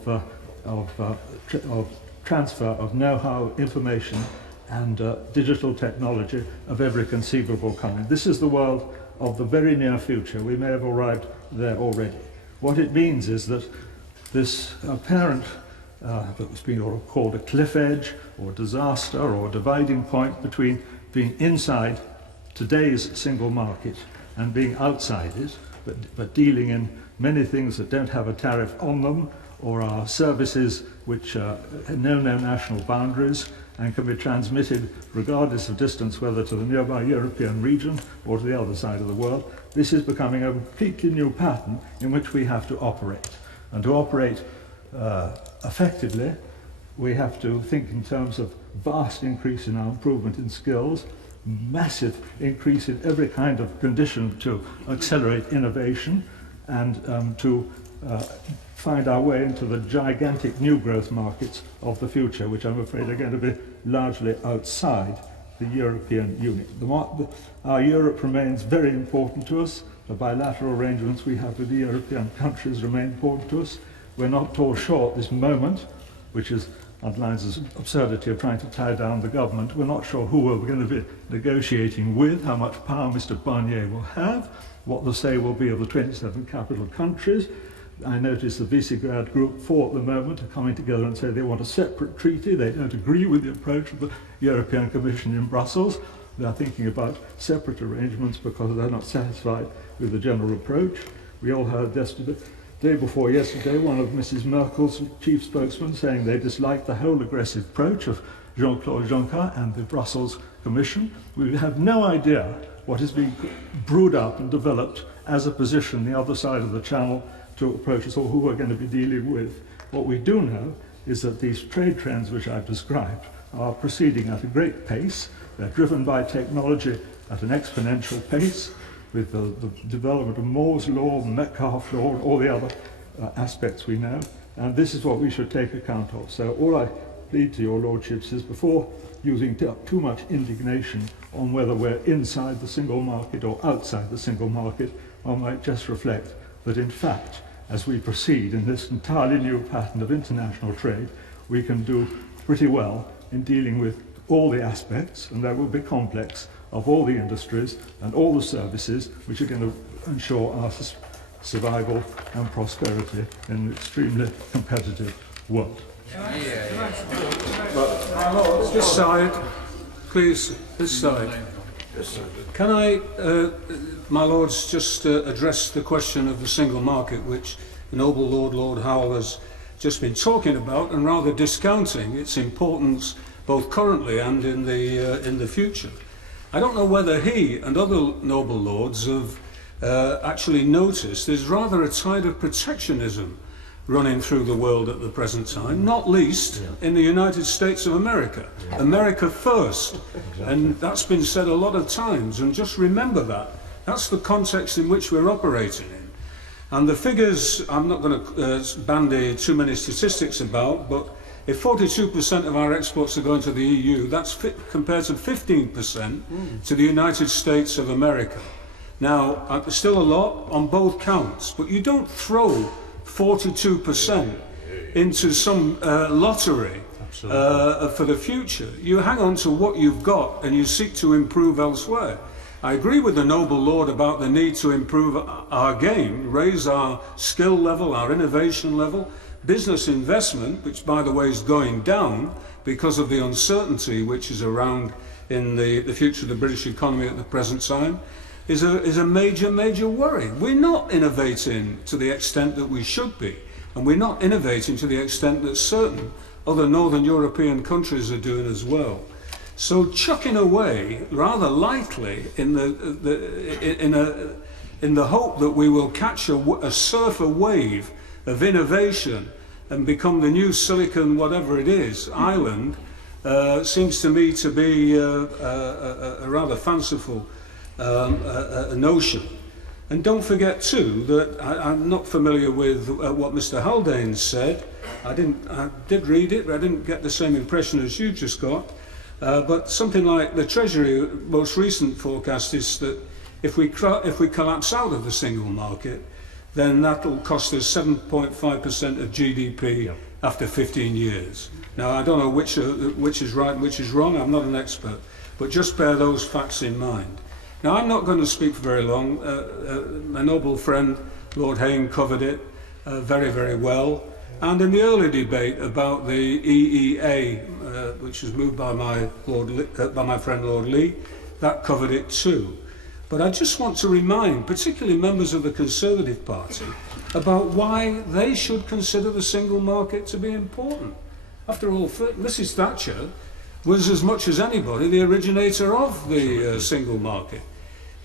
transfer of know-how, information, and digital technology of every conceivable kind. This is the world of the very near future. We may have arrived there already. What it means is that this apparent, what's been called a cliff edge or disaster or dividing point between being inside today's single market and being outside it, but dealing in many things that don't have a tariff on them, or are services which know no national boundaries and can be transmitted regardless of distance, whether to the nearby European region or to the other side of the world. This is becoming a completely new pattern in which we have to operate. And to operate effectively, we have to think in terms of vast increase in our improvement in skills, massive increase in every kind of condition to accelerate innovation, and to find our way into the gigantic new growth markets of the future, which I'm afraid are going to be largely outside the European Union. Our Europe remains very important to us. The bilateral arrangements we have with the European countries remain important to us. We're not at all sure at this moment, which underlines the absurdity of trying to tie down the government. We're not sure who we're going to be negotiating with, how much power Mr. Barnier will have, what the say will be of the 27 capital countries. I notice the Visegrad Group 4 at the moment are coming together and say they want a separate treaty. They don't agree with the approach of the European Commission in Brussels. They're thinking about separate arrangements because they're not satisfied with the general approach. We all heard day before yesterday, one of Mrs. Merkel's chief spokesmen saying they disliked the whole aggressive approach of Jean-Claude Juncker and the Brussels Commission. We have no idea what is being brewed up and developed as a position the other side of the channel to approach us, or who we're going to be dealing with. What we do know is that these trade trends which I've described are proceeding at a great pace. They're driven by technology at an exponential pace. with the development of Moore's law, Metcalfe's law, and all the other aspects we know. And this is what we should take account of. So all I plead to your lordships is, before using too much indignation on whether we're inside the single market or outside the single market, one might just reflect that in fact, as we proceed in this entirely new pattern of international trade, we can do pretty well in dealing with all the aspects, and that will be complex, of all the industries and all the services which are going to ensure our survival and prosperity in an extremely competitive world. This side, please, this side. Can I, my lords, just address the question of the single market, which the noble Lord Howell has just been talking about, and rather discounting its importance both currently and in the future. I don't know whether he and other noble lords have actually noticed there's rather a tide of protectionism running through the world at the present time, not least in the United States of America. America first. And that's been said a lot of times, and just remember that. That's the context in which we're operating in. And the figures, I'm not going to bandy too many statistics about, but if 42% of our exports are going to the EU, that's compared to 15% to the United States of America. Now, still a lot on both counts, but you don't throw 42% into some lottery for the future. You hang on to what you've got and you seek to improve elsewhere. I agree with the noble lord about the need to improve our game, raise our skill level, our innovation level. Business investment, which by the way is going down because of the uncertainty which is around in the future of the British economy at the present time, is a major worry. We're not innovating to the extent that we should be, and we're not innovating to the extent that certain other Northern European countries are doing as well. So chucking away rather lightly in the hope that we will catch a surfer wave of innovation and become the new Silicon whatever it is island seems to me to be a rather fanciful a notion. And don't forget too that I'm not familiar with what Mr. Haldane said. I did read it, but I didn't get the same impression as you just got. But something like the Treasury most recent forecast is that if we collapse out of the single market, then that will cost us 7.5% of GDP after 15 years. Now I don't know which is right and which is wrong. I'm not an expert, but just bear those facts in mind. Now, I'm not going to speak for very long. My noble friend, Lord Hayne, covered it very well. And in the early debate about the EEA, which was moved by my friend Lord Lee, that covered it too. But I just want to remind, particularly members of the Conservative Party, about why they should consider the single market to be important. After all, Mrs. Thatcher was, as much as anybody, the originator of the single market.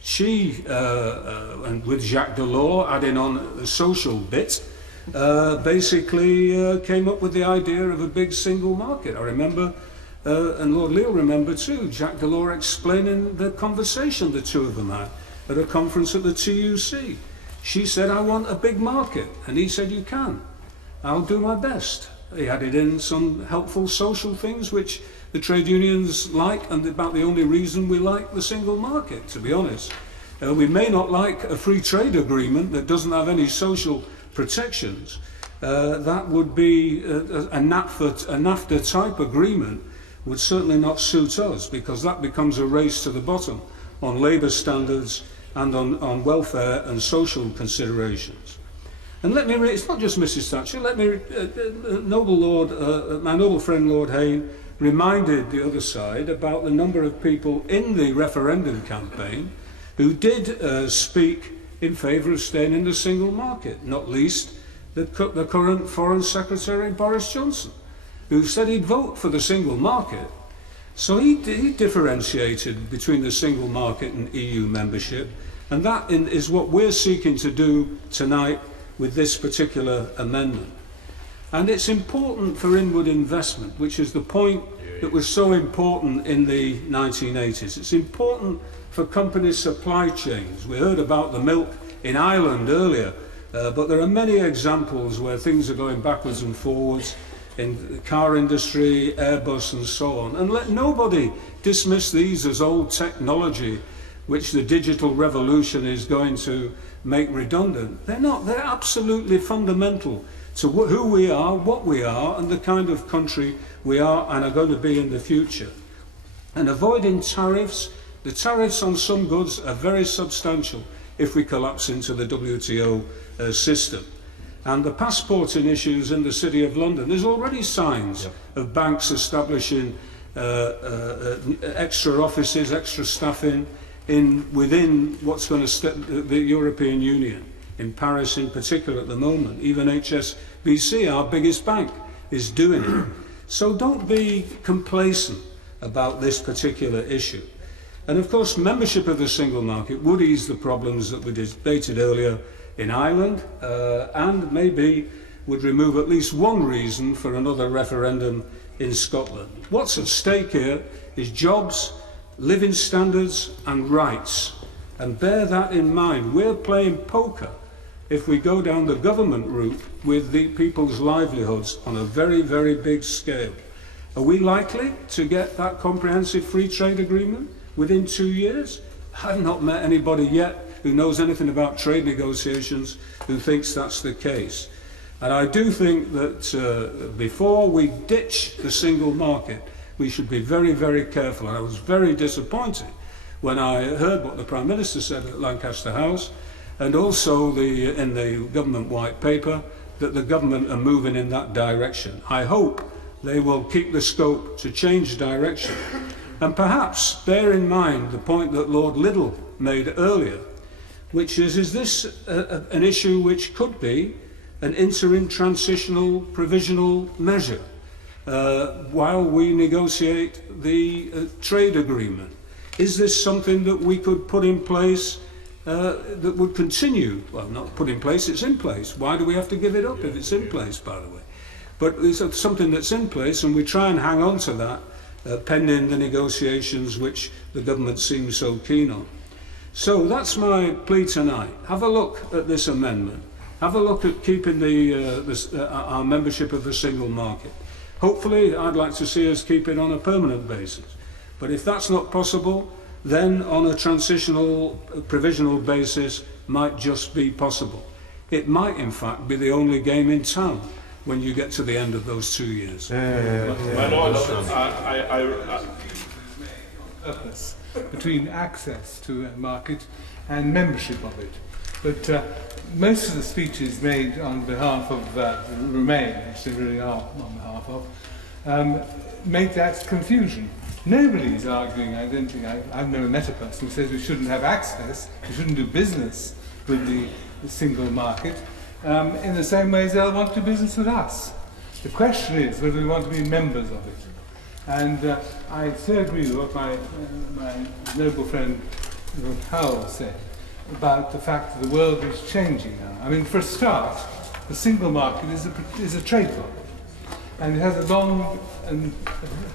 She, and with Jacques Delors adding on the social bit, basically came up with the idea of a big single market. I remember, and Lord Lee will remember too, Jacques Delors explaining the conversation the two of them had at a conference at the TUC. She said, I want a big market, and he said, you can. I'll do my best. He added in some helpful social things which the trade unions like, and about the only reason we like the single market, to be honest. We may not like a free trade agreement that doesn't have any social protections. That would be a NAFTA type agreement would certainly not suit us, because that becomes a race to the bottom on labour standards and on welfare and social considerations. And let me read, it's not just Mrs. Thatcher, let me, my noble friend Lord Hayne reminded the other side about the number of people in the referendum campaign who did speak in favour of staying in the single market, not least the current Foreign Secretary Boris Johnson, who said he'd vote for the single market. So he differentiated between the single market and EU membership, and that is what we're seeking to do tonight with this particular amendment. And it's important for inward investment, which is the point that was so important in the 1980s. It's important for companies' supply chains. We heard about the milk in Ireland earlier, but there are many examples where things are going backwards and forwards in the car industry, Airbus and so on. And let nobody dismiss these as old technology which the digital revolution is going to make redundant. They're not. They're absolutely fundamental to who we are, what we are, and the kind of country we are and are going to be in the future. And avoiding tariffs, the tariffs on some goods are very substantial if we collapse into the WTO system. And the passporting issues in the City of London, there's already signs of banks establishing extra offices, extra staffing within what's going to step the European Union, in Paris in particular at the moment. Even HSBC, our biggest bank, is doing it. So don't be complacent about this particular issue. And of course, membership of the single market would ease the problems that we debated earlier in Ireland, and maybe would remove at least one reason for another referendum in Scotland. What's at stake here is jobs, living standards and rights. And bear that in mind. We're playing poker if we go down the government route with the people's livelihoods on a very, very big scale. Are we likely to get that comprehensive free trade agreement within 2 years? I've not met anybody yet who knows anything about trade negotiations who thinks that's the case. And I do think that before we ditch the single market, we should be very, very careful. And I was very disappointed when I heard what the Prime Minister said at Lancaster House, and also in the government white paper, that the government are moving in that direction. I hope they will keep the scope to change direction. And perhaps bear in mind the point that Lord Liddell made earlier, which is this an issue which could be an interim transitional provisional measure while we negotiate the trade agreement? Is this something that we could put in place that would continue? Well, not put in place, it's in place. Why do we have to give it up if it's in place, by the way? But it's something that's in place, and we try and hang on to that pending the negotiations which the government seems so keen on. So that's my plea tonight. Have a look at this amendment. Have a look at keeping our membership of the single market. Hopefully, I'd like to see us keep it on a permanent basis. But if that's not possible, then on a transitional, provisional basis might just be possible. It might, in fact, be the only game in town when you get to the end of those 2 years. My Lords, purpose between access to a market and membership of it. But most of the speeches made on behalf of Remain, which they really are on behalf of, make that confusion. Nobody's arguing, I don't think, I've never met a person who says we shouldn't have access, we shouldn't do business with the single market, in the same way as they'll want to do business with us. The question is whether we want to be members of it. And I so agree with what my noble friend Lord Howell said about the fact that the world is changing now. I mean, for a start, the single market is a trade bloc. And it has a long and,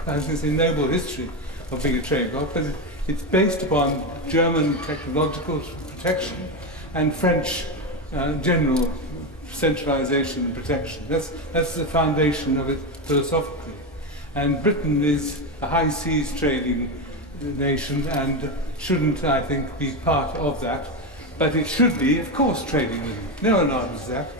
I was going to say, noble history of being a trade bloc, but it's based upon German technological protection and French general centralisation and protection. That's the foundation of it philosophically. And Britain is a high seas trading nation and shouldn't, I think, be part of that. But it should be, of course, trading with them. No one argues that.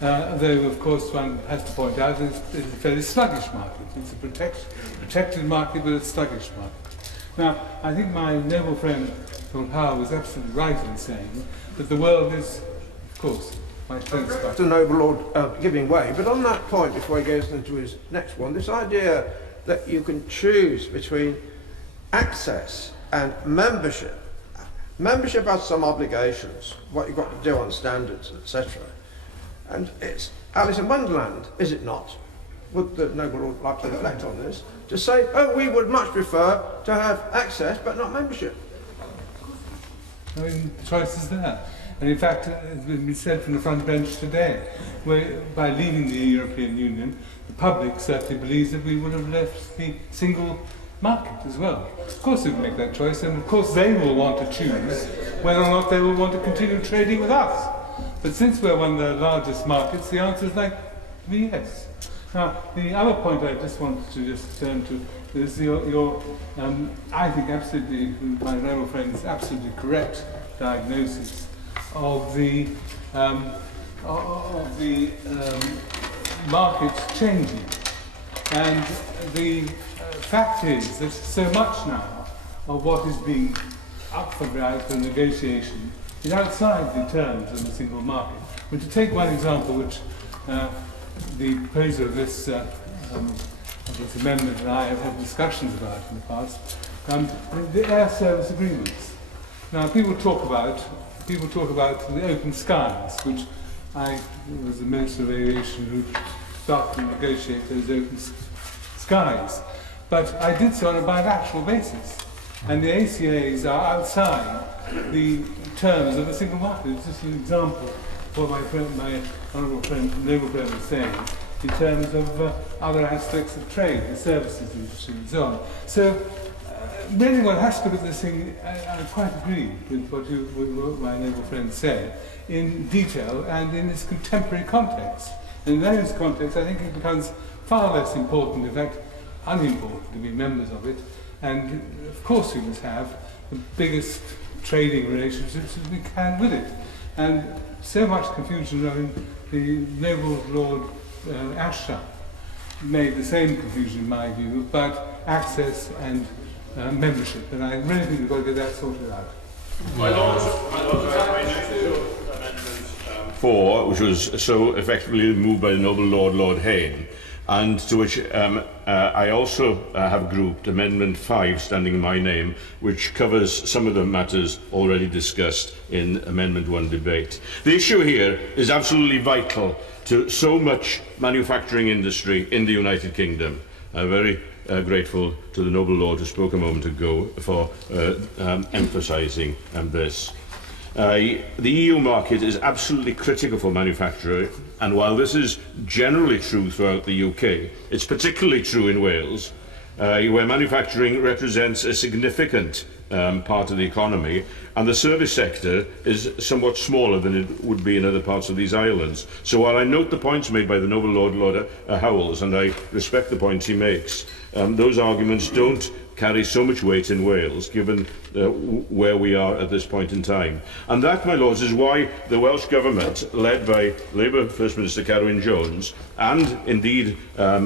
Though, of course, one has to point out that it's a fairly sluggish market. It's a protected market, but a sluggish market. Now, I think my noble friend Lord Howell was absolutely right in saying that the world is, of course, my friend's part. The noble Lord giving way, but on that point, before he goes into his next one, this idea that you can choose between access and membership. Membership has some obligations, what you've got to do on standards, etc. And it's Alice in Wonderland, is it not? Would the noble Lord like to reflect on this? To say, oh, we would much prefer to have access but not membership. I mean, the choice is there. And in fact, it's been said from the front bench today, where by leaving the European Union, the public certainly believes that we would have left the single market as well. Of course they will make that choice, and of course they will want to choose whether or not they will want to continue trading with us. But since we're one of the largest markets, the answer is like yes. Now, the other point I just wanted to just turn to is your I think absolutely, my honourable friend is absolutely correct diagnosis of the markets changing. And the fact is that so much now of what is being up for grabs for negotiation is outside the terms of the single market. But to take one example, which the proposer of this amendment and I have had discussions about in the past, the air service agreements. Now, people talk about the open skies, which I was the Minister of Aviation who started to negotiate those open skies. But I did so on a bilateral basis, and the ACAs are outside the terms of the single market. It's just an example of what my honourable friend, noble friend was saying, in terms of other aspects of trade, the services industry and so on. So, really one has to look at this thing, I quite agree with what my noble friend said, in detail and in this contemporary context. And in those contexts, I think it becomes far less important, in fact, unimportant to be members of it. And of course we must have the biggest trading relationships as we can with it. And so much confusion around the noble Lord Ashton made the same confusion in my view about access and membership, and I really think we've got to get that sorted out. My Lord, I have Amendment 4, which was so effectively moved by the noble Lord Hayne, and to which I also have grouped Amendment 5, standing in my name, which covers some of the matters already discussed in Amendment 1 debate. The issue here is absolutely vital to so much manufacturing industry in the United Kingdom. I'm very grateful to the noble Lord who spoke a moment ago for emphasising this. The EU market is absolutely critical for manufacturing, and while this is generally true throughout the UK, it's particularly true in Wales, where manufacturing represents a significant part of the economy, and the service sector is somewhat smaller than it would be in other parts of these islands. So while I note the points made by the noble Lord Howells, and I respect the points he makes, those arguments don't carry so much weight in Wales, given where we are at this point in time. And that, my lords, is why the Welsh Government, led by Labour First Minister Carwyn Jones, and indeed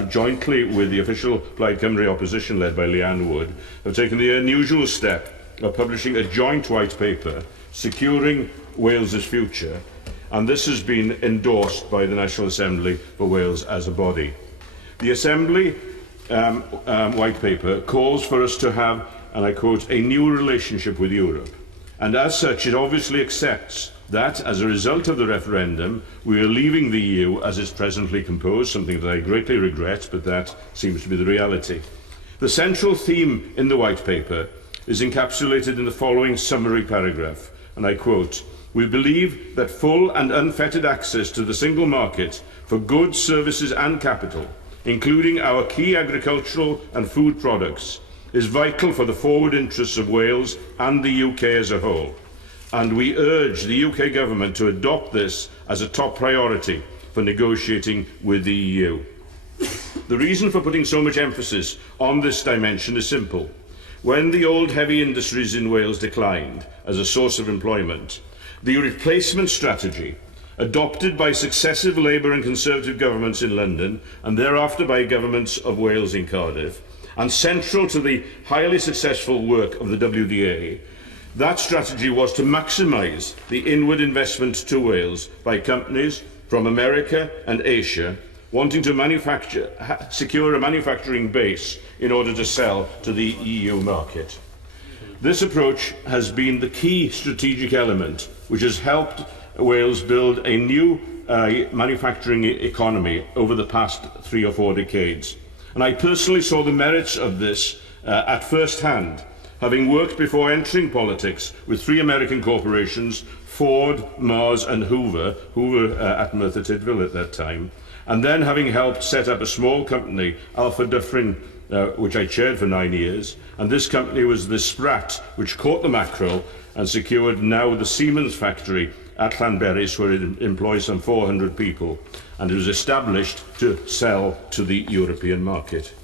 jointly with the official Plaid Cymru opposition led by Leanne Wood, have taken the unusual step of publishing a joint white paper securing Wales's future, and this has been endorsed by the National Assembly for Wales as a body. The Assembly white paper calls for us to have, and I quote, a new relationship with Europe, and as such it obviously accepts that as a result of the referendum we are leaving the EU as it's presently composed, something that I greatly regret, but that seems to be the reality. The central theme in the white paper is encapsulated in the following summary paragraph, and I quote, "We believe that full and unfettered access to the single market for goods, services and capital, including our key agricultural and food products, is vital for the forward interests of Wales and the UK as a whole, and we urge the UK Government to adopt this as a top priority for negotiating with the EU." The reason for putting so much emphasis on this dimension is simple. When the old heavy industries in Wales declined as a source of employment, the replacement strategy adopted by successive Labour and Conservative governments in London and thereafter by governments of Wales in Cardiff, and central to the highly successful work of the WDA, that strategy was to maximise the inward investment to Wales by companies from America and Asia wanting to secure a manufacturing base in order to sell to the EU market. This approach has been the key strategic element which has helped Wales build a new manufacturing economy over the past 3 or 4 decades. And I personally saw the merits of this at first hand having worked before entering politics with 3 American corporations, Ford, Mars and Hoover at Merthyr Tydfil at that time, and then having helped set up a small company, Alpha Dyffryn, which I chaired for 9 years, and this company was the sprat which caught the mackerel and secured now the Siemens factory at Llanberis, where it employs some 400 people, and it was established to sell to the European market.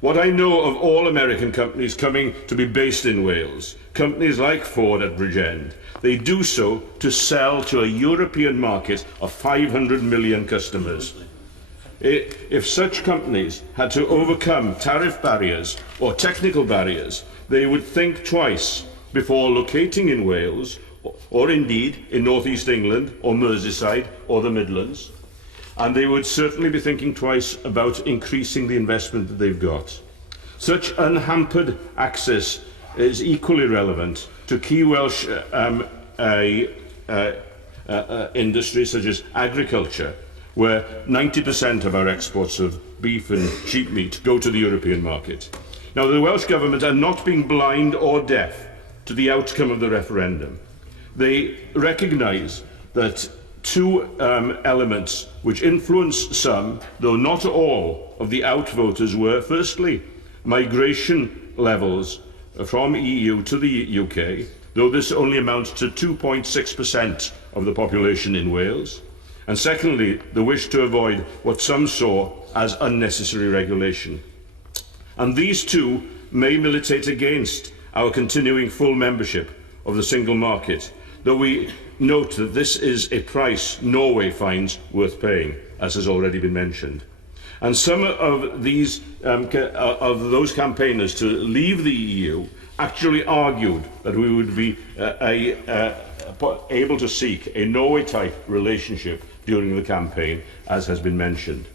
What I know of all American companies coming to be based in Wales, companies like Ford at Bridgend, they do so to sell to a European market of 500 million customers. If such companies had to overcome tariff barriers or technical barriers, they would think twice before locating in Wales, or indeed in North East England or Merseyside or the Midlands, and they would certainly be thinking twice about increasing the investment that they've got. Such unhampered access is equally relevant to key Welsh industries such as agriculture, where 90% of our exports of beef and sheep meat go to the European market. Now, the Welsh Government are not being blind or deaf to the outcome of the referendum. They recognise that 2 elements which influenced some, though not all, of the outvoters were, firstly, migration levels from EU to the UK, though this only amounts to 2.6% of the population in Wales, and secondly, the wish to avoid what some saw as unnecessary regulation. And these 2 may militate against our continuing full membership of the single market, though we note that this is a price Norway finds worth paying, as has already been mentioned. And some of these of those campaigners to leave the EU actually argued that we would be able to seek a Norway-type relationship during the campaign, as has been mentioned.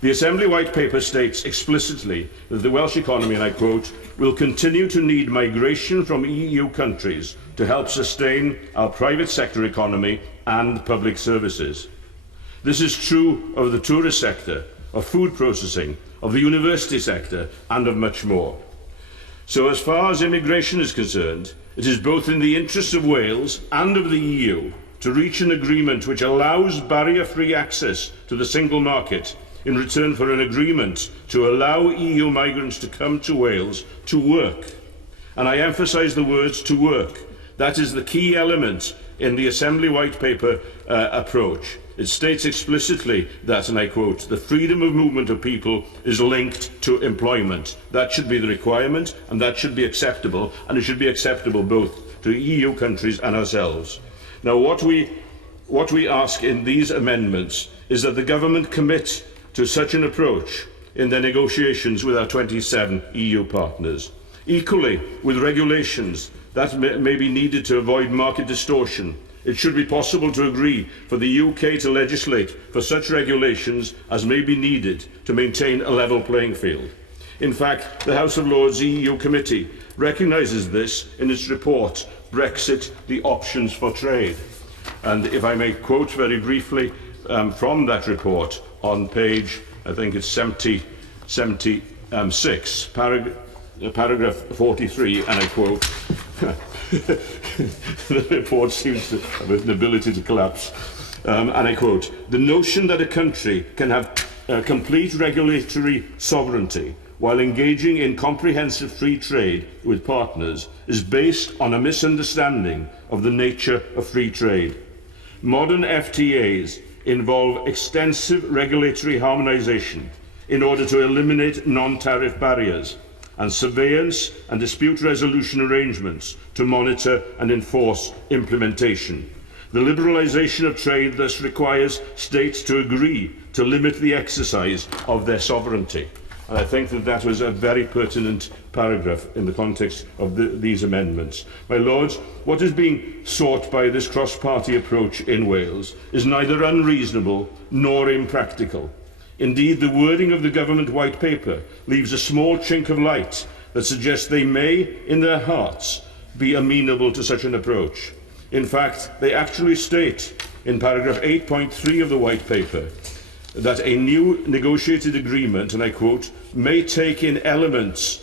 The Assembly White Paper states explicitly that the Welsh economy, and I quote, will continue to need migration from EU countries to help sustain our private sector economy and public services. This is true of the tourist sector, of food processing, of the university sector, and of much more. So as far as immigration is concerned, it is both in the interests of Wales and of the EU to reach an agreement which allows barrier-free access to the single market in return for an agreement to allow EU migrants to come to Wales to work. And I emphasise the words "to work." That is the key element in the Assembly White Paper approach. It states explicitly that, and I quote, the freedom of movement of people is linked to employment. That should be the requirement, and that should be acceptable, and it should be acceptable both to EU countries and ourselves. Now, what we ask in these amendments is that the government commit to such an approach in their negotiations with our 27 EU partners. Equally, with regulations that may be needed to avoid market distortion, it should be possible to agree for the UK to legislate for such regulations as may be needed to maintain a level playing field. In fact, the House of Lords EU Committee recognises this in its report, Brexit, the Options for Trade. And if I may quote very briefly from that report on page, I think it's 76, paragraph 43, and I quote, the report seems to have an ability to collapse, and I quote, the notion that a country can have complete regulatory sovereignty while engaging in comprehensive free trade with partners is based on a misunderstanding of the nature of free trade. Modern FTAs involve extensive regulatory harmonisation in order to eliminate non-tariff barriers and surveillance and dispute resolution arrangements to monitor and enforce implementation. The liberalisation of trade thus requires states to agree to limit the exercise of their sovereignty. And I think that that was a very pertinent paragraph in the context of these amendments. My Lords, what is being sought by this cross-party approach in Wales is neither unreasonable nor impractical. Indeed, the wording of the Government White Paper leaves a small chink of light that suggests they may, in their hearts, be amenable to such an approach. In fact, they actually state in paragraph 8.3 of the White Paper that a new negotiated agreement, and I quote, may take in elements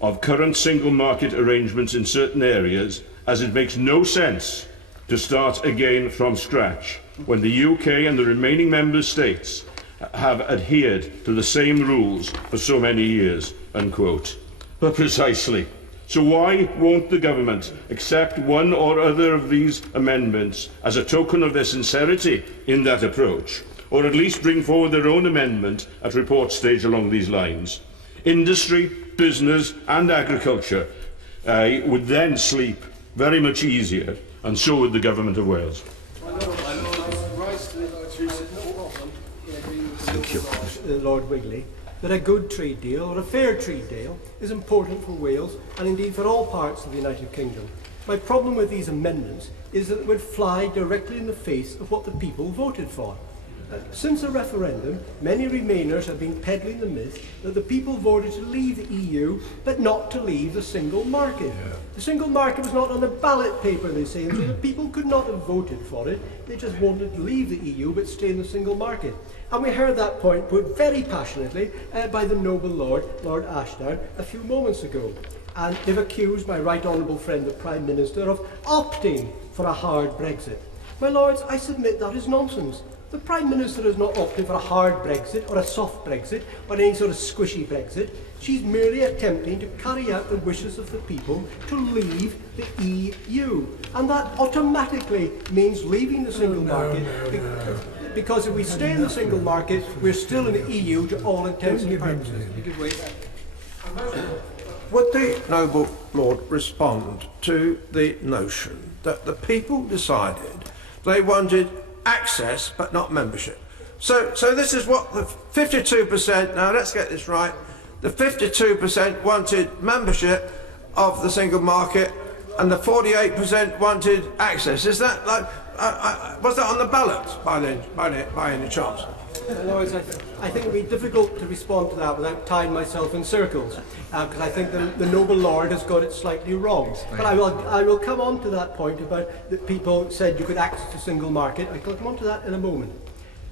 of current single market arrangements in certain areas, as it makes no sense to start again from scratch when the UK and the remaining member states have adhered to the same rules for so many years, unquote. But precisely. So why won't the government accept one or other of these amendments as a token of their sincerity in that approach, or at least bring forward their own amendment at report stage along these lines? Industry, business and agriculture would then sleep very much easier, and so would the Government of Wales. Thank you, Lord Wigley, that a good trade deal or a fair trade deal is important for Wales and indeed for all parts of the United Kingdom. My problem with these amendments is that it would fly directly in the face of what the people voted for. Since the referendum, many Remainers have been peddling the myth that the people voted to leave the EU, but not to leave the single market. The single market was not on the ballot paper, they say, and so the people could not have voted for it. They just wanted to leave the EU, but stay in the single market. And we heard that point put very passionately by the noble Lord, Lord Ashdown, a few moments ago. And they've accused my right honourable friend, the Prime Minister, of opting for a hard Brexit. My lords, I submit that is nonsense. The Prime Minister has not opted for a hard Brexit or a soft Brexit or any sort of squishy Brexit. She's merely attempting to carry out the wishes of the people to leave the EU. And that automatically means leaving the single market, because if we stay in the single market, we're still in the EU to all intents and purposes. Would the noble Lord respond to the notion that the people decided they wanted access but not membership? So this is what the 52%, now let's get this right, the 52% wanted membership of the single market and the 48% wanted access. Is that like, was that on the ballot by any chance? Lords, I think it would be difficult to respond to that without tying myself in circles, because I think the noble Lord has got it slightly wrong. But I will come on to that point about that people said you could access the single market. I will come on to that in a moment.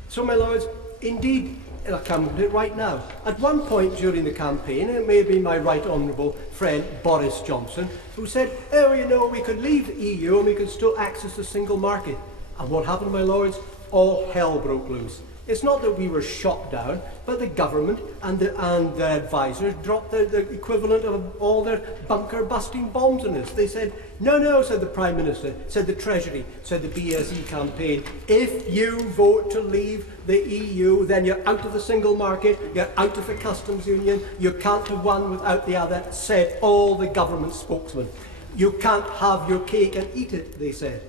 So, my lords, indeed, I'll come to it right now. At one point during the campaign, and it may have been my right honourable friend Boris Johnson, who said, oh, you know, we could leave the EU and we could still access the single market. And what happened, my lords? All hell broke loose. It's not that we were shot down, but the government and their advisors dropped the equivalent of all their bunker-busting bombs on us. They said, no, no, said the Prime Minister, said the Treasury, said the BSE campaign, if you vote to leave the EU, then you're out of the single market, you're out of the customs union, you can't have one without the other, said all the government spokesmen. You can't have your cake and eat it, they said.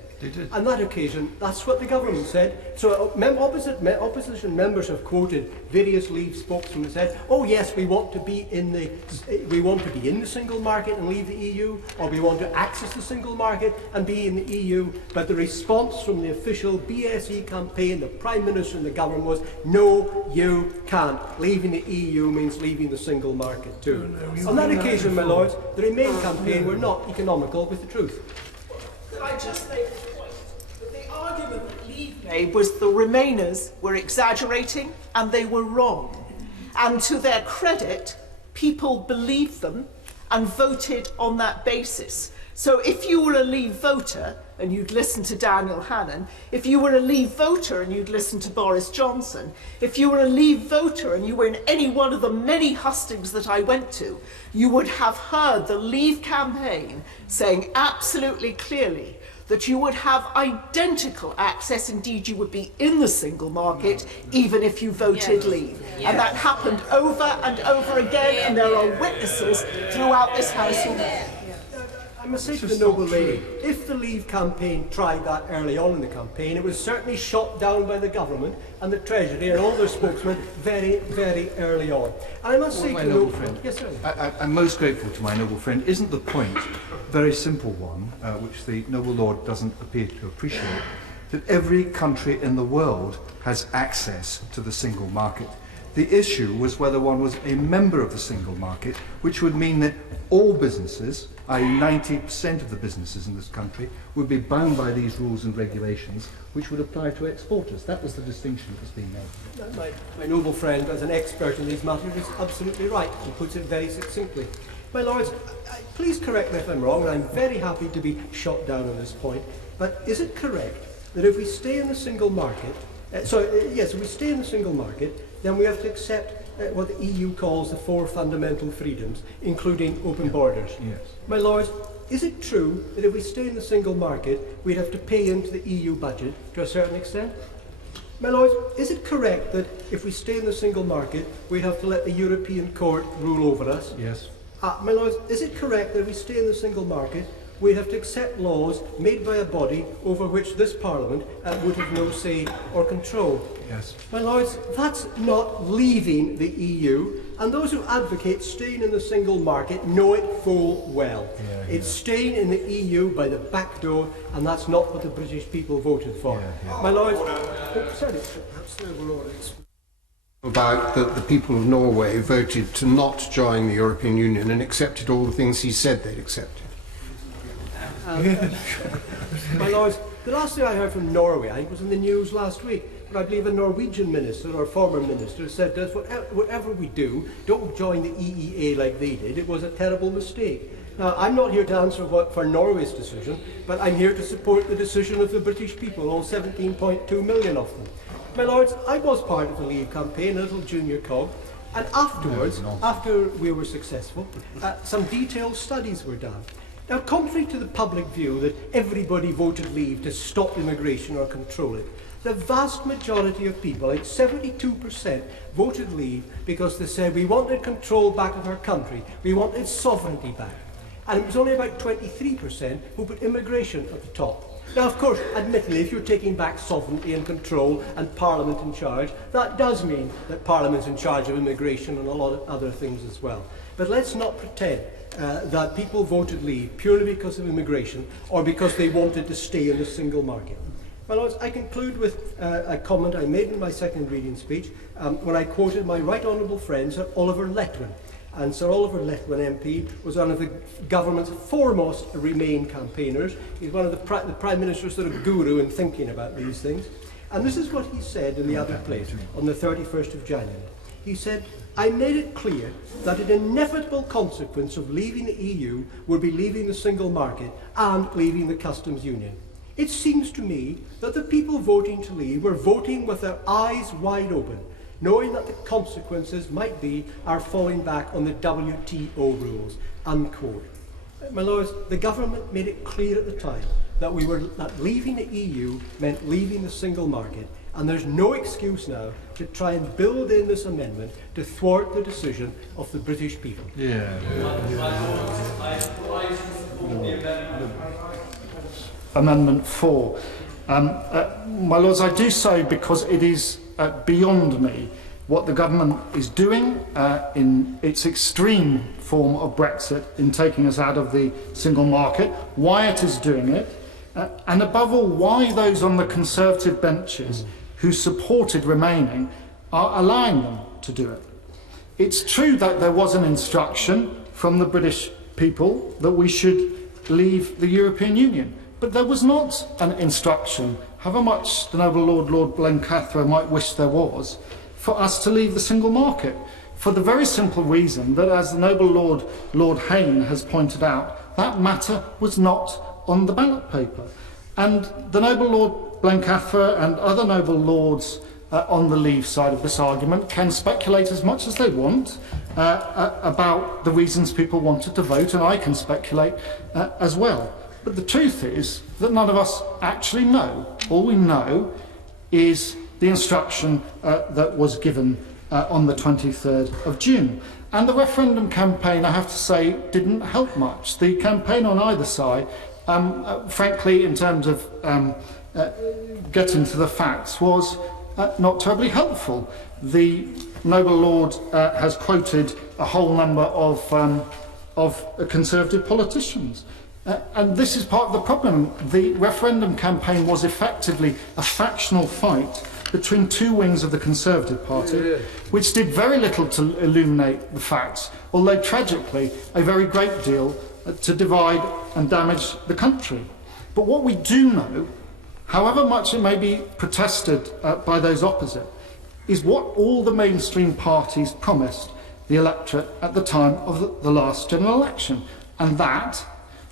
On that occasion, that's what the government said. So opposition members have quoted various Leave spokesmen and said, "Oh yes, we want to be in the single market and leave the EU, or we want to access the single market and be in the EU." But the response from the official BSE campaign, the Prime Minister and the government was, "No, you can't. Leaving the EU means leaving the single market too." On that occasion, my lords, the Remain campaign were not economical with the truth. Could I just make the point that the argument that Leave made was the Remainers were exaggerating and they were wrong. And to their credit, people believed them and voted on that basis. So if you were a Leave voter and you'd listen to Daniel Hannan, if you were a Leave voter and you'd listen to Boris Johnson, if you were a Leave voter and you were in any one of the many hustings that I went to, you would have heard the Leave campaign saying absolutely clearly that you would have identical access, indeed you would be in the single market, even if you voted Leave. And that happened over and over again, and there are witnesses throughout this House. I must say to the noble lady, if the Leave campaign tried that early on in the campaign, it was certainly shot down by the government and the Treasury and all their spokesmen very, very early on. And I must say to the noble friend, yes, sir. I'm most grateful to my noble friend. Isn't the point a very simple one, which the noble lord doesn't appear to appreciate, that every country in the world has access to the single market? The issue was whether one was a member of the single market, which would mean that all businesses, i.e. 90% of the businesses in this country, would be bound by these rules and regulations, which would apply to exporters. That was the distinction that was being made. My noble friend, as an expert in these matters, is absolutely right. He puts it very succinctly. My Lords, please correct me if I'm wrong, and I'm very happy to be shot down on this point, but is it correct that if we stay in the single market, if we stay in the single market, then we have to accept what the EU calls the 4 fundamental freedoms, including open borders? Yes. My Lords, is it true that if we stay in the single market, we'd have to pay into the EU budget to a certain extent? My Lords, is it correct that if we stay in the single market, we'd have to let the European Court rule over us? Yes. My Lords, is it correct that if we stay in the single market, we'd have to accept laws made by a body over which this Parliament would have no say or control? Yes. My Lords, that's not leaving the EU, and those who advocate staying in the single market know it full well. It's staying in the EU by the back door, and that's not what the British people voted for. My Lords, about that the people of Norway voted to not join the European Union and accepted all the things he said they'd accepted. My Lords, the last thing I heard from Norway, I think, was in the news last week, but I believe a Norwegian minister or former minister said that whatever we do, don't join the EEA like they did. It was a terrible mistake. Now, I'm not here to answer for Norway's decision, but I'm here to support the decision of the British people, all 17.2 million of them. My Lords, I was part of the Leave campaign, a little junior cog, and afterwards, after we were successful, some detailed studies were done. Now, contrary to the public view that everybody voted Leave to stop immigration or control it, the vast majority of people, like 72%, voted Leave because they said we wanted control back of our country, we wanted sovereignty back. And it was only about 23% who put immigration at the top. Now, of course, admittedly, if you're taking back sovereignty and control and Parliament in charge, that does mean that Parliament's in charge of immigration and a lot of other things as well. But let's not pretend that people voted Leave purely because of immigration or because they wanted to stay in the single market. My Lords, I conclude with a comment I made in my second reading speech when I quoted my right honourable friend, Sir Oliver Letwin. And Sir Oliver Letwin MP was one of the government's foremost Remain campaigners. He's one of the Prime Minister's sort of guru in thinking about these things. And this is what he said in the other place on the 31st of January. He said, "I made it clear that an inevitable consequence of leaving the EU would be leaving the single market and leaving the customs union. It seems to me that the people voting to leave were voting with their eyes wide open, knowing that the consequences might be our falling back on the WTO rules," unquote. My Lords, the government made it clear at the time that leaving the EU meant leaving the single market, and there's no excuse now to try and build in this amendment to thwart the decision of the British people. Amendment 4. My Lords, I do so because it is beyond me what the government is doing in its extreme form of Brexit in taking us out of the single market, why it is doing it, and above all, why those on the Conservative benches who supported remaining are allowing them to do it. It's true that there was an instruction from the British people that we should leave the European Union, but there was not an instruction, however much the noble Lord Blencathra might wish there was, for us to leave the single market, for the very simple reason that, as the noble Lord Hayne has pointed out, that matter was not on the ballot paper. And the noble Lord Blencathra and other noble lords on the Leave side of this argument can speculate as much as they want about the reasons people wanted to vote, and I can speculate as well. But the truth is that none of us actually know. All we know is the instruction that was given on the 23rd of June. And the referendum campaign, I have to say, didn't help much. The campaign on either side, frankly, in terms of getting to the facts, was not terribly helpful. The noble Lord has quoted a whole number of Conservative politicians. And this is part of the problem. The referendum campaign was effectively a factional fight between two wings of the Conservative Party, which did very little to illuminate the facts, although tragically a very great deal to divide and damage the country. But what we do know, however much it may be protested by those opposite, is what all the mainstream parties promised the electorate at the time of the last general election, and that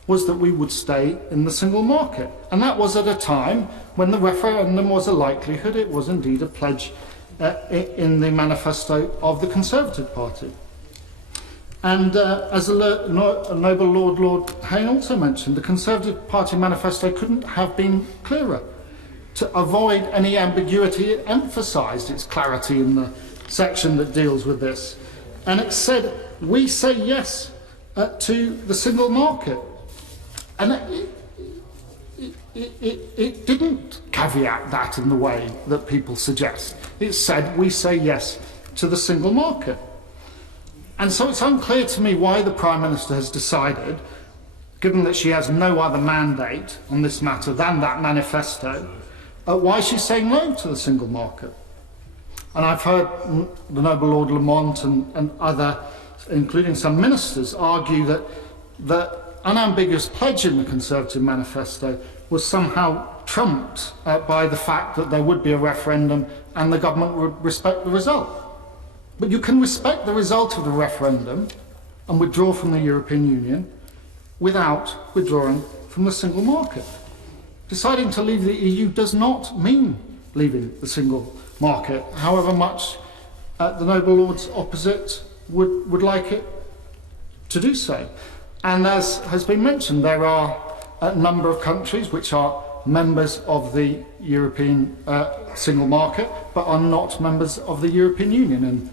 was that we would stay in the single market. And that was at a time when the referendum was a likelihood, it was indeed a pledge in the manifesto of the Conservative Party. And as a noble Lord Hayne also mentioned, the Conservative Party manifesto couldn't have been clearer. To avoid any ambiguity, it emphasised its clarity in the section that deals with this. And it said, we say yes to the single market. And it didn't caveat that in the way that people suggest. It said, we say yes to the single market. And so it's unclear to me why the Prime Minister has decided, given that she has no other mandate on this matter than that manifesto, why she's saying no to the single market. And I've heard the noble Lord Lamont and other, including some ministers, argue that the unambiguous pledge in the Conservative manifesto was somehow trumped by the fact that there would be a referendum and the government would respect the result. But you can respect the result of the referendum and withdraw from the European Union without withdrawing from the single market. Deciding to leave the EU does not mean leaving the single market, however much the noble lords opposite would like it to do so. And as has been mentioned, there are a number of countries which are members of the European single market but are not members of the European Union.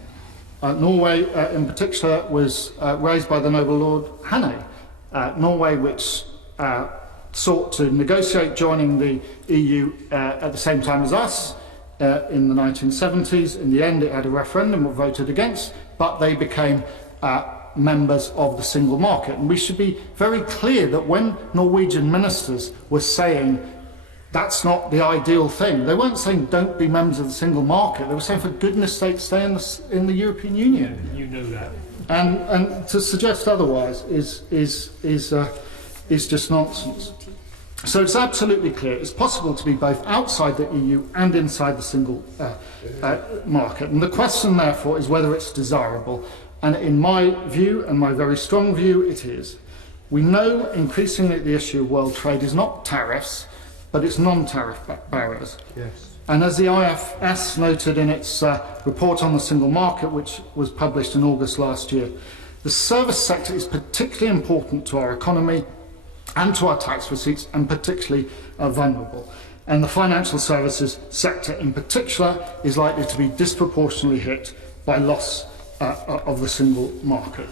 And Norway in particular was raised by the noble Lord Hanne. Norway, which sought to negotiate joining the EU at the same time as us in the 1970s. In the end, it had a referendum or voted against, but they became members of the single market. And we should be very clear that when Norwegian ministers were saying that's not the ideal thing, they weren't saying don't be members of the single market. They were saying for goodness sake stay in the European Union. You know that. And to suggest otherwise is just nonsense. So it's absolutely clear it's possible to be both outside the EU and inside the single market. And the question, therefore, is whether it's desirable. And in my view, and my very strong view, it is. We know increasingly the issue of world trade is not tariffs, but it's non-tariff barriers. Yes. And as the IFS noted in its report on the single market, which was published in August last year, the service sector is particularly important to our economy and to our tax receipts, and particularly vulnerable. And the financial services sector in particular is likely to be disproportionately hit by loss of the single market.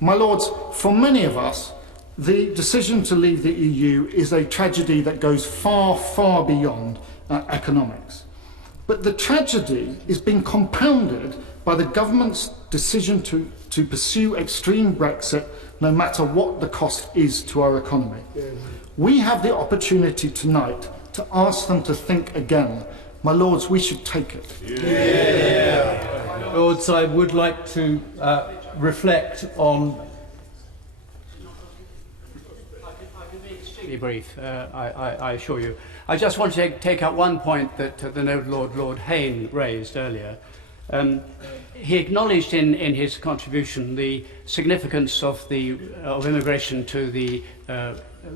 My lords, for many of us, the decision to leave the EU is a tragedy that goes far, far beyond economics. But the tragedy is being compounded by the government's decision to pursue extreme Brexit, no matter what the cost is to our economy. We have the opportunity tonight to ask them to think again. My lords, we should take it. Yeah. Lords, I would like to reflect on... Extremely brief, I assure you. I just want to take up one point that the noble Lord Hayne raised earlier. He acknowledged in his contribution the significance of immigration to the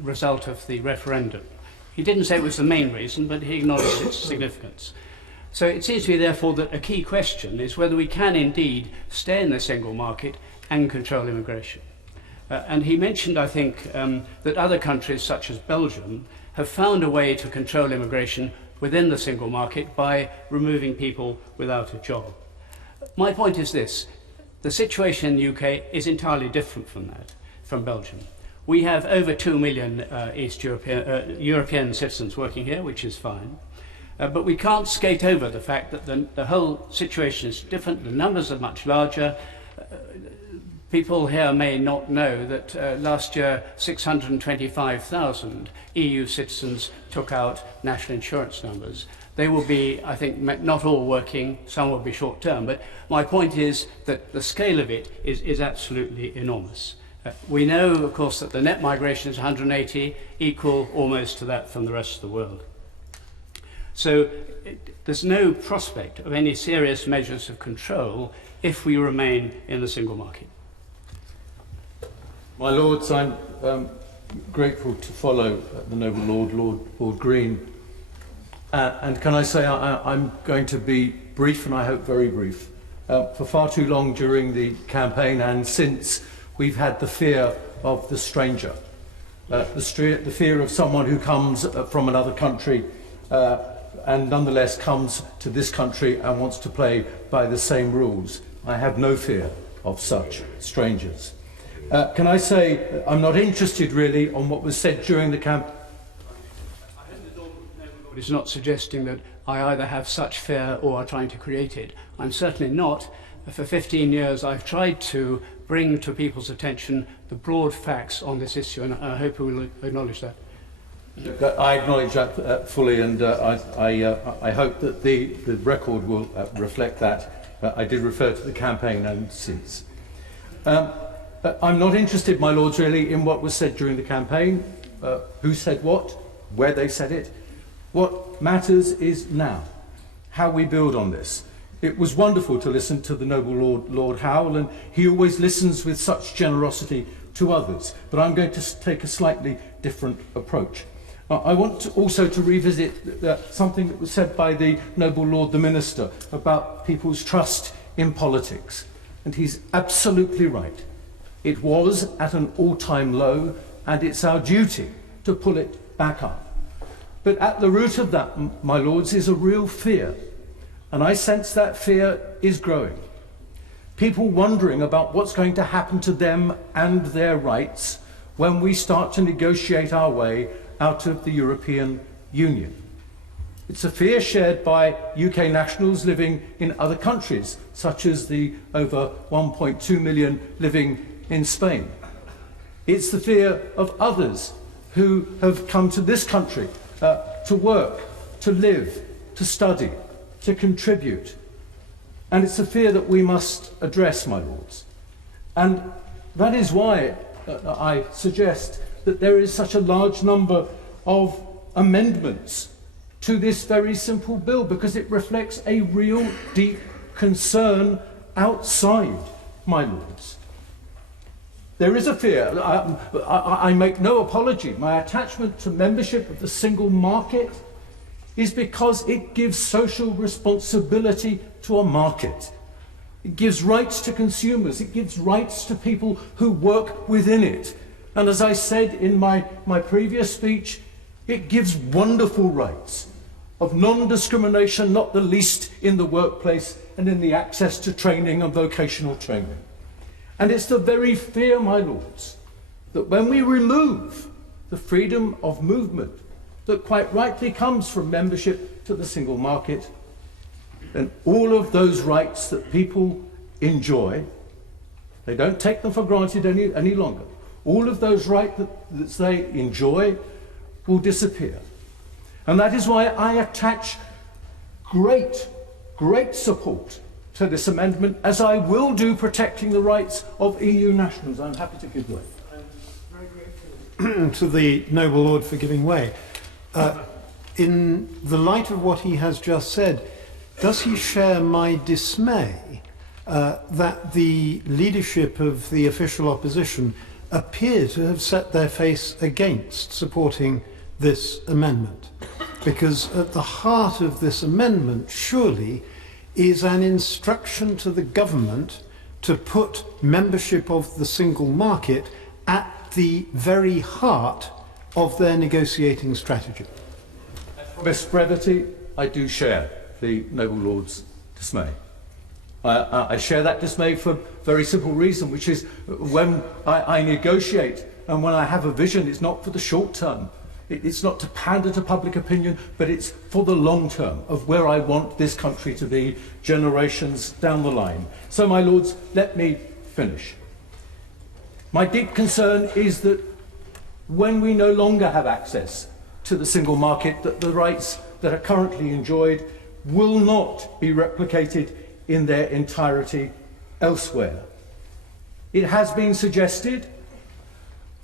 result of the referendum. He didn't say it was the main reason, but he acknowledged its significance. So it seems to me, therefore, that a key question is whether we can indeed stay in the single market and control immigration. And he mentioned, I think, that other countries, such as Belgium, have found a way to control immigration within the single market by removing people without a job. My point is this: the situation in the UK is entirely different from that, from Belgium. We have over 2 million European citizens working here, which is fine. But we can't skate over the fact that the whole situation is different, the numbers are much larger. People here may not know that last year 625,000 EU citizens took out national insurance numbers. They will be, I think, not all working, some will be short term, but my point is that the scale of it is absolutely enormous. We know, of course, that the net migration is 180, equal almost to that from the rest of the world. So there's no prospect of any serious measures of control if we remain in the single market. My Lords, I'm grateful to follow the noble Lord Green. And can I say I'm going to be brief, and I hope very brief. For far too long during the campaign and since, we've had the fear of the stranger. The fear of someone who comes from another country and nonetheless comes to this country and wants to play by the same rules. I have no fear of such strangers. Can I say I'm not interested really on what was said during the campaign. It's not suggesting that I either have such fear or are trying to create it. I'm certainly not. For 15 years I've tried to bring to people's attention the broad facts on this issue, and I hope you will acknowledge that. I acknowledge that fully, and I hope that the record will reflect that. I did refer to the campaign and since. I'm not interested, my Lords, really in what was said during the campaign, who said what, where they said it. What matters is now, how we build on this. It was wonderful to listen to the noble Lord Howell, and he always listens with such generosity to others. But I'm going to take a slightly different approach. I want also to revisit something that was said by the noble Lord the Minister about people's trust in politics. And he's absolutely right. It was at an all-time low, and it's our duty to pull it back up. But at the root of that, my Lords, is a real fear. And I sense that fear is growing. People wondering about what's going to happen to them and their rights when we start to negotiate our way out of the European Union. It's a fear shared by UK nationals living in other countries, such as the over 1.2 million living in Spain. It's the fear of others who have come to this country to work, to live, to study, to contribute. And it's a fear that we must address, my Lords. And that is why I suggest that there is such a large number of amendments to this very simple bill, because it reflects a real deep concern outside, my Lords. There is a fear. I make no apology. My attachment to membership of the single market is because it gives social responsibility to a market. It gives rights to consumers. It gives rights to people who work within it. And as I said in my previous speech, it gives wonderful rights of non-discrimination, not the least in the workplace and in the access to training and vocational training. And it's the very fear, my Lords, that when we remove the freedom of movement that quite rightly comes from membership to the single market, then all of those rights that people enjoy, they don't take them for granted any longer. All of those rights that they enjoy will disappear. And that is why I attach great support to this amendment, as I will do protecting the rights of EU nationals. I'm happy to give way. I'm very grateful to the noble Lord for giving way. In the light of what he has just said, does he share my dismay that the leadership of the official opposition appear to have set their face against supporting this amendment? Because at the heart of this amendment, surely, is an instruction to the government to put membership of the single market at the very heart of their negotiating strategy. Miss Brevity, I do share the noble Lord's dismay. I share that dismay for a very simple reason, which is when I negotiate and when I have a vision, it's not for the short term. It's not to pander to public opinion, but it's for the long term of where I want this country to be generations down the line. So, my Lords, let me finish. My deep concern is that when we no longer have access to the single market, that the rights that are currently enjoyed will not be replicated in their entirety elsewhere. It has been suggested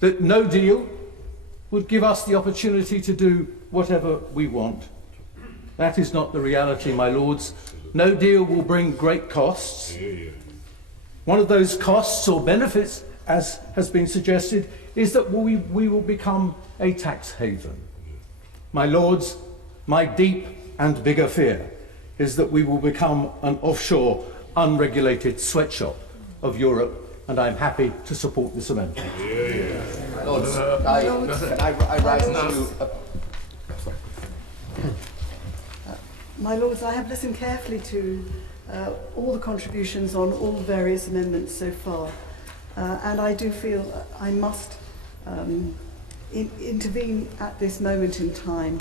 that no deal would give us the opportunity to do whatever we want. That is not the reality, my lords. No deal will bring great costs. One of those costs or benefits, as has been suggested, is that we will become a tax haven. My lords, my deep and bigger fear is that we will become an offshore, unregulated sweatshop of Europe, and I'm happy to support this amendment. Lords, I rise to... My Lords, I have listened carefully to all the contributions on all the various amendments so far, and I do feel I must intervene at this moment in time.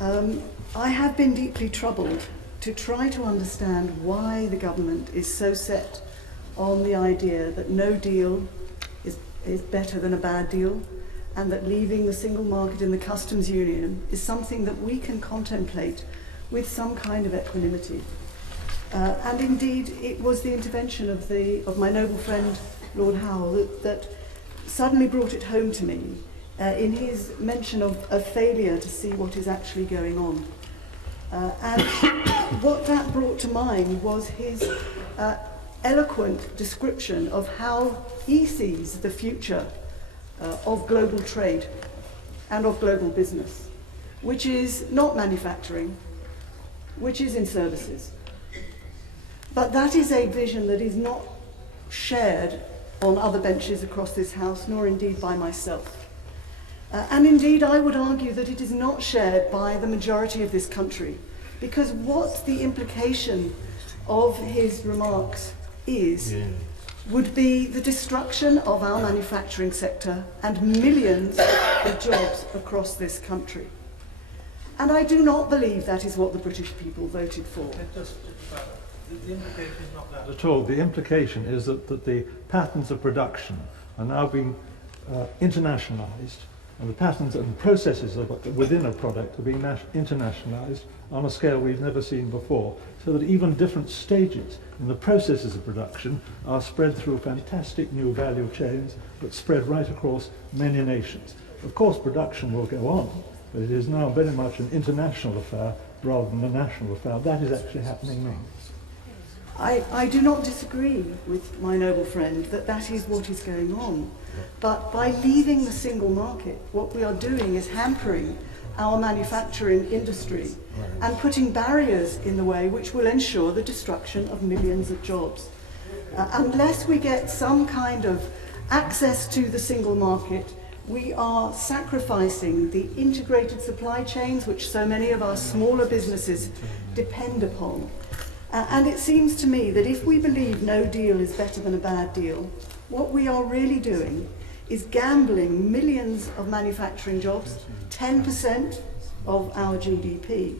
I have been deeply troubled to try to understand why the government is so set on the idea that no deal is better than a bad deal, and that leaving the single market in the customs union is something that we can contemplate with some kind of equanimity. And indeed, it was the intervention of my noble friend, Lord Howell, that suddenly brought it home to me in his mention of a failure to see what is actually going on. And what that brought to mind was his eloquent description of how he sees the future of global trade and of global business, which is not manufacturing, which is in services. But that is a vision that is not shared on other benches across this House, nor indeed by myself. And indeed, I would argue that it is not shared by the majority of this country, because what the implication of his remarks would be the destruction of our manufacturing sector and millions of jobs across this country. And I do not believe that is what the British people voted for. The implication is not that at all. The implication is that the patterns of production are now being internationalized, and the patterns and processes within a product are being internationalized on a scale we've never seen before, so that even different stages in the processes of production are spread through fantastic new value chains that spread right across many nations. Of course, production will go on, but it is now very much an international affair rather than a national affair. That is actually happening now. I do not disagree with my noble friend that that is what is going on. But by leaving the single market, what we are doing is hampering our manufacturing industry and putting barriers in the way which will ensure the destruction of millions of jobs. Unless we get some kind of access to the single market, we are sacrificing the integrated supply chains which so many of our smaller businesses depend upon. And it seems to me that if we believe no deal is better than a bad deal, what we are really doing is gambling millions of manufacturing jobs, 10% of our GDP,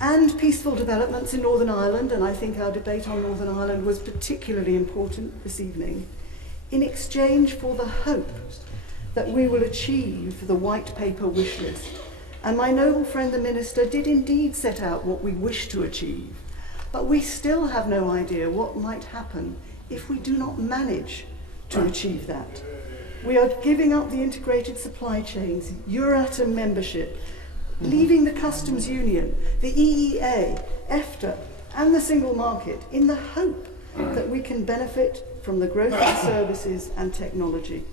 and peaceful developments in Northern Ireland, and I think our debate on Northern Ireland was particularly important this evening, in exchange for the hope that we will achieve the white paper wish list. And my noble friend the Minister did indeed set out what we wish to achieve, but we still have no idea what might happen if we do not manage to achieve that. We are giving up the integrated supply chains, Euratom membership, leaving the customs union, the EEA, EFTA, and the single market in the hope that we can benefit from the growth of services and technology.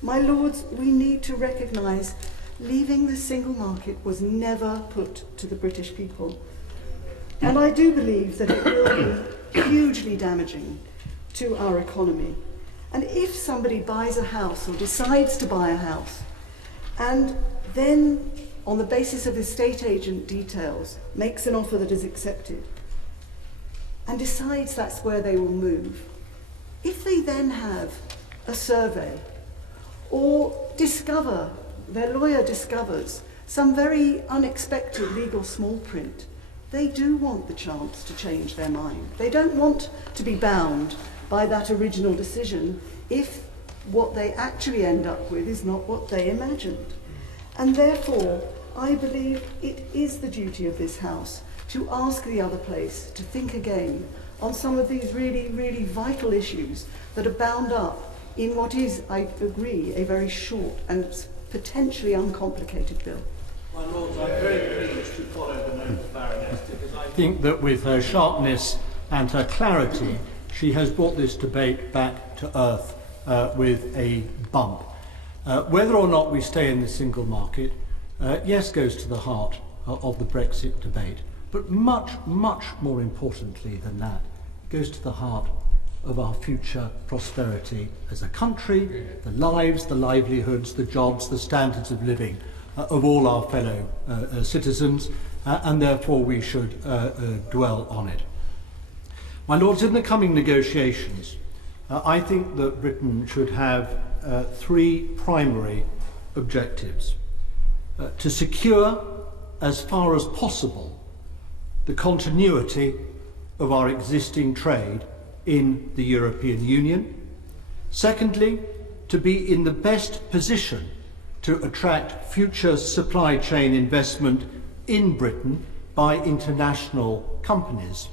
My lords, we need to recognise leaving the single market was never put to the British people. And I do believe that it will be hugely damaging to our economy. And if somebody buys a house or decides to buy a house, and then on the basis of estate agent details makes an offer that is accepted, and decides that's where they will move, if they then have a survey or discover, their lawyer discovers some very unexpected legal small print, they do want the chance to change their mind. They don't want to be bound by that original decision if what they actually end up with is not what they imagined. And therefore, I believe it is the duty of this House to ask the other place to think again on some of these really, really vital issues that are bound up in what is, I agree, a very short and potentially uncomplicated bill. My Lords, I'm very pleased to follow the think that with her sharpness and her clarity, she has brought this debate back to earth with a bump. Whether or not we stay in the single market, yes, goes to the heart of the Brexit debate. But much, much more importantly than that, it goes to the heart of our future prosperity as a country, the lives, the livelihoods, the jobs, the standards of living of all our fellow citizens, and therefore we should dwell on it. My Lords, in the coming negotiations, I think that Britain should have three primary objectives. To secure, as far as possible, the continuity of our existing trade in the European Union. Secondly, to be in the best position to attract future supply chain investment in Britain by international companies.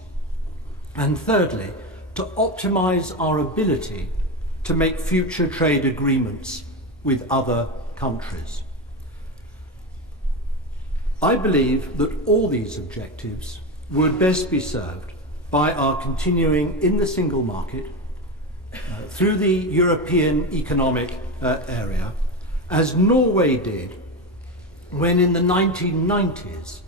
And thirdly, to optimise our ability to make future trade agreements with other countries. I believe that all these objectives would best be served by our continuing in the single market through the European Economic Area, as Norway did when in the 1990s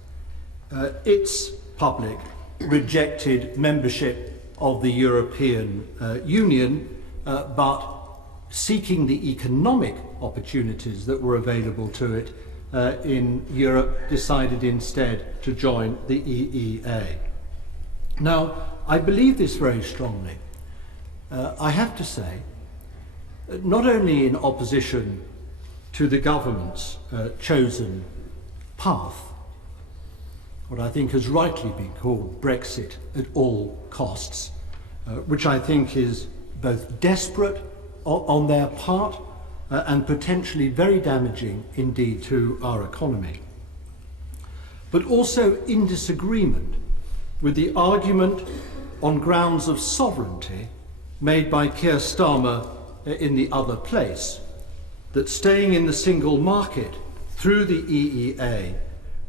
its public rejected membership of the European Union, but seeking the economic opportunities that were available to it in Europe, decided instead to join the EEA. Now, I believe this very strongly. I have to say, not only in opposition to the government's chosen path, what I think has rightly been called Brexit at all costs, which I think is both desperate on their part and potentially very damaging indeed to our economy, but also in disagreement with the argument on grounds of sovereignty made by Keir Starmer in the other place, that staying in the single market through the EEA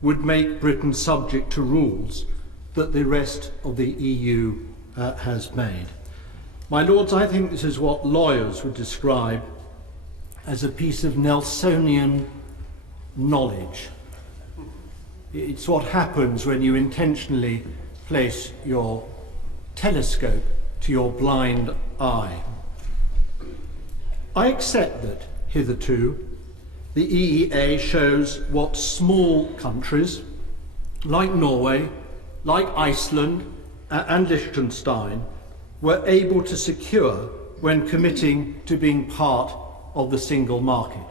would make Britain subject to rules that the rest of the EU has made. My Lords, I think this is what lawyers would describe as a piece of Nelsonian knowledge. It's what happens when you intentionally place your telescope to your blind eye. I accept that hitherto the EEA shows what small countries like Norway, like Iceland and Liechtenstein were able to secure when committing to being part of the single market.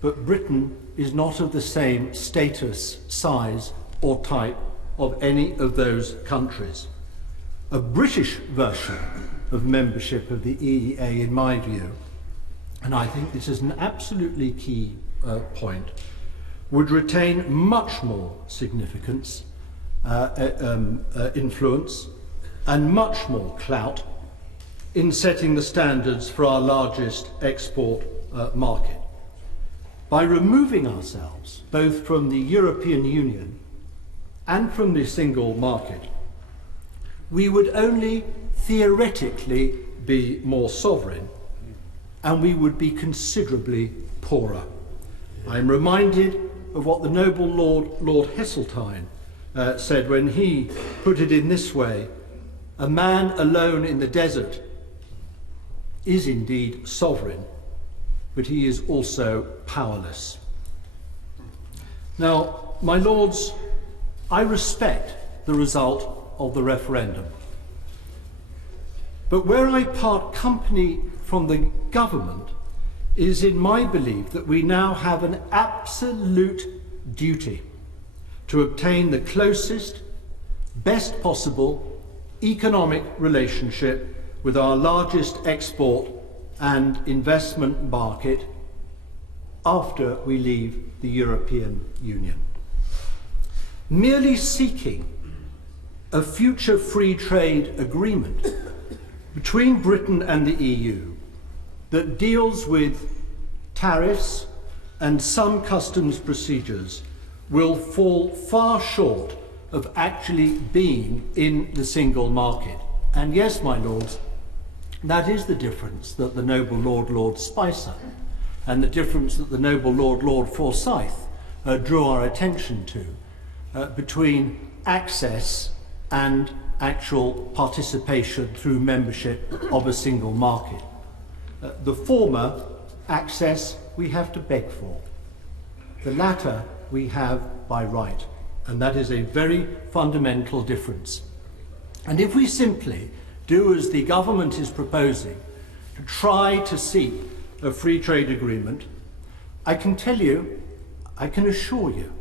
But Britain is not of the same status, size or type of any of those countries. A British version of membership of the EEA, in my view, and I think this is an absolutely key point, would retain much more significance, influence, and much more clout in setting the standards for our largest export market. By removing ourselves both from the European Union and from the single market, we would only theoretically be more sovereign, and we would be considerably poorer. I'm reminded of what the noble Lord Heseltine said when he put it in this way: a man alone in the desert is indeed sovereign, but he is also powerless. Now, my Lords, I respect the result of the referendum. But where I part company from the government is in my belief that we now have an absolute duty to obtain the closest, best possible economic relationship with our largest export and investment market after we leave the European Union. Merely seeking a future free trade agreement between Britain and the EU that deals with tariffs and some customs procedures will fall far short of actually being in the single market. And yes, my lords, that is the difference that the noble Lord Spicer and the difference that the noble Lord Forsyth drew our attention to between access and actual participation through membership of a single market. The former, access, we have to beg for. The latter, we have by right. And that is a very fundamental difference. And if we simply do as the government is proposing, to try to seek a free trade agreement, I can tell you, I can assure you,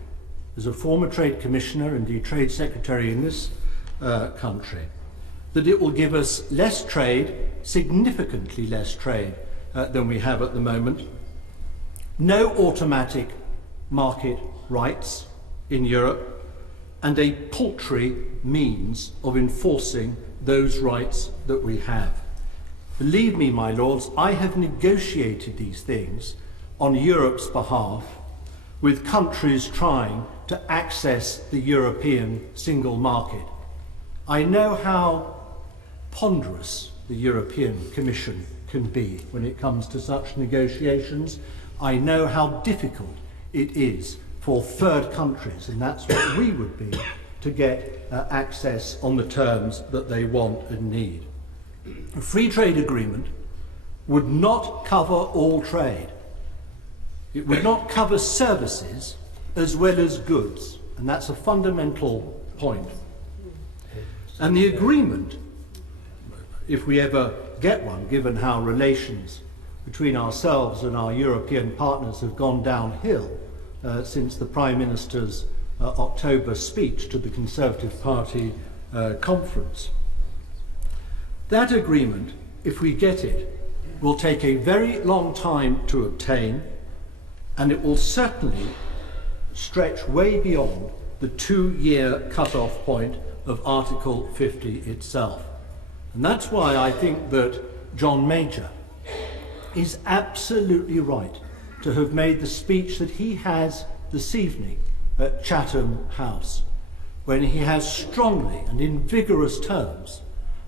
as a former trade commissioner and the trade secretary in this country, that it will give us less trade, significantly less trade than we have at the moment, no automatic market rights in Europe, and a paltry means of enforcing those rights that we have. Believe me, my lords, I have negotiated these things on Europe's behalf with countries trying to access the European single market. I know how ponderous the European Commission can be when it comes to such negotiations. I know how difficult it is for third countries, and that's what we would be, to get access on the terms that they want and need. A free trade agreement would not cover all trade. It would not cover services as well as goods, and that's a fundamental point. And the agreement, if we ever get one, given how relations between ourselves and our European partners have gone downhill since the Prime Minister's October speech to the Conservative Party conference. That agreement, if we get it, will take a very long time to obtain, and it will certainly stretch way beyond the 2-year cut-off point of Article 50 itself. And that's why I think that John Major is absolutely right to have made the speech that he has this evening at Chatham House, when he has strongly and in vigorous terms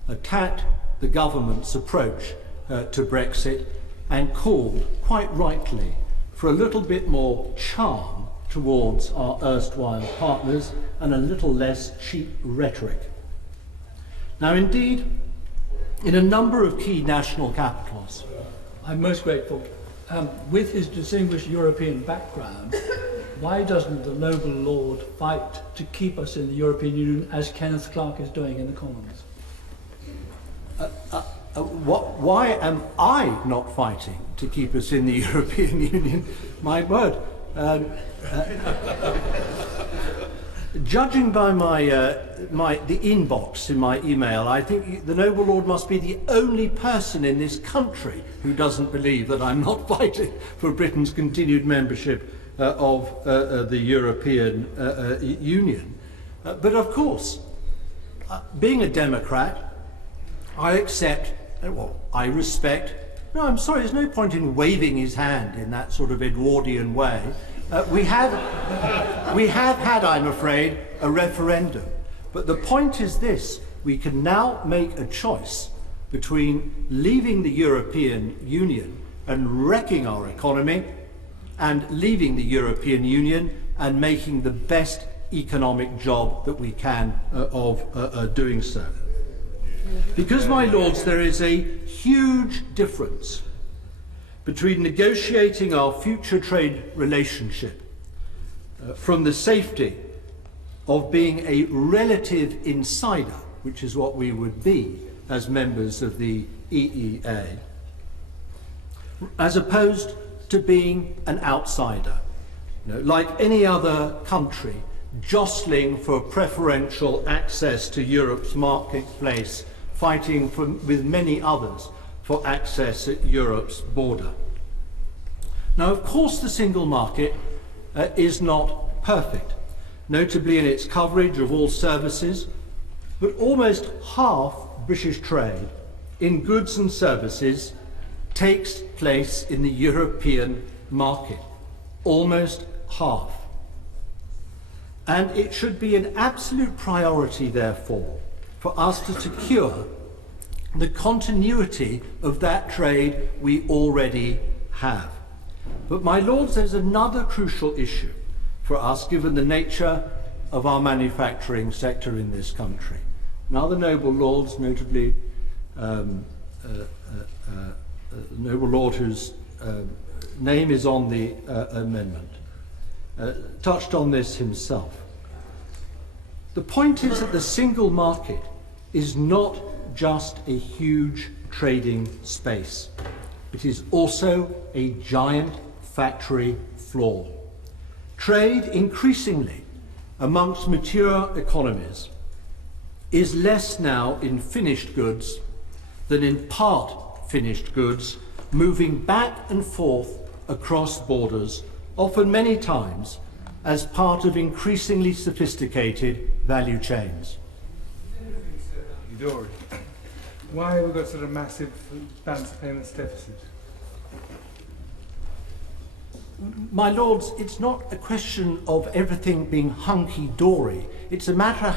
attacked the government's approach to Brexit and called, quite rightly, for a little bit more charm towards our erstwhile partners and a little less cheap rhetoric. Now, indeed, in a number of key national capitals, I'm most grateful. With his distinguished European background, why doesn't the noble Lord fight to keep us in the European Union as Kenneth Clarke is doing in the Commons? Why am I not fighting to keep us in the European Union? My word. Judging by the inbox in my email, I think the noble Lord must be the only person in this country who doesn't believe that I'm not fighting for Britain's continued membership of the European Union. But of course, being a Democrat, I accept, well, I respect. No, I'm sorry, there's no point in waving his hand in that sort of Edwardian way. We have had, I'm afraid, a referendum. But the point is this: we can now make a choice between leaving the European Union and wrecking our economy, and leaving the European Union and making the best economic job that we can of doing so. Because, my lords, there is a huge difference between negotiating our future trade relationship from the safety of being a relative insider, which is what we would be as members of the EEA, as opposed to being an outsider, like any other country jostling for preferential access to Europe's marketplace, fighting with many others for access at Europe's border. Now, of course, the single market is not perfect, notably in its coverage of all services, but almost half British trade in goods and services takes place in the European market, almost half. And it should be an absolute priority, therefore, for us to secure the continuity of that trade we already have. But, my lords, there's another crucial issue for us, given the nature of our manufacturing sector in this country. Now, the noble lords, notably noble lord whose name is on the amendment, touched on this himself. The point is that the single market is not just a huge trading space. It is also a giant factory floor. Trade, increasingly, amongst mature economies, is less now in finished goods than in part finished goods, moving back and forth across borders, often many times as part of increasingly sophisticated value chains. Dory, why have we got such a massive balance of payments deficit? My lords, it's not a question of everything being hunky-dory. It's a matter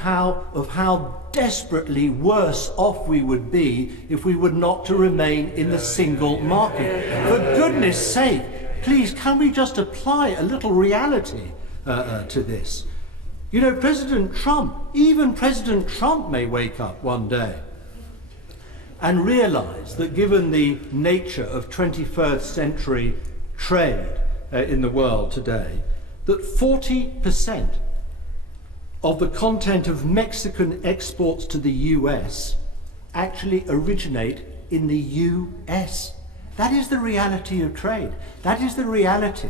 of how desperately worse off we would be if we were not to remain in the single market. For goodness sake, please, can we just apply a little reality to this? You know, President Trump, even President Trump may wake up one day and realize that given the nature of 21st century trade in the world today, that 40% of the content of Mexican exports to the US actually originate in the US. That is the reality of trade. That is the reality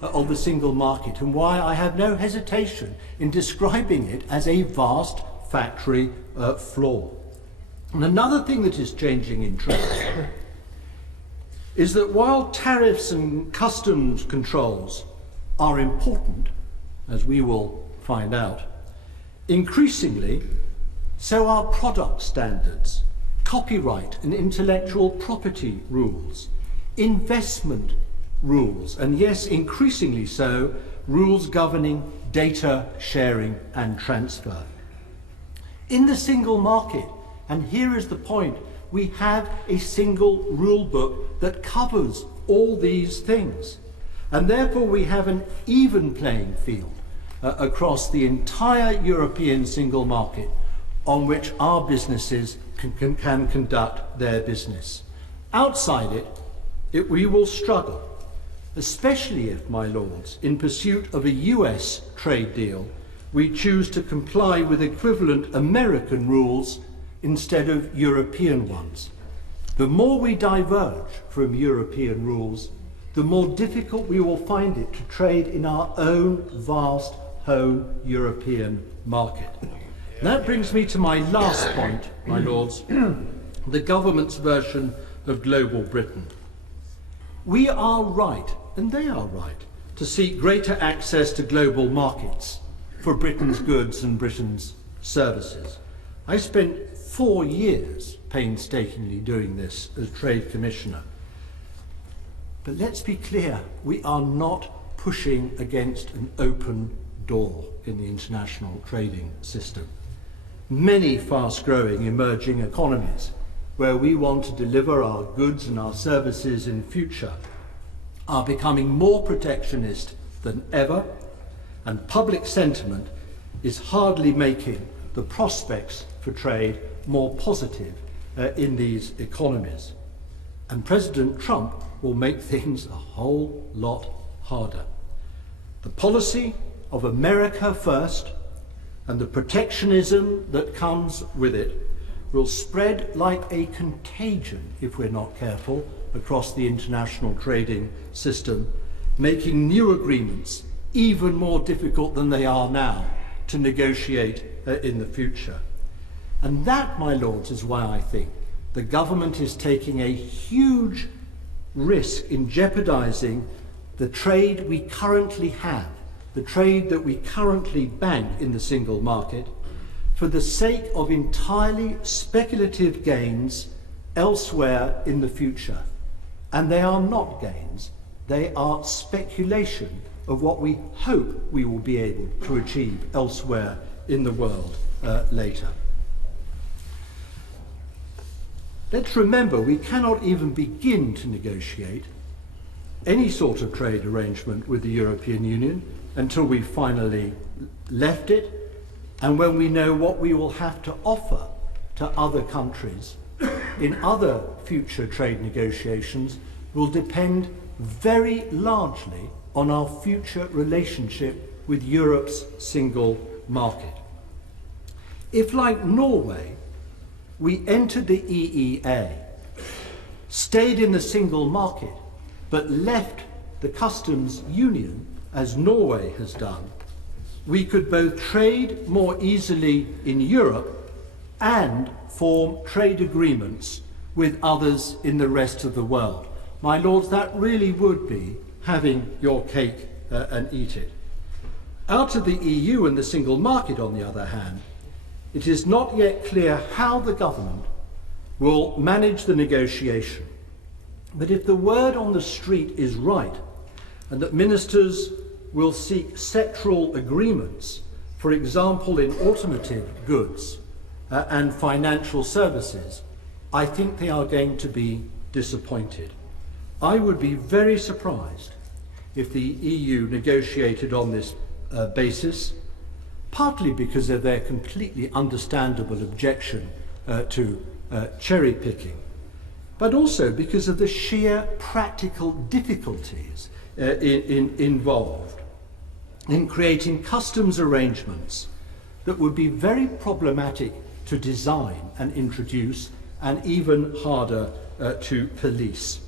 of the single market, and why I have no hesitation in describing it as a vast factory floor. And another thing that is changing in trade is that while tariffs and customs controls are important, as we will find out, increasingly so are product standards, copyright and intellectual property rules, investment rules, and yes, increasingly so, rules governing data sharing and transfer. In the single market, and here is the point, we have a single rule book that covers all these things. And therefore we have an even playing field across the entire European single market on which our businesses can conduct their business. Outside it, we will struggle, especially if, my lords, in pursuit of a US trade deal, we choose to comply with equivalent American rules instead of European ones. The more we diverge from European rules, the more difficult we will find it to trade in our own vast home European market. And that brings me to my last point, my lords, the government's version of global Britain. We are right, and they are right, to seek greater access to global markets for Britain's goods and Britain's services. I spent 4 years painstakingly doing this as Trade Commissioner. But let's be clear, we are not pushing against an open door in the international trading system. Many fast-growing emerging economies where we want to deliver our goods and our services in future are becoming more protectionist than ever, and public sentiment is hardly making the prospects for trade more positive in these economies. And President Trump will make things a whole lot harder. The policy of America first and the protectionism that comes with it will spread like a contagion, if we're not careful, across the international trading system, making new agreements even more difficult than they are now to negotiate in the future. And that, my lords, is why I think the government is taking a huge risk in jeopardising the trade we currently have, the trade that we currently bank in the single market, for the sake of entirely speculative gains elsewhere in the future. And they are not gains, they are speculation of what we hope we will be able to achieve elsewhere in the world later. Let's remember, we cannot even begin to negotiate any sort of trade arrangement with the European Union until we've finally left it, and when we know what we will have to offer to other countries in other future trade negotiations will depend very largely on our future relationship with Europe's single market. If, like Norway, we entered the EEA, stayed in the single market, but left the customs union, as Norway has done, we could both trade more easily in Europe and form trade agreements with others in the rest of the world. My lords, that really would be having your cake and eat it. Out of the EU and the single market, on the other hand, it is not yet clear how the government will manage the negotiation. But if the word on the street is right, and that ministers will seek sectoral agreements, for example in automotive goods and financial services, I think they are going to be disappointed. I would be very surprised if the EU negotiated on this basis, partly because of their completely understandable objection to cherry picking, but also because of the sheer practical difficulties involved in creating customs arrangements that would be very problematic to design and introduce, and even harder to police.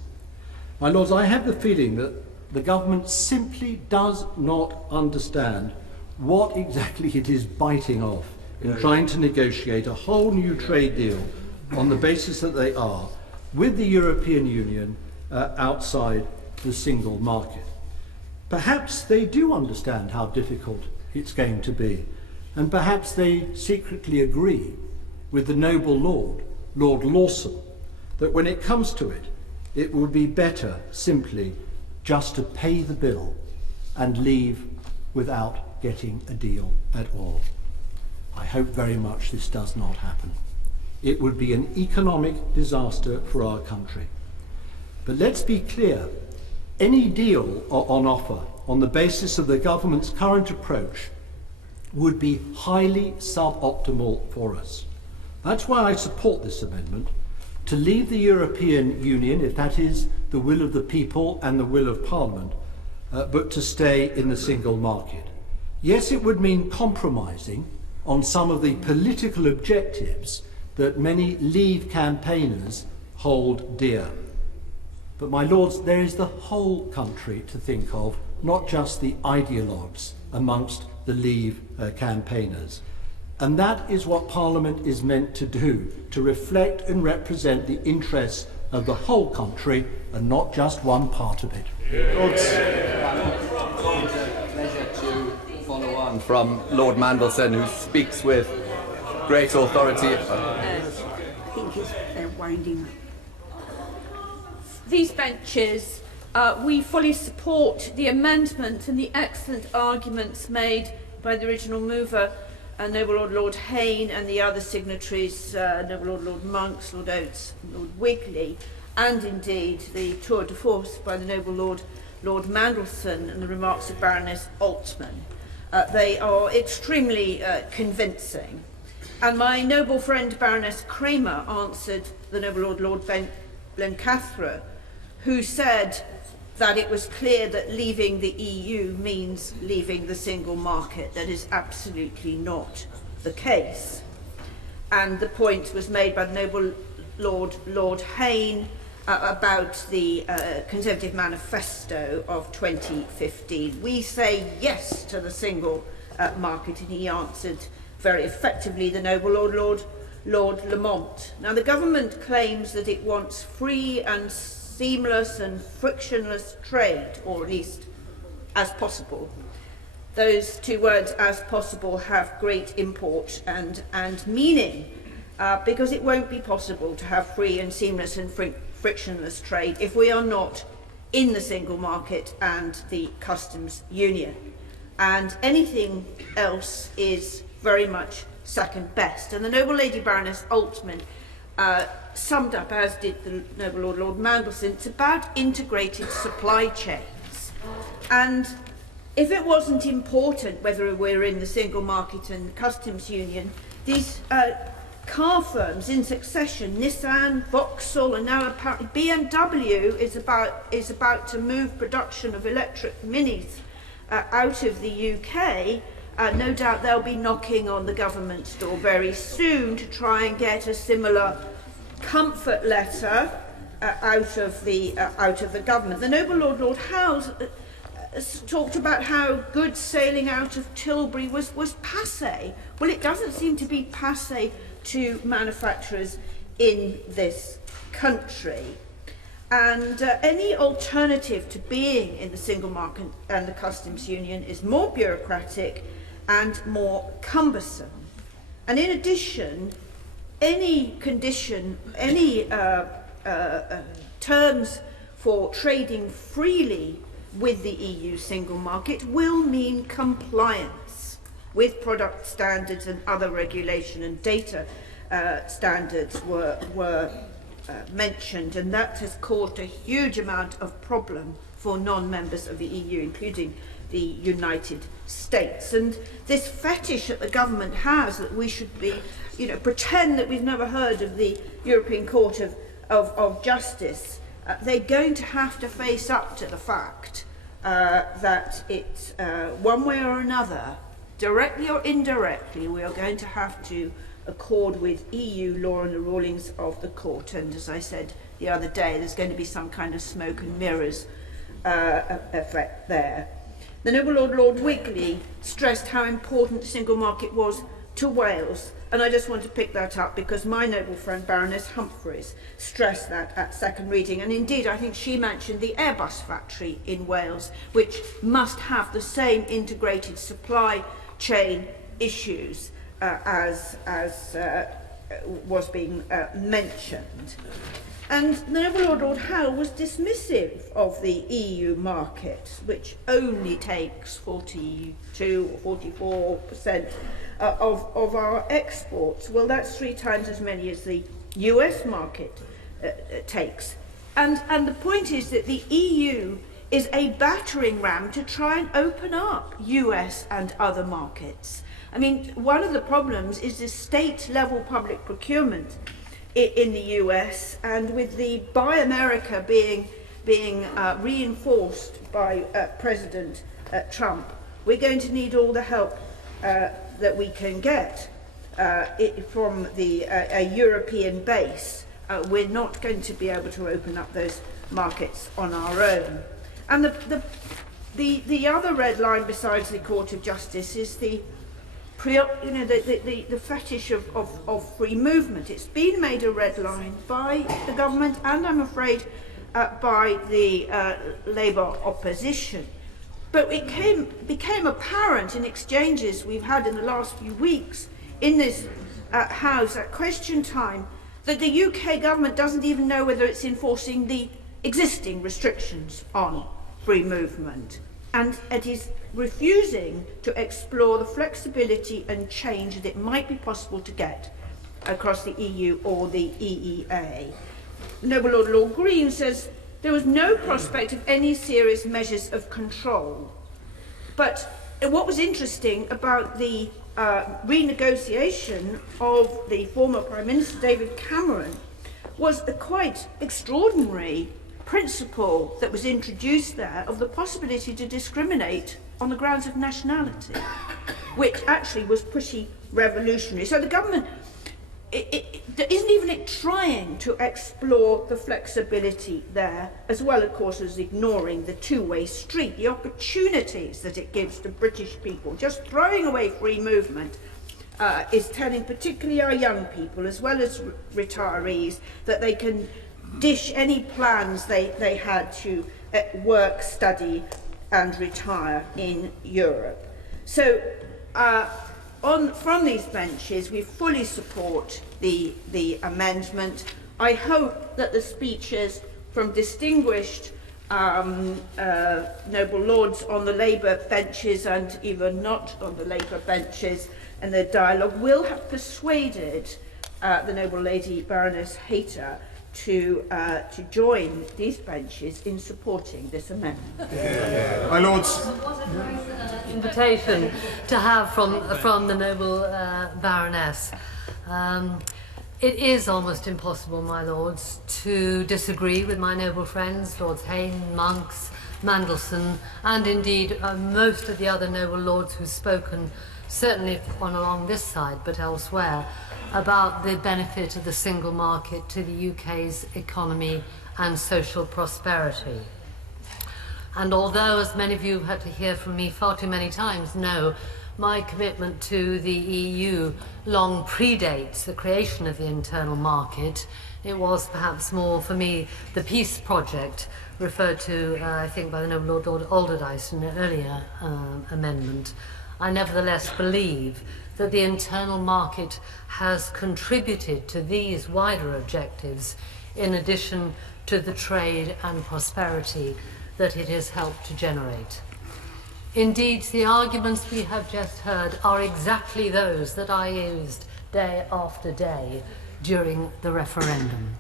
My lords, I have the feeling that the government simply does not understand what exactly it is biting off in trying to negotiate a whole new trade deal on the basis that they are with the European Union outside the single market. Perhaps they do understand how difficult it's going to be, and perhaps they secretly agree with the noble Lord, Lord Lawson, that when it comes to it, it would be better simply just to pay the bill and leave without getting a deal at all. I hope very much this does not happen. It would be an economic disaster for our country. But let's be clear, any deal on offer on the basis of the government's current approach would be highly suboptimal for us. That's why I support this amendment, to leave the European Union, if that is the will of the people and the will of Parliament, but to stay in the single market. Yes, it would mean compromising on some of the political objectives that many Leave campaigners hold dear. But my lords, there is the whole country to think of, not just the ideologues amongst the Leave campaigners. And that is what Parliament is meant to do, to reflect and represent the interests of the whole country and not just one part of it. Pleasure to follow on from Lord Mandelson, who speaks with great authority. I think they're winding up. These benches, we fully support the amendment and the excellent arguments made by the original mover, Noble Lord Lord Hayne, and the other signatories, Noble Lord Lord Monks, Lord Oates, Lord Wigley, and indeed the tour de force by the Noble Lord Lord Mandelson and the remarks of Baroness Altman. They are extremely convincing. And my noble friend Baroness Kramer answered the Noble Lord Lord Blencathra, who said that it was clear that leaving the EU means leaving the single market. That is absolutely not the case. And the point was made by the noble Lord Hayne about the Conservative Manifesto of 2015. We say yes to the single market, and he answered very effectively the noble Lord Lamont. Now, the government claims that it wants free and seamless and frictionless trade, or at least as possible. Those two words, as possible, have great import and meaning, because it won't be possible to have free and seamless and frictionless trade if we are not in the single market and the customs union. And anything else is very much second best. And the noble Lady Baroness Altman summed up, as did the noble Lord Mandelson, it's about integrated supply chains. And if it wasn't important whether we're in the single market and customs union, these car firms in succession, Nissan, Vauxhall, and now apparently BMW is about to move production of electric minis out of the UK. No doubt they'll be knocking on the government's door very soon to try and get a similar comfort letter out of the government. The noble Lord Howes talked about how goods sailing out of Tilbury was passé. Well, it doesn't seem to be passé to manufacturers in this country. And any alternative to being in the single market and the customs union is more bureaucratic and more cumbersome. And in addition, any condition, any terms for trading freely with the EU single market will mean compliance with product standards and other regulation, and data standards were mentioned, and that has caused a huge amount of problem for non-members of the EU, including the United States. And this fetish that the government has that we should be, pretend that we've never heard of the European Court of Justice, they're going to have to face up to the fact that it's one way or another, directly or indirectly, we are going to have to accord with EU law and the rulings of the court. And as I said the other day, there's going to be some kind of smoke and mirrors effect there. The noble Lord Wigley stressed how important the single market was to Wales, and I just want to pick that up because my noble friend Baroness Humphreys stressed that at second reading, and indeed I think she mentioned the Airbus factory in Wales, which must have the same integrated supply chain issues as was being mentioned. And the noble Lord Howe was dismissive of the EU market, which only takes 42 or 44% of our exports. Well, that's 3 times as many as the US market takes. And the point is that the EU is a battering ram to try and open up US and other markets. I mean, one of the problems is the state-level public procurement in the US, and with the Buy America being reinforced by President Trump, we're going to need all the help that we can get from a European base. We're not going to be able to open up those markets on our own. And the other red line besides the Court of Justice is the fetish of free movement. It's been made a red line by the government and I'm afraid by the Labour opposition. But it became apparent in exchanges we've had in the last few weeks in this House at question time that the UK government doesn't even know whether it's enforcing the existing restrictions on free movement. And it is refusing to explore the flexibility and change that it might be possible to get across the EU or the EEA. Noble Lord Green says there was no prospect of any serious measures of control. But what was interesting about the renegotiation of the former Prime Minister David Cameron was a quite extraordinary principle that was introduced there of the possibility to discriminate on the grounds of nationality, which actually was pretty revolutionary. So the government isn't even trying to explore the flexibility there, as well, of course, as ignoring the two-way street, the opportunities that it gives to British people. Just throwing away free movement is telling particularly our young people, as well as retirees, that they can dish any plans they had to work, study and retire in Europe. So from these benches we fully support the amendment. I hope that the speeches from distinguished noble lords on the Labour benches and even not on the Labour benches in their dialogue will have persuaded the noble lady Baroness Hayter to join these benches in supporting this amendment. My lords. What a nice invitation to have from the noble Baroness. It is almost impossible, my lords, to disagree with my noble friends, Lords Hayne, Monks, Mandelson, and indeed most of the other noble lords who've spoken, certainly on along this side, but elsewhere, about the benefit of the single market to the UK's economy and social prosperity. And although, as many of you have had to hear from me far too many times, no, my commitment to the EU long predates the creation of the internal market. It was perhaps more, for me, the peace project referred to, I think, by the noble Lord Alderdice in an earlier amendment. I nevertheless believe that the internal market has contributed to these wider objectives in addition to the trade and prosperity that it has helped to generate. Indeed, the arguments we have just heard are exactly those that I used day after day during the referendum.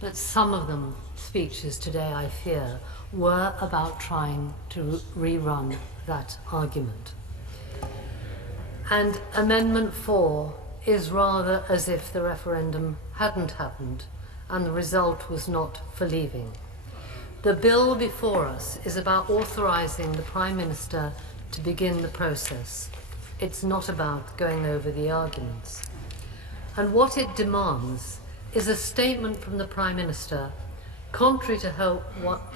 But some of them, speeches today, I fear, were about trying to rerun that argument. And Amendment 4 is rather as if the referendum hadn't happened and the result was not for leaving. The bill before us is about authorising the Prime Minister to begin the process. It's not about going over the arguments. And what it demands is a statement from the Prime Minister contrary to her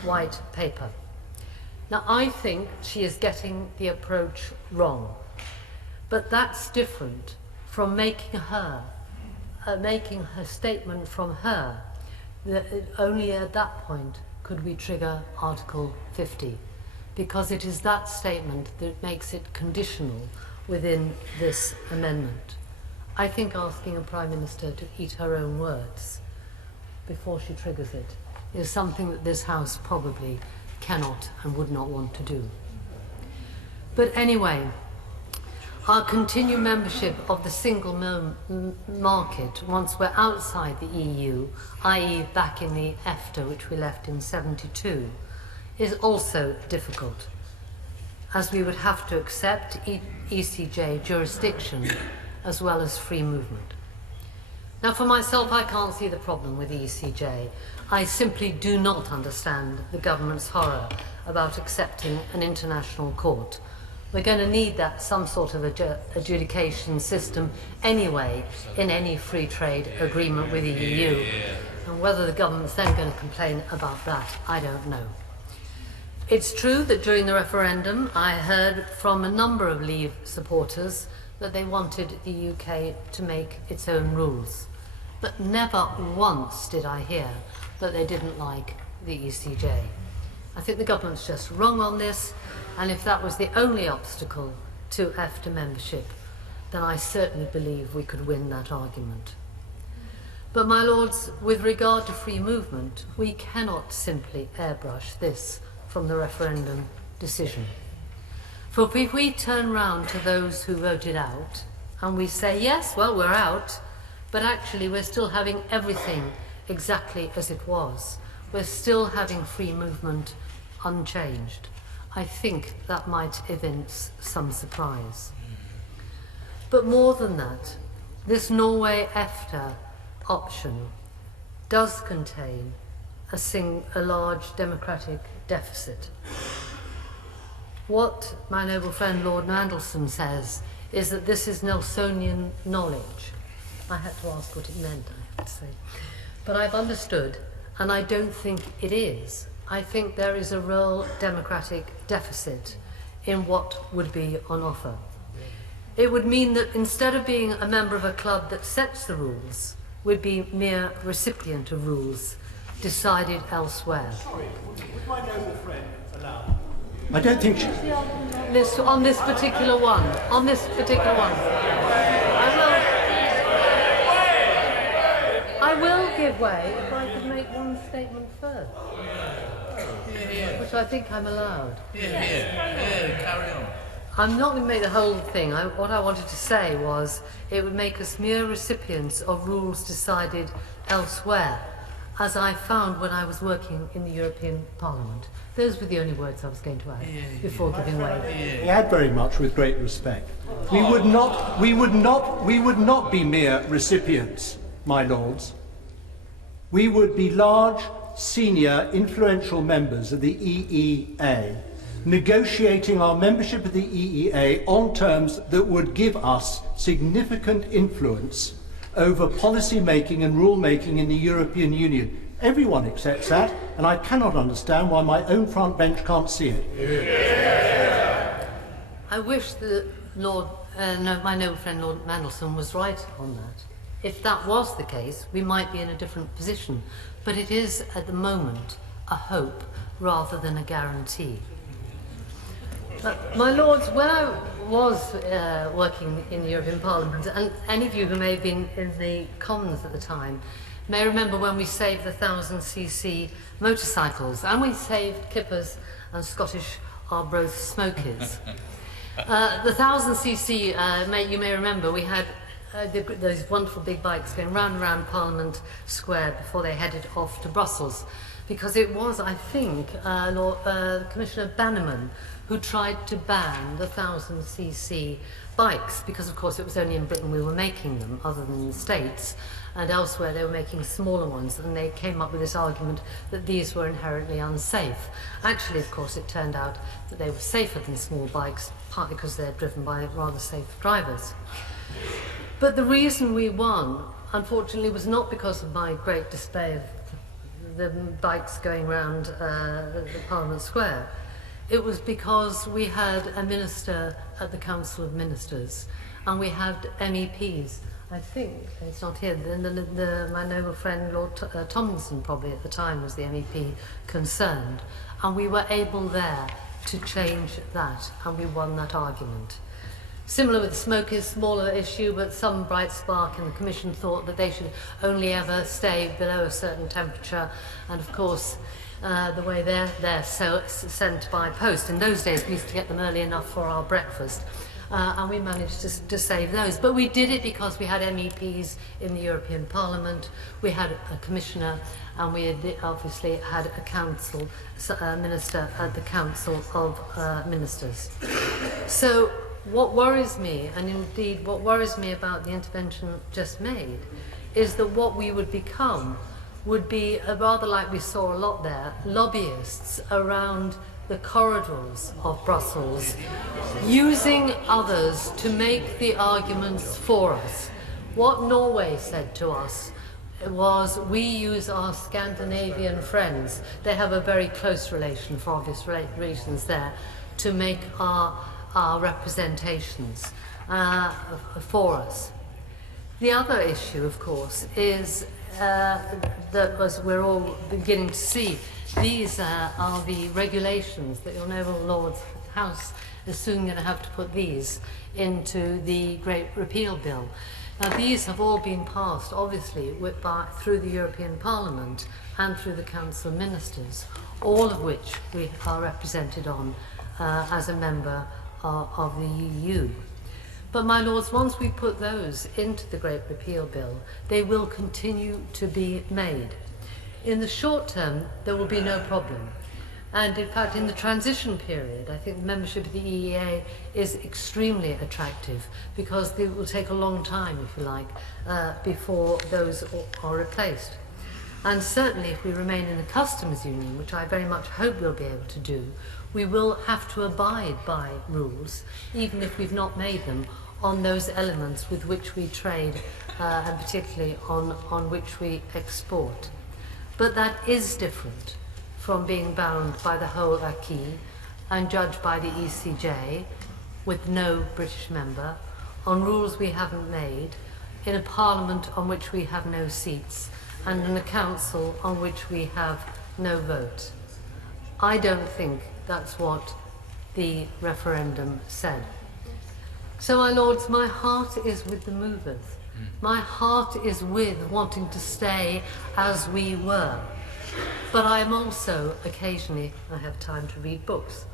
white paper. Now, I think she is getting the approach wrong, but that's different from making her statement from her, that only at that point could we trigger Article 50, because it is that statement that makes it conditional within this amendment. I think asking a Prime Minister to eat her own words before she triggers it is something that this House probably cannot and would not want to do. But anyway, our continued membership of the single market once we're outside the EU, i.e. back in the EFTA which we left in '72, is also difficult, as we would have to accept ECJ jurisdiction as well as free movement. Now, for myself, I can't see the problem with the ECJ. I simply do not understand the government's horror about accepting an international court. We're going to need that some sort of adjudication system anyway in any free trade agreement with the EU. And whether the government's then going to complain about that, I don't know. It's true that during the referendum I heard from a number of Leave supporters that they wanted the UK to make its own rules. But never once did I hear that they didn't like the ECJ. I think the government's just wrong on this, and if that was the only obstacle to EFTA membership, then I certainly believe we could win that argument. But, my lords, with regard to free movement, we cannot simply airbrush this from the referendum decision. For if we turn round to those who voted out and we say, yes, well, we're out, but actually we're still having everything exactly as it was, we're still having free movement unchanged, I think that might evince some surprise. But more than that, this Norway EFTA option does contain a large democratic deficit. What my noble friend Lord Mandelson says is that this is Nelsonian knowledge. I had to ask what it meant, I have to say. But I've understood, and I don't think it is. I think there is a real democratic deficit in what would be on offer. It would mean that instead of being a member of a club that sets the rules, we'd be mere recipient of rules decided elsewhere. Sorry, would my noble friend allow? I don't think she... On this particular one. I will give way if I could make one statement first. which I think I'm allowed. Carry on. I'm not going to make the whole thing. What I wanted to say was it would make us mere recipients of rules decided elsewhere, as I found when I was working in the European Parliament. Those were the only words I was going to add before giving way. We add very much with great respect. We would not be mere recipients, my lords. We would be large, senior, influential members of the EEA, negotiating our membership of the EEA on terms that would give us significant influence over policy making and rule making in the European Union. Everyone accepts that, and I cannot understand why my own front bench can't see it. I wish that my noble friend Lord Mandelson was right on that. If that was the case, we might be in a different position, but it is at the moment a hope rather than a guarantee. My lords, when I was working in the European Parliament, and any of you who may have been in the Commons at the time may remember when we saved the 1000cc motorcycles, and we saved Kippers and Scottish Arbroath Smokies. The 1000cc, you may remember, we had those wonderful big bikes going round and round Parliament Square before they headed off to Brussels, because it was, I think, Commissioner Bannerman who tried to ban the 1000cc bikes, because of course it was only in Britain we were making them, other than in the States, and elsewhere they were making smaller ones, and they came up with this argument that these were inherently unsafe. Actually, of course, it turned out that they were safer than small bikes, partly because they're driven by rather safe drivers. But the reason we won, unfortunately, was not because of my great display of the bikes going round the Parliament Square. It was because we had a minister at the Council of Ministers, and we had MEPs. I think it's not here. My noble friend Lord Tomlinson probably at the time was the MEP concerned, and we were able there to change that, and we won that argument. Similar with the smokers, smaller issue, but some bright spark, and the Commission thought that they should only ever stay below a certain temperature, and of course the way they're sent by post. In those days we used to get them early enough for our breakfast, and we managed to save those. But we did it because we had MEPs in the European Parliament, we had a Commissioner, and we had obviously had a council minister at the Council of Ministers. So what worries me, and indeed what worries me about the intervention just made, is that what we would become would be rather like we saw a lot there, lobbyists around the corridors of Brussels, using others to make the arguments for us. What Norway said to us was, we use our Scandinavian friends, they have a very close relation for obvious reasons there, to make our representations for us. The other issue, of course, is that, as we're all beginning to see, these are the regulations that your noble Lord's House is soon going to have to put these into the Great Repeal Bill. Now, these have all been passed, obviously, through the European Parliament and through the Council of Ministers, all of which we are represented on as a member of the EU. But, my lords, once we put those into the Great Repeal Bill, they will continue to be made. In the short term, there will be no problem. And in fact, in the transition period, I think membership of the EEA is extremely attractive, because it will take a long time, if you like, before those are replaced. And certainly if we remain in the customs union, which I very much hope we'll be able to do, we will have to abide by rules, even if we've not made them, on those elements with which we trade, and particularly on which we export. But that is different from being bound by the whole acquis and judged by the ECJ with no British member, on rules we haven't made, in a parliament on which we have no seats, and in a council on which we have no vote. I don't think that's what the referendum said. So, my lords, my heart is with the movers. My heart is with wanting to stay as we were. But I'm also, occasionally, I have time to read books.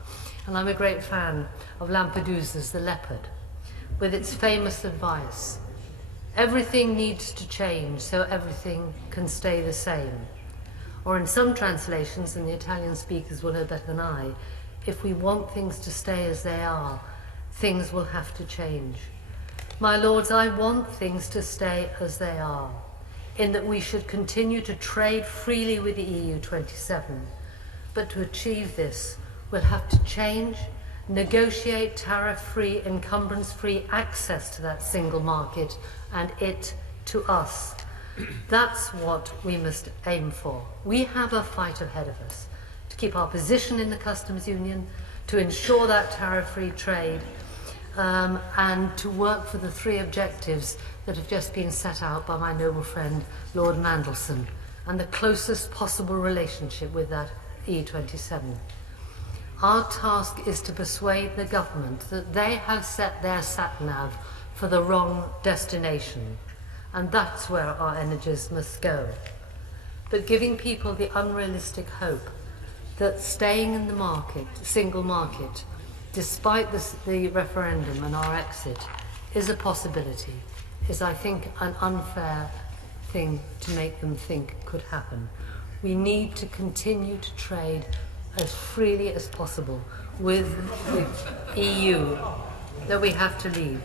And I'm a great fan of Lampedusa's The Leopard, with its famous advice: everything needs to change so everything can stay the same. Or in some translations, and the Italian speakers will know better than I, if we want things to stay as they are, things will have to change. My lords, I want things to stay as they are, in that we should continue to trade freely with the EU 27. But to achieve this, we'll have to change, negotiate tariff-free, encumbrance-free access to that single market and it to us. That's what we must aim for. We have a fight ahead of us to keep our position in the customs union, to ensure that tariff-free trade, and to work for the three objectives that have just been set out by my noble friend Lord Mandelson, and the closest possible relationship with that EU27. Our task is to persuade the government that they have set their sat-nav for the wrong destination, and that's where our energies must go. But giving people the unrealistic hope that staying in the market, single market, despite the referendum and our exit, is a possibility, is, I think, an unfair thing to make them think could happen. We need to continue to trade as freely as possible with the EU that we have to leave.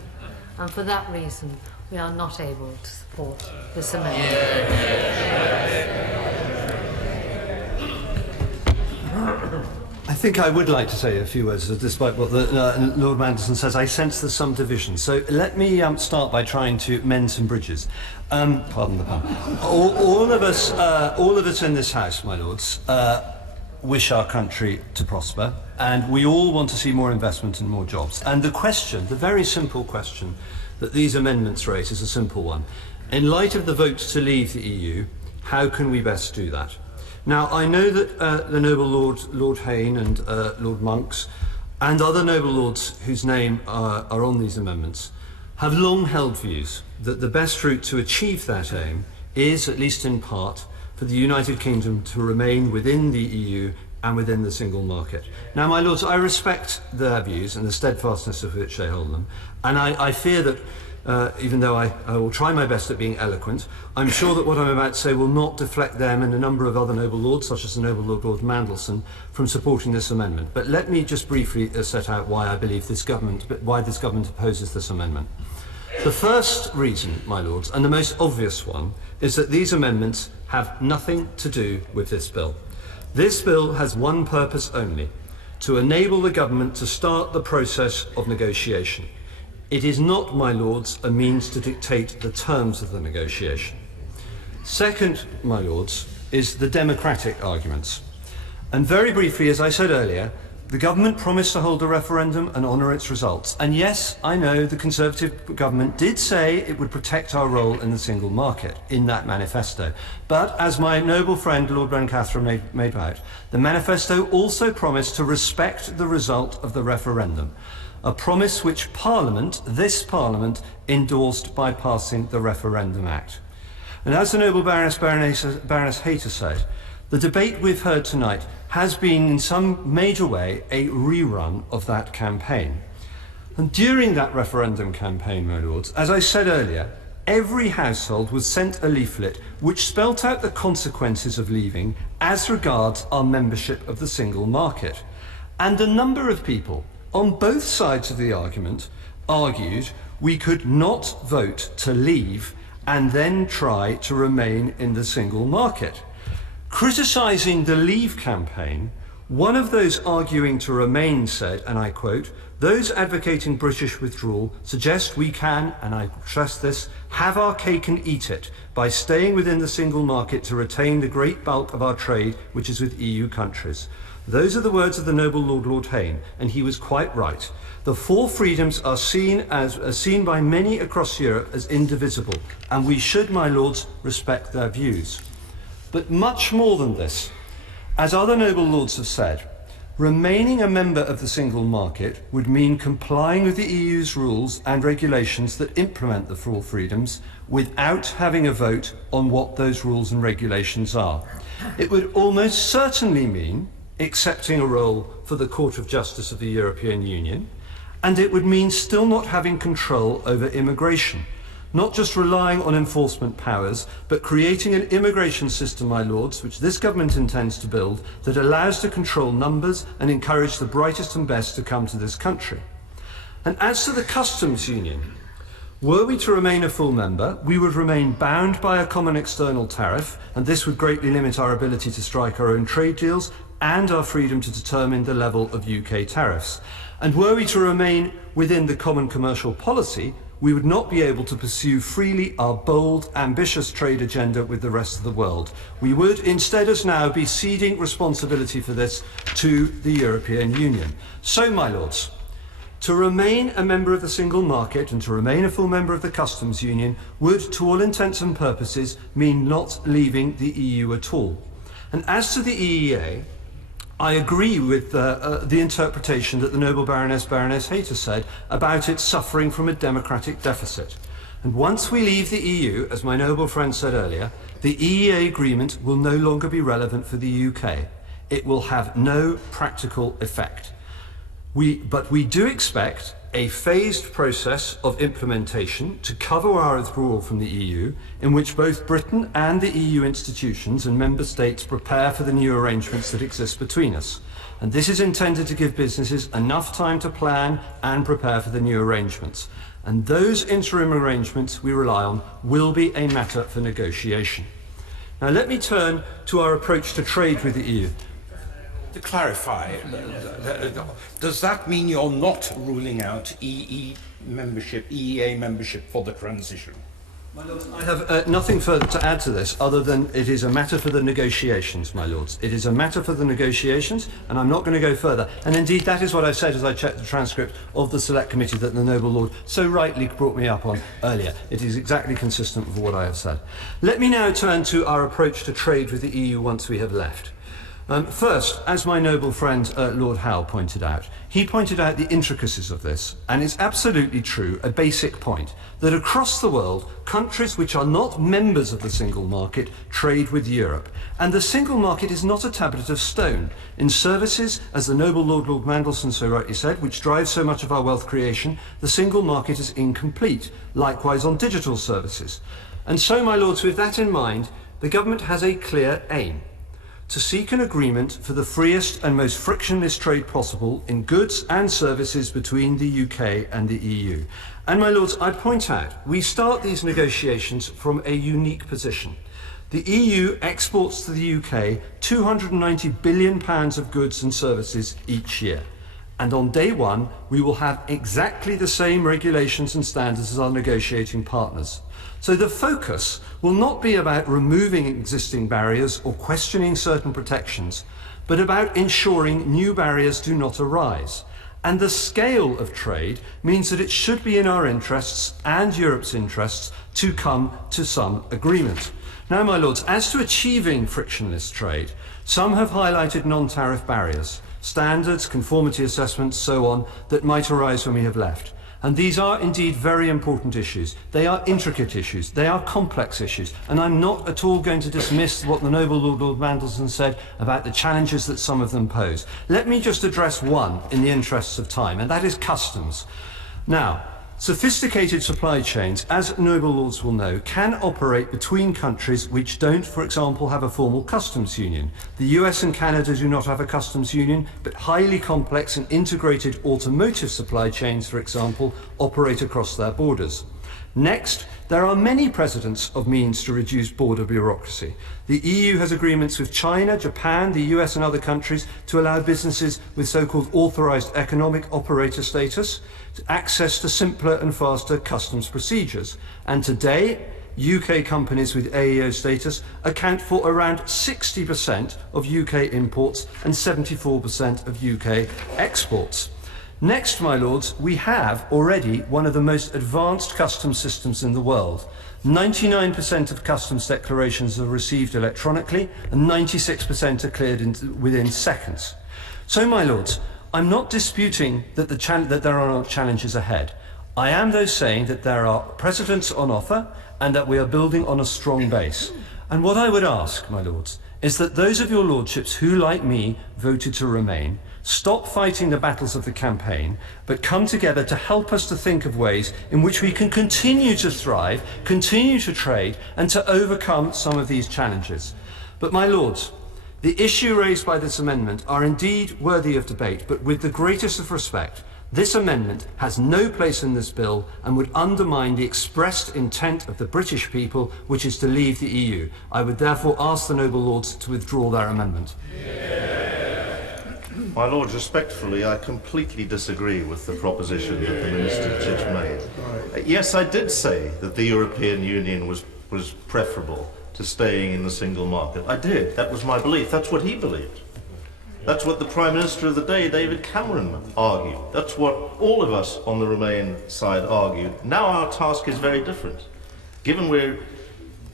And for that reason, we are not able to support this amendment. I think I would like to say a few words, despite what Lord Mandelson says. I sense there's some division. So let me start by trying to mend some bridges. Pardon the pun. All of us in this House, my lords, wish our country to prosper, and we all want to see more investment and more jobs. And the question, the very simple question that these amendments raise, is a simple one. In light of the vote to leave the EU, how can we best do that? Now, I know that the noble Lord Hayne and Lord Monks and other noble lords whose name are on these amendments have long held views that the best route to achieve that aim is, at least in part, for the United Kingdom to remain within the EU and within the single market. Now, my lords, I respect their views and the steadfastness of which they hold them, and I fear that even though I will try my best at being eloquent, I'm sure that what I'm about to say will not deflect them and a number of other noble lords, such as the noble Lord Mandelson, from supporting this amendment. But let me just briefly set out why I believe why this government opposes this amendment. The first reason, my lords, and the most obvious one, is that these amendments have nothing to do with this bill. This bill has one purpose only: to enable the government to start the process of negotiation. It is not, my lords, a means to dictate the terms of the negotiation. Second, my lords, is the democratic arguments. And very briefly, as I said earlier, the government promised to hold a referendum and honour its results. And yes, I know the Conservative government did say it would protect our role in the single market in that manifesto. But as my noble friend Lord Brancathra made out, the manifesto also promised to respect the result of the referendum, a promise which Parliament, this Parliament, endorsed by passing the Referendum Act. And as the noble Baroness Hayter said, the debate we've heard tonight has been in some major way a rerun of that campaign. And during that referendum campaign, my lords, as I said earlier, every household was sent a leaflet which spelt out the consequences of leaving as regards our membership of the single market. And a number of people on both sides of the argument argued we could not vote to leave and then try to remain in the single market. Criticising the Leave campaign, one of those arguing to remain said, and I quote, "Those advocating British withdrawal suggest we can, and I stress this, have our cake and eat it by staying within the single market to retain the great bulk of our trade, which is with EU countries." Those are the words of the noble Lord Hayne, and he was quite right. The four freedoms are seen by many across Europe as indivisible, and we should, my lords, respect their views. But much more than this, as other noble lords have said, remaining a member of the single market would mean complying with the EU's rules and regulations that implement the four freedoms without having a vote on what those rules and regulations are. It would almost certainly mean accepting a role for the Court of Justice of the European Union, and it would mean still not having control over immigration, not just relying on enforcement powers, but creating an immigration system, my lords, which this government intends to build, that allows to control numbers and encourage the brightest and best to come to this country. And as to the customs union, were we to remain a full member, we would remain bound by a common external tariff, and this would greatly limit our ability to strike our own trade deals and our freedom to determine the level of UK tariffs. And were we to remain within the common commercial policy, we would not be able to pursue freely our bold, ambitious trade agenda with the rest of the world. We would, instead as now, be ceding responsibility for this to the European Union. So, my lords, to remain a member of the single market and to remain a full member of the customs union would, to all intents and purposes, mean not leaving the EU at all. And as to the EEA, I agree with the interpretation that the noble Baroness Hayter said about it suffering from a democratic deficit. And once we leave the EU, as my noble friend said earlier, the EEA agreement will no longer be relevant for the UK. It will have no practical effect. But we do expect a phased process of implementation to cover our withdrawal from the EU, in which both Britain and the EU institutions and member states prepare for the new arrangements that exist between us. And this is intended to give businesses enough time to plan and prepare for the new arrangements. And those interim arrangements we rely on will be a matter for negotiation. Now let me turn to our approach to trade with the EU. To clarify, does that mean you're not ruling out EEA membership for the transition? My lords, I have nothing further to add to this other than it is a matter for the negotiations, my lords. It is a matter for the negotiations, and I'm not going to go further. And indeed, that is what I said as I checked the transcript of the Select Committee that the noble lord so rightly brought me up on earlier. It is exactly consistent with what I have said. Let me now turn to our approach to trade with the EU once we have left. First, as my noble friend Lord Howe pointed out, he pointed out the intricacies of this, and it's absolutely true, a basic point, that across the world, countries which are not members of the single market trade with Europe. And the single market is not a tablet of stone. In services, as the noble Lord Mandelson so rightly said, which drives so much of our wealth creation, the single market is incomplete, likewise on digital services. And so, my lords, with that in mind, the government has a clear aim: to seek an agreement for the freest and most frictionless trade possible in goods and services between the UK and the EU. And my lords, I'd point out, we start these negotiations from a unique position. The EU exports to the UK £290 billion of goods and services each year. And on day one, we will have exactly the same regulations and standards as our negotiating partners. So the focus will not be about removing existing barriers or questioning certain protections, but about ensuring new barriers do not arise. And the scale of trade means that it should be in our interests and Europe's interests to come to some agreement. Now, my lords, as to achieving frictionless trade, some have highlighted non-tariff barriers, standards, conformity assessments, so on, that might arise when we have left. And these are indeed very important issues. They are intricate issues. They are complex issues. And I'm not at all going to dismiss what the noble Lord Mandelson said about the challenges that some of them pose. Let me just address one in the interests of time, and that is customs. Now, sophisticated supply chains, as noble lords will know, can operate between countries which don't, for example, have a formal customs union. The US and Canada do not have a customs union, but highly complex and integrated automotive supply chains, for example, operate across their borders. Next, there are many precedents of means to reduce border bureaucracy. The EU has agreements with China, Japan, the US and other countries to allow businesses with so-called authorised economic operator status access to simpler and faster customs procedures. And today, UK companies with AEO status account for around 60% of UK imports and 74% of UK exports. Next, my lords, we have already one of the most advanced customs systems in the world. 99% of customs declarations are received electronically and 96% are cleared within seconds. So, my lords, I'm not disputing that, that there are challenges ahead. I am, though, saying that there are precedents on offer and that we are building on a strong base. And what I would ask, my lords, is that those of your lordships who, like me, voted to remain, stop fighting the battles of the campaign, but come together to help us to think of ways in which we can continue to thrive, continue to trade, and to overcome some of these challenges. But my lords, the issue raised by this amendment are indeed worthy of debate, but with the greatest of respect, this amendment has no place in this bill and would undermine the expressed intent of the British people, which is to leave the EU. I would therefore ask the noble lords to withdraw their amendment. My lords, respectfully, I completely disagree with the proposition that the Minister just made. Yes, I did say that the European Union was preferable to staying in the single market. I did. That was my belief. That's what he believed. That's what the Prime Minister of the day, David Cameron, argued. That's what all of us on the Remain side argued. Now our task is very different. Given we're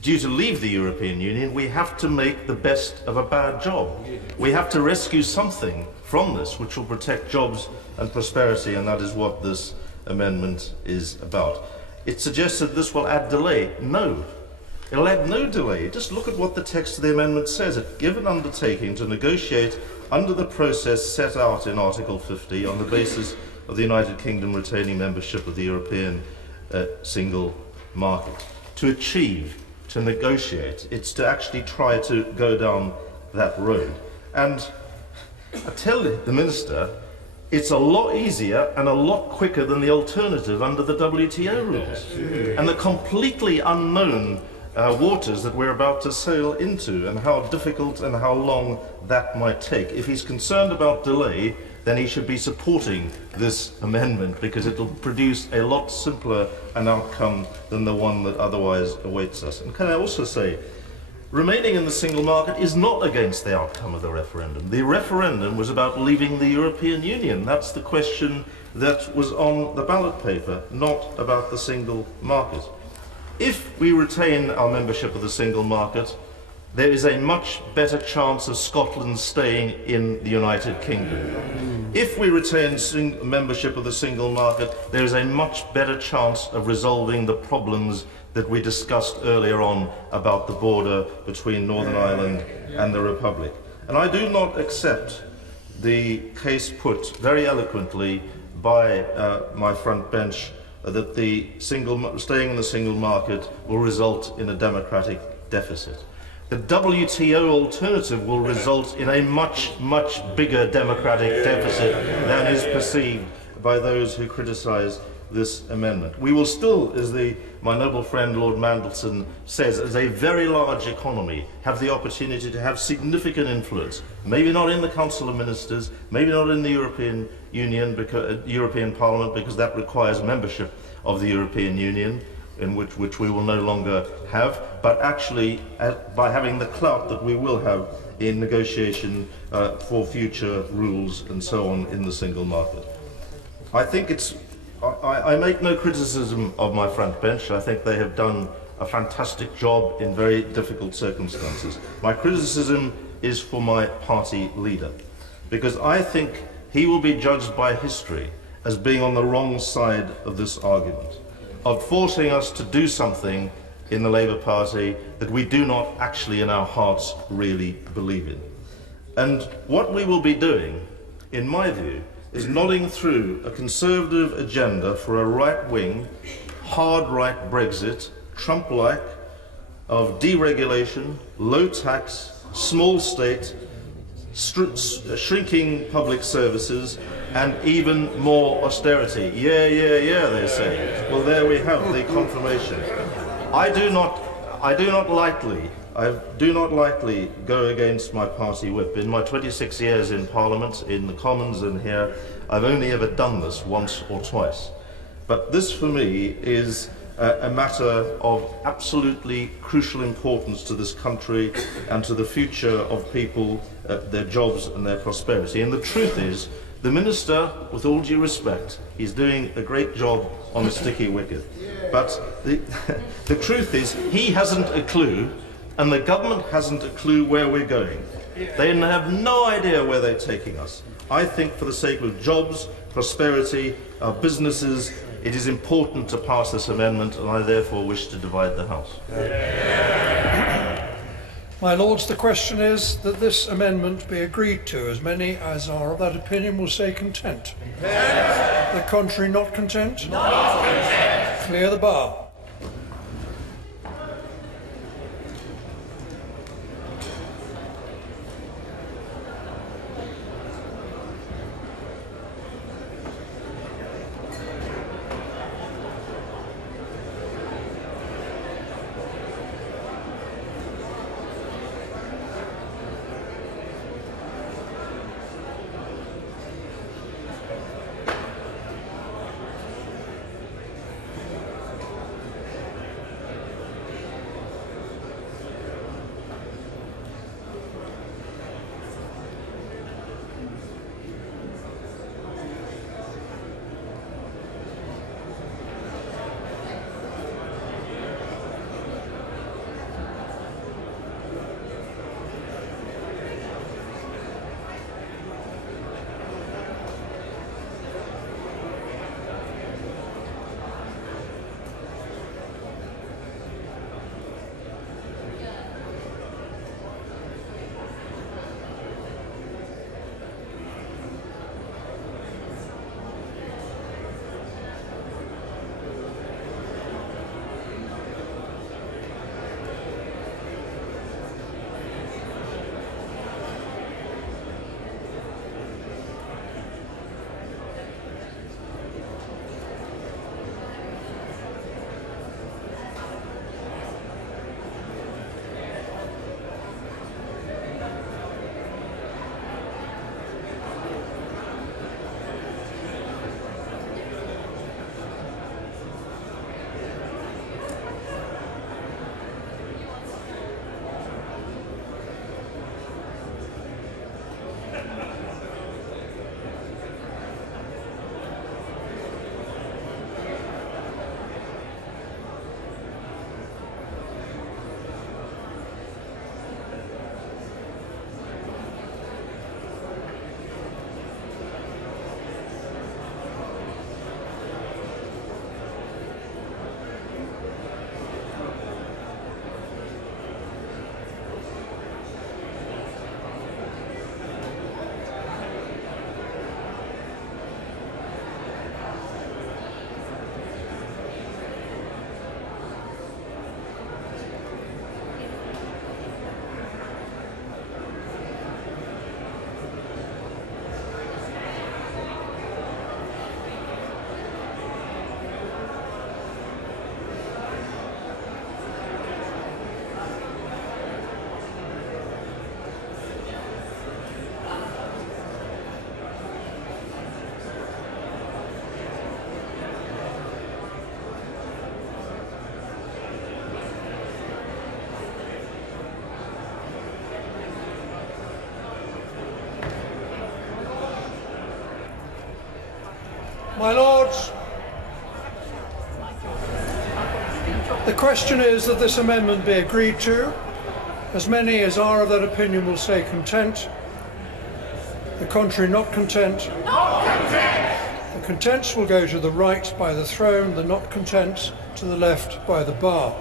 due to leave the European Union, we have to make the best of a bad job. We have to rescue something from this which will protect jobs and prosperity, and that is what this amendment is about. It suggests that this will add delay. No. It'll add no delay. Just look at what the text of the amendment says. It gives an undertaking to negotiate under the process set out in Article 50 on the basis of the United Kingdom retaining membership of the European single market. To achieve, to negotiate, it's to actually try to go down that road. And I tell the Minister, it's a lot easier and a lot quicker than the alternative under the WTO rules. And the completely unknown waters that we're about to sail into, and how difficult and how long that might take. If he's concerned about delay, then he should be supporting this amendment, because it'll produce a lot simpler an outcome than the one that otherwise awaits us. And can I also say, remaining in the single market is not against the outcome of the referendum. The referendum was about leaving the European Union. That's the question that was on the ballot paper, not about the single market. If we retain our membership of the single market, there is a much better chance of Scotland staying in the United Kingdom. If we retain membership of the single market, there is a much better chance of resolving the problems that we discussed earlier on about the border between Northern Ireland and the Republic. And I do not accept the case put very eloquently by my front bench that staying in the single market will result in a democratic deficit. The WTO alternative will result in a much, much bigger democratic deficit than is perceived by those who criticise this amendment. We will still, as my noble friend Lord Mandelson says, as a very large economy, have the opportunity to have significant influence. Maybe not in the Council of Ministers, maybe not in the European Union, European Parliament, because that requires membership of the European Union, in which we will no longer have, but actually by having the clout that we will have in negotiation for future rules and so on in the single market. I think I make no criticism of my front bench. I think they have done a fantastic job in very difficult circumstances. My criticism is for my party leader, because I think he will be judged by history as being on the wrong side of this argument, of forcing us to do something in the Labour Party that we do not actually in our hearts really believe in. And what we will be doing, in my view, is nodding through a conservative agenda for a right-wing, hard-right Brexit, Trump-like, of deregulation, low tax, small state, shrinking public services, and even more austerity. Yeah, they say. Well, there we have the confirmation. I do not lightly go against my party whip. In my 26 years in Parliament, in the Commons and here, I've only ever done this once or twice. But this for me is a matter of absolutely crucial importance to this country and to the future of people, their jobs and their prosperity. And the truth is, the Minister, with all due respect, is doing a great job on the sticky wicket. But the truth is, he hasn't a clue, and the government hasn't a clue where we're going. They have no idea where they're taking us. I think for the sake of jobs, prosperity, our businesses, it is important to pass this amendment, and I therefore wish to divide the House. My Lords, the question is that this amendment be agreed to. As many as are of that opinion will say content. Content. The contrary not content? Not content. Clear the bar. My Lords, the question is that this amendment be agreed to. As many as are of that opinion will say content. The contrary not content. Not content! The contents will go to the right by the throne, the not contents to the left by the bar.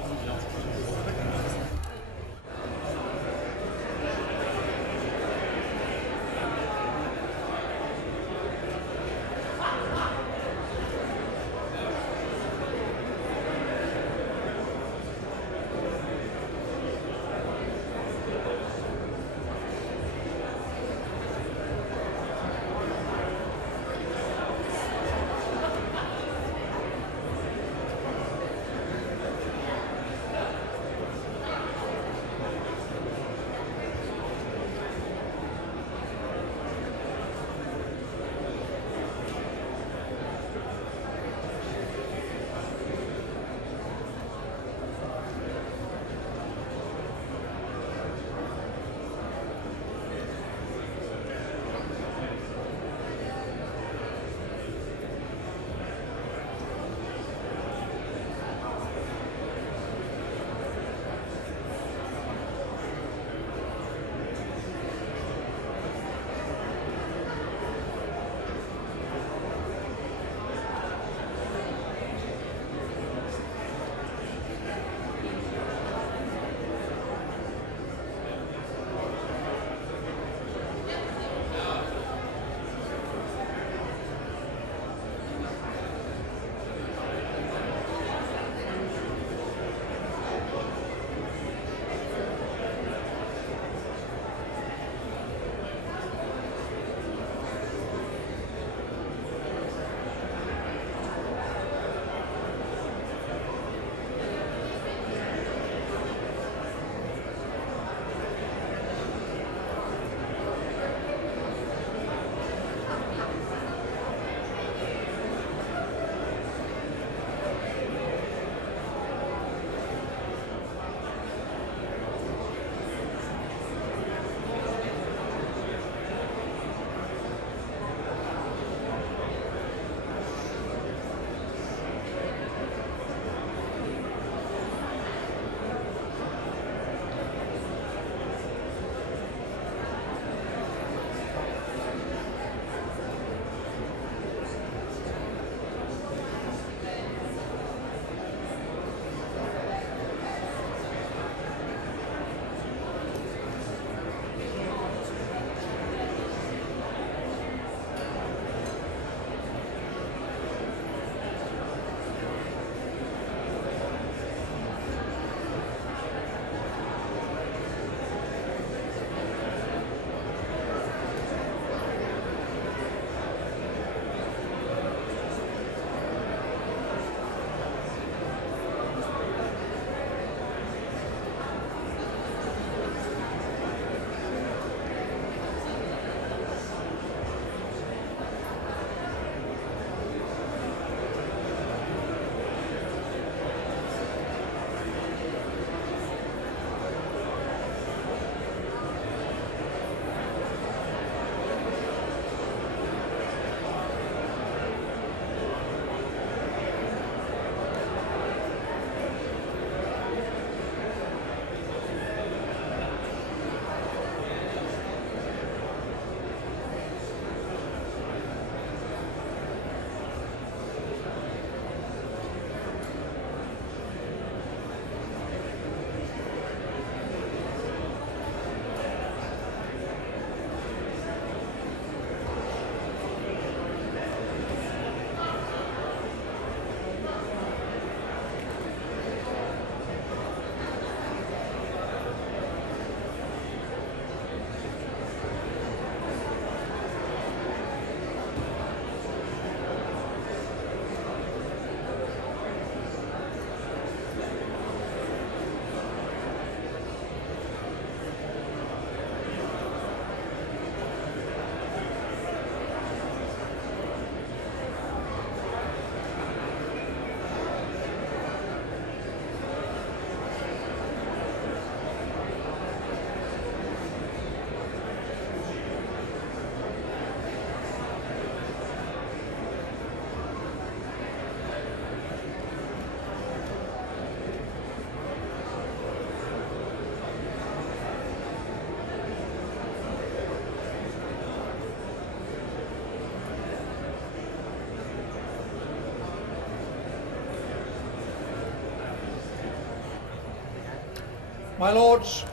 My Lords,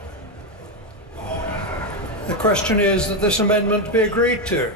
the question is that this amendment be agreed to.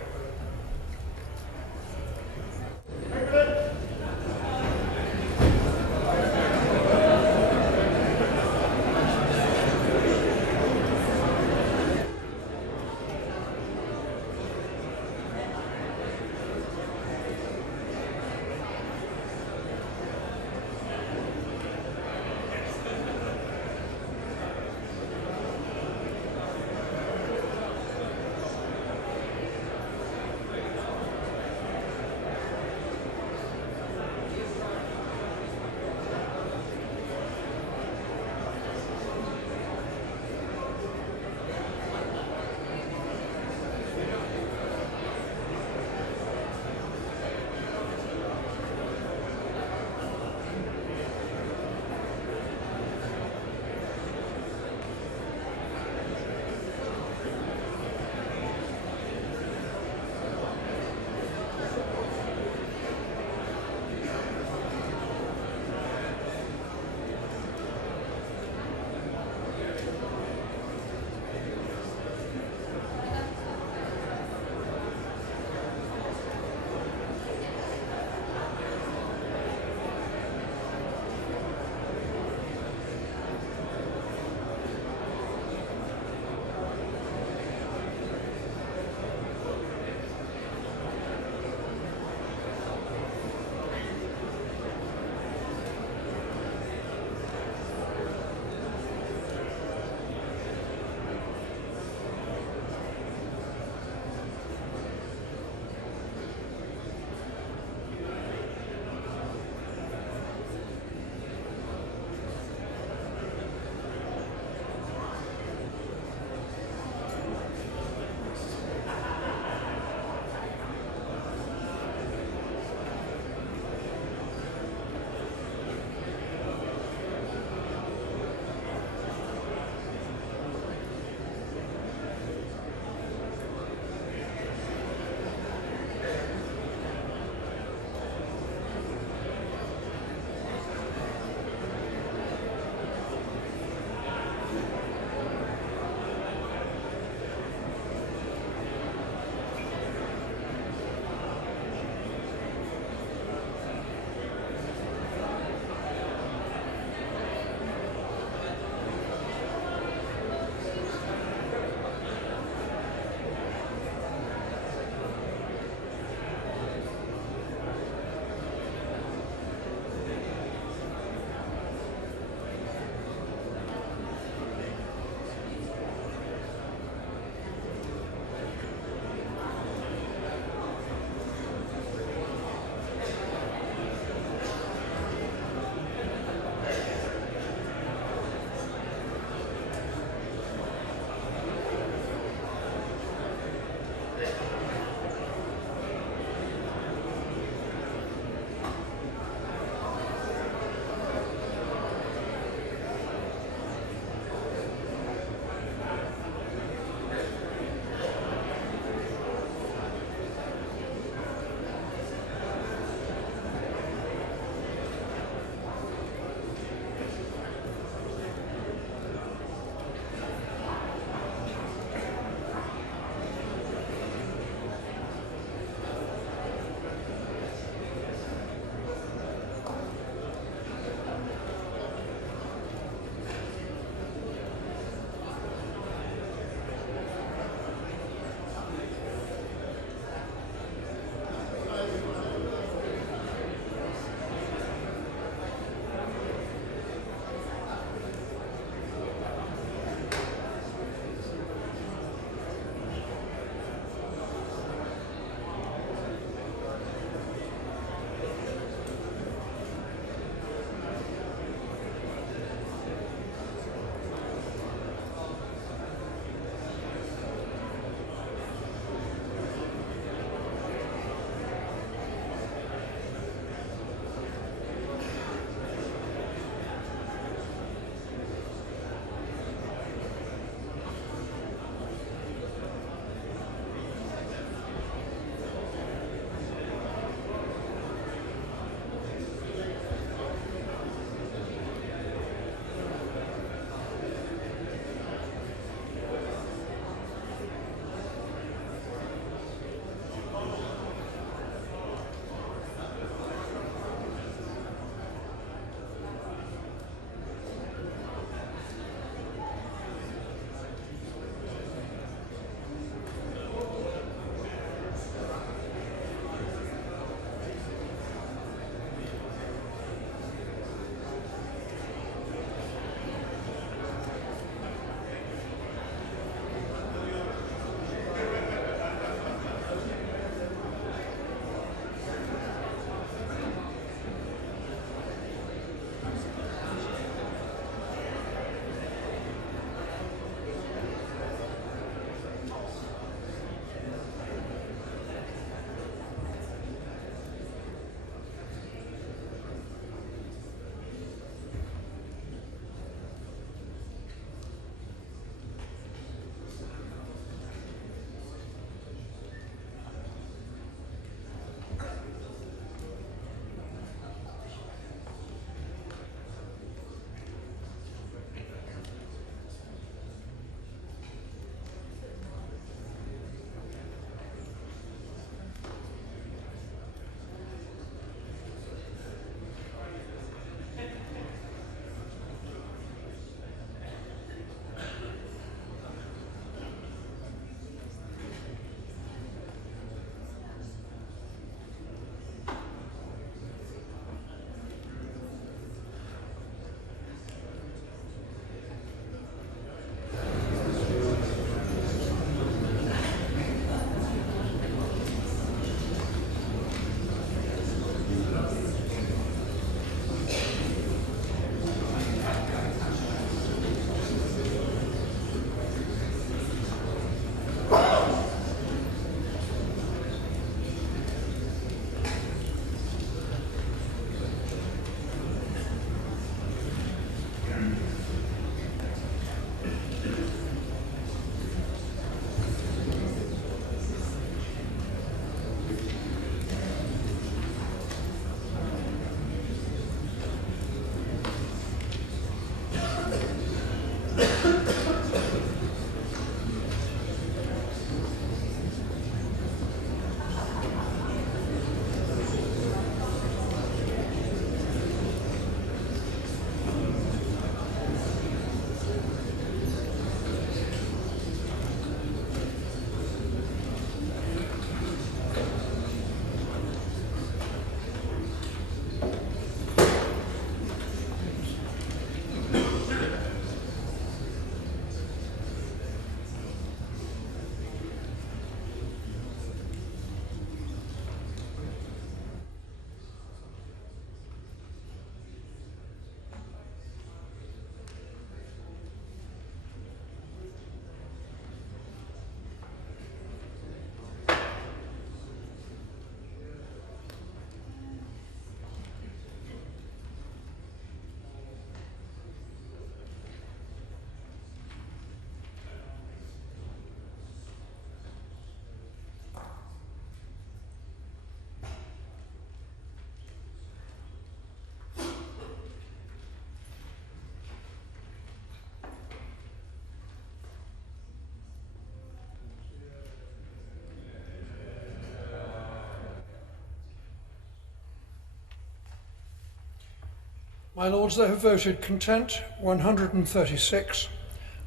My Lords, they have voted content 136,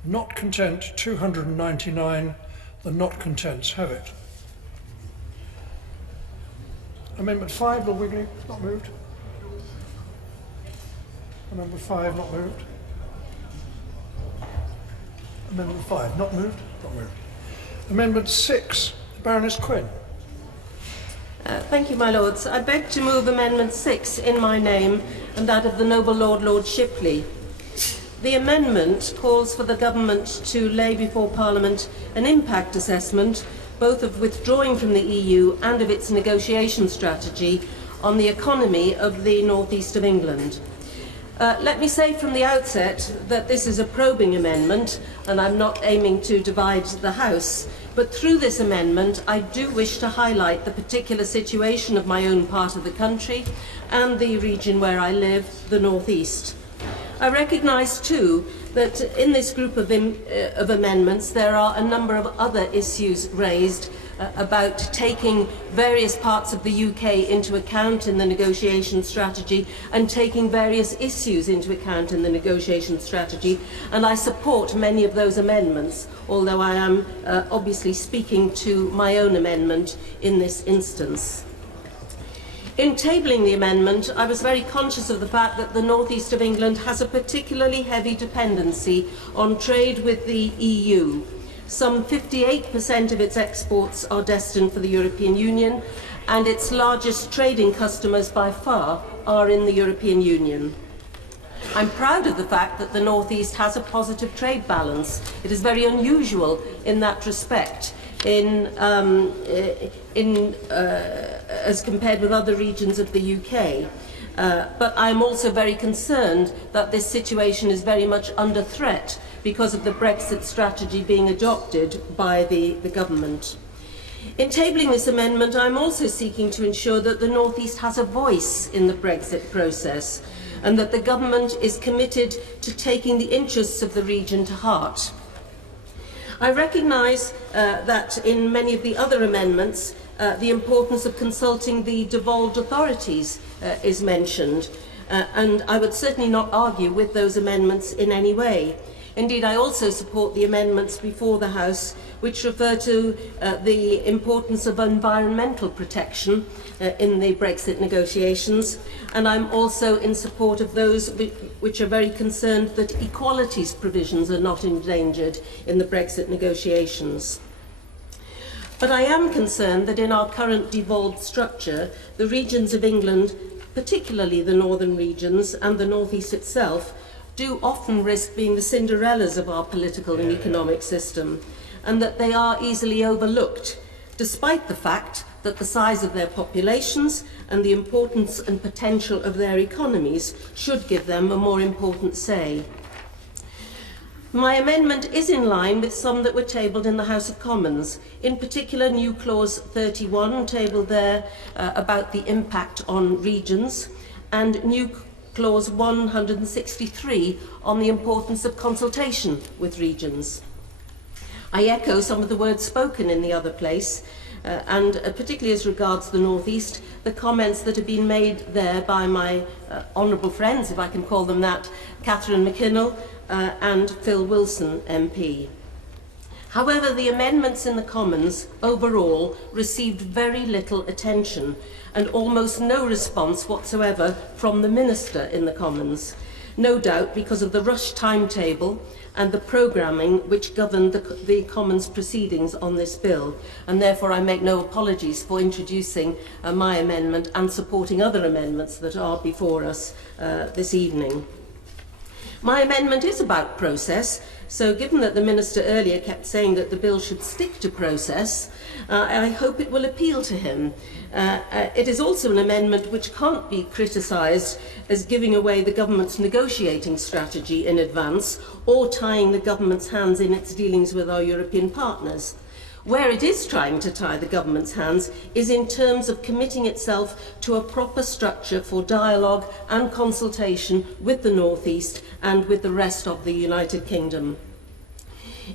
not content 299. The not contents have it. Amendment 5, Lord Wigley, not moved. Amendment 5, not moved. Amendment 5, not moved, not moved. Amendment 6, Baroness Quinn. Thank you, my Lords. I beg to move Amendment 6 in my name and that of the noble Lord Shipley. The amendment calls for the government to lay before Parliament an impact assessment, both of withdrawing from the EU and of its negotiation strategy on the economy of the North East of England. Let me say from the outset that this is a probing amendment and I'm not aiming to divide the House, but through this amendment I do wish to highlight the particular situation of my own part of the country and the region where I live, the North East. I recognise too that in this group of amendments there are a number of other issues raised about taking various parts of the UK into account in the negotiation strategy and taking various issues into account in the negotiation strategy, and I support many of those amendments, although I am obviously speaking to my own amendment in this instance. In tabling the amendment, I was very conscious of the fact that the North East of England has a particularly heavy dependency on trade with the EU. Some 58% of its exports are destined for the European Union, and its largest trading customers by far are in the European Union. I'm proud of the fact that the North East has a positive trade balance. It is very unusual in that respect, as compared with other regions of the UK. But I'm also very concerned that this situation is very much under threat because of the Brexit strategy being adopted by the government. In tabling this amendment, I'm also seeking to ensure that the North East has a voice in the Brexit process and that the government is committed to taking the interests of the region to heart. I recognise that in many of the other amendments, the importance of consulting the devolved authorities is mentioned, and I would certainly not argue with those amendments in any way. Indeed, I also support the amendments before the House which refer to the importance of environmental protection in the Brexit negotiations, and I'm also in support of those which are very concerned that equalities provisions are not endangered in the Brexit negotiations. But I am concerned that in our current devolved structure, the regions of England, particularly the northern regions and the North East itself, do often risk being the Cinderellas of our political and economic system, and that they are easily overlooked, despite the fact that the size of their populations and the importance and potential of their economies should give them a more important say. My amendment is in line with some that were tabled in the House of Commons, in particular new clause 31 tabled there about the impact on regions, and new clause 163 on the importance of consultation with regions. I echo some of the words spoken in the other place, and particularly as regards the North East, the comments that have been made there by my honourable friends, if I can call them that, Catherine McKinnell and Phil Wilson MP. However, the amendments in the Commons overall received very little attention and almost no response whatsoever from the Minister in the Commons, no doubt because of the rush timetable and the programming which governed the Commons proceedings on this bill, and therefore I make no apologies for introducing my amendment and supporting other amendments that are before us this evening. My amendment is about process, so given that the Minister earlier kept saying that the bill should stick to process, I hope it will appeal to him. It is also an amendment which can't be criticised as giving away the government's negotiating strategy in advance or tying the government's hands in its dealings with our European partners. Where it is trying to tie the government's hands is in terms of committing itself to a proper structure for dialogue and consultation with the North East and with the rest of the United Kingdom.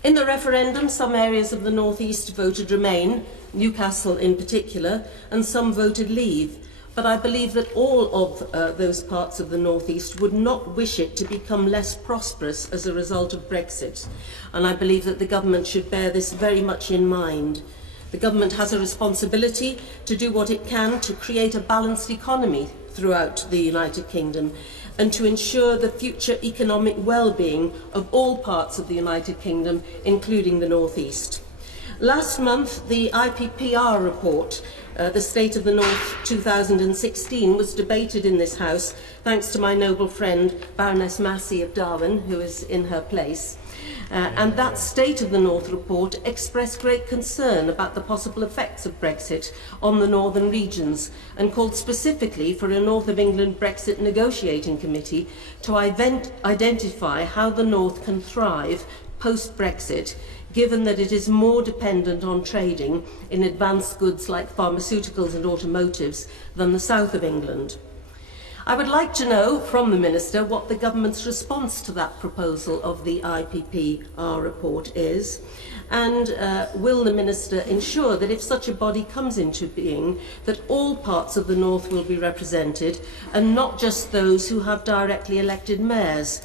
In the referendum, some areas of the North East voted Remain, Newcastle in particular, and some voted Leave. but I believe that all of those parts of the North East would not wish it to become less prosperous as a result of Brexit. And I believe that the government should bear this very much in mind. The government has a responsibility to do what it can to create a balanced economy throughout the United Kingdom and to ensure the future economic well-being of all parts of the United Kingdom, including the North East. Last month, the IPPR report, The State of the North 2016, was debated in this House, thanks to my noble friend, Baroness Massey of Darwin, who is in her place. And that State of the North report expressed great concern about the possible effects of Brexit on the northern regions and called specifically for a North of England Brexit negotiating committee to identify how the North can thrive post-Brexit, given that it is more dependent on trading in advanced goods like pharmaceuticals and automotives than the south of England. I would like to know from the Minister what the government's response to that proposal of the IPPR report is, and will the Minister ensure that if such a body comes into being, that all parts of the North will be represented and not just those who have directly elected mayors?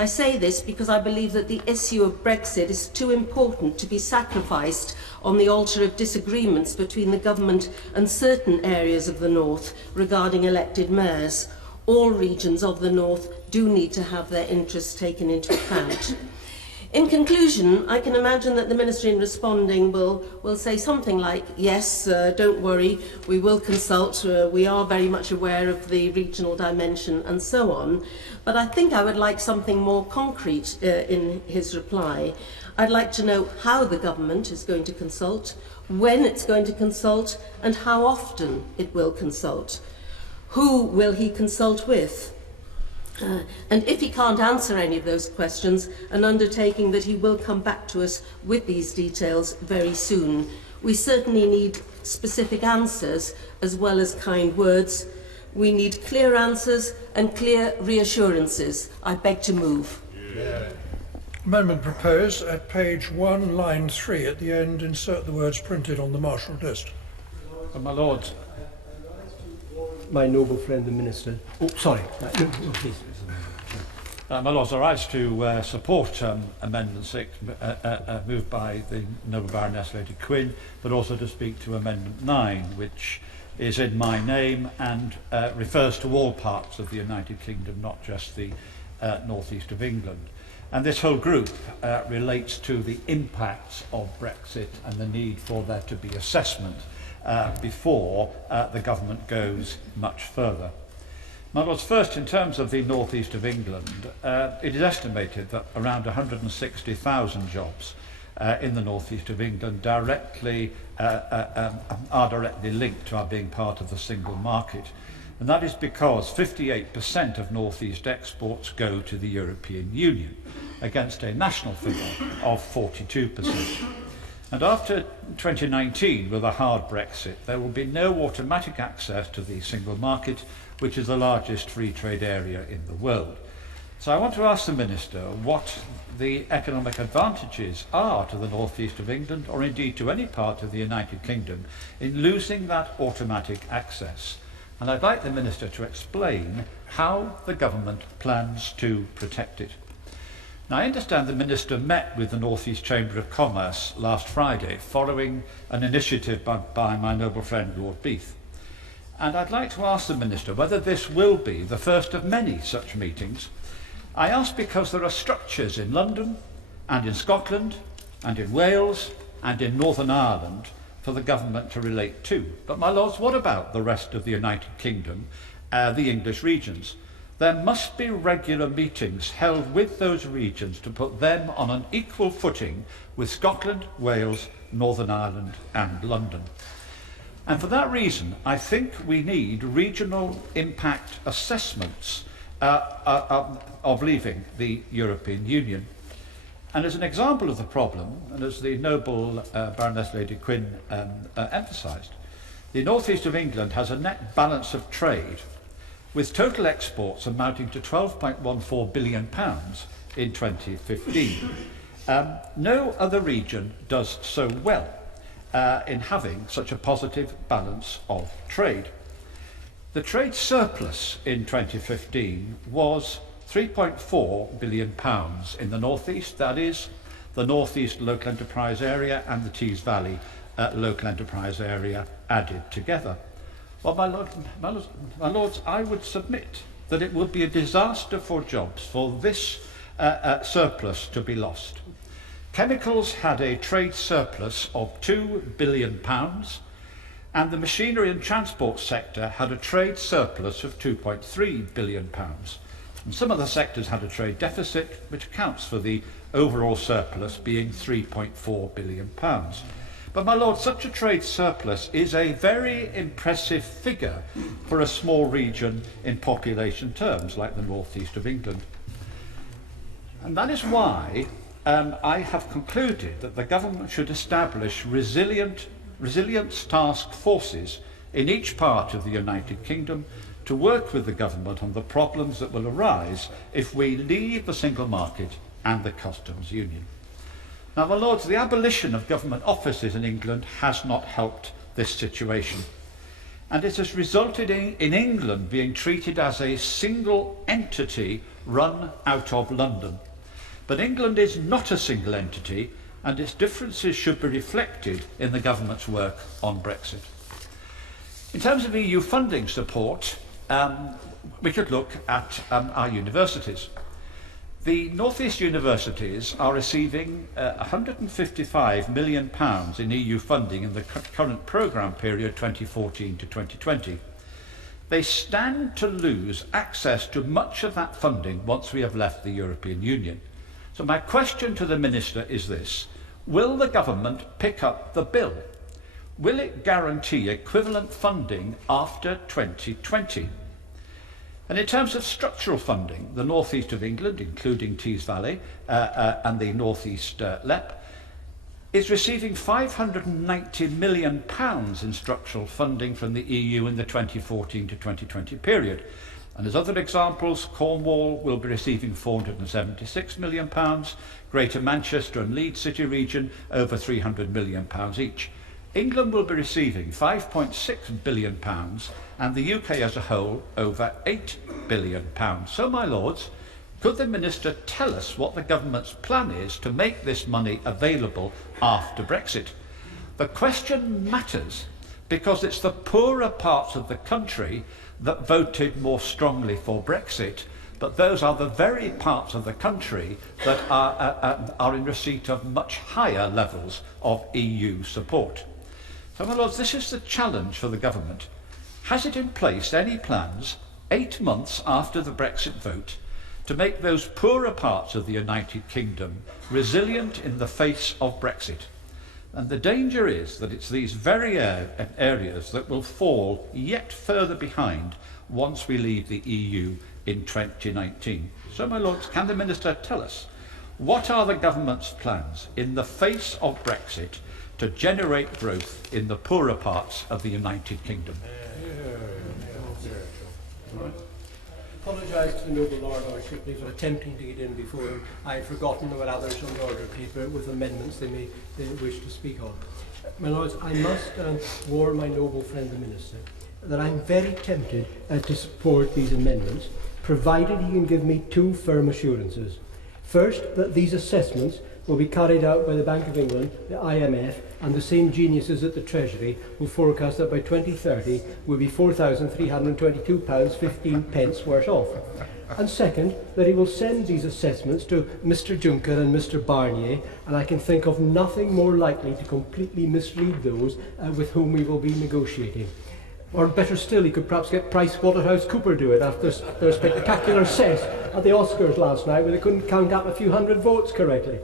I say this because I believe that the issue of Brexit is too important to be sacrificed on the altar of disagreements between the government and certain areas of the North regarding elected mayors. All regions of the North do need to have their interests taken into account. In conclusion, I can imagine that the Minister in responding will say something like, yes, don't worry, we will consult, we are very much aware of the regional dimension and so on. But I think I would like something more concrete in his reply. I'd like to know how the government is going to consult, when it's going to consult, and how often it will consult. Who will he consult with? And if he can't answer any of those questions, an undertaking that he will come back to us with these details very soon. We certainly need specific answers as well as kind words. We need clear answers and clear reassurances. I beg to move. Yeah. Amendment proposed at page 1, line 3. At the end, insert the words printed on the martial list. My Lords. My noble friend, the Minister. Oh, sorry. Please. My Lords, I rise to support Amendment 6, moved by the Noble Baroness Lady Quinn, but also to speak to Amendment 9, which is in my name and refers to all parts of the United Kingdom, not just the North East of England. And this whole group relates to the impacts of Brexit and the need for there to be assessment before the government goes much further. My Lords, first, in terms of the North East of England, it is estimated that around 160,000 jobs in the North East of England are directly linked to our being part of the single market. And that is because 58% of North East exports go to the European Union, against a national figure of 42%. And after 2019, with a hard Brexit, there will be no automatic access to the single market, which is the largest free trade area in the world. So I want to ask the Minister what the economic advantages are to the North East of England, or indeed to any part of the United Kingdom, in losing that automatic access. And I'd like the Minister to explain how the government plans to protect it. Now, I understand the Minister met with the North East Chamber of Commerce last Friday, following an initiative by my noble friend Lord Beath. And I'd like to ask the Minister whether this will be the first of many such meetings. I ask because there are structures in London and in Scotland and in Wales and in Northern Ireland for the government to relate to. But, my Lords, what about the rest of the United Kingdom, the English regions? There must be regular meetings held with those regions to put them on an equal footing with Scotland, Wales, Northern Ireland and London. And for that reason, I think we need regional impact assessments of leaving the European Union. And as an example of the problem, and as the noble Baroness Lady Quinn emphasised, the North East of England has a net balance of trade with total exports amounting to £12.14 billion in 2015. No other region does so well in having such a positive balance of trade. The trade surplus in 2015 was £3.4 billion in the North East, that is, the North East Local Enterprise Area and the Tees Valley Local Enterprise Area added together. Well, my lords, I would submit that it would be a disaster for jobs for this surplus to be lost. Chemicals had a trade surplus of £2 billion, and the machinery and transport sector had a trade surplus of £2.3 billion. And some of the sectors had a trade deficit, which accounts for the overall surplus being £3.4 billion. But, my lord, such a trade surplus is a very impressive figure for a small region in population terms, like the northeast of England. And that is why I have concluded that the government should establish resilience task forces in each part of the United Kingdom to work with the government on the problems that will arise if we leave the single market and the customs union. Now, my lords, the abolition of government offices in England has not helped this situation, and it has resulted in England being treated as a single entity run out of London. But England is not a single entity, and its differences should be reflected in the government's work on Brexit. In terms of EU funding support, we could look at our universities. The North East universities are receiving £155 million in EU funding in the current programme period 2014 to 2020. They stand to lose access to much of that funding once we have left the European Union. So my question to the Minister is this: will the government pick up the bill? Will it guarantee equivalent funding after 2020? And in terms of structural funding, the North East of England, including Tees Valley and the North East LEP, is receiving £590 million in structural funding from the EU in the 2014 to 2020 period. And as other examples, Cornwall will be receiving £476 million, Greater Manchester and Leeds City region over £300 million each. England will be receiving £5.6 billion and the UK as a whole over £8 billion. So, my lords, could the Minister tell us what the government's plan is to make this money available after Brexit? The question matters because it's the poorer parts of the country that voted more strongly for Brexit, but those are the very parts of the country that are in receipt of much higher levels of EU support. So, my lords, this is the challenge for the government. Has it in place any plans, 8 months after the Brexit vote, to make those poorer parts of the United Kingdom resilient in the face of Brexit? And the danger is that it's these very areas that will fall yet further behind once we leave the EU in 2019. So, my lords, can the Minister tell us what are the government's plans in the face of Brexit to generate growth in the poorer parts of the United Kingdom? I apologise to the noble Lord Lordship for attempting to get in before him. I had forgotten there were others on the order paper with amendments they wish to speak on. My Lords, I must warn my noble friend the Minister that I'm very tempted to support these amendments, provided he can give me two firm assurances. First, that these assessments will be carried out by the Bank of England, the IMF, and the same geniuses at the Treasury who forecast that by 2030 we'll be £4,322.15 worse off. And second, that he will send these assessments to Mr Juncker and Mr Barnier, and I can think of nothing more likely to completely mislead those with whom we will be negotiating. Or better still, he could perhaps get PricewaterhouseCoopers to do it after their spectacular set at the Oscars last night where they couldn't count up a few hundred votes correctly.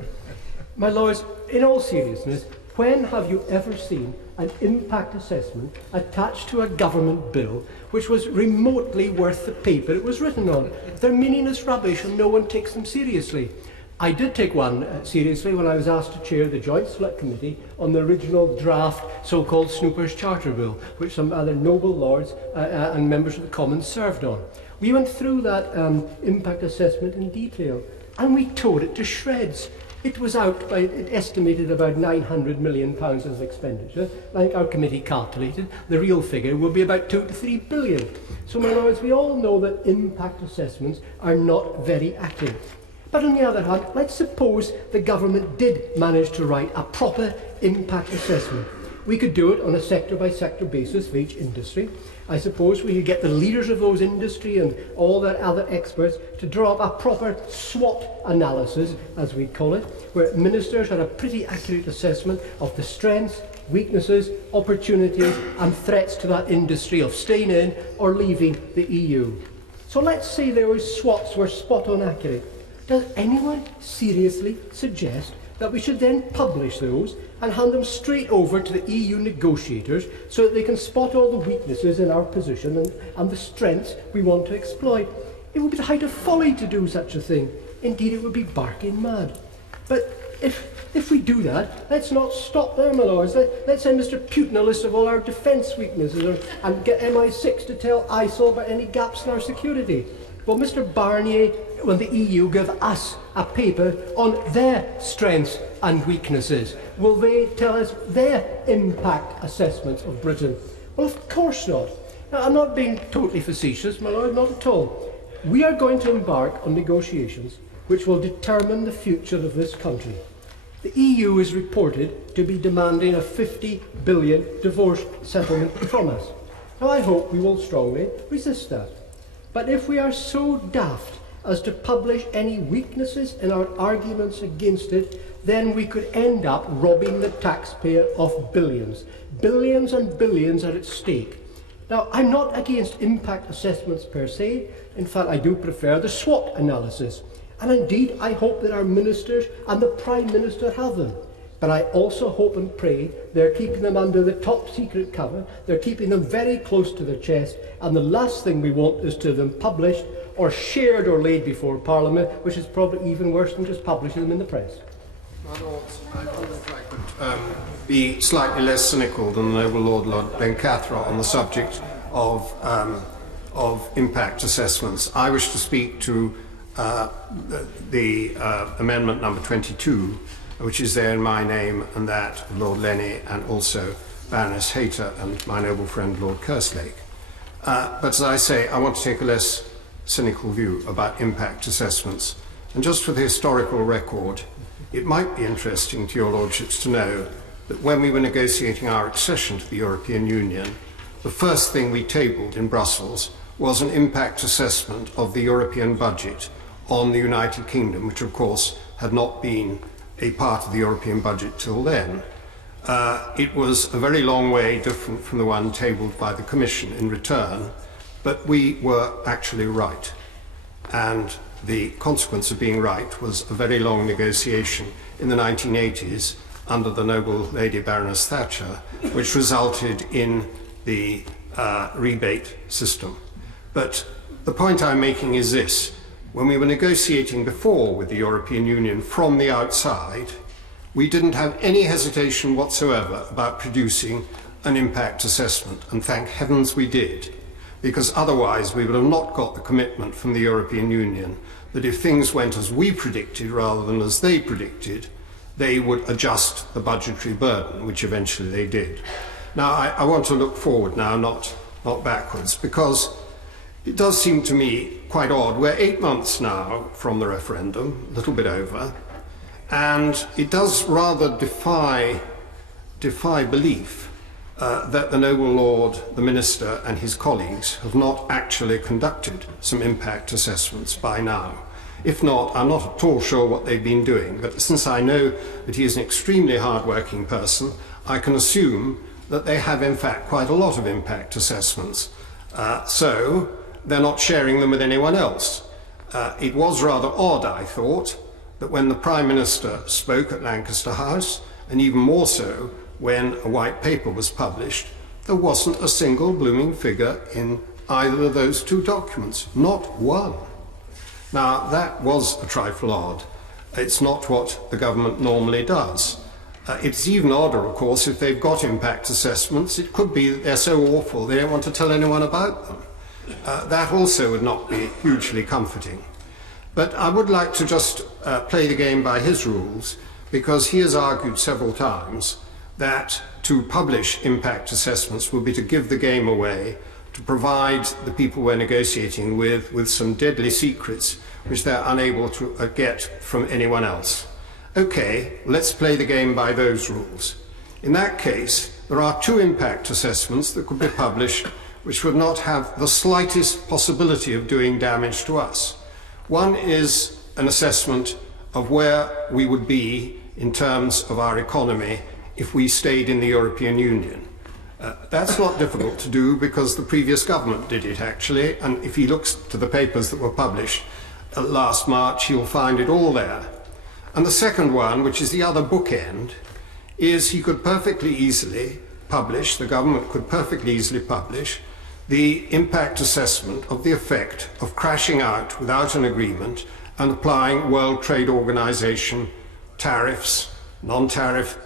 My Lords, in all seriousness, when have you ever seen an impact assessment attached to a government bill which was remotely worth the paper it was written on? They're meaningless rubbish and no one takes them seriously. I did take one seriously when I was asked to chair the Joint Select Committee on the original draft so-called Snoopers Charter Bill, which some other noble lords and members of the Commons served on. We went through that impact assessment in detail and we tore it to shreds. It was out by, it estimated about £900 million as expenditure. Like our committee calculated, the real figure will be about 2 to 3 billion. So, my lords, we all know that impact assessments are not very accurate. But on the other hand, let's suppose the government did manage to write a proper impact assessment. We could do it on a sector-by-sector basis for each industry. I suppose we could get the leaders of those industry and all their other experts to draw up a proper SWOT analysis, as we call it, where ministers had a pretty accurate assessment of the strengths, weaknesses, opportunities and threats to that industry of staying in or leaving the EU. So let's say those SWOTs were spot on accurate. Does anyone seriously suggest that we should then publish those and hand them straight over to the EU negotiators so that they can spot all the weaknesses in our position and the strengths we want to exploit? It would be the height of folly to do such a thing. Indeed, it would be barking mad. But if we do that, let's not stop there, my lords. Let's send Mr. Putin a list of all our defence weaknesses and get MI6 to tell ISIL about any gaps in our security. Well, Mr. Barnier, when the EU give us a paper on their strengths and weaknesses, will they tell us their impact assessments of Britain? Well, of course not. Now, I'm not being totally facetious, my lord, not at all. We are going to embark on negotiations which will determine the future of this country. The EU is reported to be demanding a 50 billion divorce settlement from us. Now, I hope we will strongly resist that. But if we are so daft as to publish any weaknesses in our arguments against it, then we could end up robbing the taxpayer of billions. Billions and billions are at stake. Now, I'm not against impact assessments per se. In fact, I do prefer the SWOT analysis. And indeed, I hope that our ministers and the Prime Minister have them. But I also hope and pray they're keeping them under the top secret cover, they're keeping them very close to their chest, and the last thing we want is to have them published or shared or laid before Parliament, which is probably even worse than just publishing them in the press. My Lords, I wonder if I could be slightly less cynical than the noble Lord Bencathra on the subject of impact assessments. I wish to speak to the amendment number 22, which is there in my name and that of Lord Lenny and also Baroness Hayter and my noble friend Lord Kerslake. But as I say, I want to take a less cynical view about impact assessments. And just for the historical record, it might be interesting to your lordships to know that when we were negotiating our accession to the European Union, the first thing we tabled in Brussels was an impact assessment of the European budget on the United Kingdom, which of course had not been a part of the European budget till then. It was a very long way different from the one tabled by the Commission in return, but we were actually right. And the consequence of being right was a very long negotiation in the 1980s under the noble Lady Baroness Thatcher, which resulted in the rebate system. But the point I'm making is this. When we were negotiating before with the European Union from the outside, we didn't have any hesitation whatsoever about producing an impact assessment, and thank heavens we did, because otherwise we would have not got the commitment from the European Union that if things went as we predicted rather than as they predicted, they would adjust the budgetary burden, which eventually they did. Now, I want to look forward now, not backwards, because it does seem to me quite odd. We're 8 months now from the referendum, a little bit over, and it does rather defy belief that the noble Lord, the Minister and his colleagues have not actually conducted some impact assessments by now. If not, I'm not at all sure what they've been doing, but since I know that he is an extremely hard-working person, I can assume that they have in fact quite a lot of impact assessments. So they're not sharing them with anyone else. It was rather odd, I thought, that when the Prime Minister spoke at Lancaster House, and even more so when a white paper was published, there wasn't a single blooming figure in either of those two documents, not one. Now, that was a trifle odd. It's not what the government normally does. It's even odder, of course, if they've got impact assessments. It could be that they're so awful they don't want to tell anyone about them. That also would not be hugely comforting. But I would like to just play the game by his rules, because he has argued several times that to publish impact assessments would be to give the game away, to provide the people we're negotiating with some deadly secrets which they're unable to get from anyone else. Okay, let's play the game by those rules. In that case, there are 2 impact assessments that could be published which would not have the slightest possibility of doing damage to us. One is an assessment of where we would be in terms of our economy if we stayed in the European Union. That's not difficult to do because the previous government did it actually, and if he looks to the papers that were published last March, he'll find it all there. And the second one, which is the other bookend, is he could perfectly easily publish, the government could perfectly easily publish, the impact assessment of the effect of crashing out without an agreement and applying World Trade Organization tariffs, non-tariff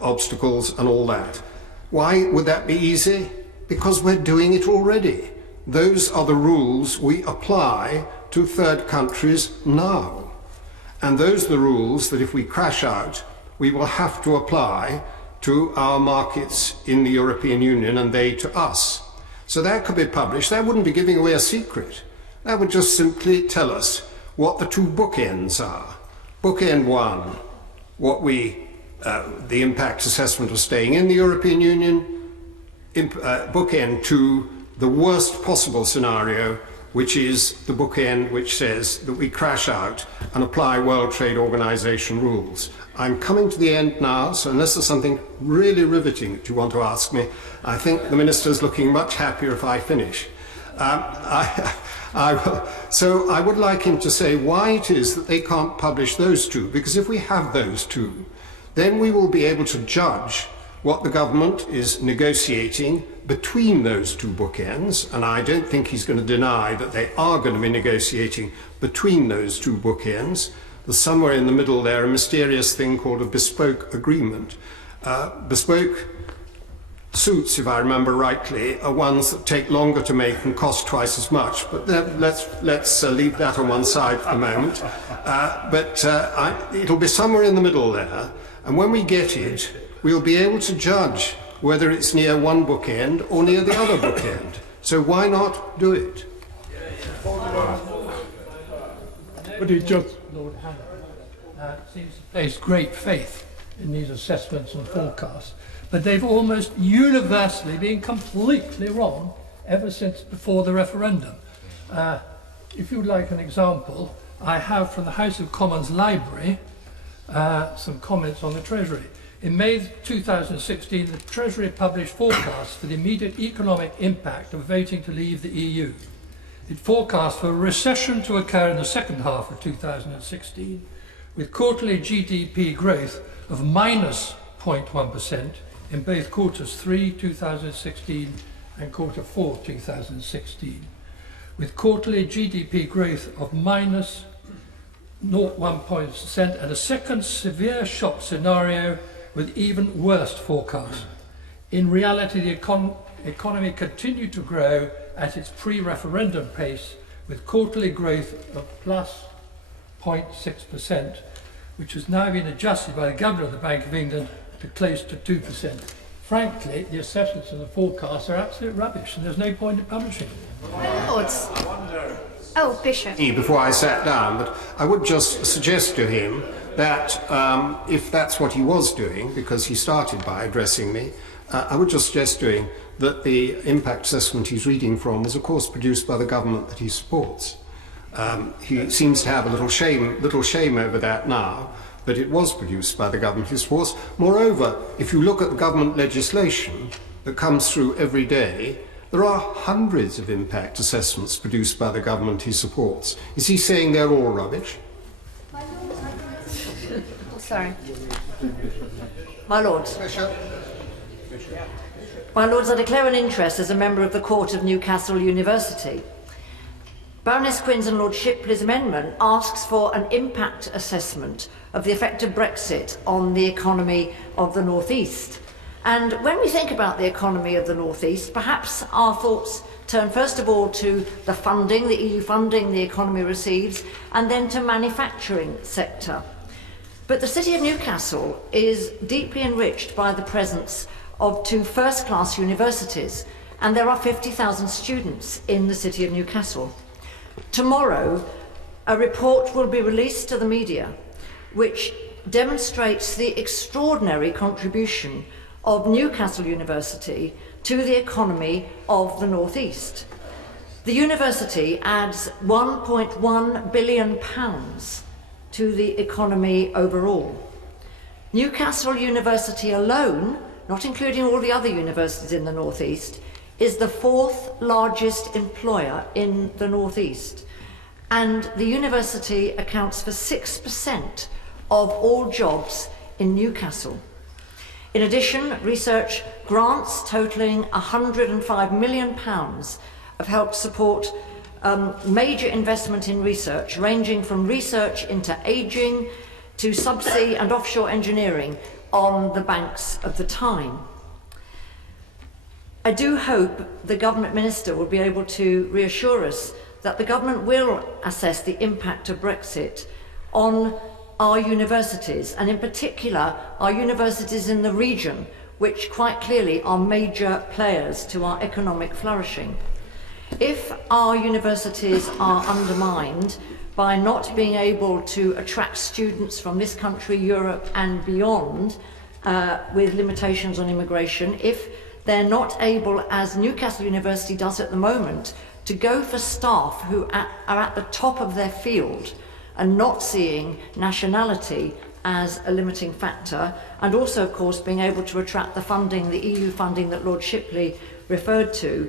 obstacles and all that. Why would that be easy? Because we're doing it already. Those are the rules we apply to third countries now. And those are the rules that if we crash out, we will have to apply to our markets in the European Union and they to us. So that could be published. That wouldn't be giving away a secret. That would just simply tell us what the 2 bookends are. Bookend 1, what the impact assessment of staying in the European Union. Bookend 2, the worst possible scenario, which is the bookend which says that we crash out and apply World Trade Organization rules. I'm coming to the end now, so unless there's something really riveting that you want to ask me, I think the Minister's looking much happier if I finish. So I would like him to say why it is that they can't publish those 2, because if we have those 2, then we will be able to judge what the government is negotiating between those 2 bookends, and I don't think he's going to deny that they are going to be negotiating between those 2 bookends. There's somewhere in the middle there a mysterious thing called a bespoke agreement. Bespoke suits, if I remember rightly, are ones that take longer to make and cost twice as much, but let's leave that on one side for the moment. It'll be somewhere in the middle there, and when we get it, we'll be able to judge whether it's near one bookend or near the other bookend. So why not do it? But it just, Lord Hammond, seems to place great faith in these assessments and forecasts, but they've almost universally been completely wrong ever since before the referendum. If you'd like an example, I have from the House of Commons Library some comments on the Treasury. In May 2016, the Treasury published forecasts for the immediate economic impact of voting to leave the EU. It forecast for a recession to occur in the second half of 2016, with quarterly GDP growth of minus 0.1% in both quarters 3 2016 and quarter 4 2016, with quarterly GDP growth of minus 0.1% and a second severe shock scenario with even worse forecasts. In reality, the economy continued to grow at its pre-referendum pace, with quarterly growth of plus 0.6%, which has now been adjusted by the Governor of the Bank of England to close to 2%. Frankly, the assessments and the forecasts are absolute rubbish, and there's no point in publishing them. Lords. Oh, Bishop. Before I sat down, but I would just suggest to him that if that's what he was doing, because he started by addressing me, I would just suggest to him that the impact assessment he's reading from was of course produced by the government that he supports. He seems to have a little shame over that now, but it was produced by the government he supports. Moreover, if you look at the government legislation that comes through every day, there are hundreds of impact assessments produced by the government he supports. Is he saying they're all rubbish? Sorry. My Lords. Bishop. My Lords, I declare an interest as a member of the Court of Newcastle University. Baroness Quinn's and Lord Shipley's amendment asks for an impact assessment of the effect of Brexit on the economy of the North East. And when we think about the economy of the North East, perhaps our thoughts turn first of all to the funding, the EU funding the economy receives, and then to manufacturing sector. But the city of Newcastle is deeply enriched by the presence of two first-class universities, and there are 50,000 students in the city of Newcastle. Tomorrow, a report will be released to the media which demonstrates the extraordinary contribution of Newcastle University to the economy of the North East. The university adds £1.1 billion to the economy overall. Newcastle University alone, not including all the other universities in the North East, is the fourth largest employer in the North East, and the university accounts for 6% of all jobs in Newcastle. In addition, research grants totalling £105 million have helped support major investment in research, ranging from research into ageing to subsea and offshore engineering on the banks of the Tyne. I do hope the Government Minister will be able to reassure us that the Government will assess the impact of Brexit on our universities, and in particular our universities in the region, which quite clearly are major players to our economic flourishing. If our universities are undermined by not being able to attract students from this country, Europe and beyond, with limitations on immigration, if they're not able, as Newcastle University does at the moment, to go for staff who are at the top of their field and not seeing nationality as a limiting factor, and also, of course, being able to attract the funding, the EU funding that Lord Shipley referred to,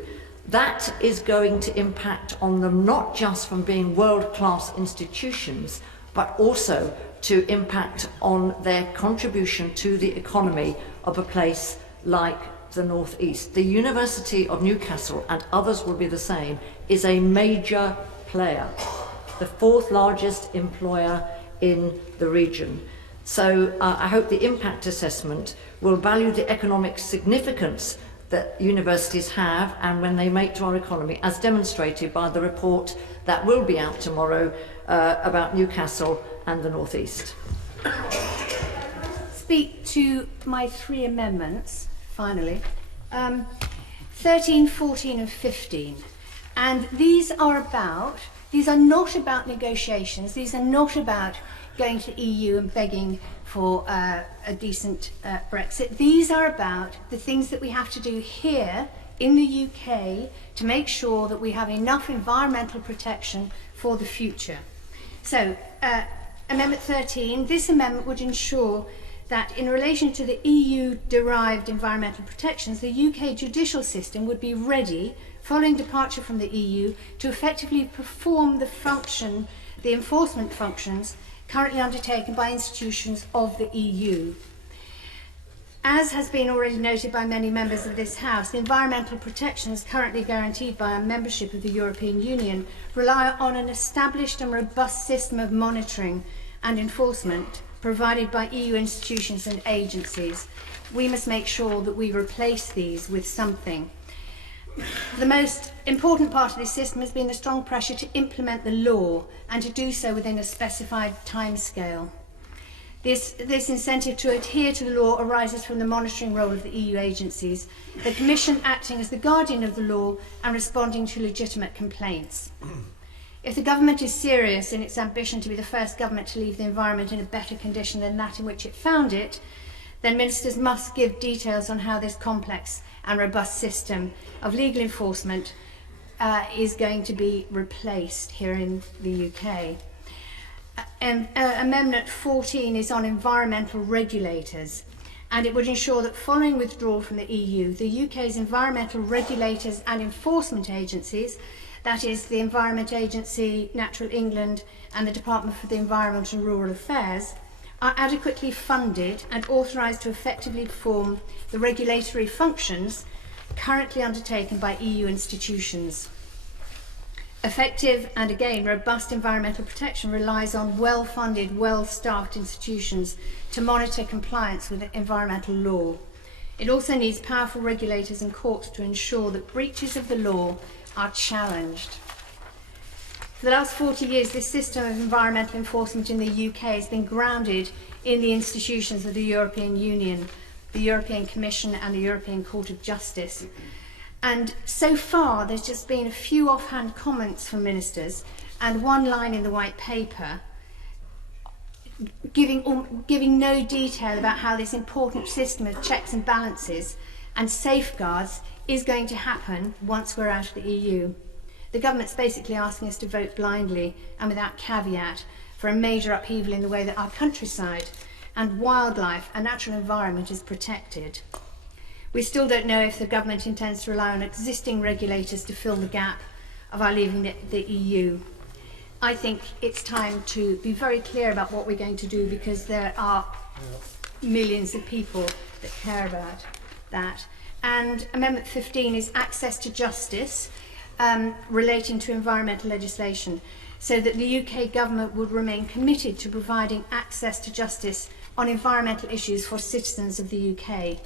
that is going to impact on them not just from being world-class institutions, but also to impact on their contribution to the economy of a place like the North East. The University of Newcastle, and others will be the same, is a major player, the fourth largest employer in the region. So I hope the impact assessment will value the economic significance that universities have and when they make to our economy, as demonstrated by the report that will be out tomorrow about Newcastle and the North East. Speak to my three amendments, finally. 13, 14 and 15. And these are not about negotiations, these are not about going to the EU and begging for a decent Brexit. These are about the things that we have to do here in the UK to make sure that we have enough environmental protection for the future. So, Amendment 13, this amendment would ensure that in relation to the EU-derived environmental protections, the UK judicial system would be ready, following departure from the EU, to effectively perform the enforcement functions currently undertaken by institutions of the EU. As has been already noted by many members of this House, the environmental protections currently guaranteed by our membership of the European Union rely on an established and robust system of monitoring and enforcement provided by EU institutions and agencies. We must make sure that we replace these with something. The most important part of this system has been the strong pressure to implement the law and to do so within a specified timescale. This incentive to adhere to the law arises from the monitoring role of the EU agencies, the Commission acting as the guardian of the law and responding to legitimate complaints. If the government is serious in its ambition to be the first government to leave the environment in a better condition than that in which it found it, then ministers must give details on how this complex and robust system of legal enforcement is going to be replaced here in the UK. Amendment 14 is on environmental regulators, and it would ensure that following withdrawal from the EU, the UK's environmental regulators and enforcement agencies, that is the Environment Agency, Natural England and the Department for the Environment and Rural Affairs, are adequately funded and authorised to effectively perform the regulatory functions currently undertaken by EU institutions. Effective and again robust environmental protection relies on well-funded, well-staffed institutions to monitor compliance with environmental law. It also needs powerful regulators and courts to ensure that breaches of the law are challenged. For the last 40 years, this system of environmental enforcement in the UK has been grounded in the institutions of the European Union, the European Commission and the European Court of Justice. And so far, there's just been a few offhand comments from ministers and one line in the white paper giving no detail about how this important system of checks and balances and safeguards is going to happen once we're out of the EU. The government's basically asking us to vote blindly and without caveat for a major upheaval in the way that our countryside and wildlife and natural environment is protected. We still don't know if the government intends to rely on existing regulators to fill the gap of our leaving the EU. I think it's time to be very clear about what we're going to do, because there are millions of people that care about that. And Amendment 15 is access to justice relating to environmental legislation, so that the UK government would remain committed to providing access to justice on environmental issues for citizens of the UK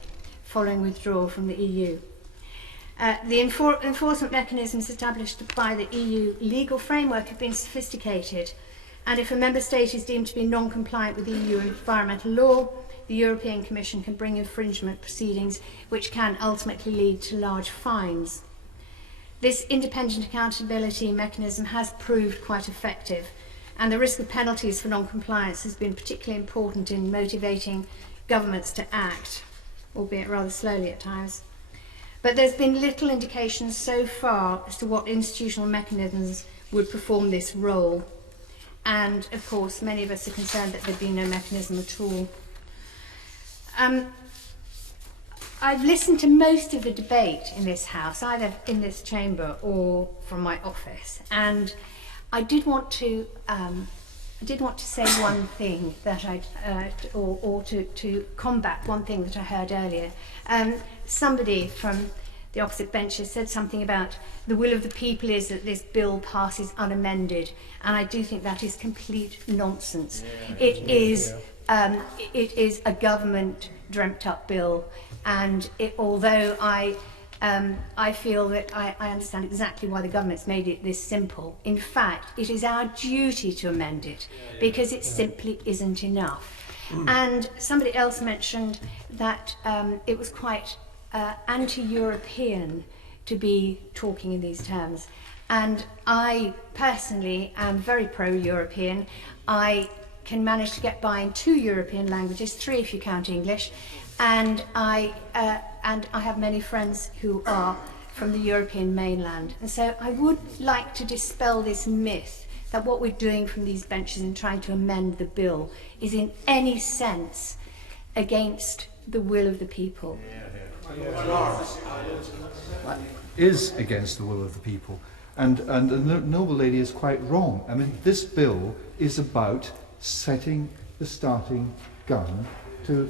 following withdrawal from the EU. The enforcement mechanisms established by the EU legal framework have been sophisticated, and if a member state is deemed to be non-compliant with EU environmental law, the European Commission can bring infringement proceedings which can ultimately lead to large fines. This independent accountability mechanism has proved quite effective, and the risk of penalties for non-compliance has been particularly important in motivating governments to act, albeit rather slowly at times. But there's been little indication so far as to what institutional mechanisms would perform this role. And of course, many of us are concerned that there'd be no mechanism at all. I've listened to most of the debate in this House, either in this chamber or from my office, and I did want to say one thing that to combat one thing that I heard earlier. Somebody from the opposite benches said something about the will of the people is that this bill passes unamended, and I do think that is complete nonsense. It is a government dreamt up bill, and although I feel that I understand exactly why the government's made it this simple, in fact it is our duty to amend it, because it simply isn't enough. And somebody else mentioned that it was quite anti-European to be talking in these terms, and I personally am very pro-European. I can manage to get by in 2 European languages, 3 if you count English, and I have many friends who are from the European mainland. And so I would like to dispel this myth that what we're doing from these benches in trying to amend the bill is in any sense against the will of the people. Is against the will of the people. And the noble lady is quite wrong. I mean, this bill is about setting the starting gun to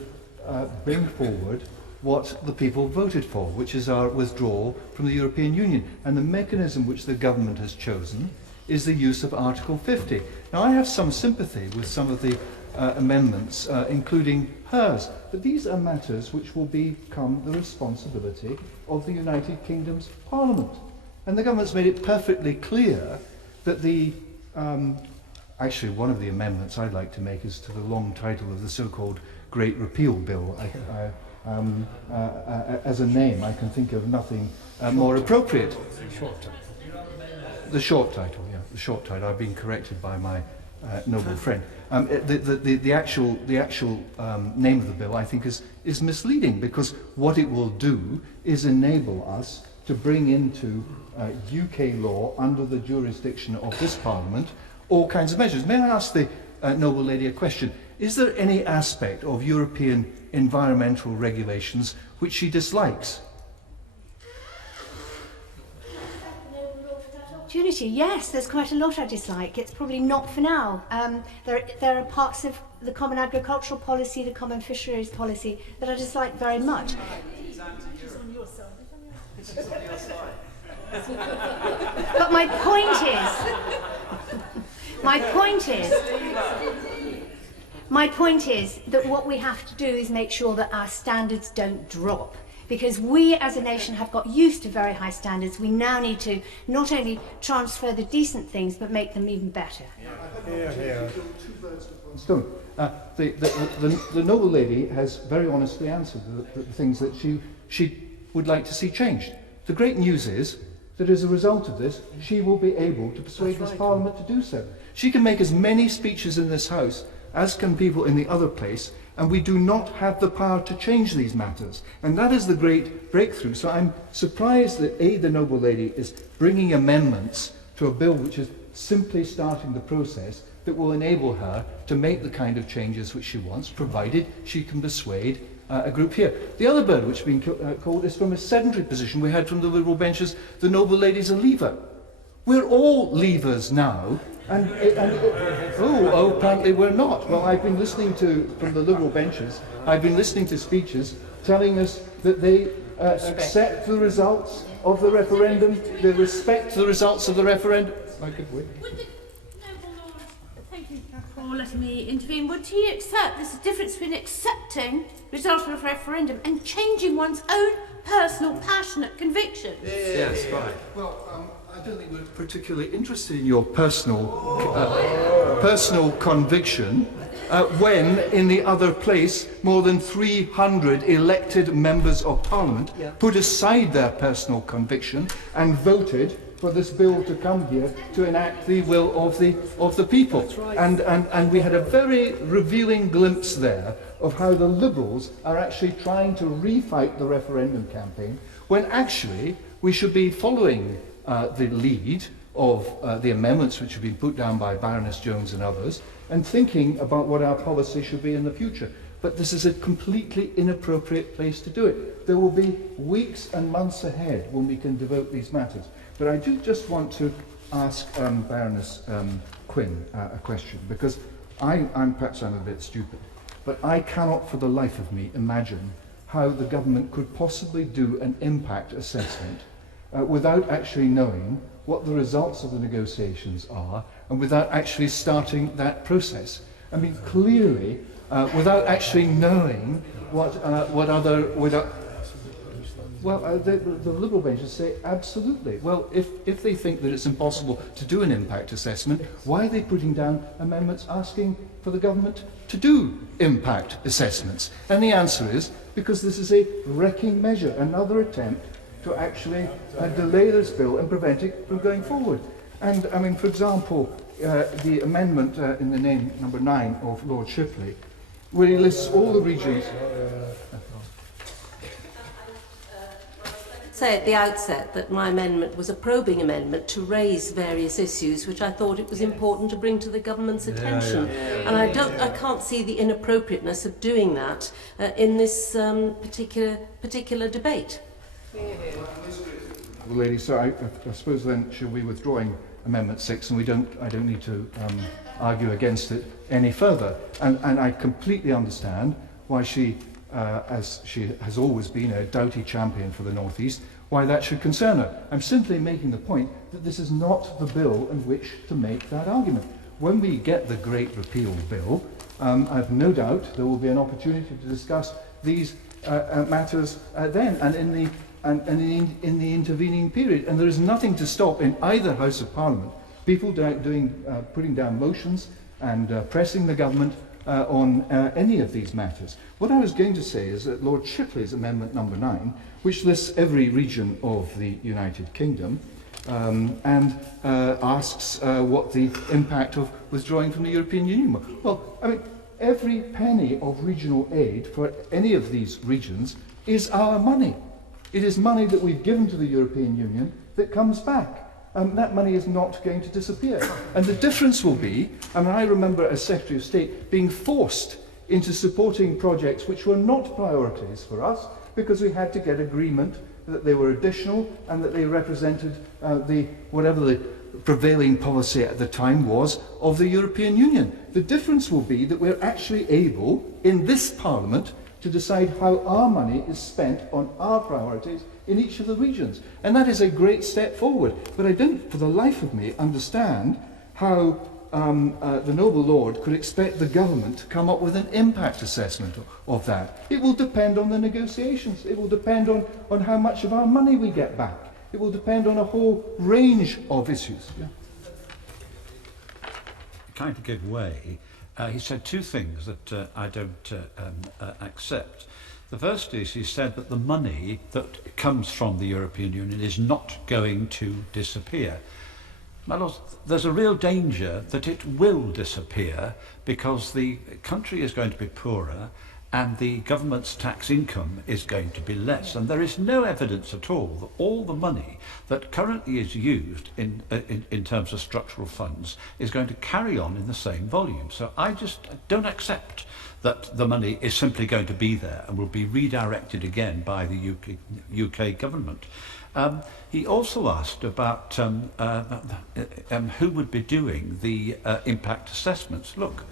bring forward what the people voted for, which is our withdrawal from the European Union. And the mechanism which the government has chosen is the use of Article 50. Now, I have some sympathy with some of the amendments, including hers, but these are matters which will become the responsibility of the United Kingdom's Parliament. And the government's made it perfectly clear that the actually, one of the amendments I'd like to make is to the long title of the so-called Great Repeal Bill. As a name, I can think of nothing more appropriate. The short title, yeah, the short title. I've been corrected by my noble friend. The actual name of the bill, I think, is misleading, because what it will do is enable us to bring into UK law, under the jurisdiction of this Parliament, all kinds of measures. May I ask the noble lady a question? Is there any aspect of European environmental regulations which she dislikes? Opportunity, yes, there's quite a lot I dislike. It's probably not for now. There are parts of the common agricultural policy, the common fisheries policy, that I dislike very much. But my point My point is that what we have to do is make sure that our standards don't drop. Because we as a nation have got used to very high standards, we now need to not only transfer the decent things, but make them even better. Stone. The noble lady has very honestly answered the things that she would like to see changed. The great news is that as a result of this, she will be able to persuade this Parliament to do so. She can make as many speeches in this House as can people in the other place, and we do not have the power to change these matters. And that is the great breakthrough. So I'm surprised that the noble lady is bringing amendments to a bill which is simply starting the process that will enable her to make the kind of changes which she wants, provided she can persuade a group here. The other bill which has been called is from a sedentary position. We heard from the Liberal benches, the noble lady's a leaver. We're all leavers now. Apparently we're not. Well, I've been listening from the Liberal benches, I've been listening to speeches telling us that they accept the results of the referendum, they respect the results of the referendum. I could wait. Thank you for letting me intervene. Would he accept there's a difference between accepting the result of a referendum and changing one's own personal, passionate conviction? Yes, right. Well, I don't think we're particularly interested in your personal conviction when, in the other place, more than 300 elected members of Parliament put aside their personal conviction and voted for this bill to come here to enact the will of the people. That's right. And we had a very revealing glimpse there of how the Liberals are actually trying to refight the referendum campaign, when actually we should be following the lead of the amendments which have been put down by Baroness Jones and others, and thinking about what our policy should be in the future. But this is a completely inappropriate place to do it. There will be weeks and months ahead when we can devote these matters. But I do just want to ask Baroness Quinn a question, because perhaps I'm a bit stupid, but I cannot for the life of me imagine how the government could possibly do an impact assessment without actually knowing what the results of the negotiations are and without actually starting that process. I mean, clearly, without actually knowing the Liberal benches say absolutely. Well, if they think that it's impossible to do an impact assessment, why are they putting down amendments asking for the government to do impact assessments? And the answer is because this is a wrecking measure, another attempt to actually delay this bill and prevent it from going forward. And, I mean, for example, the amendment in the name number 9 of Lord Shipley, where he lists all the regions. Say at the outset that my amendment was a probing amendment to raise various issues which I thought it was important to bring to the government's attention. And I can't see the inappropriateness of doing that in this particular debate. Well, lady, so I suppose then she'll be withdrawing Amendment 6, and I don't need to argue against it any further. And I completely understand why she, as she has always been a doughty champion for the North East, why that should concern her. I'm simply making the point that this is not the bill in which to make that argument. When we get the Great Repeal Bill, I have no doubt there will be an opportunity to discuss these matters then and in the intervening period. And there is nothing to stop in either House of Parliament people putting down motions and pressing the government on any of these matters. What I was going to say is that Lord Shipley's Amendment number 9, which lists every region of the United Kingdom and asks what the impact of withdrawing from the European Union was. Well, I mean, every penny of regional aid for any of these regions is our money. It is money that we've given to the European Union that comes back. That money is not going to disappear. And the difference will be, and I remember as Secretary of State being forced into supporting projects which were not priorities for us because we had to get agreement that they were additional and that they represented whatever the prevailing policy at the time was of the European Union. The difference will be that we're actually able, in this Parliament, to decide how our money is spent on our priorities in each of the regions. And that is a great step forward. But I don't, for the life of me, understand how the noble lord could expect the government to come up with an impact assessment of that. It will depend on the negotiations. It will depend on how much of our money we get back. It will depend on a whole range of issues. Yeah. Kind of give way. He said two things that I don't accept. The first is he said that the money that comes from the European Union is not going to disappear. My lord, there's a real danger that it will disappear because the country is going to be poorer and the government's tax income is going to be less. And there is no evidence at all that all the money that currently is used in terms of structural funds is going to carry on in the same volume. So I just don't accept that the money is simply going to be there and will be redirected again by the UK government. He also asked about who would be doing the impact assessments. Look,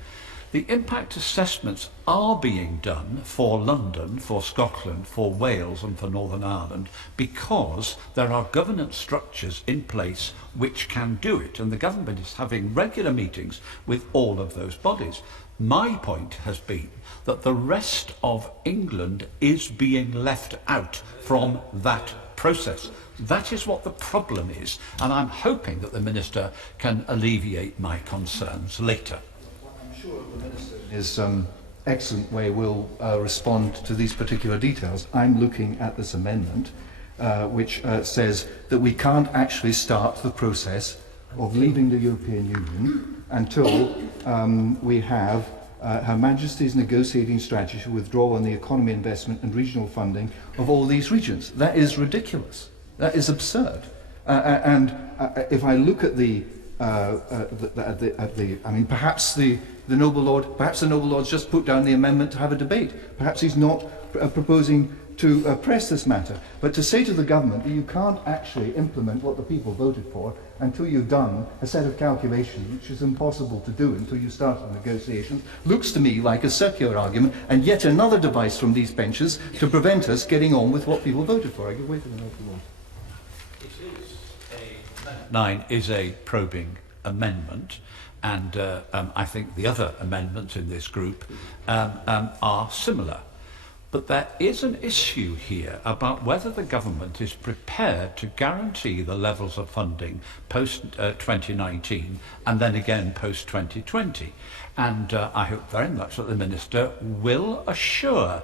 the impact assessments are being done for London, for Scotland, for Wales and for Northern Ireland because there are governance structures in place which can do it, and the government is having regular meetings with all of those bodies. My point has been that the rest of England is being left out from that process. That is what the problem is, and I'm hoping that the Minister can alleviate my concerns later. I'm sure the Minister, in his excellent way, will respond to these particular details. I'm looking at this amendment, which says that we can't actually start the process of leaving the European Union until we have Her Majesty's negotiating strategy to withdraw on the economy, investment and regional funding of all these regions. That is ridiculous. That is absurd. If I look at I mean, perhaps the noble lord's just put down the amendment to have a debate. Perhaps he's not proposing to press this matter. But to say to the government that you can't actually implement what the people voted for until you've done a set of calculations, which is impossible to do until you start the negotiations, looks to me like a circular argument and yet another device from these benches to prevent us getting on with what people voted for. I give way to the noble lord. 9 is a probing amendment, and I think the other amendments in this group are similar. But there is an issue here about whether the government is prepared to guarantee the levels of funding post-2019 and then again post-2020. And I hope very much that the Minister will assure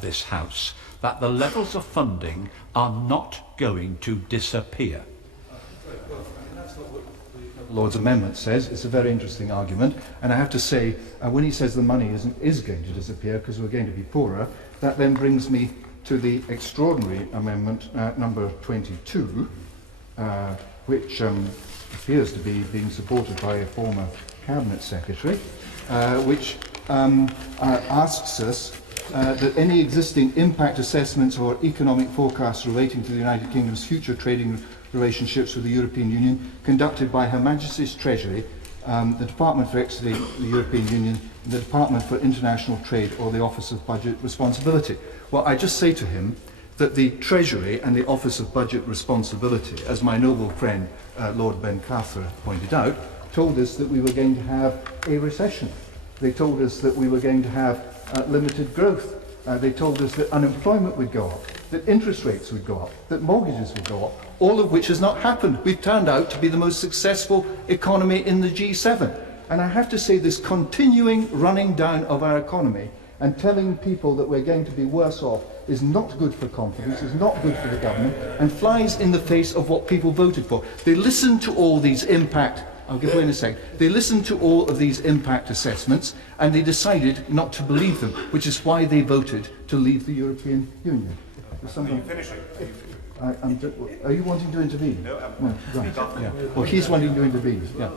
this House that the levels of funding are not going to disappear. Lord's amendment says. It's a very interesting argument, and I have to say, when he says the money is going to disappear because we're going to be poorer, that then brings me to the extraordinary amendment number 22, which appears to be being supported by a former Cabinet Secretary, which asks us that any existing impact assessments or economic forecasts relating to the United Kingdom's future trading relationships with the European Union conducted by Her Majesty's Treasury, the Department for Exeter, the European Union, and the Department for International Trade or the Office of Budget Responsibility. Well, I just say to him that the Treasury and the Office of Budget Responsibility, as my noble friend Lord Ben Carter pointed out, told us that we were going to have a recession. They told us that we were going to have limited growth. They told us that unemployment would go up, that interest rates would go up, that mortgages would go up, all of which has not happened. We've turned out to be the most successful economy in the G7. And I have to say, this continuing running down of our economy and telling people that we're going to be worse off is not good for confidence, is not good for the government, and flies in the face of what people voted for. They listened to all these I'll give way in a second. They listened to all of these impact assessments and they decided not to believe them, which is why they voted to leave the European Union. Are you finishing? Are you wanting to intervene? No, right. Yeah. Well, he's wanting to intervene. Yeah.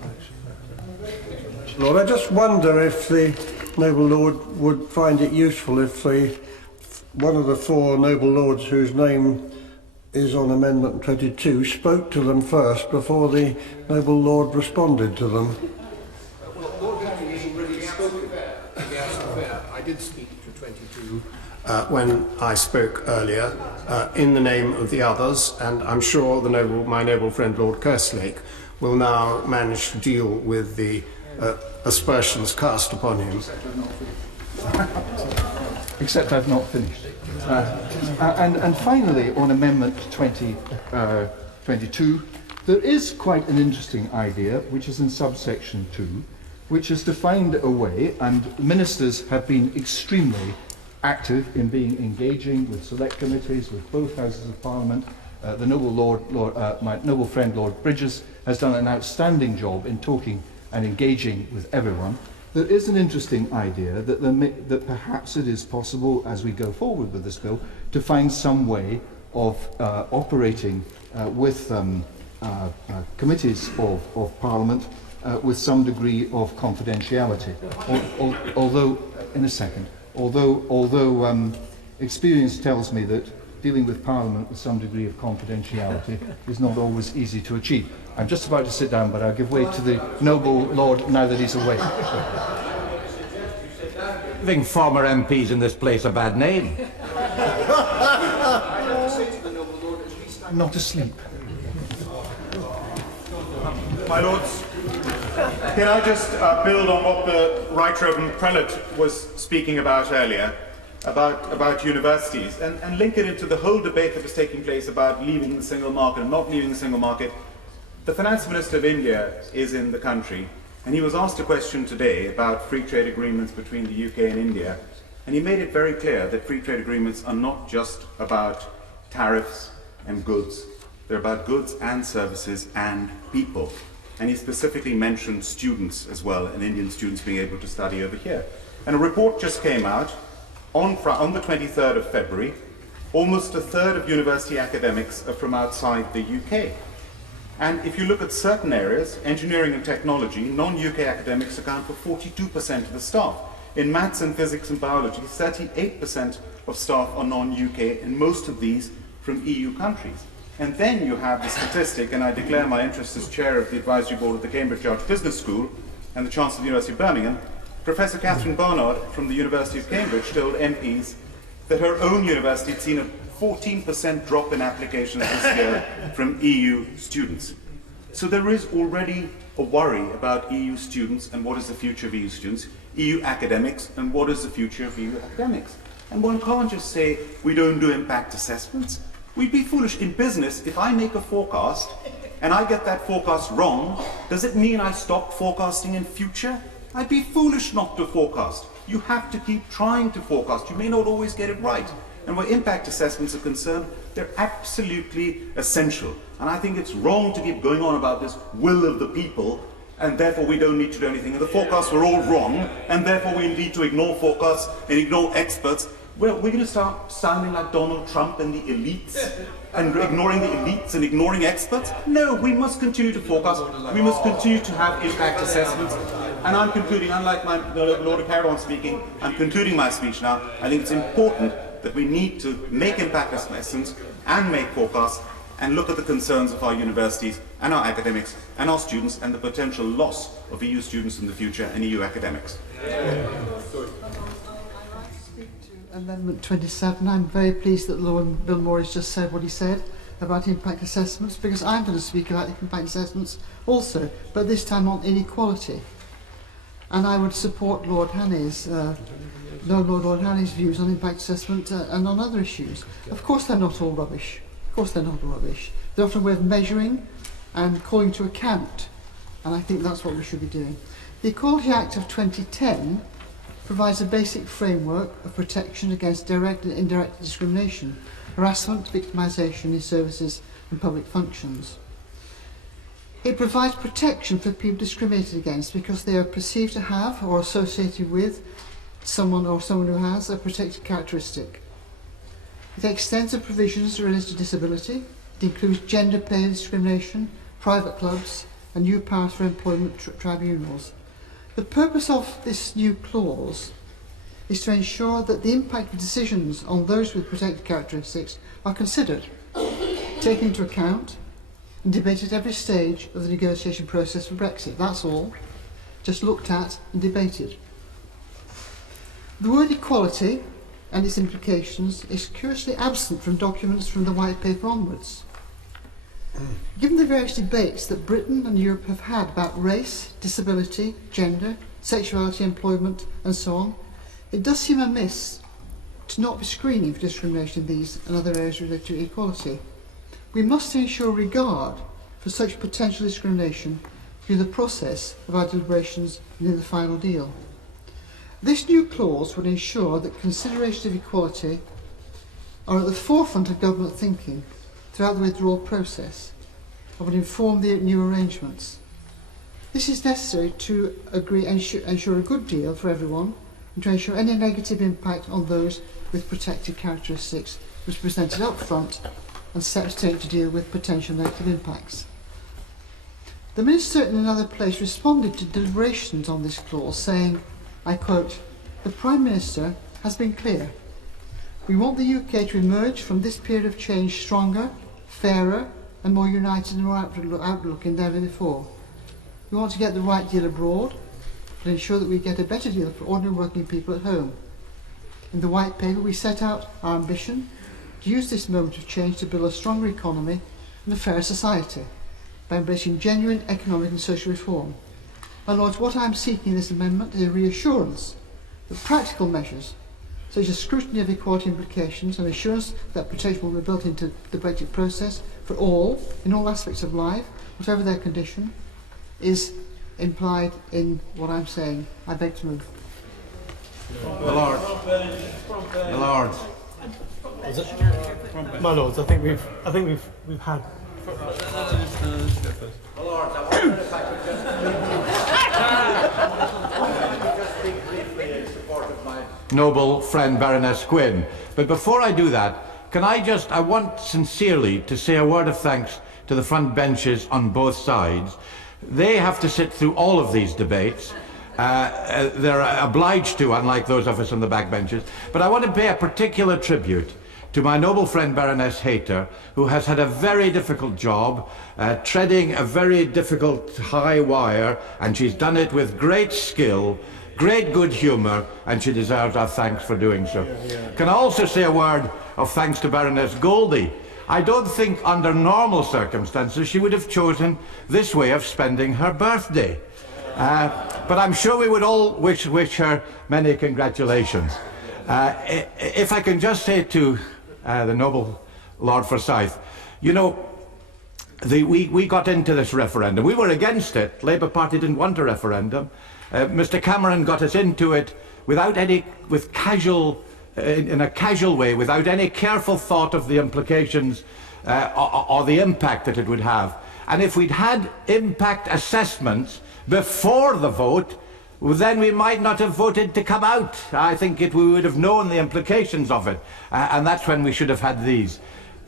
Lord, I just wonder if the noble lord would find it useful if one of the four noble lords whose name is on Amendment 22 spoke to them first before the noble lord responded to them. Well, Lord Henry has already spoken. I did speak to 22 when I spoke earlier in the name of the others, and I'm sure my noble friend Lord Kerslake will now manage to deal with the aspersions cast upon him. Except I've not finished. And finally, on Amendment 22, there is quite an interesting idea, which is in subsection 2, which is to find a way, and ministers have been extremely active in engaging with select committees, with both houses of Parliament. The my noble friend Lord Bridges has done an outstanding job in talking and engaging with everyone. There is an interesting idea that perhaps it is possible, as we go forward with this bill, to find some way of operating with committees of Parliament with some degree of confidentiality. Although experience tells me that dealing with Parliament with some degree of confidentiality is not always easy to achieve. I'm just about to sit down, but I'll give way to the noble Lord now that he's away. Giving former MPs in this place a bad name. I'm not asleep. My Lords, can I just build on what the Right Reverend Prelate was speaking about earlier, about universities, and link it into the whole debate that was taking place about leaving the single market and not leaving the single market. The Finance Minister of India is in the country, and he was asked a question today about free trade agreements between the UK and India, and he made it very clear that free trade agreements are not just about tariffs and goods. They're about goods and services and people. And he specifically mentioned students as well, and Indian students being able to study over here. And a report just came out on the 23rd of February. Almost a third of university academics are from outside the UK. And if you look at certain areas, engineering and technology, non-UK academics account for 42% of the staff. In maths and physics and biology, 38% of staff are non-UK, and most of these from EU countries. And then you have the statistic, and I declare my interest as chair of the advisory board of the Cambridge Judge Business School and the Chancellor of the University of Birmingham. Professor Catherine Barnard from the University of Cambridge told MPs that her own university had seen a 14% drop in applications this year from EU students. So there is already a worry about EU students and what is the future of EU students, EU academics and what is the future of EU academics. And one can't just say we don't do impact assessments. We'd be foolish in business. If I make a forecast and I get that forecast wrong, does it mean I stop forecasting in future? I'd be foolish not to forecast. You have to keep trying to forecast. You may not always get it right. And where impact assessments are concerned, they're absolutely essential. And I think it's wrong to keep going on about this will of the people, and therefore we don't need to do anything. And the forecasts were all wrong, and therefore we need to ignore forecasts and ignore experts. Well, we're going to start sounding like Donald Trump and the elites, and ignoring the elites and ignoring experts? No, we must continue to forecast. We must continue to have impact assessments. And I'm concluding, unlike the Lord of Paragon speaking, I'm concluding my speech now. I think it's important that we need to make impact assessments and make forecasts and look at the concerns of our universities and our academics and our students and the potential loss of EU students in the future and EU academics. Amendment 27. I'm very pleased that Lord Bill Morris just said what he said about impact assessments, because I'm going to speak about impact assessments also, but this time on inequality. And I would support Lord Haney's views on impact assessment and on other issues. Of course they're not all rubbish. Of course they're not all rubbish. They're often a way of measuring and calling to account, and I think that's what we should be doing. The Equality Act of 2010 provides a basic framework of protection against direct and indirect discrimination, harassment, victimisation in services and public functions. It provides protection for people discriminated against because they are perceived to have or associated with someone who has a protected characteristic. It extends the provisions related to disability. It includes gender pay discrimination, private clubs, and new powers for employment tribunals. The purpose of this new clause is to ensure that the impact of decisions on those with protected characteristics are considered, taken into account, and debated at every stage of the negotiation process for Brexit. That's all. Just looked at and debated. The word equality and its implications is curiously absent from documents from the White Paper onwards. Given the various debates that Britain and Europe have had about race, disability, gender, sexuality, employment and so on, it does seem amiss to not be screening for discrimination in these and other areas related to equality. We must ensure regard for such potential discrimination through the process of our deliberations and in the final deal. This new clause would ensure that considerations of equality are at the forefront of government thinking throughout the withdrawal process and would inform the new arrangements. This is necessary to ensure a good deal for everyone and to ensure any negative impact on those with protected characteristics was presented up front and steps taken to deal with potential negative impacts. The Minister in another place responded to deliberations on this clause saying, I quote, "The Prime Minister has been clear. We want the UK to emerge from this period of change stronger, fairer and more united and more outlook than ever before. We want to get the right deal abroad and ensure that we get a better deal for ordinary working people at home. In the White Paper we set out our ambition to use this moment of change to build a stronger economy and a fairer society by embracing genuine economic and social reform. My Lords, what I am seeking in this amendment is a reassurance that practical measures such as scrutiny of equality implications and assurance that protection will be built into the Brexit process for all, in all aspects of life, whatever their condition, is implied in what I'm saying. I beg to move. My Lord. My Lords. My Lords, I think we've had. My Lords, I wonder if I could just speak briefly in support of my noble friend Baroness Gwynne. But before I do that, I want sincerely to say a word of thanks to the front benches on both sides. They have to sit through all of these debates. They're obliged to, unlike those of us on the back benches. But I want to pay a particular tribute to my noble friend Baroness Hayter, who has had a very difficult job, treading a very difficult high wire, and she's done it with great skill, great good humour, and she deserves our thanks for doing so. Can I also say a word of thanks to Baroness Goldie? I don't think under normal circumstances she would have chosen this way of spending her birthday. But I'm sure we would all wish her many congratulations. If I can just say to the noble Lord Forsyth, you know, we got into this referendum. We were against it. Labour Party didn't want a referendum. Mr Cameron got us into it in a casual way, without any careful thought of the implications or the impact that it would have. And if we'd had impact assessments before the vote, then we might not have voted to come out. I think we would have known the implications of it. And that's when we should have had these.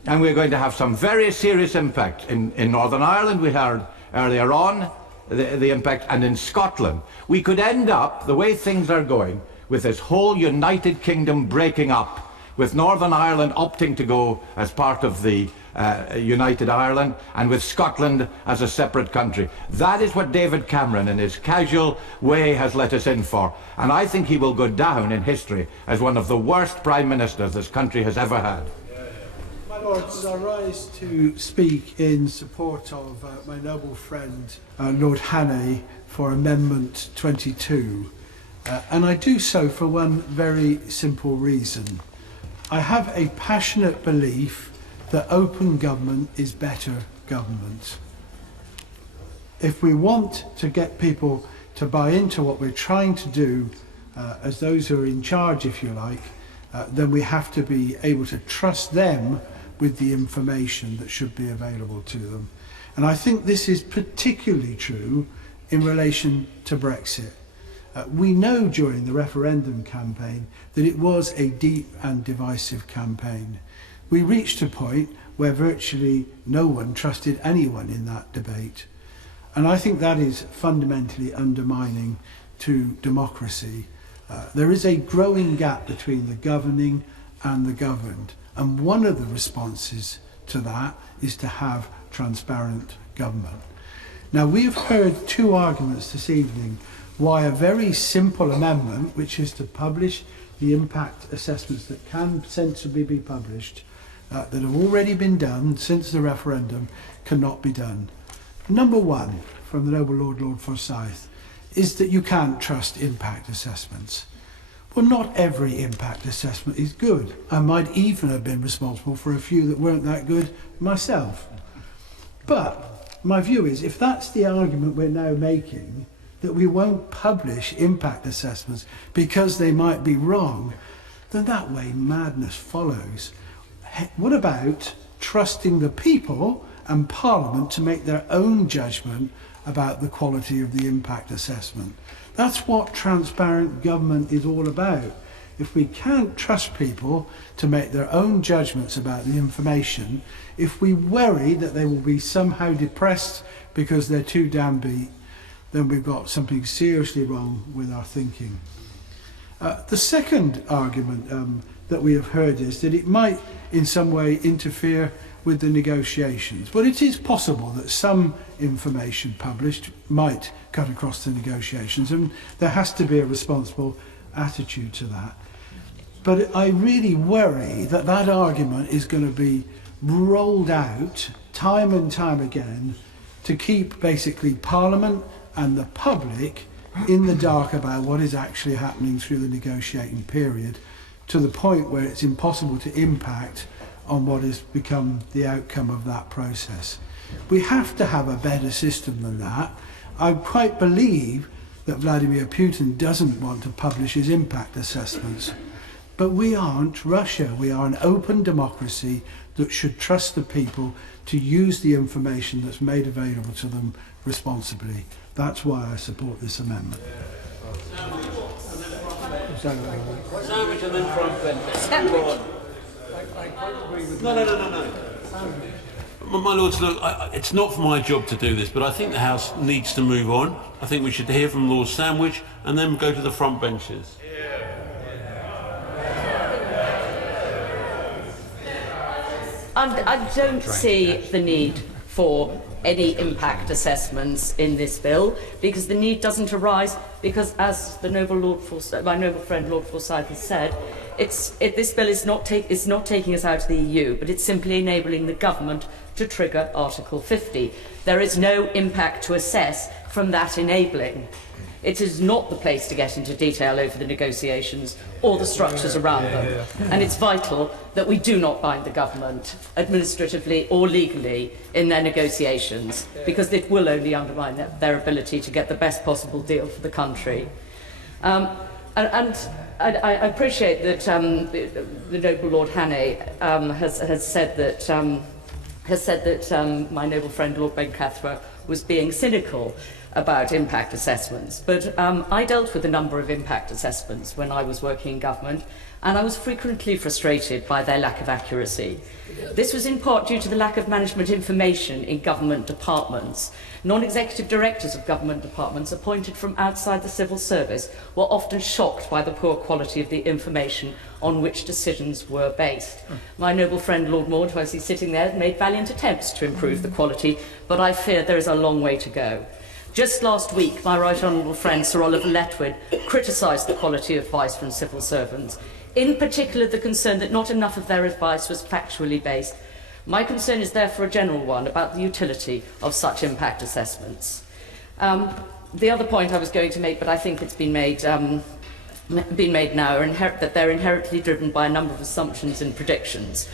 And we're going to have some very serious impact. In Northern Ireland, we heard earlier on the impact, and in Scotland. We could end up, the way things are going, with this whole United Kingdom breaking up, with Northern Ireland opting to go as part of the United Ireland, and with Scotland as a separate country. That is what David Cameron, in his casual way, has let us in for. And I think he will go down in history as one of the worst Prime Ministers this country has ever had. My Lords, I rise to speak in support of my noble friend Lord Hannay for Amendment 22. And I do so for one very simple reason. I have a passionate belief that open government is better government. If we want to get people to buy into what we're trying to do as those who are in charge, if you like, then we have to be able to trust them with the information that should be available to them. And I think this is particularly true in relation to Brexit. We know during the referendum campaign that it was a deep and divisive campaign. We reached a point where virtually no one trusted anyone in that debate. And I think that is fundamentally undermining to democracy. There is a growing gap between the governing and the governed. And one of the responses to that is to have transparent government. Now, we've heard two arguments this evening why a very simple amendment, which is to publish the impact assessments that can sensibly be published, that have already been done since the referendum cannot be done. Number one, from the Noble Lord Forsyth, is that you can't trust impact assessments. Well, not every impact assessment is good. I might even have been responsible for a few that weren't that good myself. But my view is, if that's the argument we're now making, that we won't publish impact assessments because they might be wrong, then that way madness follows. What about trusting the people and Parliament to make their own judgment about the quality of the impact assessment? That's what transparent government is all about. If we can't trust people to make their own judgments about the information, if we worry that they will be somehow depressed because they're too downbeat, then we've got something seriously wrong with our thinking. The second argument that we have heard is that it might in some way interfere with the negotiations. Well, it is possible that some information published might cut across the negotiations, and there has to be a responsible attitude to that. But I really worry that that argument is going to be rolled out time and time again to keep basically Parliament and the public in the dark about what is actually happening through the negotiating period, to the point where it's impossible to impact on what has become the outcome of that process. We have to have a better system than that. I quite believe that Vladimir Putin doesn't want to publish his impact assessments. But we aren't Russia. We are an open democracy that should trust the people to use the information that's made available to them responsibly. That's why I support this amendment. Sandwich and then front bench. Sandwich. No. My Lords, look, it's not for my job to do this, but I think the House needs to move on. I think we should hear from Lord Sandwich and then go to the front benches. I don't see the need for any impact assessments in this bill, because the need doesn't arise because, as the my noble friend Lord Forsyth has said, this bill is not taking us out of the EU, but it's simply enabling the government to trigger Article 50. There is no impact to assess from that enabling. It is not the place to get into detail over the negotiations or the structures around them. And it's vital that we do not bind the government administratively or legally in their negotiations, because it will only undermine their ability to get the best possible deal for the country. And I appreciate that the noble Lord Hannay has said that my noble friend Lord Bencathra was being cynical about impact assessments. But I dealt with a number of impact assessments when I was working in government, and I was frequently frustrated by their lack of accuracy. This was in part due to the lack of management information in government departments. Non-executive directors of government departments appointed from outside the civil service were often shocked by the poor quality of the information on which decisions were based. My noble friend Lord Maud, who I see sitting there, made valiant attempts to improve the quality, but I fear there is a long way to go. Just last week, my right honourable friend Sir Oliver Letwin criticised the quality of advice from civil servants, in particular the concern that not enough of their advice was factually based. My concern is therefore a general one about the utility of such impact assessments. The other point I was going to make, but I think it's been made now, that they're inherently driven by a number of assumptions and predictions.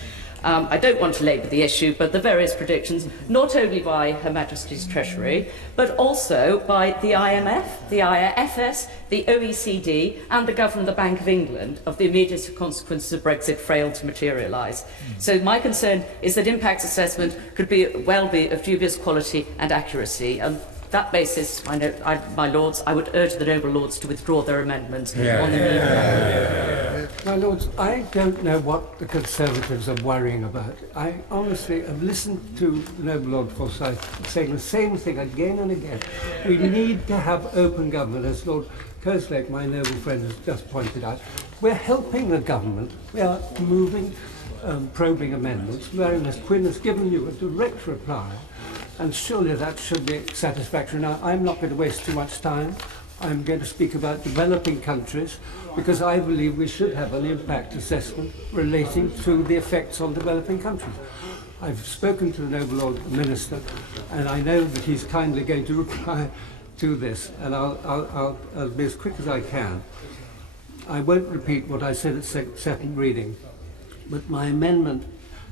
I don't want to labour the issue, but the various predictions, not only by Her Majesty's Treasury, but also by the IMF, the IFS, the OECD, and the Governor of the Bank of England, of the immediate consequences of Brexit failed to materialise. So my concern is that impact assessment could well be of dubious quality and accuracy. And that basis, my Lords, I would urge the noble Lords to withdraw their amendments on the need. My Lords, I don't know what the Conservatives are worrying about. I honestly have listened to the noble Lord Forsyth saying the same thing again and again. We need to have open government, as Lord Kerslake, my noble friend, has just pointed out. We're helping the government. We are moving, probing amendments. Baroness Quinn has given you a direct reply, and surely that should be satisfactory. Now, I'm not going to waste too much time I'm going to speak about developing countries because I believe we should have an impact assessment relating to the effects on developing countries. I've spoken to the Noble Lord Minister, and I know that he's kindly going to reply to this, and I'll be as quick as I can. I won't repeat what I said at second reading, but my amendment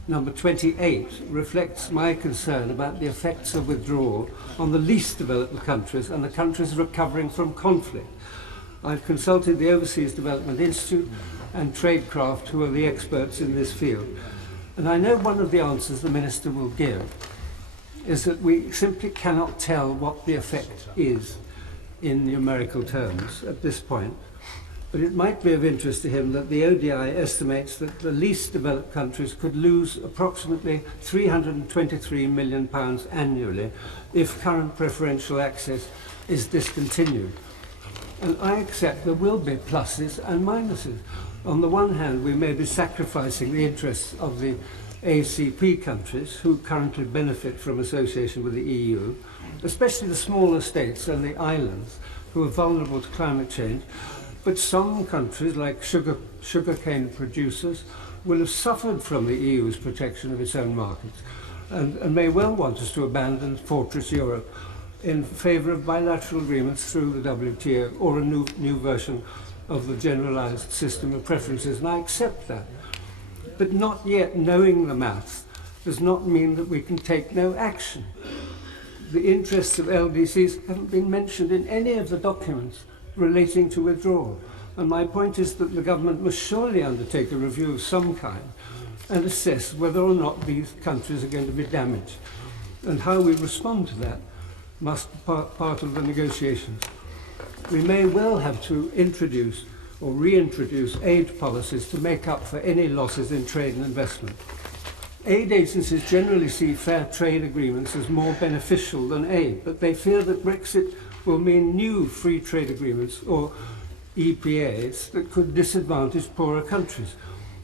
number 28 reflects my concern about the effects of withdrawal on the least developed countries and the countries recovering from conflict. I've consulted the Overseas Development Institute and Tradecraft, who are the experts in this field. And I know one of the answers the Minister will give is that we simply cannot tell what the effect is in numerical terms at this point. But it might be of interest to him that the ODI estimates that the least developed countries could lose approximately £323 million annually if current preferential access is discontinued. And I accept there will be pluses and minuses. On the one hand, we may be sacrificing the interests of the ACP countries who currently benefit from association with the EU, especially the smaller states and the islands who are vulnerable to climate change. But some countries, like sugarcane producers, will have suffered from the EU's protection of its own markets and may well want us to abandon Fortress Europe in favour of bilateral agreements through the WTO or a new version of the generalised system of preferences, and I accept that. But not yet knowing the maths does not mean that we can take no action. The interests of LDCs haven't been mentioned in any of the documents relating to withdrawal. And my point is that the government must surely undertake a review of some kind and assess whether or not these countries are going to be damaged. And how we respond to that must be part of the negotiations. We may well have to introduce or reintroduce aid policies to make up for any losses in trade and investment. Aid agencies generally see fair trade agreements as more beneficial than aid, but they fear that Brexit will mean new free trade agreements or EPAs that could disadvantage poorer countries.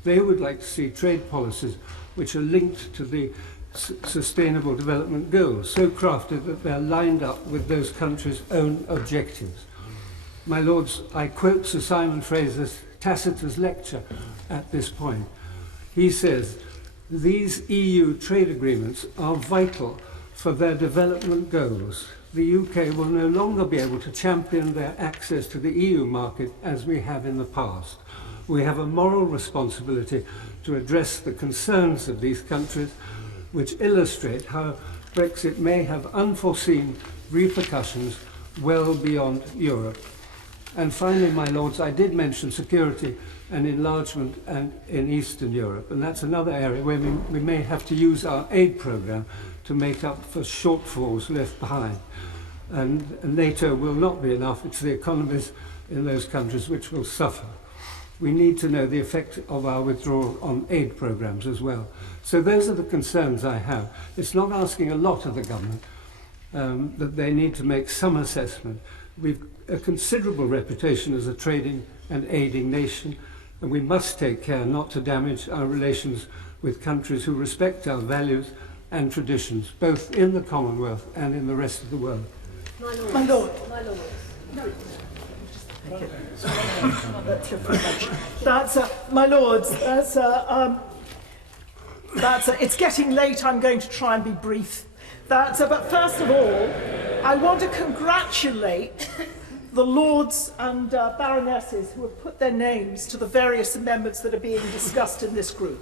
They would like to see trade policies which are linked to the Sustainable Development Goals, so crafted that they're lined up with those countries' own objectives. My Lords, I quote Sir Simon Fraser's Tacitus lecture at this point. He says, "These EU trade agreements are vital for their development goals. The UK will no longer be able to champion their access to the EU market as we have in the past. We have a moral responsibility to address the concerns of these countries, which illustrate how Brexit may have unforeseen repercussions well beyond Europe." And finally, my Lords, I did mention security and enlargement and in Eastern Europe, and that's another area where we may have to use our aid programme to make up for shortfalls left behind. And NATO will not be enough. It's the economies in those countries which will suffer. We need to know the effect of our withdrawal on aid programmes as well. So those are the concerns I have. It's not asking a lot of the government, that they need to make some assessment. We've a considerable reputation as a trading and aiding nation, and we must take care not to damage our relations with countries who respect our values and traditions, both in the Commonwealth and in the rest of the world. My Lord. My Lord. No. That's my Lords. It's getting late. I'm going to try and be brief. But first of all, I want to congratulate the Lords and Baronesses who have put their names to the various amendments that are being discussed in this group,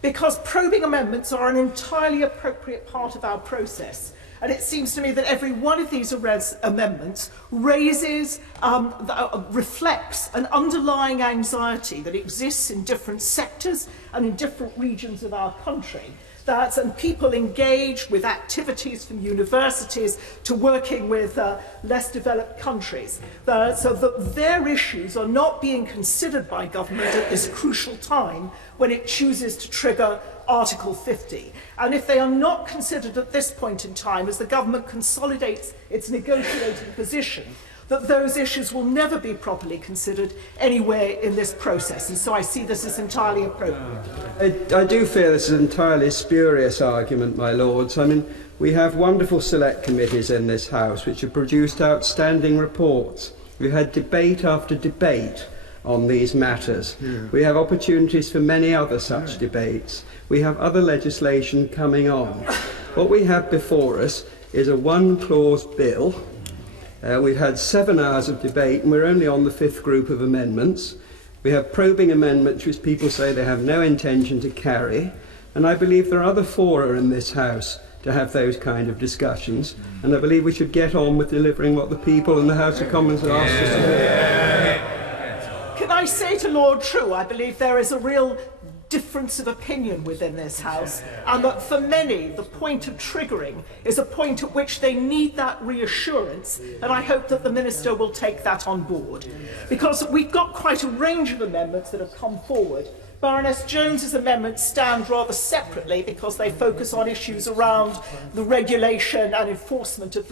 because probing amendments are an entirely appropriate part of our process. And it seems to me that every one of these amendments raises, reflects an underlying anxiety that exists in different sectors and in different regions of our country. And people engage with activities from universities to working with less developed countries. So that their issues are not being considered by government at this crucial time when it chooses to trigger Article 50. And if they are not considered at this point in time, as the government consolidates its negotiating position, that those issues will never be properly considered anywhere in this process. And so I see this as entirely appropriate. I do feel this is an entirely spurious argument, my Lords. I mean, we have wonderful select committees in this House which have produced outstanding reports We've had debate after debate on these matters. We have opportunities for many other such debates. We have other legislation coming on. What we have before us is a one-clause bill. We've had 7 hours of debate and we're only on the 5th group of amendments. We have probing amendments which people say they have no intention to carry, and I believe there are other fora in this House to have those kind of discussions, and I believe we should get on with delivering what the people in the House of Commons have asked us to do. Can I say to Lord True, I believe there is a real difference of opinion within this House, and that for many the point of triggering is a point at which they need that reassurance, and I hope that the Minister will take that on board. Because we've got quite a range of amendments that have come forward. Baroness Jones's amendments stand rather separately because they focus on issues around the regulation and enforcement of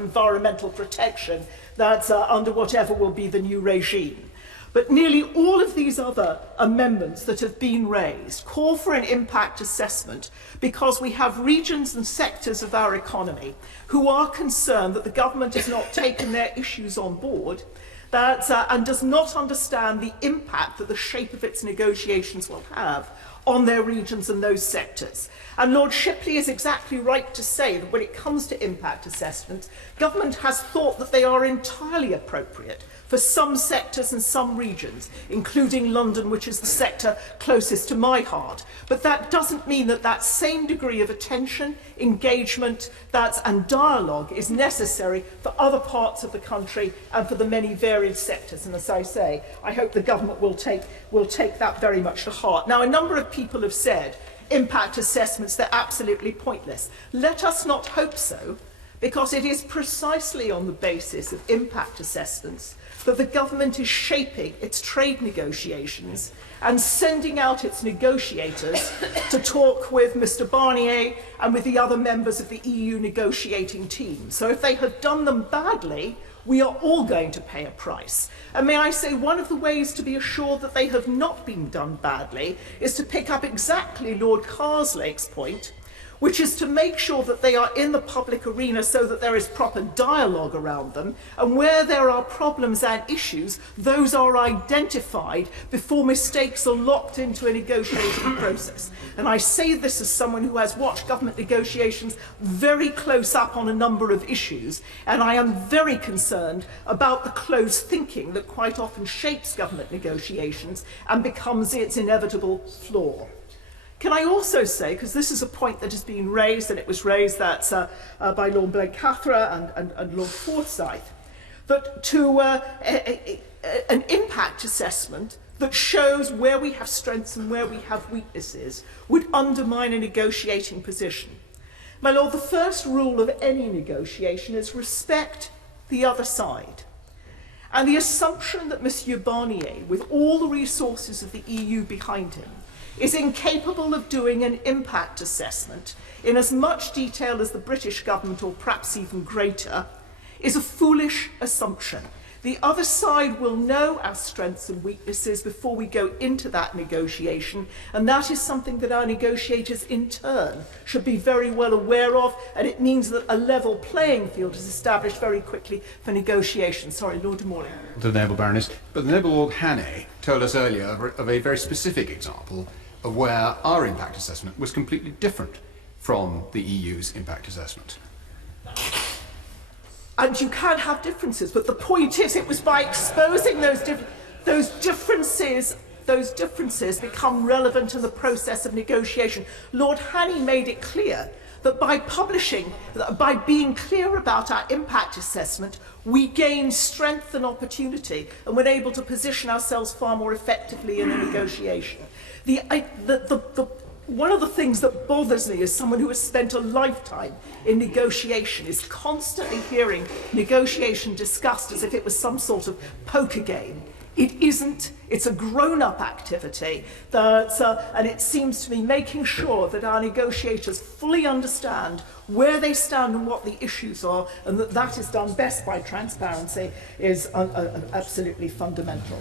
environmental protection that's under whatever will be the new regime. But nearly all of these other amendments that have been raised call for an impact assessment because we have regions and sectors of our economy who are concerned that the government has not taken their issues on board and does not understand the impact that the shape of its negotiations will have on their regions and those sectors. And Lord Shipley is exactly right to say that when it comes to impact assessments, government has thought that they are entirely appropriate for some sectors and some regions, including London, which is the sector closest to my heart. But that doesn't mean that that same degree of attention, engagement, and dialogue is necessary for other parts of the country and for the many varied sectors. And as I say, I hope the government will take that very much to heart. Now, a number of people have said impact assessments, they're absolutely pointless. Let us not hope so, because it is precisely on the basis of impact assessments that the government is shaping its trade negotiations and sending out its negotiators to talk with Mr Barnier and with the other members of the EU negotiating team. So if they have done them badly, we are all going to pay a price. And may I say, one of the ways to be assured that they have not been done badly is to pick up exactly Lord Carslake's point, which is to make sure that they are in the public arena so that there is proper dialogue around them, and where there are problems and issues, those are identified before mistakes are locked into a negotiating process. And I say this as someone who has watched government negotiations very close up on a number of issues, and I am very concerned about the closed thinking that quite often shapes government negotiations and becomes its inevitable flaw. Can I also say, because this is a point that has been raised, and it was raised by Lord Blencathra and Lord Forsyth, that to an impact assessment that shows where we have strengths and where we have weaknesses would undermine a negotiating position. My Lord, the first rule of any negotiation is respect the other side. And the assumption that Monsieur Barnier, with all the resources of the EU behind him, is incapable of doing an impact assessment in as much detail as the British government, or perhaps even greater, is a foolish assumption. The other side will know our strengths and weaknesses before we go into that negotiation, and that is something that our negotiators in turn should be very well aware of, and it means that a level playing field is established very quickly for negotiation. Sorry, Lord de Morley. The noble Baroness, but the noble Lord Hannay told us earlier of a very specific example of where our impact assessment was completely different from the EU's impact assessment. And you can have differences, but the point is it was by exposing those differences become relevant in the process of negotiation. Lord Hannay made it clear that by being clear about our impact assessment, we gain strength and opportunity and we're able to position ourselves far more effectively in a negotiation. One of the things that bothers me as someone who has spent a lifetime in negotiation is constantly hearing negotiation discussed as if it was some sort of poker game. It isn't. It's a grown-up activity, and it seems to me making sure that our negotiators fully understand where they stand and what the issues are, and that is done best by transparency, is absolutely fundamental.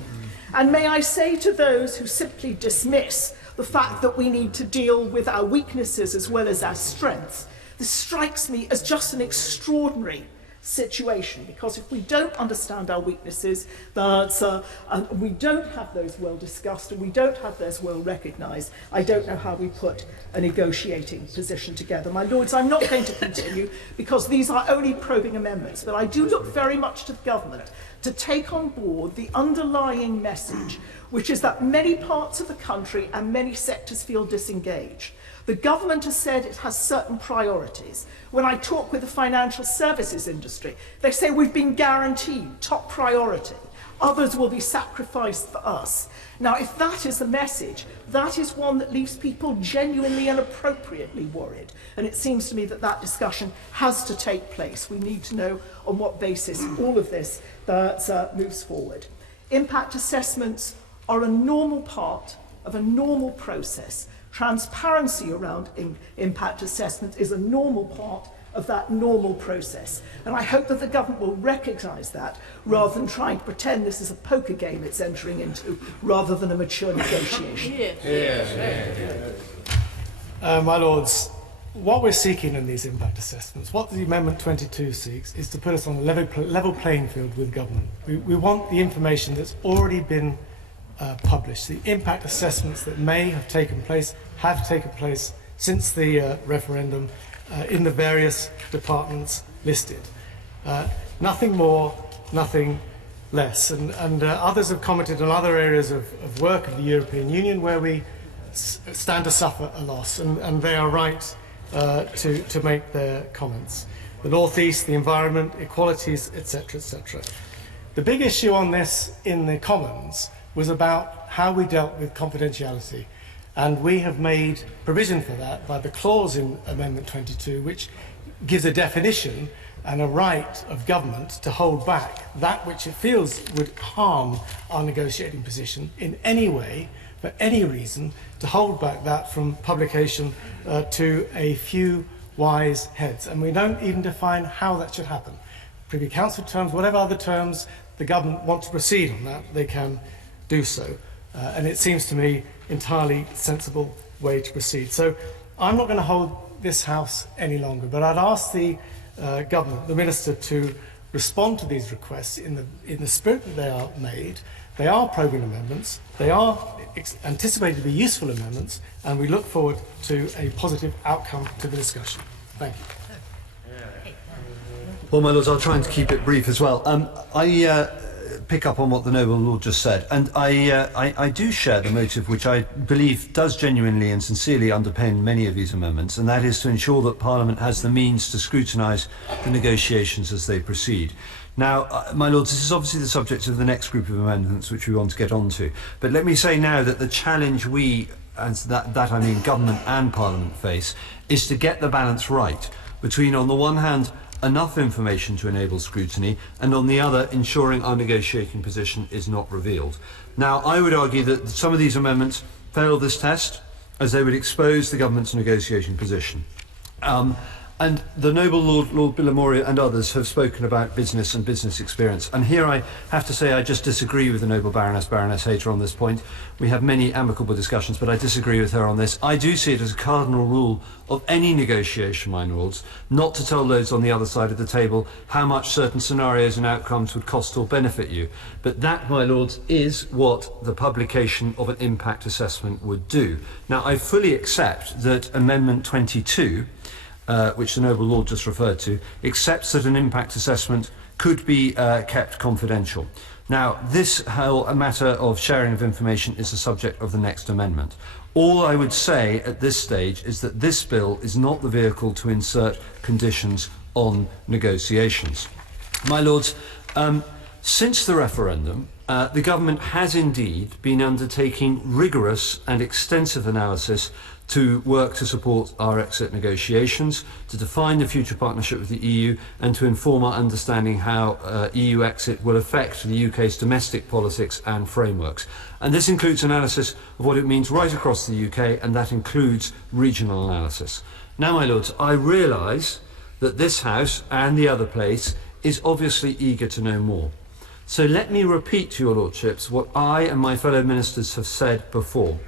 And may I say to those who simply dismiss the fact that we need to deal with our weaknesses as well as our strengths, this strikes me as just an extraordinary situation, because if we don't understand our weaknesses, and we don't have those well discussed and we don't have those well recognised, I don't know how we put a negotiating position together. My Lords, I'm not going to continue because these are only probing amendments, but I do look very much to the government to take on board the underlying message, which is that many parts of the country and many sectors feel disengaged. The government has said it has certain priorities. When I talk with the financial services industry, they say we've been guaranteed top priority. Others will be sacrificed for us. Now, if that is the message, that is one that leaves people genuinely and appropriately worried. And it seems to me that that discussion has to take place. We need to know on what basis all of this moves forward. Impact assessments are a normal part of a normal process. Transparency around impact assessment is a normal part of that normal process. And I hope that the government will recognise that rather than trying to pretend this is a poker game it's entering into rather than a mature negotiation. My Lords, what we're seeking in these impact assessments, what the Amendment 22 seeks, is to put us on a level playing field with government. We want the information that's already been published. The impact assessments that may have taken place have taken place since the referendum in the various departments listed. Nothing more, nothing less. And others have commented on other areas of work of the European Union where we stand to suffer a loss, and they are right to make their comments. The North East, the environment, equalities, etc., etc. The big issue on this in the Commons was about how we dealt with confidentiality, and we have made provision for that by the clause in Amendment 22 which gives a definition and a right of government to hold back that which it feels would harm our negotiating position in any way, for any reason, to hold back that from publication to a few wise heads. And we don't even define how that should happen. Privy Council terms, whatever other terms the government want to proceed on that, they can do so. And it seems to me entirely sensible way to proceed. So I'm not going to hold this House any longer, but I'd ask the government, the Minister, to respond to these requests in the spirit that they are made. They are probing amendments, they are anticipated to be useful amendments, and we look forward to a positive outcome to the discussion. Thank you. Well, my Lords, I'll try and keep it brief as well. I pick up on what the Noble Lord just said, and I do share the motive which I believe does genuinely and sincerely underpin many of these amendments, and that is to ensure that Parliament has the means to scrutinise the negotiations as they proceed. Now, my Lords, this is obviously the subject of the next group of amendments which we want to get on to, but let me say now that the challenge we, and that I mean government and Parliament, face is to get the balance right between, on the one hand, enough information to enable scrutiny, and on the other, ensuring our negotiating position is not revealed. Now, I would argue that some of these amendments fail this test, as they would expose the government's negotiating position. And the Noble Lord Billamoria and others have spoken about business and business experience. And here I have to say I just disagree with the Noble Baroness Hayter on this point. We have many amicable discussions, but I disagree with her on this. I do see it as a cardinal rule of any negotiation, my Lords, not to tell those on the other side of the table how much certain scenarios and outcomes would cost or benefit you. But that, my Lords, is what the publication of an impact assessment would do. Now, I fully accept that Amendment 22, which the Noble Lord just referred to, accepts that an impact assessment could be kept confidential. Now, this whole matter of sharing of information is the subject of the next amendment. All I would say at this stage is that this bill is not the vehicle to insert conditions on negotiations. My Lords, since the referendum, the government has indeed been undertaking rigorous and extensive analysis to work to support our exit negotiations, to define the future partnership with the EU, and to inform our understanding how EU exit will affect the UK's domestic politics and frameworks. And this includes analysis of what it means right across the UK, and that includes regional analysis. Now, my Lords, I realise that this House and the other place is obviously eager to know more. So let me repeat to your Lordships what I and my fellow ministers have said before.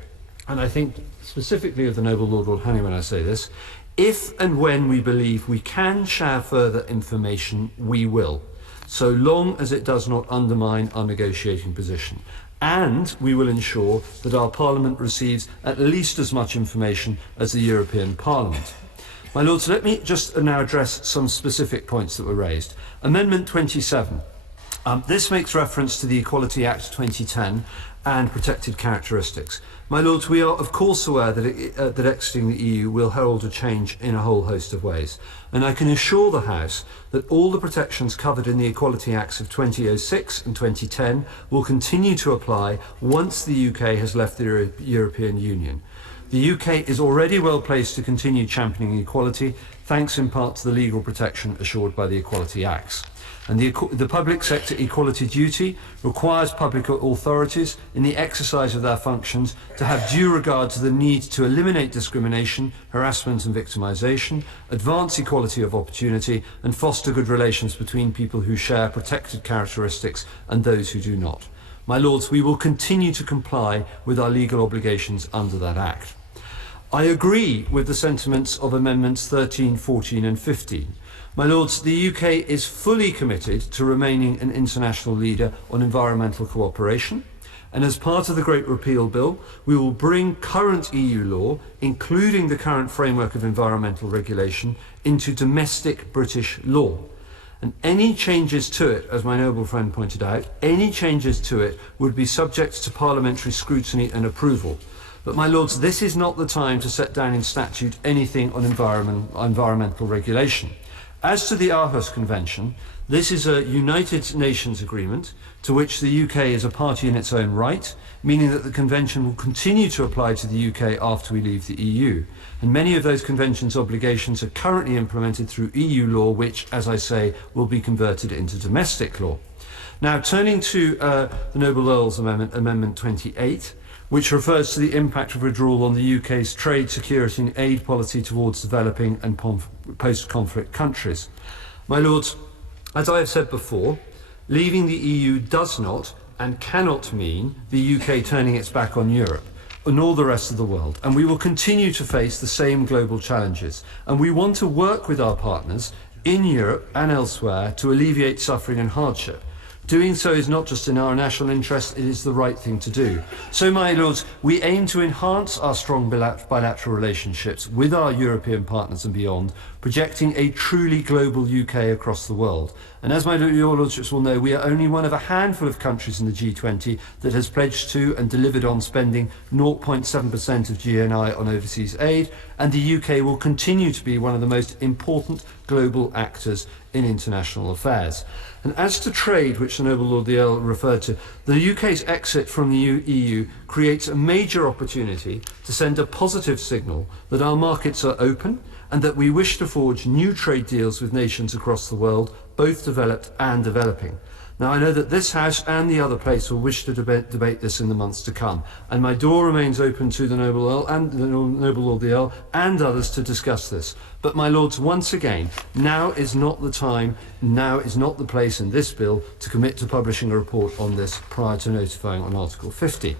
And I think specifically of the Noble Lord Haney when I say this. If and when we believe we can share further information, we will, so long as it does not undermine our negotiating position. And we will ensure that our Parliament receives at least as much information as the European Parliament. My Lords, let me just now address some specific points that were raised. Amendment 27. This makes reference to the Equality Act 2010 and protected characteristics. My Lords, we are of course aware that, that exiting the EU will herald a change in a whole host of ways, and I can assure the House that all the protections covered in the Equality Acts of 2006 and 2010 will continue to apply once the UK has left the European Union. The UK is already well placed to continue championing equality, thanks in part to the legal protection assured by the Equality Acts. And the public sector equality duty requires public authorities in the exercise of their functions to have due regard to the need to eliminate discrimination, harassment and victimisation, advance equality of opportunity and foster good relations between people who share protected characteristics and those who do not. My Lords, we will continue to comply with our legal obligations under that Act. I agree with the sentiments of Amendments 13, 14 and 15. My Lords, the UK is fully committed to remaining an international leader on environmental cooperation, and as part of the Great Repeal Bill, we will bring current EU law, including the current framework of environmental regulation, into domestic British law. And any changes to it, as my noble friend pointed out, any changes to it would be subject to parliamentary scrutiny and approval. But my Lords, this is not the time to set down in statute anything on environmental regulation. As to the Aarhus Convention, this is a United Nations agreement to which the UK is a party in its own right, meaning that the convention will continue to apply to the UK after we leave the EU. And many of those convention's obligations are currently implemented through EU law, which, as I say, will be converted into domestic law. Now, turning to the Noble Earl's Amendment, Amendment 28, which refers to the impact of withdrawal on the UK's trade, security and aid policy towards developing and post-conflict countries. My Lords, as I have said before, leaving the EU does not and cannot mean the UK turning its back on Europe, nor the rest of the world, and we will continue to face the same global challenges. And we want to work with our partners in Europe and elsewhere to alleviate suffering and hardship. Doing so is not just in our national interest, it is the right thing to do. So, my Lords, we aim to enhance our strong bilateral relationships with our European partners and beyond, projecting a truly global UK across the world. And as your Lordships will know, we are only one of a handful of countries in the G20 that has pledged to and delivered on spending 0.7% of GNI on overseas aid, and the UK will continue to be one of the most important global actors in international affairs. And as to trade, which the Noble Lord the Earl referred to, the UK's exit from the EU creates a major opportunity to send a positive signal that our markets are open and that we wish to forge new trade deals with nations across the world, both developed and developing. Now, I know that this House and the other place will wish to debate this in the months to come, and my door remains open to the Noble Earl and the Noble Lord the Earl and others to discuss this. But, my Lords, once again, now is not the time, now is not the place in this bill to commit to publishing a report on this prior to notifying on Article 50.